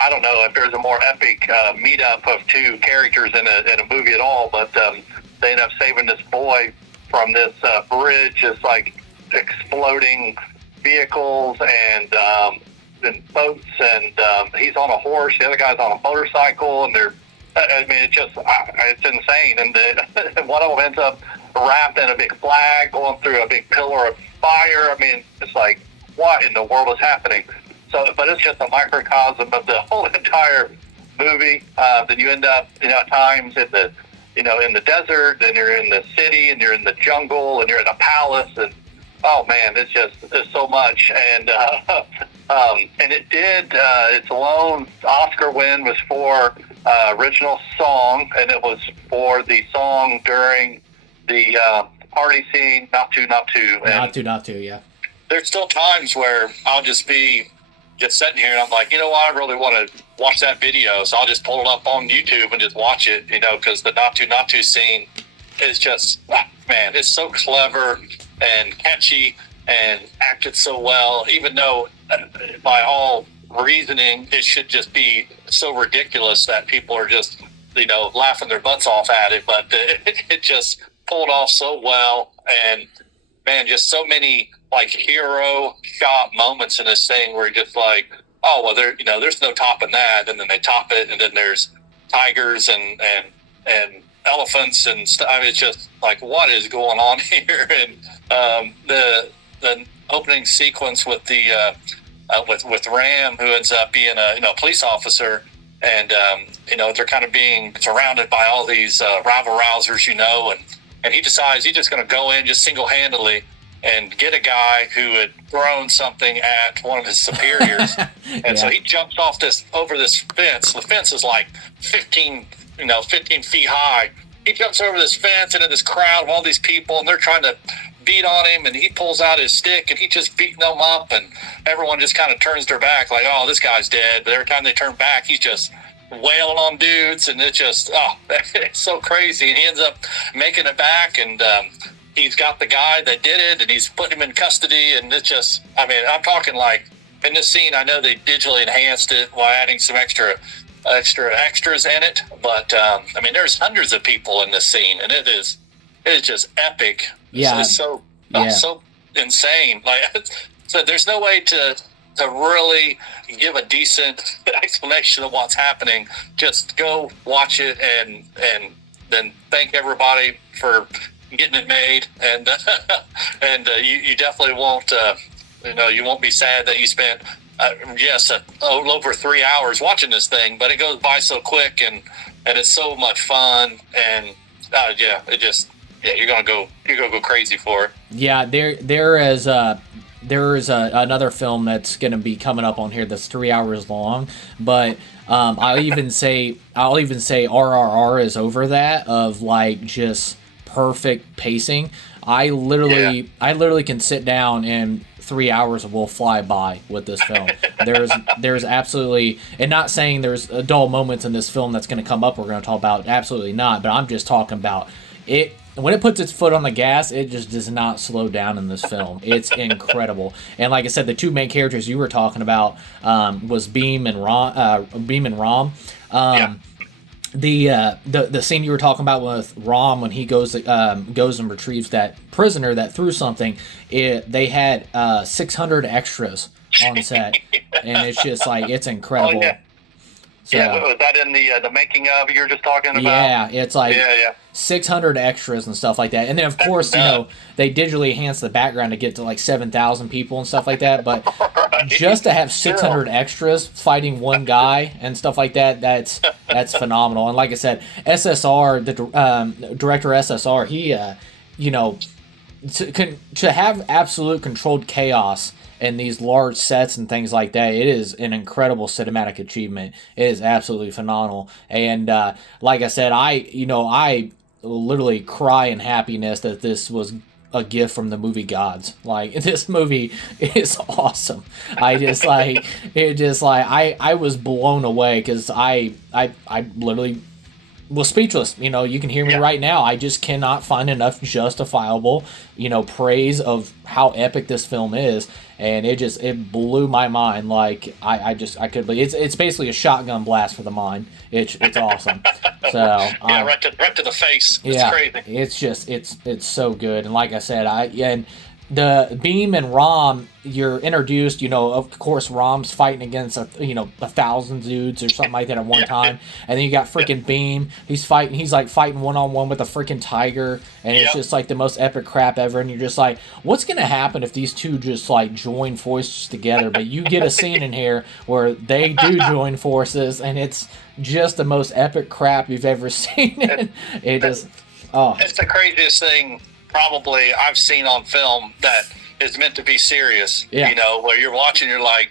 I don't know if there's a more epic meetup of two characters in a movie at all, but they end up saving this boy from this bridge. It's like exploding vehicles and boats, and he's on a horse, the other guy's on a motorcycle, and it's insane. And one of them ends up wrapped in a big flag going through a big pillar of fire. I mean, it's like, what in the world is happening? So, but it's just a microcosm of the whole entire movie. Then you end up, at times in the desert, and you're in the city, and you're in the jungle, and you're in a palace, and oh man, there's so much. And and it did its lone Oscar win was for original song, and it was for the song during the party scene, not to. Yeah. There's still times where I'll just be sitting here and I'm like, what, I really want to watch that video, so I'll just pull it up on YouTube and just watch it, because the not to scene is just, man, it's so clever and catchy and acted so well, even though by all reasoning it should just be so ridiculous that people are just, laughing their butts off at it, but it just pulled off so well. And man, just so many like hero shot moments in this thing where you're just like, oh well, there's no topping that, and then they top it, and then there's tigers and elephants and stuff. I mean, it's just like, what is going on here? And the opening sequence with the with Ram, who ends up being a police officer, and they're kind of being surrounded by all these rabble rousers, and he decides he's just going to go in just single-handedly and get a guy who had thrown something at one of his superiors. And so he jumps over this fence. The fence is like 15 feet high. He jumps over this fence into this crowd of all these people, and they're trying to beat on him, and he pulls out his stick and he just beating them up, and everyone just kind of turns their back like, oh, this guy's dead. But every time they turn back, he's just wailing on dudes, and it's just, it's so crazy. And he ends up making it back, and he's got the guy that did it, and he's putting him in custody. And it's just, I mean, I'm talking like in this scene, I know they digitally enhanced it while adding some extras in it, but I mean, there's hundreds of people in this scene, and it is just epic. Yeah, it's so insane. Like, so there's no way to really give a decent explanation of what's happening. Just go watch it, and then thank everybody for getting it made, and you definitely won't you won't be sad that you spent over 3 hours watching this thing, but it goes by so quick, and it's so much fun, and you're gonna go crazy for it. Yeah, there is there's another film that's going to be coming up on here that's 3 hours long, but I'll even say RRR is over that of like just perfect pacing. I literally can sit down and 3 hours will fly by with this film. There's absolutely, and not saying there's dull moments in this film that's going to come up we're going to talk about, absolutely not, but I'm just talking about it. When it puts its foot on the gas, it just does not slow down in this film. It's incredible. And like I said, the two main characters you were talking about was Beam and Rom. The scene you were talking about with Rom when he goes and retrieves that prisoner that threw something, they had 600 extras on set, and it's just like, it's incredible. Oh, yeah. So, yeah, was that in the making of you're just talking about? Yeah, it's like 600 extras and stuff like that. And then, of course, they digitally enhance the background to get to like 7,000 people and stuff like that. But right. just to have 600 extras fighting one guy and stuff like that, that's phenomenal. And like I said, SSR, the director SSR, he, to have absolute controlled chaos and these large sets and things like that, it is an incredible cinematic achievement. It is absolutely phenomenal. And like I said, I literally cry in happiness that this was a gift from the movie gods. Like, this movie is awesome. I was blown away because I literally was speechless. You can hear me right now. I just cannot find enough justifiable, praise of how epic this film is. And it blew my mind. Like, I could believe it's basically a shotgun blast for the mind. It's awesome. So right to the face. It's crazy. It's just it's so good. And like I said, and the Beam and Rom, you're introduced, of course Rom's fighting against 1,000 dudes or something like that at one time, and then you got freaking Beam, he's like fighting one-on-one with a freaking tiger, and it's just like the most epic crap ever, and you're just like, what's gonna happen if these two just like join forces together? But you get a scene in here where they do join forces, and it's just the most epic crap you've ever seen. It's the craziest thing probably I've seen on film that is meant to be serious. Where you're watching, you're like,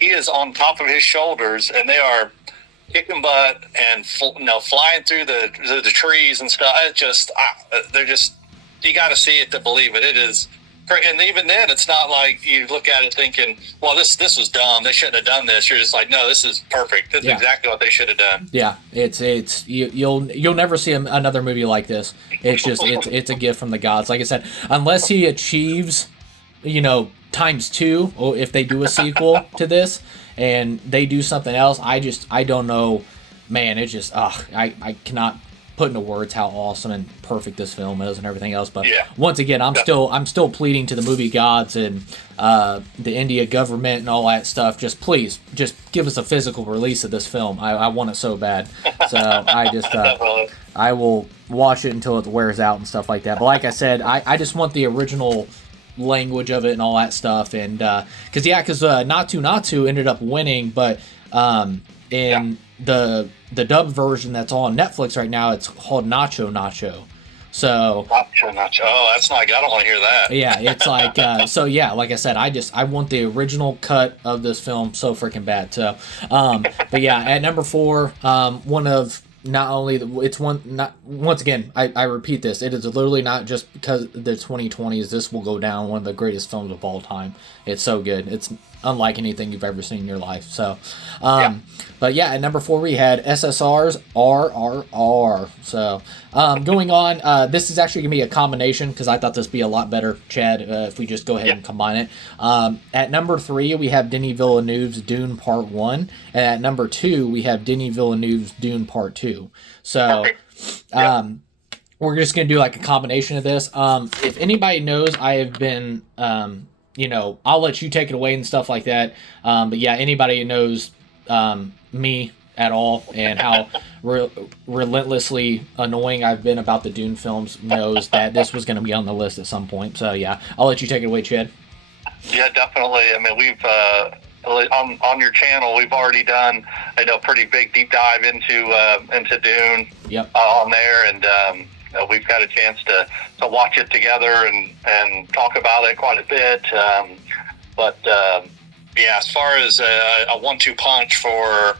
he is on top of his shoulders, and they are kicking butt and flying through the trees and stuff. They're just, you got to see it to believe it. It is, and even then, it's not like you look at it thinking, well, this was dumb, they shouldn't have done this. You're just like, no, this is perfect. This is exactly what they should have done. Yeah, you'll never see another movie like this. It's just it's a gift from the gods. Like I said, unless he achieves, ×2, or if they do a sequel to this and they do something else, I don't know, man. It's just I cannot put into words how awesome and perfect this film is and everything else. But once again, I'm still pleading to the movie gods and the India government and all that stuff. Just please, just give us a physical release of this film. I want it so bad. So I will watch it until it wears out and stuff like that. But like I said, I just want the original language of it and all that stuff. And because Naatu ended up winning, but the dub version that's on Netflix right now, it's called Nacho. So Nacho. Oh, that's not. I don't want to hear that. Yeah, it's like like I said, I want the original cut of this film so freaking bad. So, but yeah, at number 4, one of not only once again, I repeat this, it is literally not just because the 2020s. This will go down one of the greatest films of all time. It's so good. It's unlike anything you've ever seen in your life. So, but yeah, at number 4 we had SSR's RRR. So, going on, this is actually gonna be a combination because I thought this would be a lot better, Chad, if we just go ahead and combine it. At number 3 we have Denis Villeneuve's Dune Part 1, and at number 2 we have Denis Villeneuve's Dune Part 2. So, we're just gonna do like a combination of this. If anybody knows, I have been I'll let you take it away and stuff like that. But yeah, anybody who knows me at all and how relentlessly annoying I've been about the Dune films knows that this was going to be on the list at some point. So yeah, I'll let you take it away, Chad. Yeah, definitely. I mean, we've on your channel, we've already done pretty big deep dive into Dune. Yep. On there, and we've got a chance to watch it together and talk about it quite a bit. But yeah, as far as a 1-2 punch for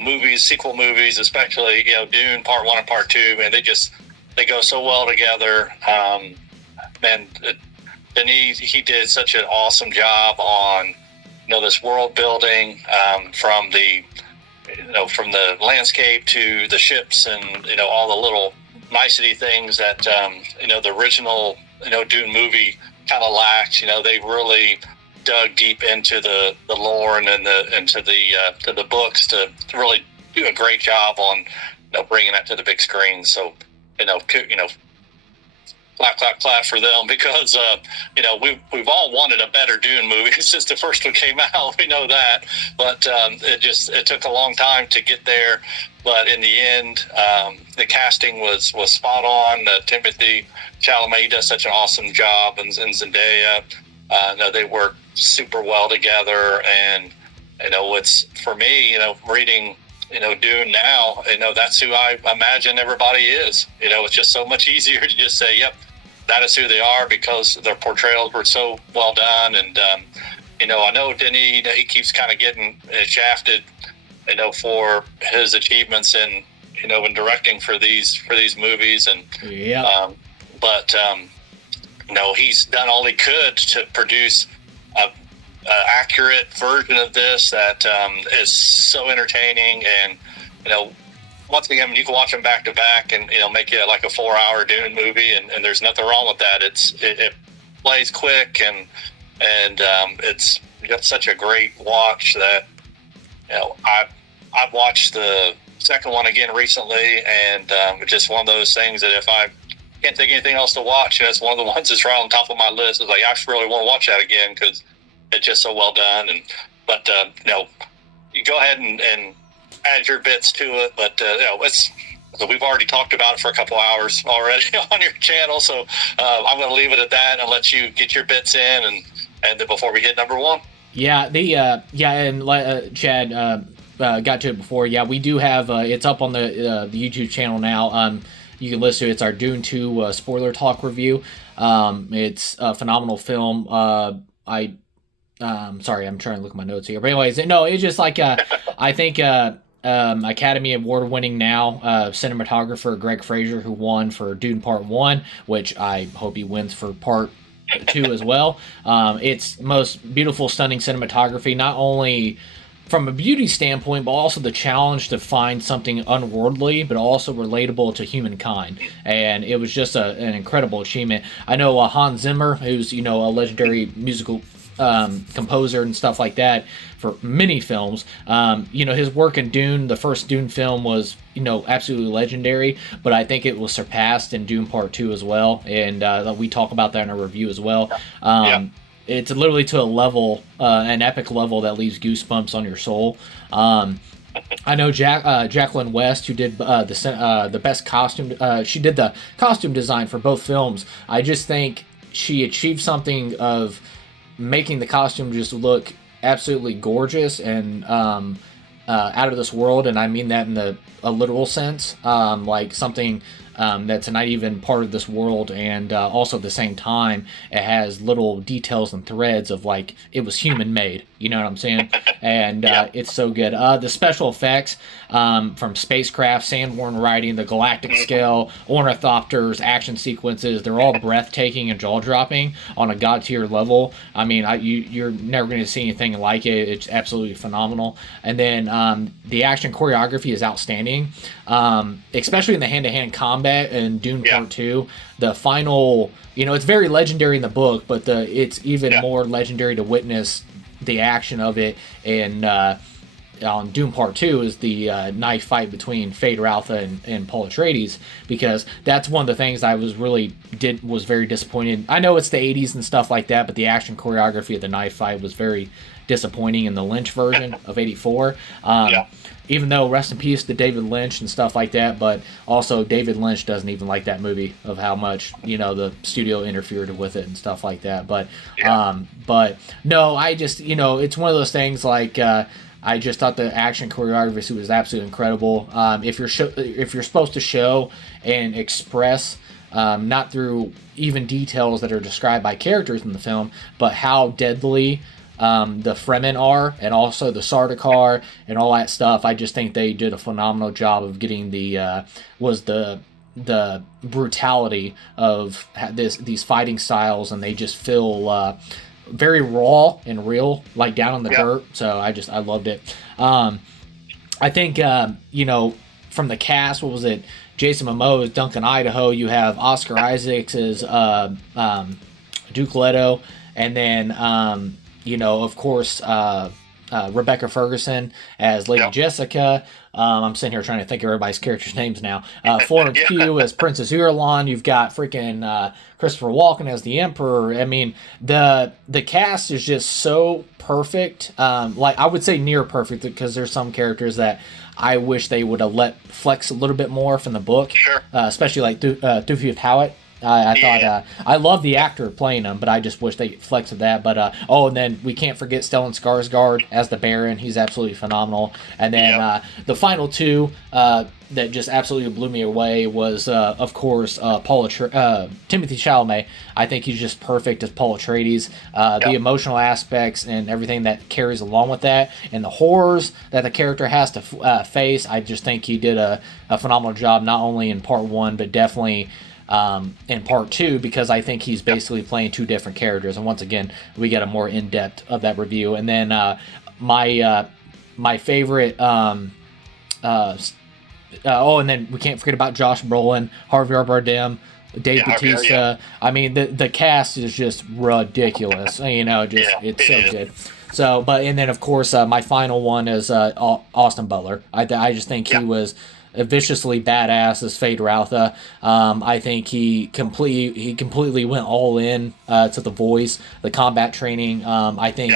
movies, sequel movies, especially Dune Part 1 and Part 2, man, they go so well together. Man, Denis, he did such an awesome job on this world building, from the landscape to the ships and all the little nicety things that the original Dune movie kind of lacked. They really dug deep into the lore and into the books to really do a great job on bringing that to the big screen. So clap, clap, clap for them, because we've all wanted a better Dune movie since the first one came out. We know that, but it took a long time to get there. But in the end, the casting was spot on. Timothy Chalamet does such an awesome job, and Zendaya. They work super well together, and it's, for me, reading Dune now, that's who I imagine everybody is. It's just so much easier to just say, yep, that is who they are, because their portrayals were so well done. And I know Denis, he keeps kind of getting shafted, for his achievements in directing for these movies, and but he's done all he could to produce a accurate version of this that is so entertaining. And once again, you can watch them back to back and make it like a 4-hour Dune movie, and there's nothing wrong with that. It plays quick, and it's just such a great watch that I've watched the second one again recently, and it's just one of those things that if I can't think of anything else to watch, it's one of the ones that's right on top of my list. It's like, I really want to watch that again, because it's just so well done. But you go ahead and add your bits to it. But we've already talked about it for a couple hours already on your channel, so I'm going to leave it at that and let you get your bits in, and then before we hit number one. Yeah, and Chad got to it before. Yeah, we do have it's up on the YouTube channel now. You can listen to it. It's our Dune 2 spoiler talk review. It's a phenomenal film. Sorry, I'm trying to look at my notes here. But anyways, no, it's just like I think Academy Award winning now cinematographer Greg Fraser, who won for Dune Part 1, which I hope he wins for Part 2 as well. It's most beautiful, stunning cinematography, not only from a beauty standpoint, but also the challenge to find something unworldly, but also relatable to humankind. And it was just an incredible achievement. I know Hans Zimmer, who's a legendary musical composer and stuff like that for many films. His work in Dune, the first Dune film, was absolutely legendary, but I think it was surpassed in Dune Part 2 as well, and we talk about that in our review as well. It's literally to a level, an epic level that leaves goosebumps on your soul. I know Jacqueline West, who did the best costume. She did the costume design for both films. I just think she achieved something of making the costume just look absolutely gorgeous and out of this world, and I mean that in a literal sense, like something that's not even part of this world, and also at the same time it has little details and threads of like it was human made, you know what I'm saying? And it's so good. The special effects from spacecraft, sandworm riding, the galactic scale, ornithopters, action sequences, they're all breathtaking and jaw-dropping on a god tier level. I mean, you're never going to see anything like it. It's absolutely phenomenal. And then the action choreography is outstanding, especially in the hand-to-hand combat in Dune Part 2. The final, it's very legendary in the book, but it's even more legendary to witness the action of it. And on Dune Part 2 is the knife fight between Fade Ralpha and Paul Atreides, because that's one of the things I was very disappointed. I know it's the 80s and stuff like that, but the action choreography of the knife fight was very disappointing in the Lynch version of 84. Even though, rest in peace to David Lynch and stuff like that, but also David Lynch doesn't even like that movie, of how much the studio interfered with it and stuff like that. But but no, I just it's one of those things like I just thought the action choreography was absolutely incredible. If you're supposed to show and express, not through even details that are described by characters in the film, but how deadly the Fremen are, and also the Sardaukar and all that stuff. I just think they did a phenomenal job of getting the brutality of these fighting styles, and they just feel very raw and real, like down in the dirt. So I loved it. I think from the cast, what was it? Jason Momoa as Duncan Idaho. You have Oscar Isaacs as Duke Leto, and then of course, Rebecca Ferguson as Lady Jessica. I'm sitting here trying to think of everybody's characters' names now. Florence Pugh as Princess Irulan. You've got freaking Christopher Walken as the Emperor. I mean, the cast is just so perfect. Like, I would say near perfect, because there's some characters that I wish they would have let flex a little bit more from the book. Sure. Especially like Doogie Howard. I thought I love the actor playing him, but I just wish they flexed that. But and then we can't forget Stellan Skarsgård as the Baron. He's absolutely phenomenal. And then the final two that just absolutely blew me away was of course Timothy Chalamet. I think he's just perfect as Paul Atreides. The emotional aspects and everything that carries along with that, and the horrors that the character has to face. I just think he did a phenomenal job, not only in part one, but definitely in part two, because I think he's basically playing two different characters. And once again, we get a more in-depth of that review. And then my favorite and then we can't forget about Josh Brolin, Javier Bardem, Dave Bautista. I mean, the cast is just ridiculous. It's so good. So, and then of course my final one is Austin Butler. I just think he was viciously badass as Fade Routha. I think he completely went all in to the voice, the combat training. I think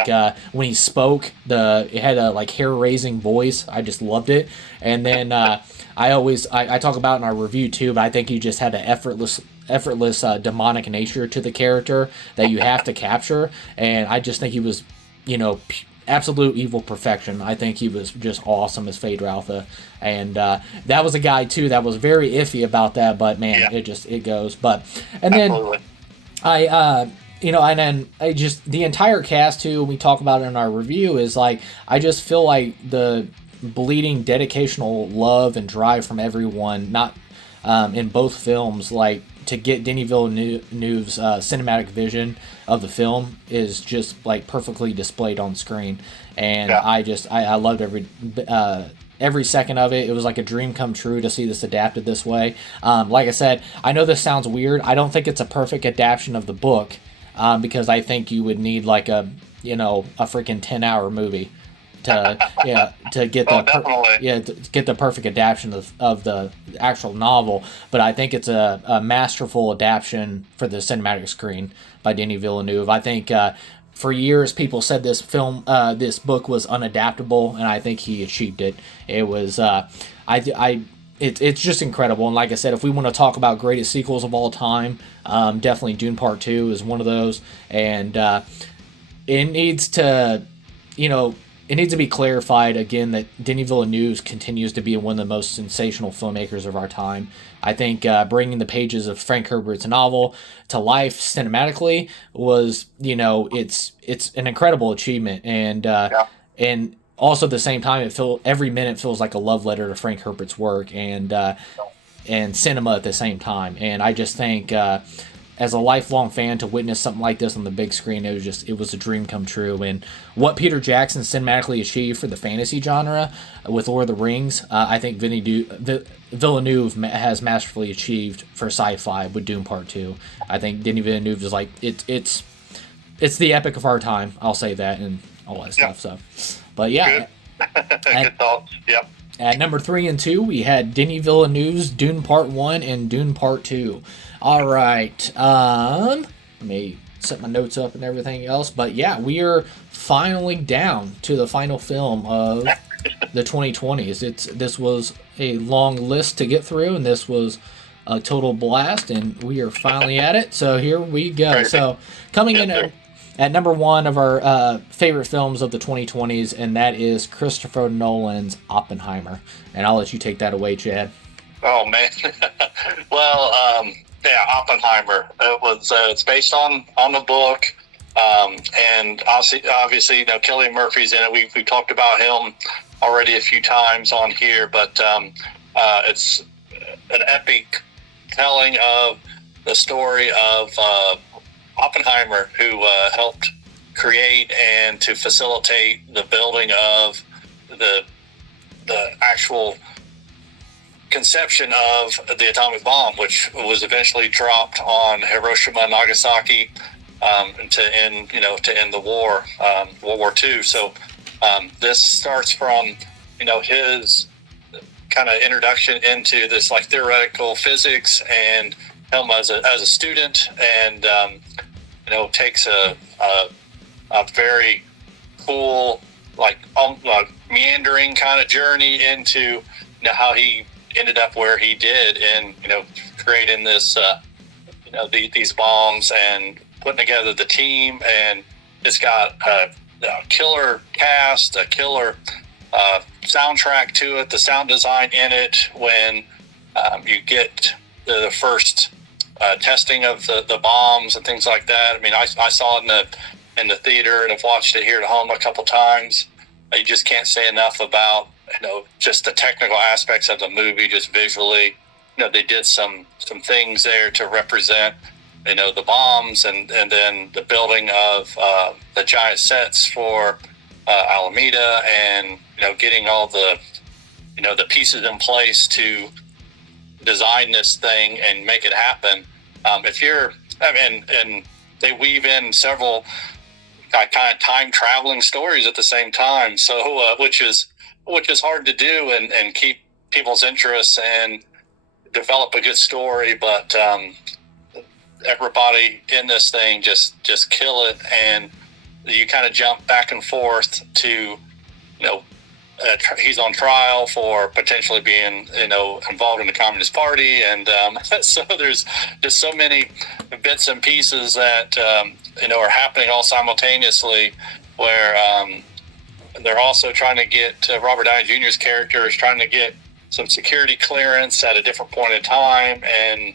when he spoke, it had a like hair raising voice. I just loved it. And then I talk about in our review too, but I think he just had an effortless demonic nature to the character that you have to capture. And I just think he was, absolute evil perfection. I think he was just awesome as Fade Routha. And that was a guy too that was very iffy about that, but man, it goes. But and then absolutely. And then I just, the entire cast too, we talk about it in our review, is like, I just feel like the bleeding dedicational love and drive from everyone, not in both films, like to get Denis Villeneuve's cinematic vision of the film is just like perfectly displayed on screen. And I loved every second of it. It was like a dream come true to see this adapted this way. Like I said, I know this sounds weird. I don't think it's a perfect adaptation of the book, because I think you would need like a freaking 10-hour movie to get the perfect adaptation of the actual novel. But I think it's a masterful adaptation for the cinematic screen by Denis Villeneuve. I think for years people said this book was unadaptable, and I think he achieved it. It was it's just incredible. And like I said, if we want to talk about greatest sequels of all time, definitely Dune Part 2 is one of those. And it needs to be clarified again that Denis Villeneuve continues to be one of the most sensational filmmakers of our time. I think bringing the pages of Frank Herbert's novel to life cinematically was, it's an incredible achievement. And also at the same time, every minute feels like a love letter to Frank Herbert's work and cinema at the same time. And I just think as a lifelong fan, to witness something like this on the big screen, it was a dream come true. And what Peter Jackson cinematically achieved for the fantasy genre with Lord of the Rings, I think Villeneuve has masterfully achieved for sci-fi with Dune Part 2. I think Denis Villeneuve is like, it's the epic of our time. I'll say that, and all that stuff. So, but yeah. Good thoughts. Yep. At number 3 and 2, we had Denis Villeneuve's Dune Part 1 and Dune Part 2. All right. Let me set my notes up and everything else. But yeah, we are finally down to the final film of the 2020s. This was a long list to get through, and this was a total blast, and we are finally at it. So here we go. So coming in at number one of our favorite films of the 2020s, and that is Christopher Nolan's Oppenheimer. And I'll let you take that away, Chad. Oh man, well, yeah, Oppenheimer. It's based on the book, and obviously, Cillian Murphy's in it. We talked about him already a few times on here, but it's an epic telling of the story of Oppenheimer, who helped create and to facilitate the building of the actual conception of the atomic bomb, which was eventually dropped on Hiroshima and Nagasaki to end the war, World War II. So this starts from his kind of introduction into this like theoretical physics and him as a student, and takes a very cool like meandering kind of journey into how he ended up where he did, and creating this these bombs and putting together the team. And it's got a killer cast, a killer soundtrack to it, the sound design in it when you get the first testing of the bombs and things like that. I mean, I saw it in the theater, and I've watched it here at home a couple times. You just can't say enough about just the technical aspects of the movie, just visually. They did some things there to represent the bombs, and then the building of the giant sets for Alameda, and getting all the the pieces in place to design this thing and make it happen. And they weave in several kind of time traveling stories at the same time, so which is hard to do and keep people's interest and develop a good story. But everybody in this thing just kill it, and you kind of jump back and forth to he's on trial for potentially being involved in the Communist Party, and so there's just so many bits and pieces that are happening all simultaneously, where they're also trying to get Robert Downey Jr.'s character is trying to get some security clearance at a different point in time, and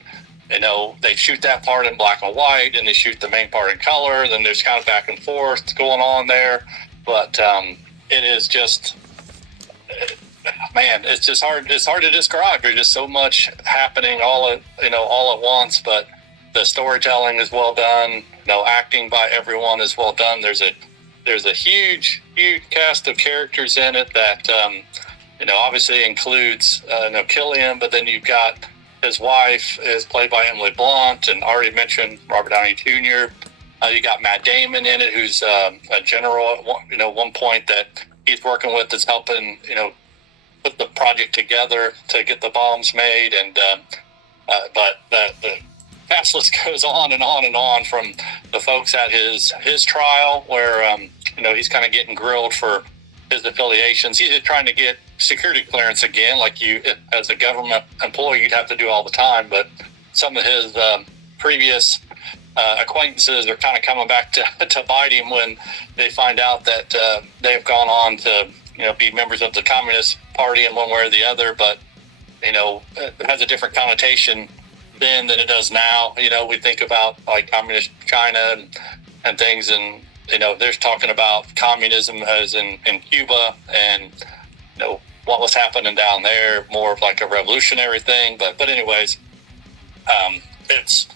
they shoot that part in black and white, and they shoot the main part in color. Then there's kind of back and forth going on there, but it is just, man, it's just hard. It's hard to describe. There's just so much happening all at once. But the storytelling is well done. Acting by everyone is well done. There's a huge cast of characters in it that obviously includes Cillian, but then you've got his wife is played by Emily Blunt, and already mentioned Robert Downey Jr. You got Matt Damon in it, who's a general at one point that he's working with, that's helping put the project together to get the bombs made. And but the cast list goes on and on and on, from the folks at his trial, where he's kind of getting grilled for his affiliations. He's just trying to get security clearance again, like you as a government employee you'd have to do all the time. But some of his previous acquaintances are kind of coming back to bite him when they find out that they have gone on to be members of the Communist Party in one way or the other. But it has a different connotation then than it does now. We think about like communist China and things, and they're talking about communism as in Cuba, and what was happening down there, more of like a revolutionary thing. But anyways, it's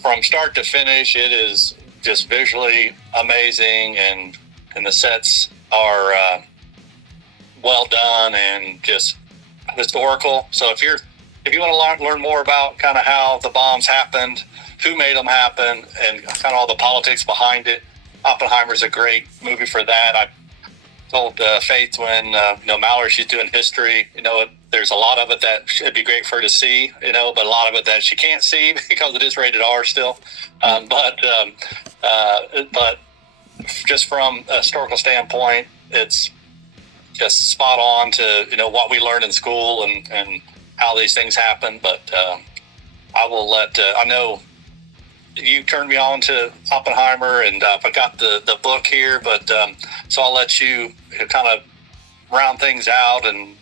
from start to finish, it is just visually amazing, and the sets are well done and just historical. So if you want to learn more about kind of how the bombs happened, who made them happen, and kind of all the politics behind it, Oppenheimer's a great movie for that. I told Faith when Mallory, she's doing history, there's a lot of it that it'd be great for her to see, but a lot of it that she can't see because it is rated R still. But just from a historical standpoint, it's just spot on to what we learned in school and how these things happen. But I will let I know you turned me on to Oppenheimer, and I got the book here, but so I'll let you kind of round things out and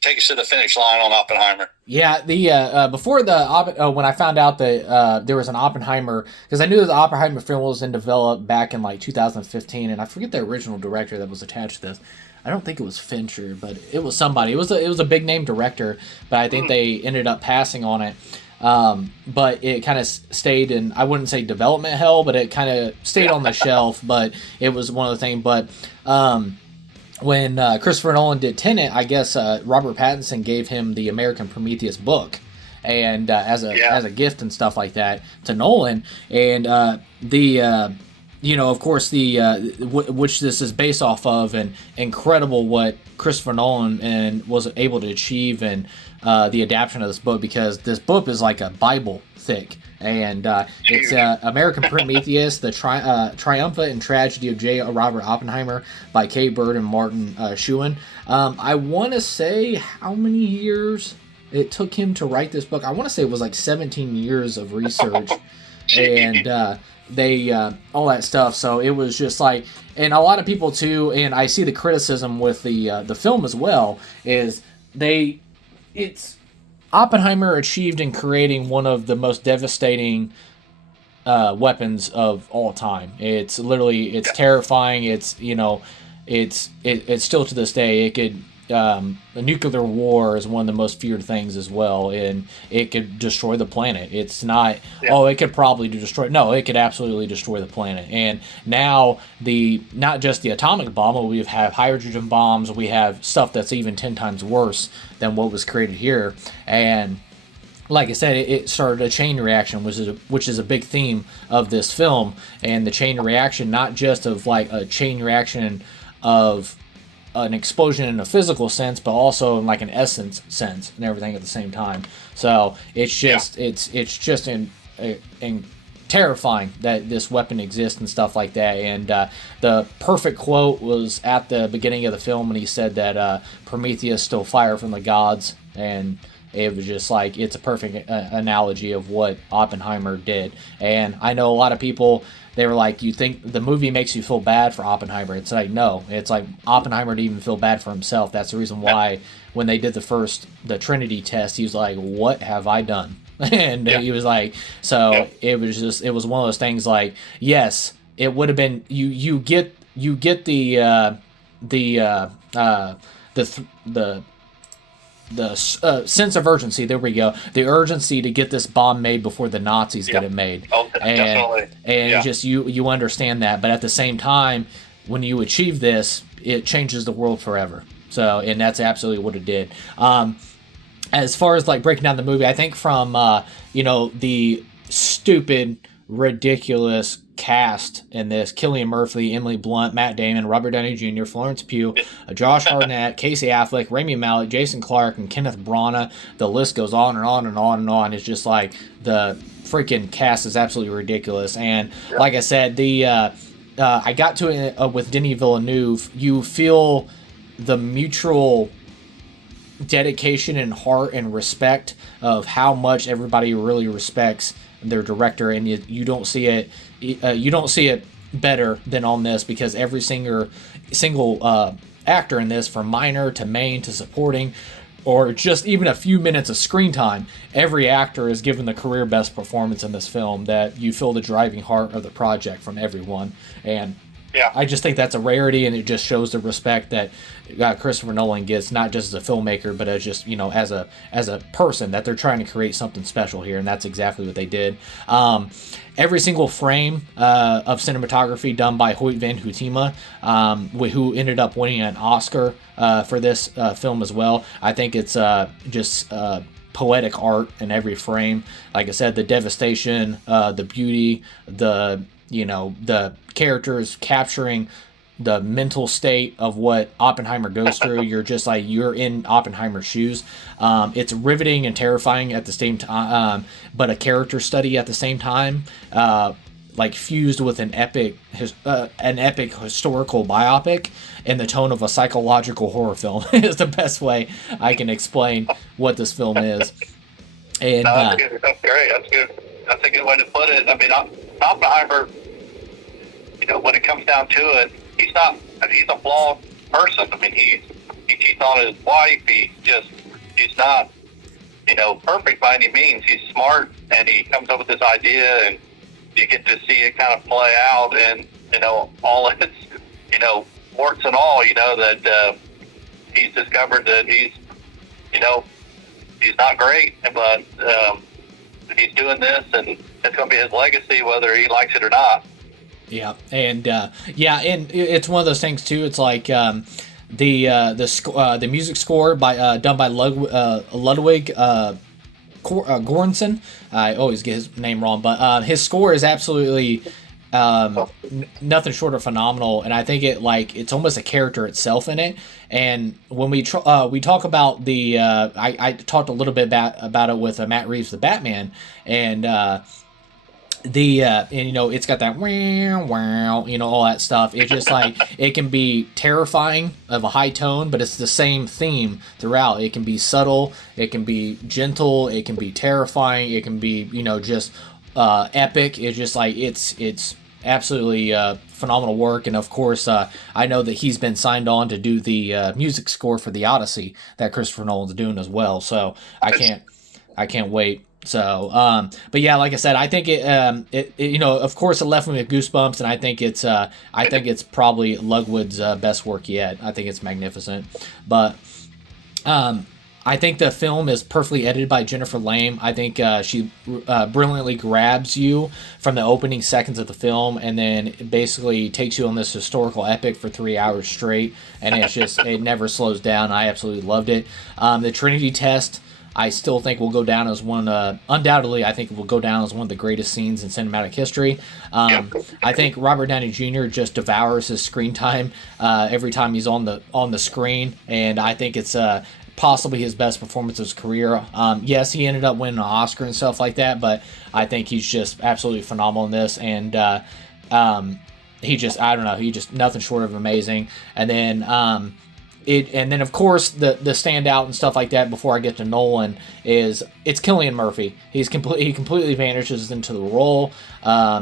take us to the finish line on Oppenheimer. Yeah, the before the when I found out that there was an Oppenheimer, because I knew the Oppenheimer film was in develop back in like 2015, and I forget the original director that was attached to this. I don't think it was Fincher, but it was somebody. It was a big name director, but I think they ended up passing on it. But it kind of stayed in, I wouldn't say development hell, but it kind of stayed on the shelf. But it was one of the things. But when Christopher Nolan did Tenet, I guess Robert Pattinson gave him the American Prometheus book, and as a gift and stuff like that to Nolan, and of course which this is based off of, and incredible what Christopher Nolan was able to achieve in the adaptation of this book, because this book is like a Bible thick. And it's American Prometheus, the Triumphant and Tragedy of J. Robert Oppenheimer by Kay Bird and Martin Schuin. I want to say how many years it took him to write this book. I want to say it was like 17 years of research and they all that stuff. So it was just like, and a lot of people too, and I see the criticism with the film as well, is Oppenheimer achieved in creating one of the most devastating weapons of all time. It's literally, it's terrifying. It's it's still to this day. It could a nuclear war is one of the most feared things as well, and it could destroy the planet. It's not it could probably destroy. No, it could absolutely destroy the planet. And now not just the atomic bomb, but we have hydrogen bombs. We have stuff that's even 10 times worse than what was created here. And like I said, it started a chain reaction, which is a big theme of this film. And the chain reaction, not just of like a chain reaction of an explosion in a physical sense, but also in like an essence sense and everything at the same time. So it's just it's just in terrifying that this weapon exists and stuff like that. And the perfect quote was at the beginning of the film when he said that Prometheus stole fire from the gods, and it was just like, it's a perfect analogy of what Oppenheimer did. And I know a lot of people, they were like, you think the movie makes you feel bad for Oppenheimer? It's like, no. It's like Oppenheimer didn't even feel bad for himself. That's the reason why when they did the Trinity test, he was like, what have I done? And he was like, so it was one of those things like, yes, it would have been, you get the sense of urgency. There we go. The urgency to get this bomb made before the Nazis get it made. Oh, definitely. And just you understand that, but at the same time, when you achieve this, it changes the world forever. So, and that's absolutely what it did. As far as like breaking down the movie, I think from the stupid, ridiculous cast in this: Cillian Murphy, Emily Blunt, Matt Damon, Robert Downey Jr., Florence Pugh, Josh Hartnett, Casey Affleck, Rami Malek, Jason Clarke, and Kenneth Branagh. The list goes on and on and on and on. It's just like the freaking cast is absolutely ridiculous. And like I said, I got to it with Denis Villeneuve. You feel the mutual dedication and heart and respect of how much everybody really respects their director, and you don't see it better than on this, because every single actor in this, from minor to main to supporting, or just even a few minutes of screen time, every actor is given the career best performance in this film, that you feel the driving heart of the project from everyone. And I just think that's a rarity, and it just shows the respect that Christopher Nolan gets, not just as a filmmaker, but as just as a person, that they're trying to create something special here, and that's exactly what they did. Every single frame of cinematography done by Hoyt van Hoytema, who ended up winning an Oscar for this film as well. I think it's just poetic art in every frame. Like I said, the devastation, the beauty, the characters capturing the mental state of what Oppenheimer goes through. You're just like, you're in Oppenheimer's shoes. It's riveting and terrifying at the same time, but a character study at the same time, like fused with an epic historical biopic in the tone of a psychological horror film is the best way I can explain what this film is. And that's good. That's great. That's good. That's a good way to put it. I mean, Oppenheimer, when it comes down to it, he's a flawed person. I mean, he cheats on his wife. He's not, perfect by any means. He's smart, and he comes up with this idea, and you get to see it kind of play out, and, all its, warts and all, that he's discovered that he's not great, but he's doing this, and it's going to be his legacy, whether he likes it or not. Yeah, and and it's one of those things too. It's like the music score done by Ludwig Göransson. I always get his name wrong, but his score is absolutely nothing short of phenomenal, and I think it's almost a character itself in it. And when we talk about I talked a little bit about it with Matt Reeves, the Batman, and it's got that wow, all that stuff. It's just it can be terrifying of a high tone, but it's the same theme throughout. It can be subtle, it can be gentle, it can be terrifying, it can be just epic. It's just it's absolutely phenomenal work. And of course, I know that he's been signed on to do the music score for the Odyssey that Christopher Nolan's doing as well. So I can't wait. So, but yeah, like I said, I think of course, it left me with goosebumps, and I think it's probably Ludwig's best work yet. I think it's magnificent, but I think the film is perfectly edited by Jennifer Lame. I think she brilliantly grabs you from the opening seconds of the film, and then basically takes you on this historical epic for 3 hours straight, and it never slows down. I absolutely loved it. The Trinity test, I still think will go down as undoubtedly, I think it will go down as one of the greatest scenes in cinematic history. I think Robert Downey Jr. just devours his screen time every time he's on the screen, and I think it's possibly his best performance of his career. Yes, he ended up winning an Oscar and stuff like that, but I think he's just absolutely phenomenal in this, and he just nothing short of amazing. And then of course the standout and stuff like that, before I get to Nolan, it's Cillian Murphy. He completely vanishes into the role.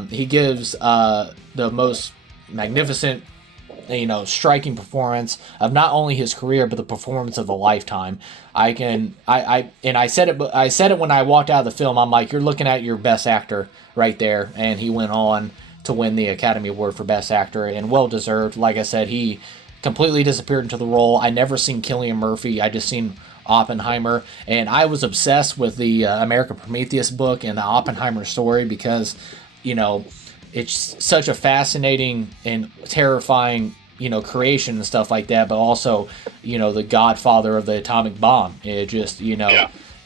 He gives the most magnificent, striking performance of not only his career, but the performance of a lifetime. I said it when I walked out of the film. I'm like, you're looking at your best actor right there, and he went on to win the Academy Award for Best Actor, and well deserved. Like I said, he completely disappeared into the role. I never seen Cillian Murphy. I just seen Oppenheimer, and I was obsessed with the American Prometheus book and the Oppenheimer story, because it's such a fascinating and terrifying creation and stuff like that, but also the godfather of the atomic bomb. It just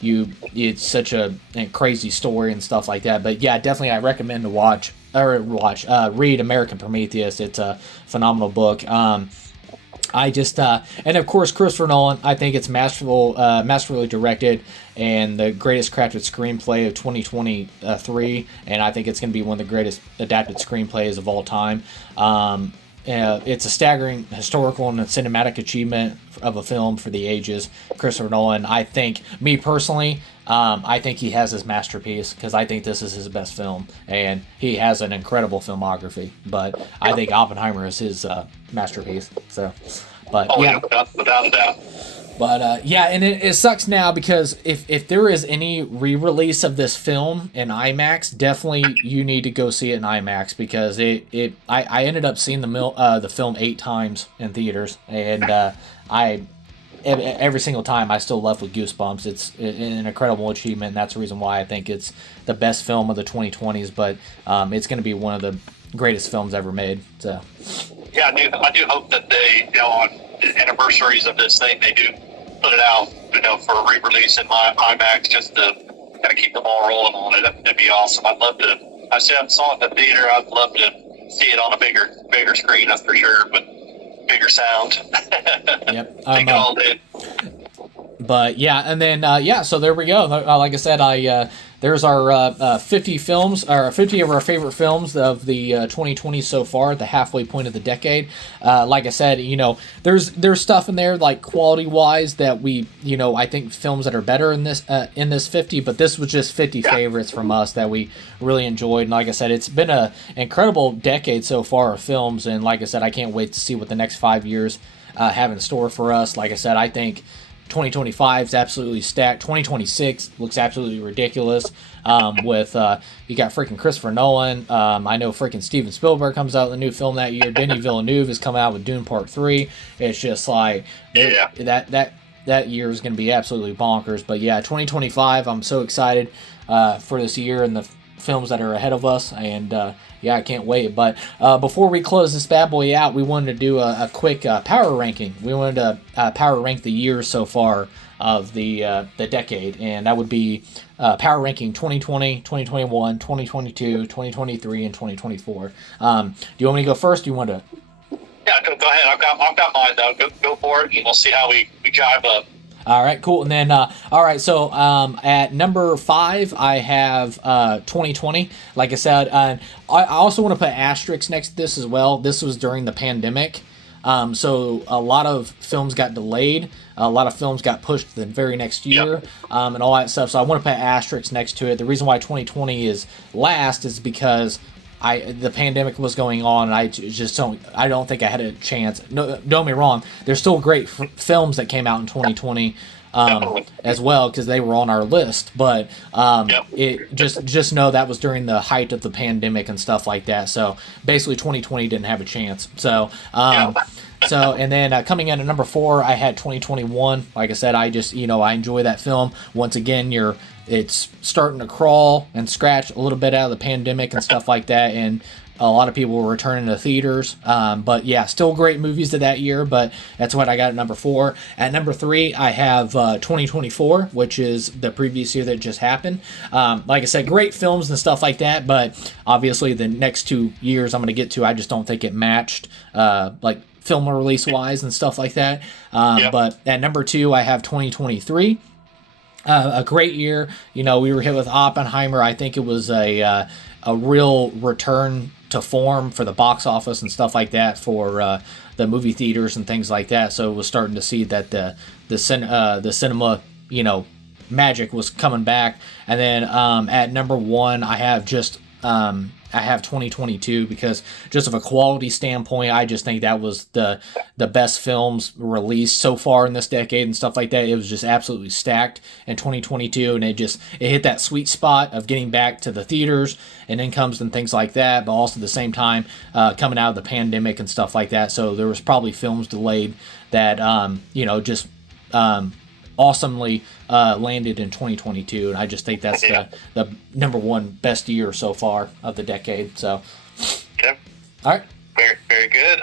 it's such a crazy story and stuff like that. But yeah, definitely I recommend to read American Prometheus. It's a phenomenal book. And of course, Christopher Nolan, I think it's masterfully directed, and the greatest crafted screenplay of 2023, and I think it's going to be one of the greatest adapted screenplays of all time. It's a staggering historical and cinematic achievement of a film for the ages. Christopher Nolan, I think, me personally, I think he has his masterpiece, because I think this is his best film, and he has an incredible filmography, but I think Oppenheimer is his masterpiece. So, but yeah, without a doubt. But and it sucks now, because if there is any re-release of this film in IMAX, definitely you need to go see it in IMAX, because I ended up seeing the film 8 times in theaters, and every single time I still left with goosebumps. It's an incredible achievement, and that's the reason why I think it's the best film of the 2020s. But it's going to be one of the greatest films ever made. So yeah, I do hope that they, on anniversaries of this thing, they do put it out, for re-release in IMAX, just to kind of keep the ball rolling on it. That'd be awesome. I'd love to. I saw it in the theater. I'd love to see it on a bigger screen. That's for sure, with bigger sound. Yep. Take it all day. But yeah, and then so there we go. Like I said, there's our 50 films, or 50 of our favorite films of the 2020 so far, at the halfway point of the decade. Like I said, there's stuff in there like quality wise that I think films that are better in this 50, but this was just 50 favorites from us that we really enjoyed. And like I said, it's been an incredible decade so far of films, and like I said, I can't wait to see what the next 5 years have in store for us. Like I said, I think 2025 is absolutely stacked. 2026 looks absolutely ridiculous. With you got freaking Christopher Nolan. I know freaking Steven Spielberg comes out with a new film that year. Denis Villeneuve is coming out with Dune Part 3. It's just like that year is going to be absolutely bonkers. But yeah, 2025, I'm so excited for this year and the films that are ahead of us, and I can't wait. But before we close this bad boy out, we wanted to do a quick power ranking. We wanted to power rank the years so far of the decade, and that would be power ranking 2020, 2021, 2022, 2023, and 2024. Do you want me to go first? Do you want to? Yeah, go ahead. I've got mine though. Go for it, and we'll see how we jive up. All right, cool. And then, all right, so at number 5, I have 2020. Like I said, I also want to put asterisks next to this as well. This was during the pandemic. So a lot of films got delayed. A lot of films got pushed the very next year, and all that stuff. So I want to put asterisks next to it. The reason why 2020 is last is because the pandemic was going on, and I don't think I had a chance. No, don't get me wrong. There's still great films that came out in 2020 as well, because they were on our list. But it just know that was during the height of the pandemic and stuff like that. So basically, 2020 didn't have a chance. So. And then coming in at number 4, I had 2021. Like I said, I just I enjoy that film. Once again, it's starting to crawl and scratch a little bit out of the pandemic and stuff like that, and a lot of people were returning to theaters. But yeah, still great movies of that year. But that's what I got at number 4. At number 3, I have 2024, which is the previous year that just happened. Like I said, great films and stuff like that. But obviously, the next 2 years I'm going to get to, I just don't think it matched. Like film release wise and stuff like that. But at number 2, I have 2023. A great year. We were hit with Oppenheimer. I think it was a real return to form for the box office and stuff like that for the movie theaters and things like that. So it was starting to see that the cinema magic was coming back. And then at number 1, I have 2022, because just of a quality standpoint, I just think that was the best films released so far in this decade and stuff like that. It was just absolutely stacked in 2022, and it hit that sweet spot of getting back to the theaters and incomes and things like that, but also at the same time coming out of the pandemic and stuff like that. So there was probably films delayed that awesomely landed in 2022, and I just think that's the number 1 best year so far of the decade. So, okay, all right, very very good.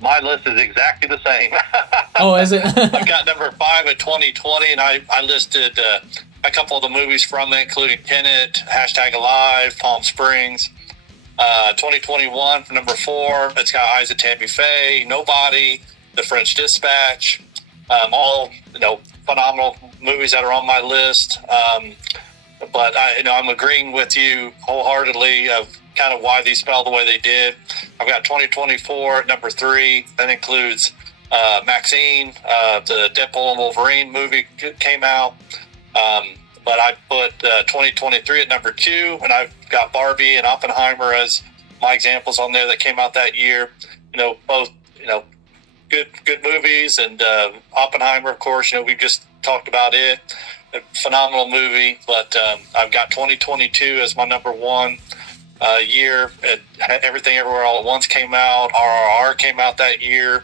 My list is exactly the same. Oh, is it? I got number 5 at 2020, and I listed a couple of the movies from it, including Tenet, #Alive, Palm Springs. 2021 for number 4, it's got Eyes of Tammy Faye, Nobody, The French Dispatch, all phenomenal movies that are on my list. But I'm agreeing with you wholeheartedly of kind of why these fell the way they did. I've got 2024 at number 3. That includes Maxine, the Deadpool and Wolverine movie came out. But I put 2023 at number 2, and I've got Barbie and Oppenheimer as my examples on there that came out that year. Both good movies, and Oppenheimer, of course, we just talked about it. A phenomenal movie, but I've got 2022 as my number 1 year. Everything Everywhere All at Once came out. RRR came out that year.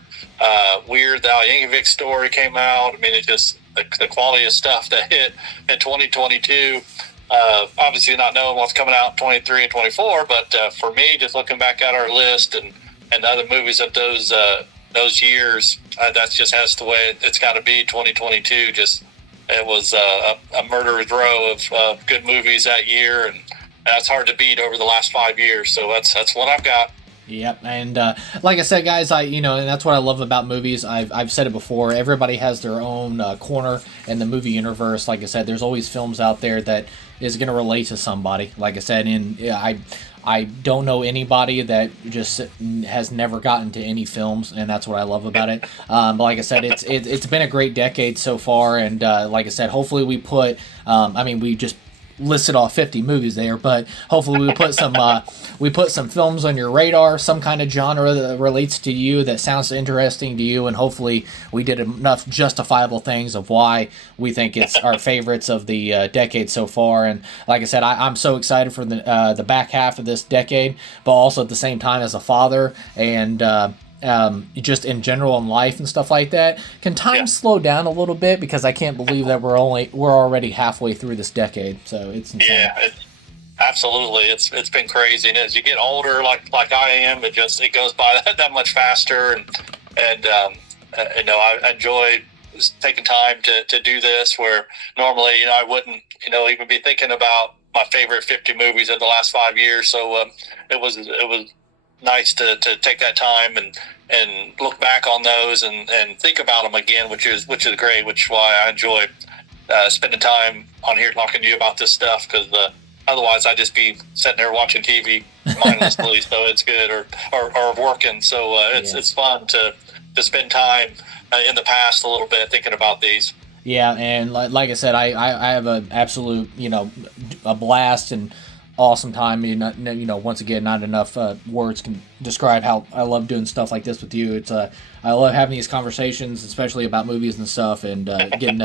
Weird, the Al Yankovic story came out. I mean, it just the quality of stuff that hit in 2022. Obviously, not knowing what's coming out in 23 and 24, but for me, just looking back at our list and other movies of those years, that's just has the way it's got to be. 2022, it was a murderer's row of good movies that year, and that's hard to beat over the last 5 years. So that's what I've got. Yep, and like I said, guys, and that's what I love about movies. I've said it before. Everybody has their own corner in the movie universe. Like I said, there's always films out there that is going to relate to somebody. Like I said, I don't know anybody that just has never gotten to any films, and that's what I love about it. But like I said, it's been a great decade so far, and like I said, hopefully we put. We just listed off 50 movies there, but hopefully we put some films on your radar, some kind of genre that relates to you, that sounds interesting to you, and hopefully we did enough justifiable things of why we think it's our favorites of the decade so far. And like I said, I'm so excited for the back half of this decade, but also at the same time as a father and just in general in life and stuff like that. Can time slow down a little bit, because I can't believe that we're already halfway through this decade, so it's insane. Yeah, absolutely. It's been crazy, and as you get older, like I am, it goes by that much faster, and I enjoy taking time to do this, where normally I wouldn't even be thinking about my favorite 50 movies of the last 5 years. So it was nice to take that time and look back on those and think about them again, which is great, which is why I enjoy spending time on here talking to you about this stuff, because otherwise I'd just be sitting there watching TV mindlessly. So it's good, or working. So it's fun to spend time in the past a little bit thinking about these. Yeah, and like I said, I have an absolute a blast and awesome time. Once again, not enough words can describe how I love doing stuff like this with you. It's I love having these conversations, especially about movies and stuff, and getting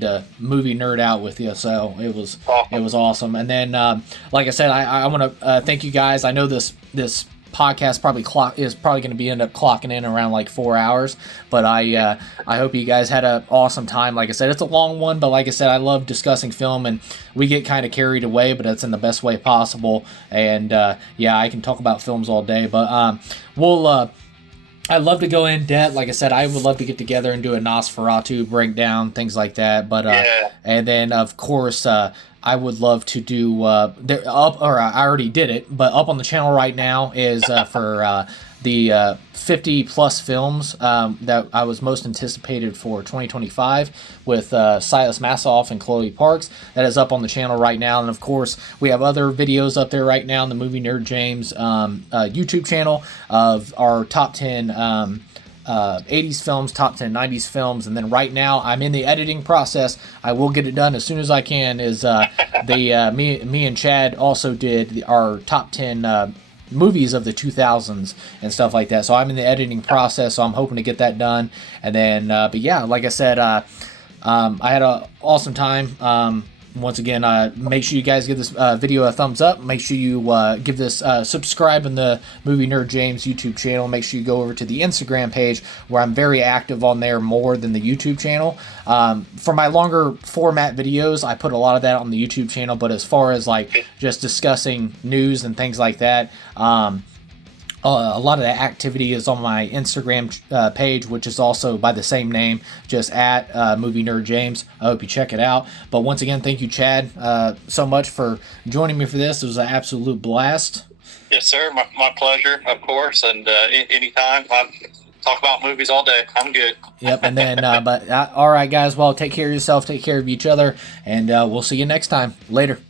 to movie nerd out with you. So it was awesome. And then like I said, I want to thank you guys. I know this podcast is probably going to end up clocking in around like 4 hours, but I hope you guys had an awesome time. Like I said, it's a long one, but like I said, I love discussing film, and we get kind of carried away, but it's in the best way possible. And I can talk about films all day, but I'd love to go in depth. Like I said, I would love to get together and do a Nosferatu breakdown, things like that. But and then of course I would love to do I already did it, but up on the channel right now is for the 50 plus films that I was most anticipated for 2025 with Silas Massoff and Chloe Parks. That is up on the channel right now, and of course we have other videos up there right now on the Movie Nerd James YouTube channel of our top 10 80s films, top 10 90s films, and then right now I'm in the editing process. I will get it done as soon as I can. Is me and Chad also did our top 10 movies of the 2000s and stuff like that. So I'm in the editing process, so I'm hoping to get that done. And then, but yeah, like I said, I had an awesome time. Once again, make sure you guys give this video a thumbs up. Make sure you give this subscribe in the Movie Nerd James YouTube channel. Make sure you go over to the Instagram page, where I'm very active on there, more than the YouTube channel. For my longer format videos, I put a lot of that on the YouTube channel, but as far as like just discussing news and things like that, a lot of that activity is on my Instagram page, which is also by the same name, just at Movie Nerd James. I hope you check it out. But once again, thank you, Chad, so much for joining me for this. It was an absolute blast. Yes, sir. My pleasure, of course. And anytime, I talk about movies all day. I'm good. Yep. And then, all right, guys. Well, take care of yourself. Take care of each other. And we'll see you next time. Later.